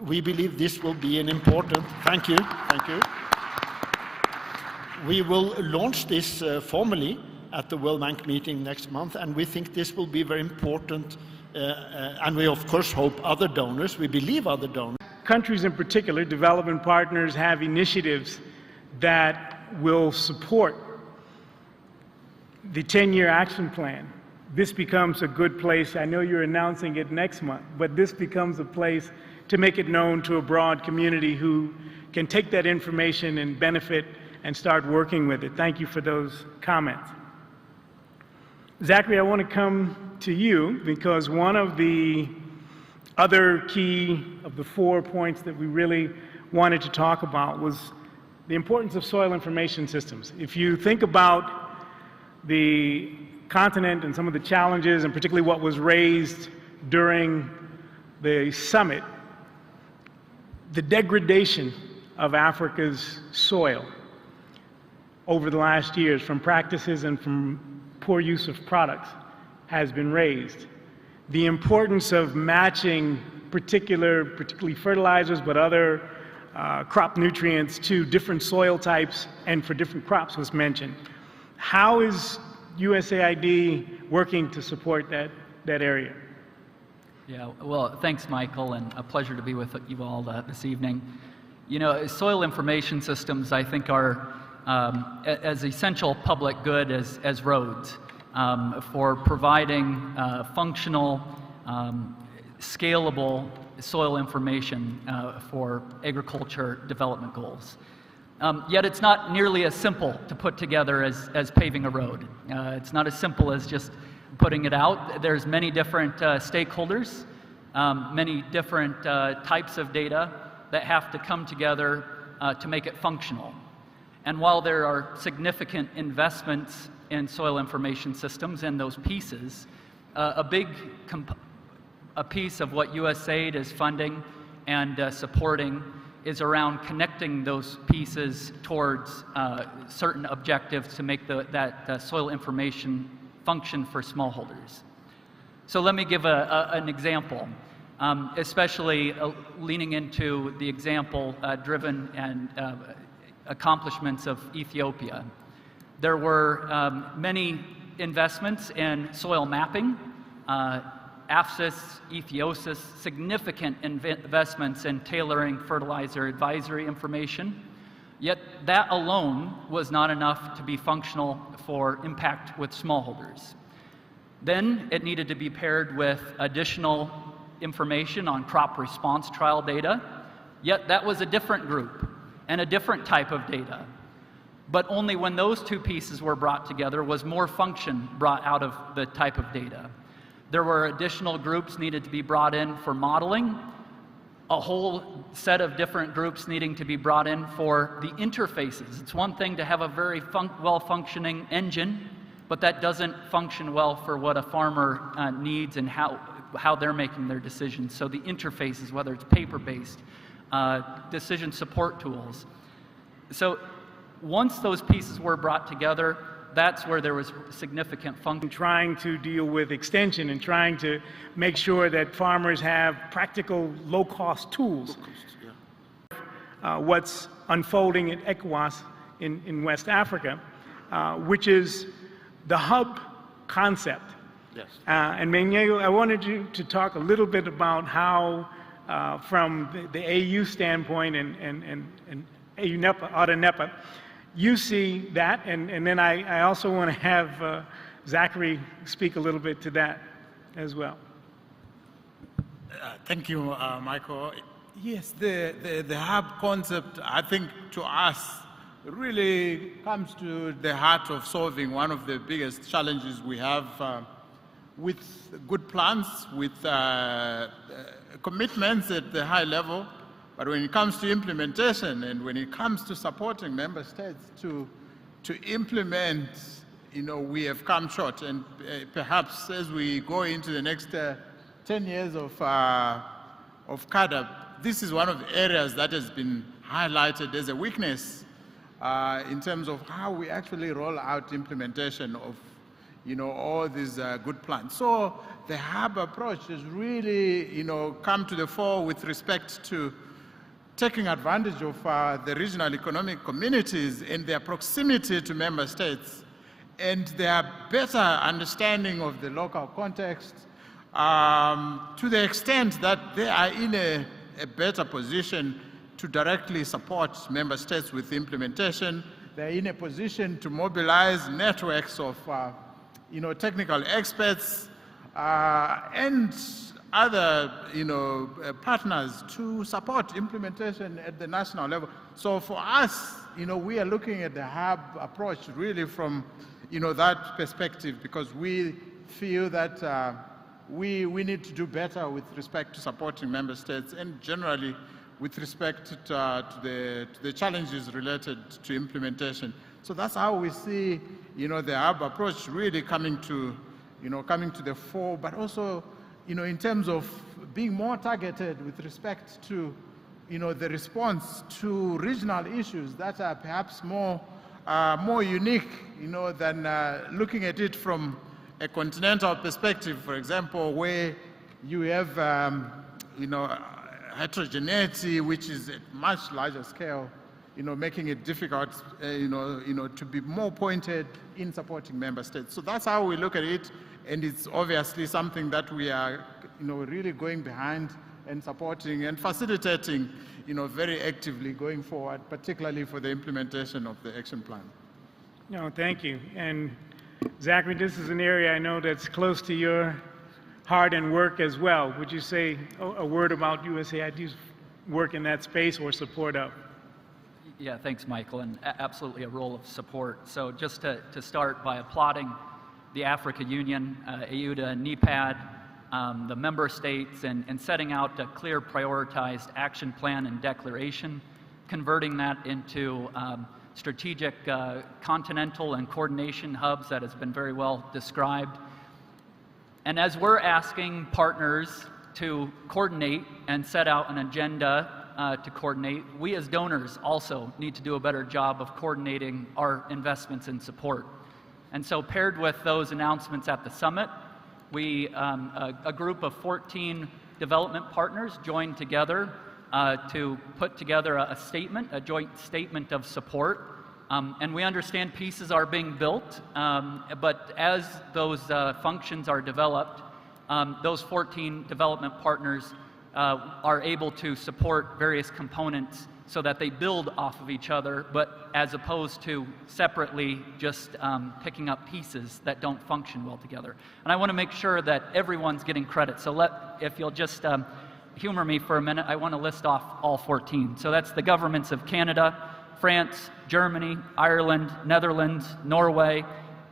We believe this will be an important, thank you. We will launch this formally at the World Bank meeting next month, and we think this will be very important, and we of course hope other donors, we believe other donors. Countries in particular, development partners, have initiatives that will support the 10-year action plan. This becomes a good place. I know you're announcing it next month, but this becomes a place to make it known to a broad community who can take that information and benefit and start working with it. Thank you for those comments. Zachary, I want to come to you because one of the other key of the 4 points that we really wanted to talk about was the importance of soil information systems. If you think about the continent and some of the challenges, and particularly what was raised during the summit, the degradation of Africa's soil over the last years from practices and from poor use of products has been raised. The importance of matching particularly fertilizers, but other crop nutrients to different soil types and for different crops was mentioned. How is USAID working to support that area? Yeah, well, thanks, Michael, and a pleasure to be with you all this evening. You know, soil information systems, I think, are as essential public good as roads for providing functional, scalable soil information for agriculture development goals. Yet it's not nearly as simple to put together as paving a road. It's not as simple as just putting it out. There's many different stakeholders, many different types of data that have to come together to make it functional. And while there are significant investments in soil information systems and those pieces, a piece of what USAID is funding and supporting is around connecting those pieces towards certain objectives to make that soil information function for smallholders. So let me give an example, especially leaning into the example driven and accomplishments of Ethiopia. There were many investments in soil mapping, AFS, Ethiosis, significant investments in tailoring fertilizer advisory information, yet that alone was not enough to be functional for impact with smallholders. Then it needed to be paired with additional information on crop response trial data, yet that was a different group and a different type of data. But only when those two pieces were brought together was more function brought out of the type of data. There were additional groups needed to be brought in for modeling, a whole set of different groups needing to be brought in for the interfaces. It's one thing to have a very well-functioning engine, but that doesn't function well for what a farmer needs and how they're making their decisions. So the interfaces, whether it's paper-based, decision support tools. So once those pieces were brought together, that's where there was significant function. Trying to deal with extension and trying to make sure that farmers have practical, low-cost tools. What's unfolding at ECOWAS in West Africa, which is the hub concept. Yes. And Menyego, I wanted you to talk a little bit about how, from the AU standpoint and AU-NEPA, AUDA-NEPA, you see that, and then I also want to have Zachary speak a little bit to that as well. Thank you, Michael. Yes, the hub concept, I think, to us, really comes to the heart of solving one of the biggest challenges we have with good plans, with commitments at the high level. But when it comes to implementation and when it comes to supporting member states to implement we have come short, and perhaps as we go into the next 10 years of CADA, this is one of the areas that has been highlighted as a weakness in terms of how we actually roll out implementation of all these good plans. So the hub approach has really come to the fore with respect to taking advantage of the regional economic communities and their proximity to member states and their better understanding of the local context, to the extent that they are in a better position to directly support member states with implementation. They're in a position to mobilize networks of technical experts and other partners to support implementation at the national level. So for us, we are looking at the hub approach really from that perspective, because we feel that we need to do better with respect to supporting member states and generally with respect to the challenges related to implementation. So that's how we see the hub approach really coming to the fore, but also in terms of being more targeted with respect to the response to regional issues that are perhaps more unique than looking at it from a continental perspective, for example, where you have heterogeneity, which is at much larger scale, making it difficult, to be more pointed in supporting member states. So that's how we look at it, and it's obviously something that we are, really going behind and supporting and facilitating, very actively going forward, particularly for the implementation of the action plan. No, thank you. And Zachary, this is an area I know that's close to your heart and work as well. Would you say a word about USAID's work in that space or support of? Yeah, thanks, Michael, and absolutely a role of support. So just to start by applauding the Africa Union, AUDA, and NEPAD, the member states, and setting out a clear prioritized action plan and declaration, converting that into strategic continental and coordination hubs that has been very well described. And as we're asking partners to coordinate and set out an agenda to coordinate, we as donors also need to do a better job of coordinating our investments and support. And so paired with those announcements at the summit, we, a group of 14 development partners joined together to put together a statement, a joint statement of support. And we understand pieces are being built, but as those functions are developed, those 14 development partners are able to support various components so that they build off of each other, but as opposed to separately just picking up pieces that don't function well together. And I want to make sure that everyone's getting credit. So if you'll just humor me for a minute, I want to list off all 14. So that's the governments of Canada, France, Germany, Ireland, Netherlands, Norway,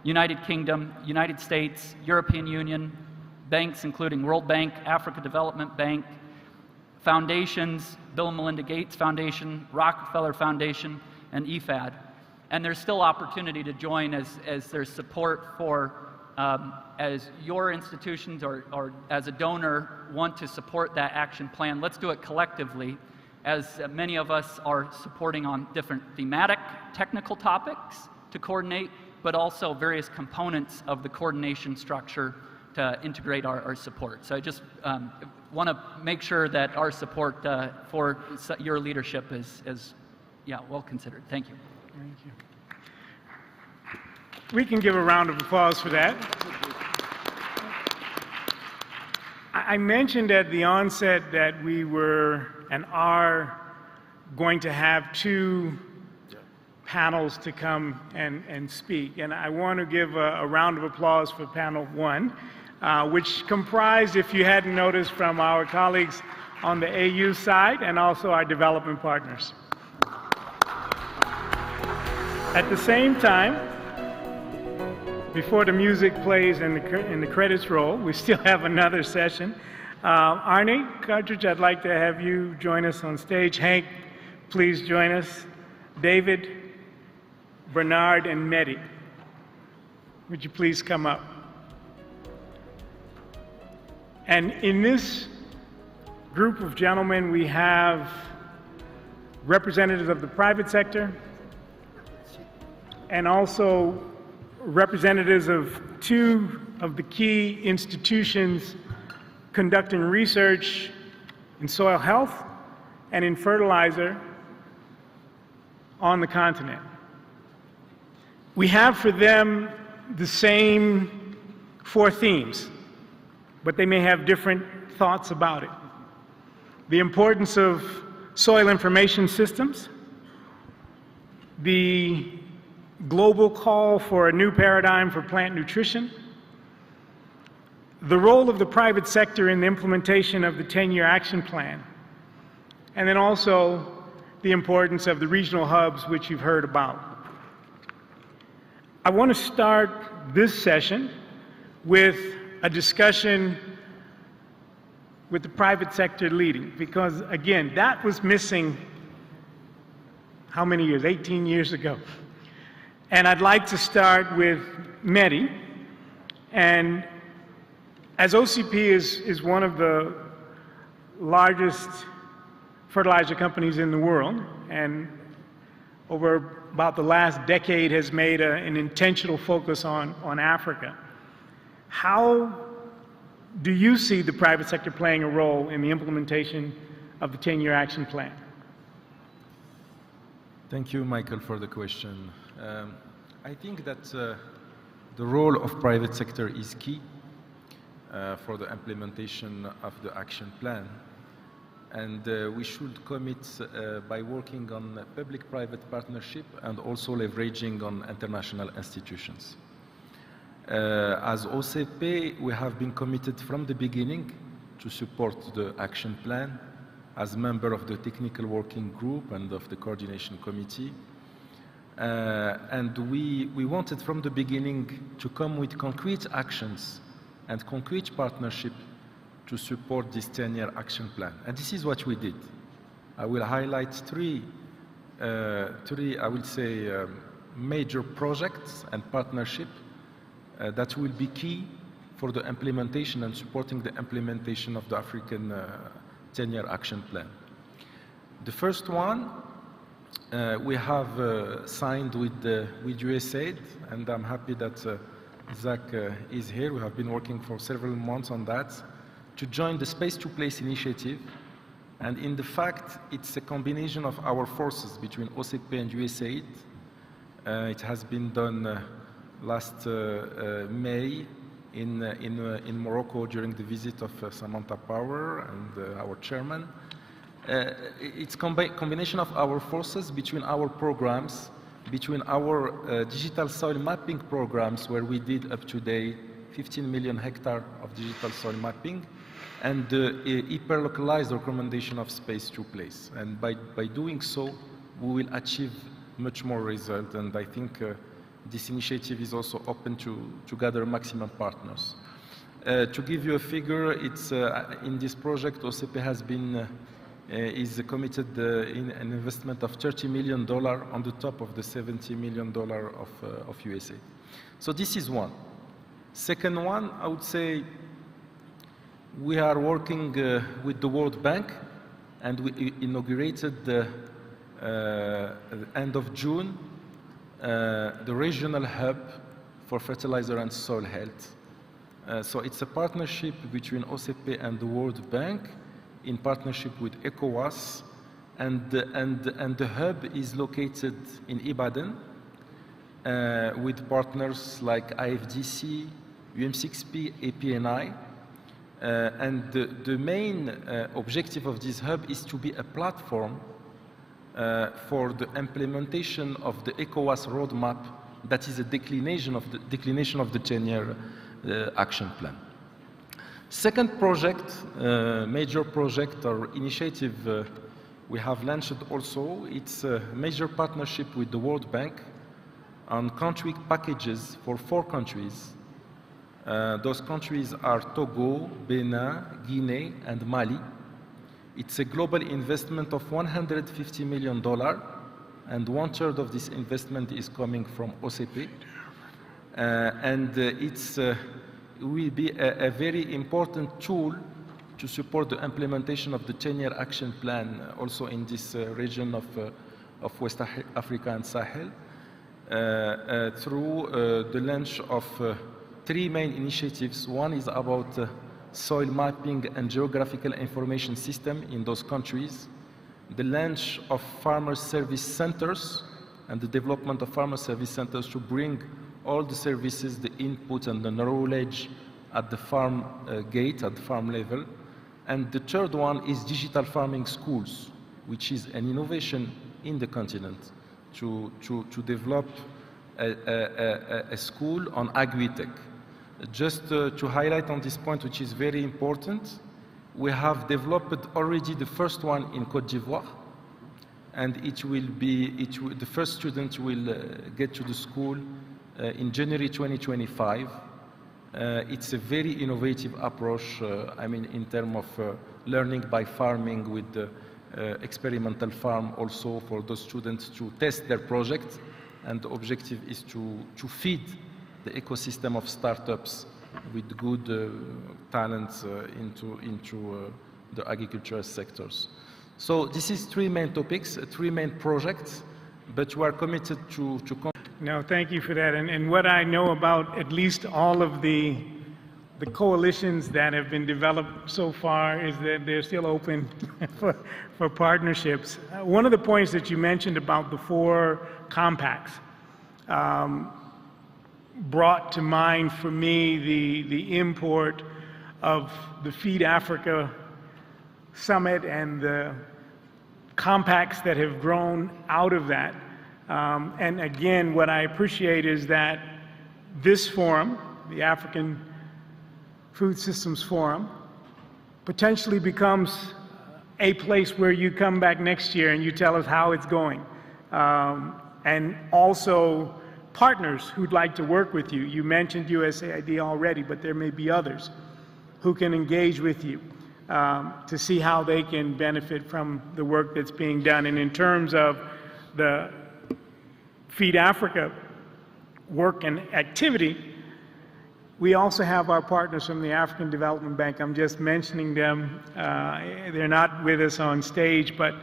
United Kingdom, United States, European Union, banks including World Bank, Africa Development Bank, foundations, Bill and Melinda Gates Foundation, Rockefeller Foundation, and EFAD. And there's still opportunity to join as there's support for, as your institutions or as a donor want to support that action plan. Let's do it collectively, as many of us are supporting on different thematic, technical topics to coordinate, but also various components of the coordination structure to integrate our support. So I just want to make sure that our support for your leadership is well considered. Thank you. Thank you. We can give a round of applause for that. I mentioned at the onset that we were and are going to have two panels to come and speak. And I want to give a round of applause for panel one, which comprised, if you hadn't noticed, from our colleagues on the AU side and also our development partners. At the same time, before the music plays and the credits roll, we still have another session. Arne Cartridge, I'd like to have you join us on stage. Hank, please join us. David, Bernard, and Mehdi. would you please come up? And in this group of gentlemen, we have representatives of the private sector and also representatives of two of the key institutions conducting research in soil health and in fertilizer on the continent. We have for them the same 4 themes, but they may have different thoughts about it. The importance of soil information systems, the global call for a new paradigm for plant nutrition, the role of the private sector in the implementation of the 10-year action plan, and then also the importance of the regional hubs, which you've heard about. I want to start this session with a discussion with the private sector leading, because again, that was missing how many years? 18 years ago. And I'd like to start with Mehdi. And as OCP is one of the largest fertilizer companies in the world, and over about the last decade has made an intentional focus on Africa, how do you see the private sector playing a role in the implementation of the 10-year action plan? Thank you, Michael, for the question. I think that the role of private sector is key for the implementation of the action plan. And we should commit by working on public-private partnership and also leveraging on international institutions. As OCP, we have been committed from the beginning to support the action plan as member of the technical working group and of the coordination committee. And we wanted from the beginning to come with concrete actions and concrete partnership to support this 10-year action plan. And this is what we did. I will highlight three I will say, major projects and partnership that will be key for the implementation and supporting the implementation of the African 10-year action plan. The first one, we have signed with USAID, and I'm happy that Zach is here. We have been working for several months on that, to join the Space to Place initiative. And in the fact, it's a combination of our forces between OCP and USAID. It has been done last May in Morocco during the visit of Samantha Power and our chairman. It's combination of our forces between our programs, between our digital soil mapping programs, where we did up to date 15 million hectares of digital soil mapping, and the hyper-localized recommendation of Space to Place. And by doing so, we will achieve much more result, and I think this initiative is also open to gather maximum partners. To give you a figure, it's in this project, OCP has been is committed in an investment of $30 million on the top of the $70 million of USAID. So this is one. Second one, I would say we are working with the World Bank, and we inaugurated the end of June the regional hub for fertilizer and soil health. So it's a partnership between OCP and the World Bank in partnership with ECOWAS, and the hub is located in Ibadan with partners like IFDC, UM6P, APNI. And the main objective of this hub is to be a platform for the implementation of the ECOWAS roadmap that is a declination of the 10-year action plan. Second project, major project or initiative we have launched also, it's a major partnership with the World Bank on country packages for 4 countries. Those countries are Togo, Benin, Guinea, and Mali. It's a global investment of $150 million, and 1/3 of this investment is coming from OCP. It will be a very important tool to support the implementation of the 10-year action plan also in this region of West Africa and Sahel through the launch of 3 main initiatives. One is about soil mapping and geographical information system in those countries, the launch of farmer service centers and the development of farmer service centers to bring all the services, the input and the knowledge at the farm gate, at the farm level. And the third one is digital farming schools, which is an innovation in the continent to develop a school on agri-tech. Just to highlight on this point, which is very important, we have developed already the first one in Côte d'Ivoire, and the first student will get to the school in January 2025. It's a very innovative approach, I mean, in terms of learning by farming with the experimental farm also for those students to test their project. And the objective is to feed the ecosystem of startups with good talents into the agricultural sectors. So this is 3 main topics, 3 main projects, but we are committed to No, thank you for that. And what I know about at least all of the coalitions that have been developed so far is that they're still open for partnerships. One of the points that you mentioned about the 4 compacts brought to mind for me the import of the Feed Africa Summit and the compacts that have grown out of that. And again, what I appreciate is that this forum, the African Food Systems Forum, potentially becomes a place where you come back next year and you tell us how it's going. And also partners who'd like to work with you. You mentioned USAID already, but there may be others who can engage with you to see how they can benefit from the work that's being done. And in terms of the Feed Africa work and activity, we also have our partners from the African Development Bank. I'm just mentioning them. They're not with us on stage, but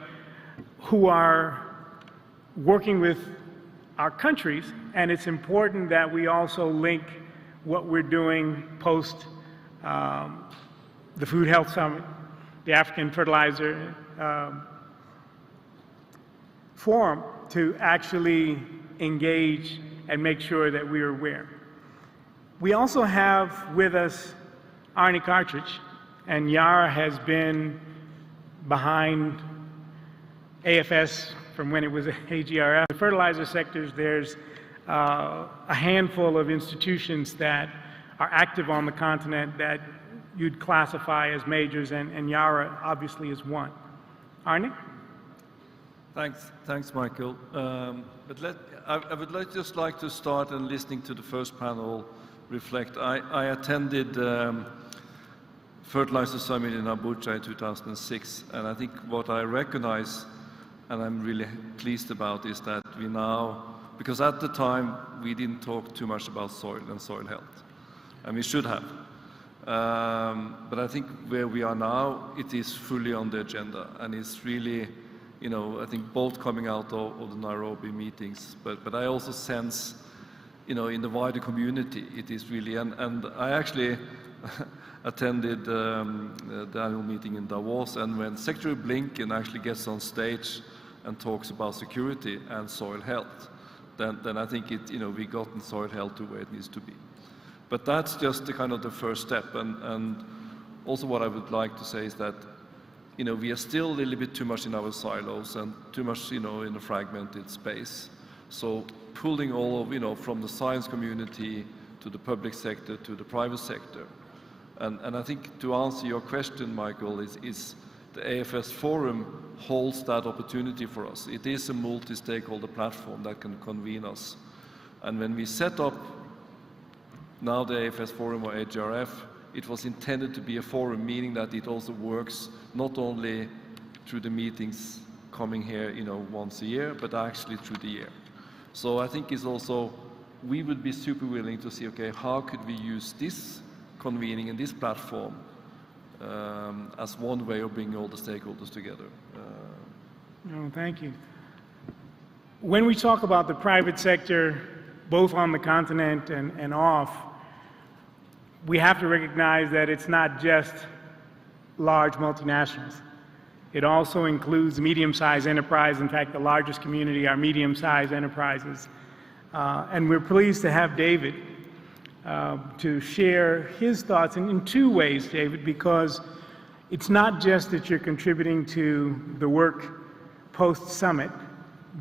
who are working with our countries. And it's important that we also link what we're doing post the Food Health Summit, the African Fertilizer Forum, to actually engage and make sure that we are aware. We also have with us Arne Cartridge, and Yara has been behind AFS from when it was AGRF. In the fertilizer sectors, there's a handful of institutions that are active on the continent that you'd classify as majors, and Yara obviously is one. Arne? Thanks, Michael. I would just like to start and listening to the first panel reflect. I attended Fertilizer Summit in Abuja in 2006, and I think what I recognize, and I'm really pleased about, is that we now, because at the time we didn't talk too much about soil and soil health, and we should have. But I think where we are now, it is fully on the agenda, and it's really, you know, I think both coming out of the Nairobi meetings, but I also sense, you know, in the wider community, it is really, and I actually attended the annual meeting in Davos, and when Secretary Blinken actually gets on stage and talks about security and soil health, then I think it, you know, we gotten soil health to where it needs to be. But that's just the kind of the first step, and also what I would like to say is that, you know, we are still a little bit too much in our silos and too much, you know, in a fragmented space. So pulling all of, you know, from the science community to the public sector to the private sector. And I think to answer your question, Michael, is the AFS Forum holds that opportunity for us. It is a multi-stakeholder platform that can convene us. And when we set up now the AFS Forum or AGRF, it was intended to be a forum, meaning that it also works not only through the meetings coming here, you know, once a year, but actually through the year. So I think it's also we would be super willing to see, okay, how could we use this convening in this platform as one way of bringing all the stakeholders together. No, thank you. When we talk about the private sector, both on the continent and off, we have to recognize that it's not just large multinationals. It also includes medium-sized enterprises. In fact, the largest community are medium-sized enterprises. And we're pleased to have David to share his thoughts in two ways, David, because it's not just that you're contributing to the work post-summit,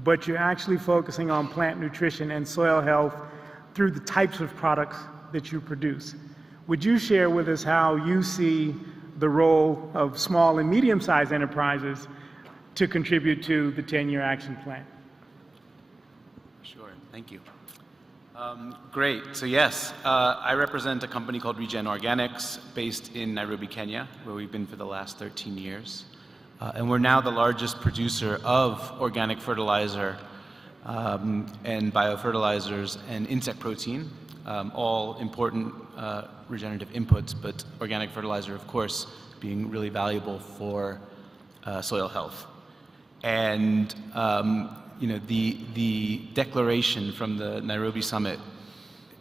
but you're actually focusing on plant nutrition and soil health through the types of products that you produce. Would you share with us how you see the role of small and medium-sized enterprises to contribute to the 10-year action plan? Sure, thank you. Great, so yes, I represent a company called Regen Organics based in Nairobi, Kenya, where we've been for the last 13 years. And we're now the largest producer of organic fertilizer and biofertilizers and insect protein, all important regenerative inputs, but organic fertilizer, of course, being really valuable for soil health. And you know, the declaration from the Nairobi summit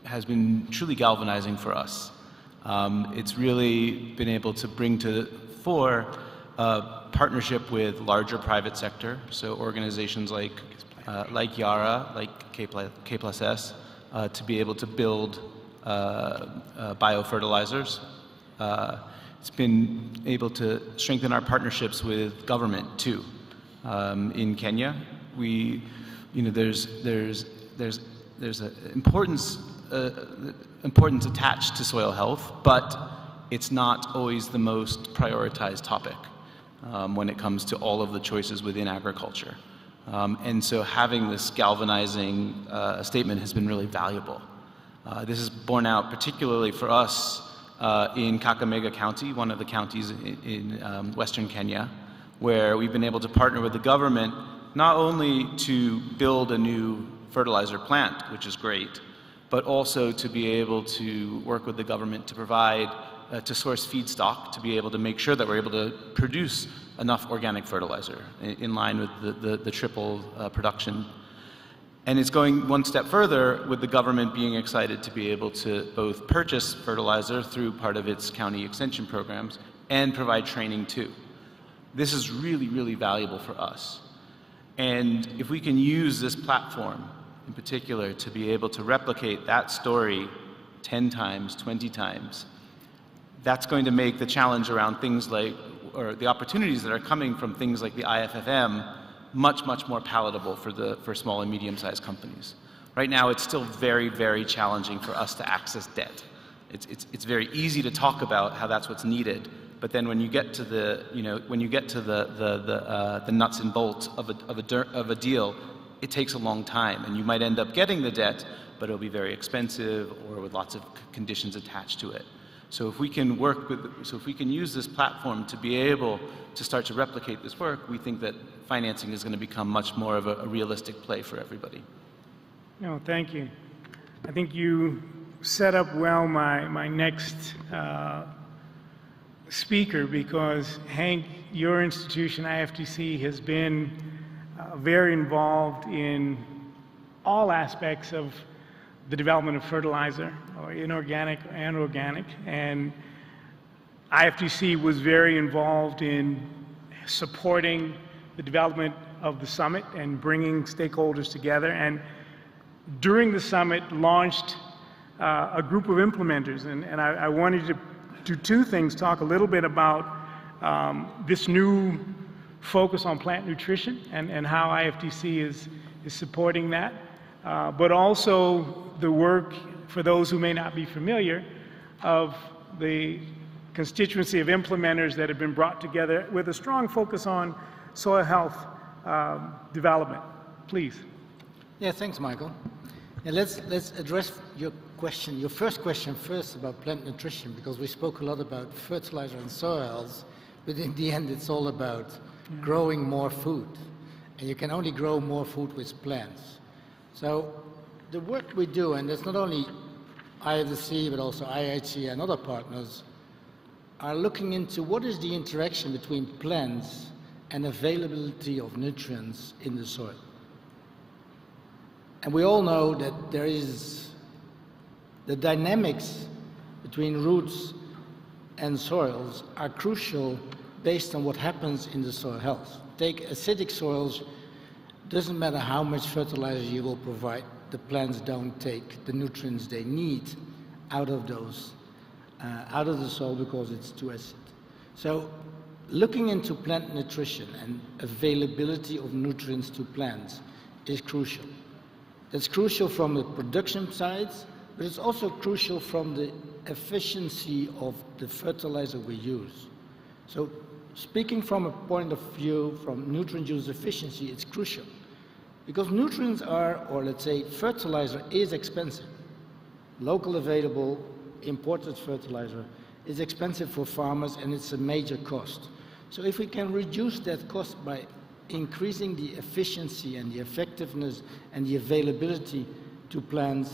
has been truly galvanizing for us. It's really been able to bring to the fore partnership with larger private sector, so organizations like Yara, like K+S, to be able to build biofertilizers. It's been able to strengthen our partnerships with government too. In Kenya, there's an importance attached to soil health, but it's not always the most prioritized topic when it comes to all of the choices within agriculture. And so having this galvanizing statement has been really valuable. This is borne out particularly for us in Kakamega County, one of the counties in Western Kenya, where we've been able to partner with the government not only to build a new fertilizer plant, which is great, but also to be able to work with the government to provide, to source feedstock, to be able to make sure that we're able to produce enough organic fertilizer in line with the triple production. And it's going one step further with the government being excited to be able to both purchase fertilizer through part of its county extension programs and provide training too. This is really, really valuable for us. And if we can use this platform in particular to be able to replicate that story 10 times, 20 times, that's going to make the challenge around things like, or the opportunities that are coming from things like the IFFM much, much more palatable for small and medium-sized companies. Right now, it's still very, very challenging for us to access debt. It's very easy to talk about how that's what's needed, but then when you get to the, when you get to the nuts and bolts of a deal, it takes a long time, and you might end up getting the debt, but it'll be very expensive or with lots of conditions attached to it. So if we can if we can use this platform to be able to start to replicate this work, we think that financing is going to become much more of a realistic play for everybody. No, thank you. I think you set up well my next speaker, because Hank, your institution, IFTC, has been very involved in all aspects of the development of fertilizer, or inorganic and organic, and IFTC was very involved in supporting the development of the summit and bringing stakeholders together, and during the summit launched a group of implementers, and I wanted to do two things: talk a little bit about this new focus on plant nutrition and how IFTC is supporting that, but also the work, for those who may not be familiar, of the constituency of implementers that have been brought together with a strong focus on soil health development. Please. Yeah, thanks, Michael. And let's address your question, your first question first about plant nutrition, because we spoke a lot about fertilizer and soil health, but in the end it's all about growing more food. And you can only grow more food with plants. So the work we do, and it's not only IFC, but also IIT and other partners, are looking into what is the interaction between plants and availability of nutrients in the soil. And we all know that there is the dynamics between roots and soils are crucial based on what happens in the soil health. Take acidic soils, doesn't matter how much fertilizer you will provide, the plants don't take the nutrients they need out of those, out of the soil because it's too acid. So looking into plant nutrition and availability of nutrients to plants is crucial. That's crucial from the production sides, but it's also crucial from the efficiency of the fertilizer we use. So speaking from a point of view from nutrient use efficiency, it's crucial. Because nutrients are, or let's say fertilizer is expensive. Local available, imported fertilizer is expensive for farmers and it's a major cost. So if we can reduce that cost by increasing the efficiency and the effectiveness and the availability to plants,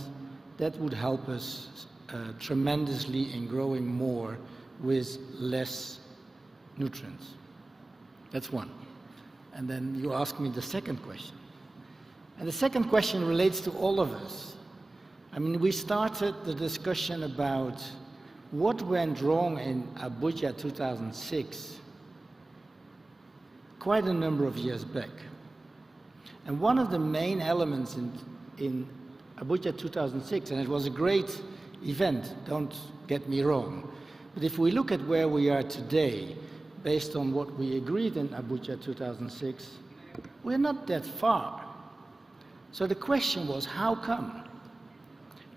that would help us tremendously in growing more with less nutrients. That's one. And then you ask me the second question. And the second question relates to all of us. I mean, we started the discussion about what went wrong in Abuja 2006 quite a number of years back. And one of the main elements in Abuja 2006, and it was a great event, don't get me wrong, but if we look at where we are today, based on what we agreed in Abuja 2006, we're not that far. So the question was, how come?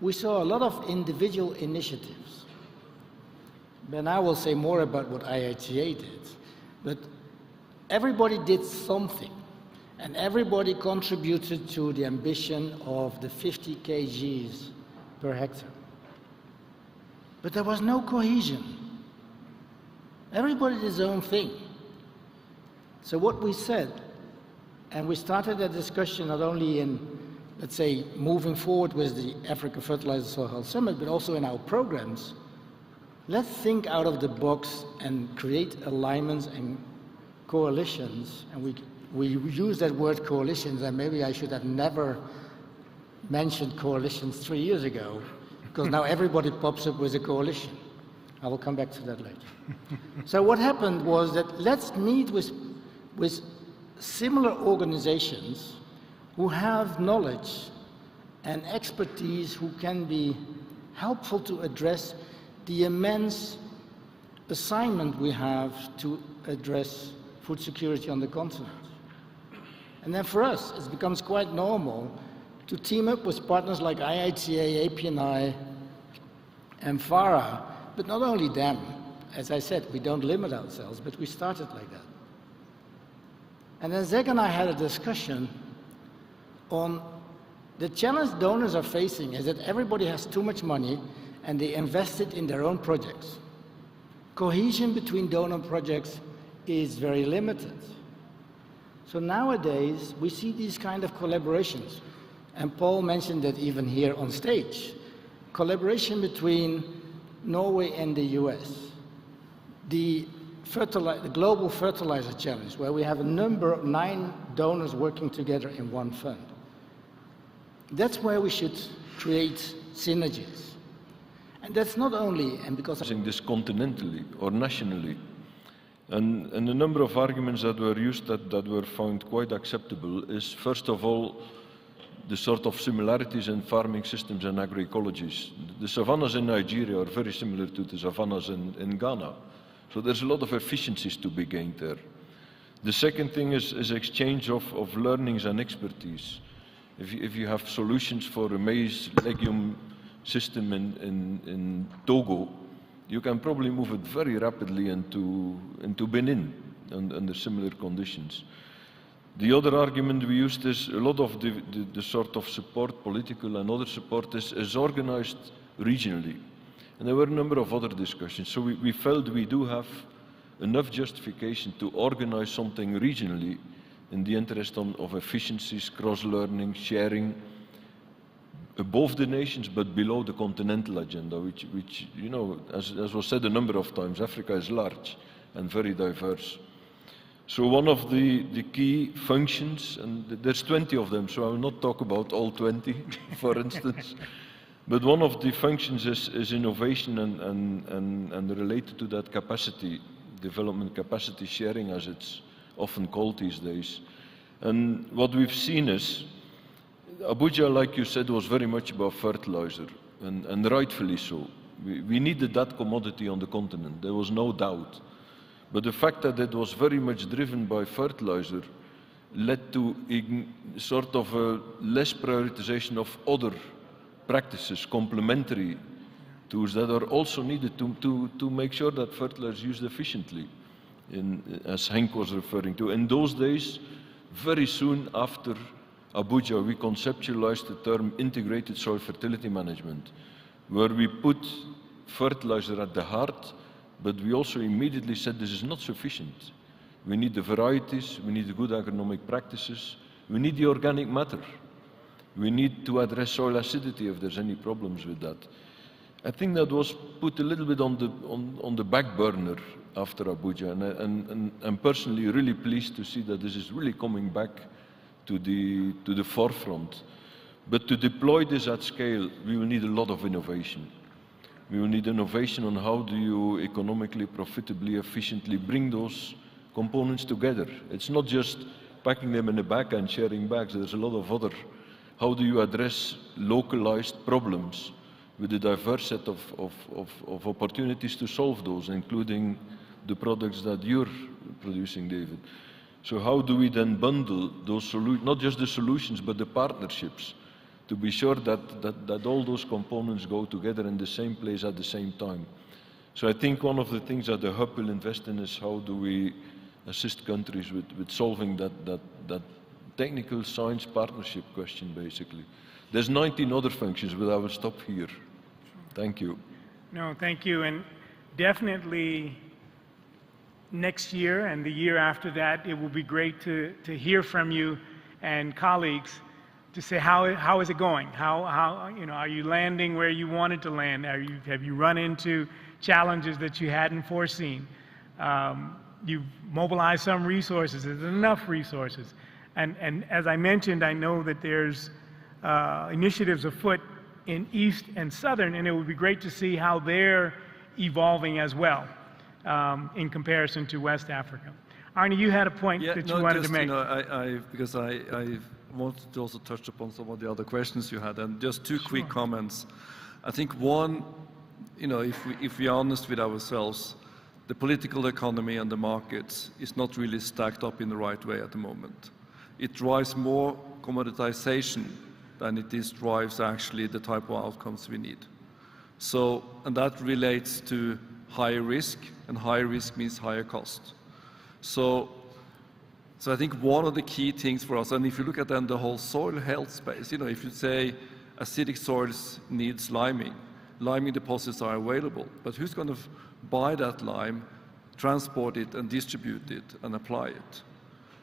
We saw a lot of individual initiatives. And I will say more about what IITA did, but everybody did something, and everybody contributed to the ambition of the 50 kgs per hectare. But there was no cohesion. Everybody did his own thing. So what we said, and we started a discussion not only in, let's say, moving forward with the Africa Fertilizer Soil Health Summit, but also in our programs, let's think out of the box and create alignments and coalitions. And we use that word coalitions, and maybe I should have never mentioned coalitions 3 years ago, because now everybody pops up with a coalition. I will come back to that later. So what happened was that let's meet with similar organizations who have knowledge and expertise who can be helpful to address the immense assignment we have to address food security on the continent. And then for us, it becomes quite normal to team up with partners like IITA, APNI, and FARA, but not only them. As I said, we don't limit ourselves, but we started like that. And then Zeg and I had a discussion on the challenge donors are facing is that everybody has too much money and they invest it in their own projects. Cohesion between donor projects is very limited. So nowadays, we see these kind of collaborations. And Paul mentioned that even here on stage. Collaboration between Norway and the US. The Global Fertilizer Challenge, where we have a number of 9 donors working together in one fund. That's where we should create synergies. And that's not only, and because... This continentally or nationally. And a number of arguments that were used that were found quite acceptable is, first of all, the sort of similarities in farming systems and agroecologies. The savannas in Nigeria are very similar to the savannas in Ghana. So there's a lot of efficiencies to be gained there. The second thing is exchange of learnings and expertise. If you have solutions for a maize legume system in Togo, you can probably move it very rapidly into Benin under similar conditions. The other argument we used is a lot of the sort of support, political and other support, is organized regionally. And there were a number of other discussions. So we felt we do have enough justification to organize something regionally in the interest of efficiencies, cross-learning, sharing, above the nations but below the continental agenda, which you know, as was said a number of times, Africa is large and very diverse. So one of the key functions, and there's 20 of them, so I will not talk about all 20, for instance, but one of the functions is innovation and related to that capacity development, capacity sharing, as it's often called these days. And what we've seen is, Abuja, like you said, was very much about fertilizer, and rightfully so. We needed that commodity on the continent, there was no doubt. But the fact that it was very much driven by fertilizer led to sort of a less prioritization of other practices, complementary tools that are also needed to make sure that fertilizer is used efficiently, as Henk was referring to. In those days, very soon after Abuja, we conceptualized the term integrated soil fertility management, where we put fertilizer at the heart, but we also immediately said this is not sufficient. We need the varieties, we need the good agronomic practices, we need the organic matter. We need to address soil acidity if there's any problems with that. I think that was put a little bit on the back burner after Abuja, and I'm personally really pleased to see that this is really coming back to the forefront. But to deploy this at scale, we will need a lot of innovation. We will need innovation on how do you economically, profitably, efficiently bring those components together. It's not just packing them in a bag and sharing bags. There's a lot of other. How do you address localized problems with a diverse set of opportunities to solve those, including the products that you're producing, David? So how do we then bundle those solutions, not just the solutions, but the partnerships, to be sure that all those components go together in the same place at the same time? So I think one of the things that the Hub will invest in is how do we assist countries with solving that technical science partnership question, basically. There's 19 other functions, but I will stop here. Thank you. No, thank you. And definitely next year and the year after that, it will be great to hear from you and colleagues to say how is it going? How you know, are you landing where you wanted to land? Have you run into challenges that you hadn't foreseen? You've mobilized some resources. Is there enough resources? And as I mentioned, I know that there's initiatives afoot in East and Southern, and it would be great to see how they're evolving as well in comparison to West Africa. Arne, you had a point that you wanted to make. You know, because I wanted to also touch upon some of the other questions you had, and just two quick comments. I think one, you know, if we are honest with ourselves, the political economy and the markets is not really stacked up in the right way at the moment. It drives more commoditization than it drives actually the type of outcomes we need. So, and that relates to higher risk, and higher risk means higher cost. So I think one of the key things for us, and if you look at then the whole soil health space, you know, if you say acidic soils needs liming deposits are available, but who's going to buy that lime, transport it, and distribute it, and apply it?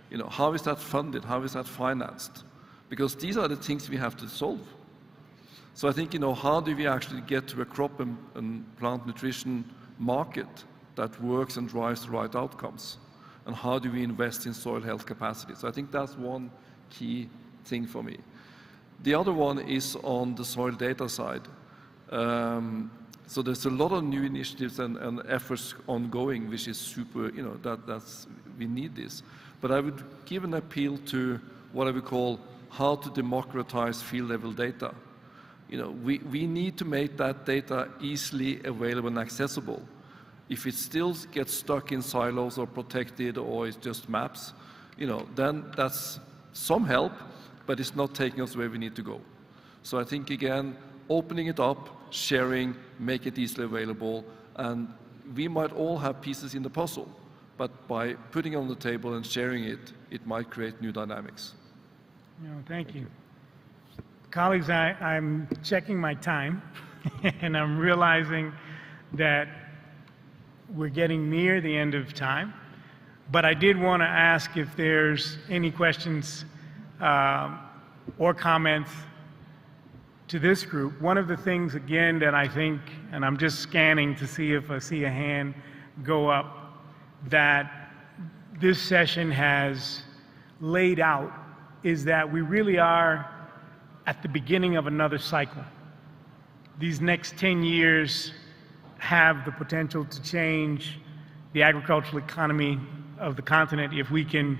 You know, how is that funded? How is that financed? Because these are the things we have to solve. So I think, you know, how do we actually get to a crop and plant nutrition market that works and drives the right outcomes? And how do we invest in soil health capacity? So I think that's one key thing for me. The other one is on the soil data side. So there's a lot of new initiatives and efforts ongoing, which is super, you know, we need this. But I would give an appeal to what I would call how to democratize field level data. You know, we need to make that data easily available and accessible. If it still gets stuck in silos or protected or it's just maps, you know, then that's some help, but it's not taking us where we need to go. So I think, again, opening it up, sharing, make it easily available, and we might all have pieces in the puzzle, but by putting it on the table and sharing it, it might create new dynamics. No, thank you. Colleagues, I'm checking my time, and I'm realizing that we're getting near the end of time, but I did want to ask if there's any questions or comments to this group. One of the things, again, that I think, and I'm just scanning to see if I see a hand go up, that this session has laid out is that we really are at the beginning of another cycle. These next 10 years have the potential to change the agricultural economy of the continent if we can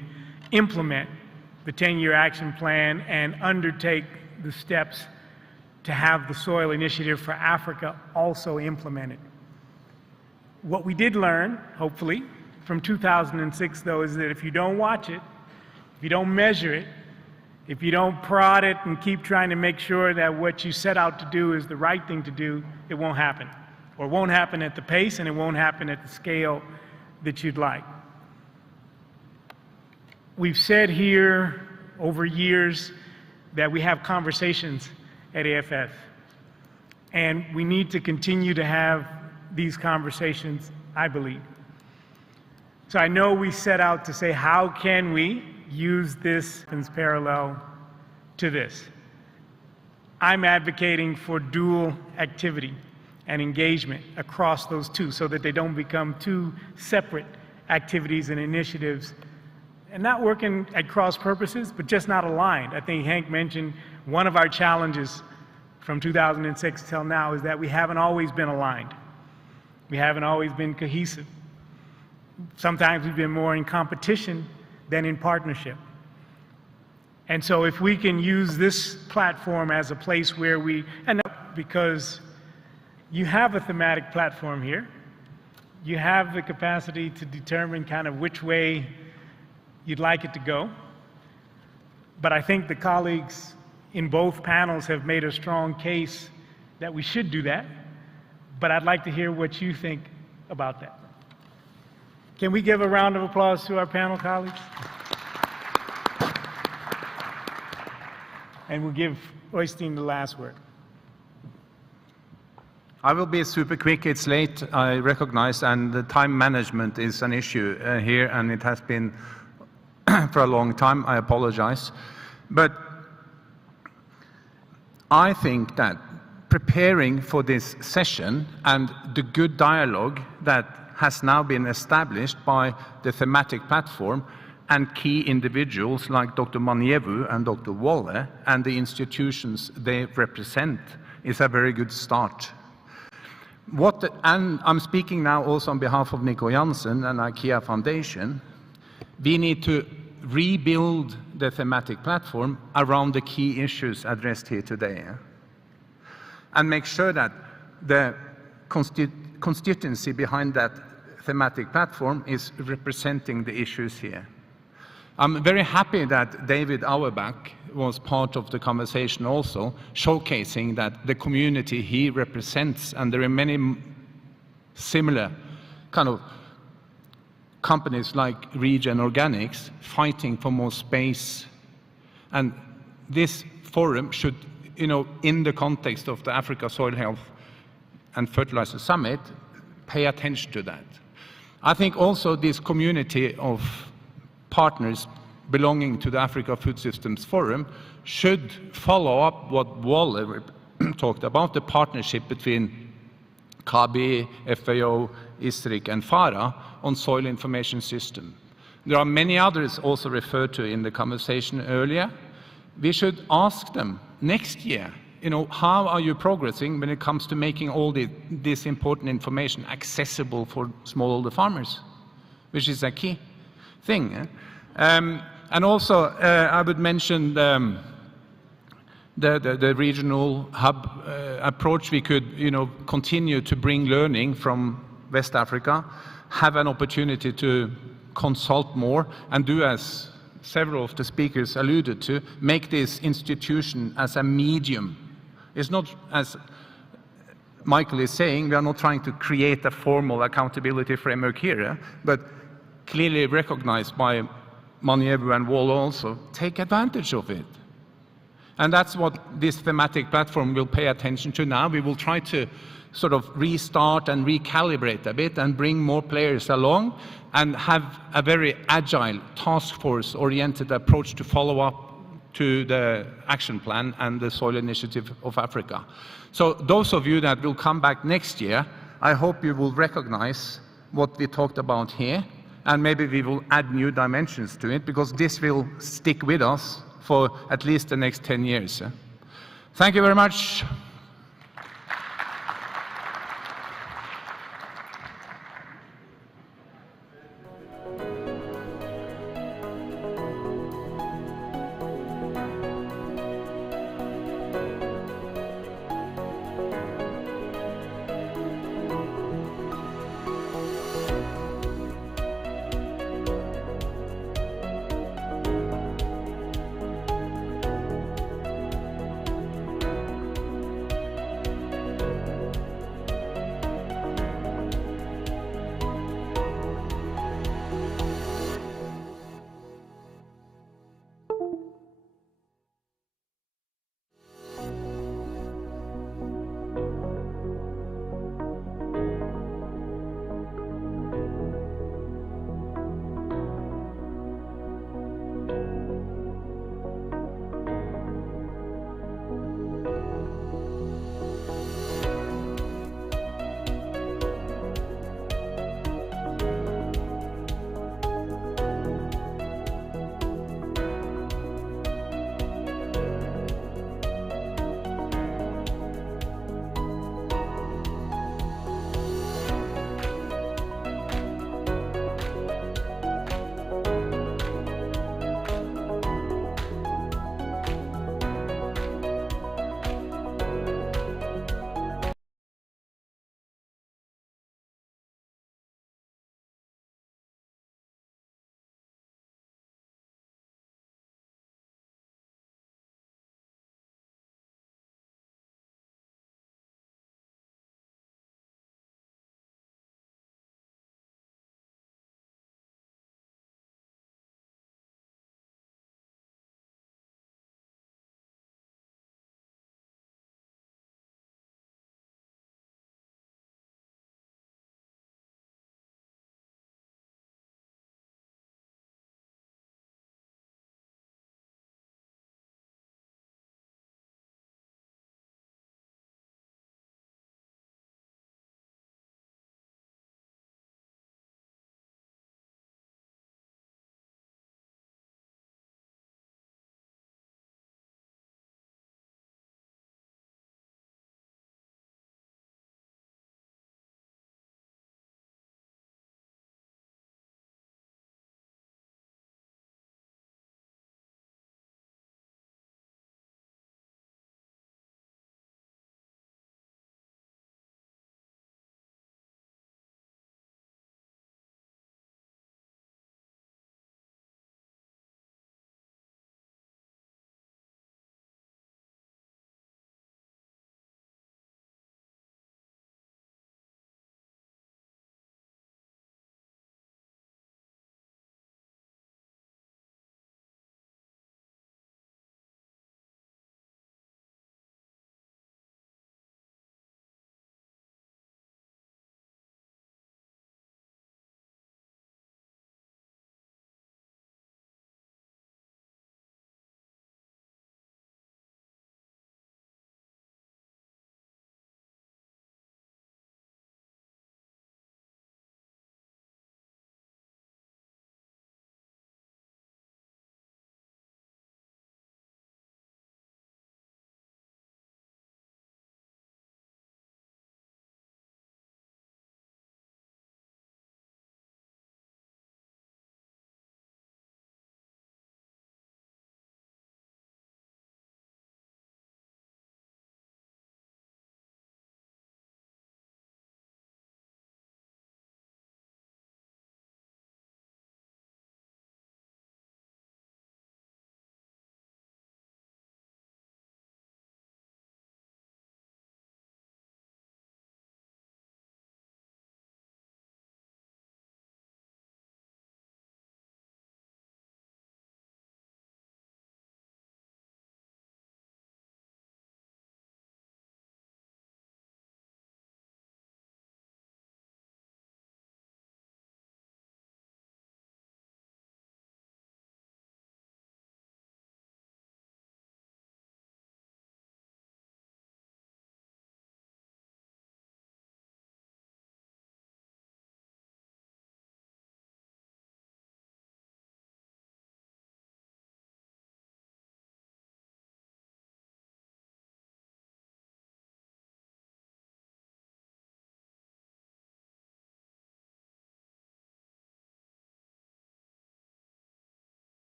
implement the 10-year action plan and undertake the steps to have the Soil Initiative for Africa also implemented. What we did learn, hopefully, from 2006, though, is that if you don't watch it, if you don't measure it, if you don't prod it and keep trying to make sure that what you set out to do is the right thing to do, it won't happen. Or it won't happen at the pace, and it won't happen at the scale that you'd like. We've said here over years that we have conversations at AFS, and we need to continue to have these conversations, I believe. So I know we set out to say, how can we use this as parallel to this? I'm advocating for dual activity and engagement across those two so that they don't become two separate activities and initiatives and not working at cross purposes, but just not aligned. I think Hank mentioned one of our challenges from 2006 till now is that we haven't always been aligned. We haven't always been cohesive. Sometimes we've been more in competition than in partnership. And so if we can use this platform as a place where and because you have a thematic platform here, you have the capacity to determine kind of which way you'd like it to go. But I think the colleagues in both panels have made a strong case that we should do that. But I'd like to hear what you think about that. Can we give a round of applause to our panel colleagues? And we'll give Oystein the last word. I will be super quick. It's late, I recognize, and the time management is an issue here, and it has been for a long time. I apologize. But I think that preparing for this session and the good dialogue that has now been established by the thematic platform and key individuals like Dr. Maniewu and Dr. Wolle and the institutions they represent is a very good start. And I'm speaking now also on behalf of Nico Jansen and IKEA Foundation. We need to rebuild the thematic platform around the key issues addressed here today, and make sure that the constituency behind that thematic platform is representing the issues here. I'm very happy that David Auerbach was part of the conversation also, showcasing that the community he represents, and there are many similar kind of companies like Regen Organics fighting for more space. And this forum should, in the context of the Africa Soil Health and Fertilizer Summit, pay attention to that. I think also this community of partners belonging to the Africa Food Systems Forum should follow up what Wolle talked about, the partnership between KB, FAO, ISRIC, and FARA on soil information system. There are many others also referred to in the conversation earlier. We should ask them next year, how are you progressing when it comes to making all this important information accessible for smallholder farmers, which is a key thing. And also, I would mention the regional hub approach. We could, continue to bring learning from West Africa, have an opportunity to consult more, and do as several of the speakers alluded to, make this institution as a medium. It's not, as Michael is saying, we are not trying to create a formal accountability framework here, but clearly recognized by Maniewu and Wolle also, take advantage of it. And that's what this thematic platform will pay attention to now. We will try to sort of restart and recalibrate a bit and bring more players along and have a very agile task force oriented approach to follow up to the action plan and the Soil Initiative of Africa. So those of you that will come back next year, I hope you will recognize what we talked about here, and maybe we will add new dimensions to it, because this will stick with us for at least the next 10 years. Thank you very much.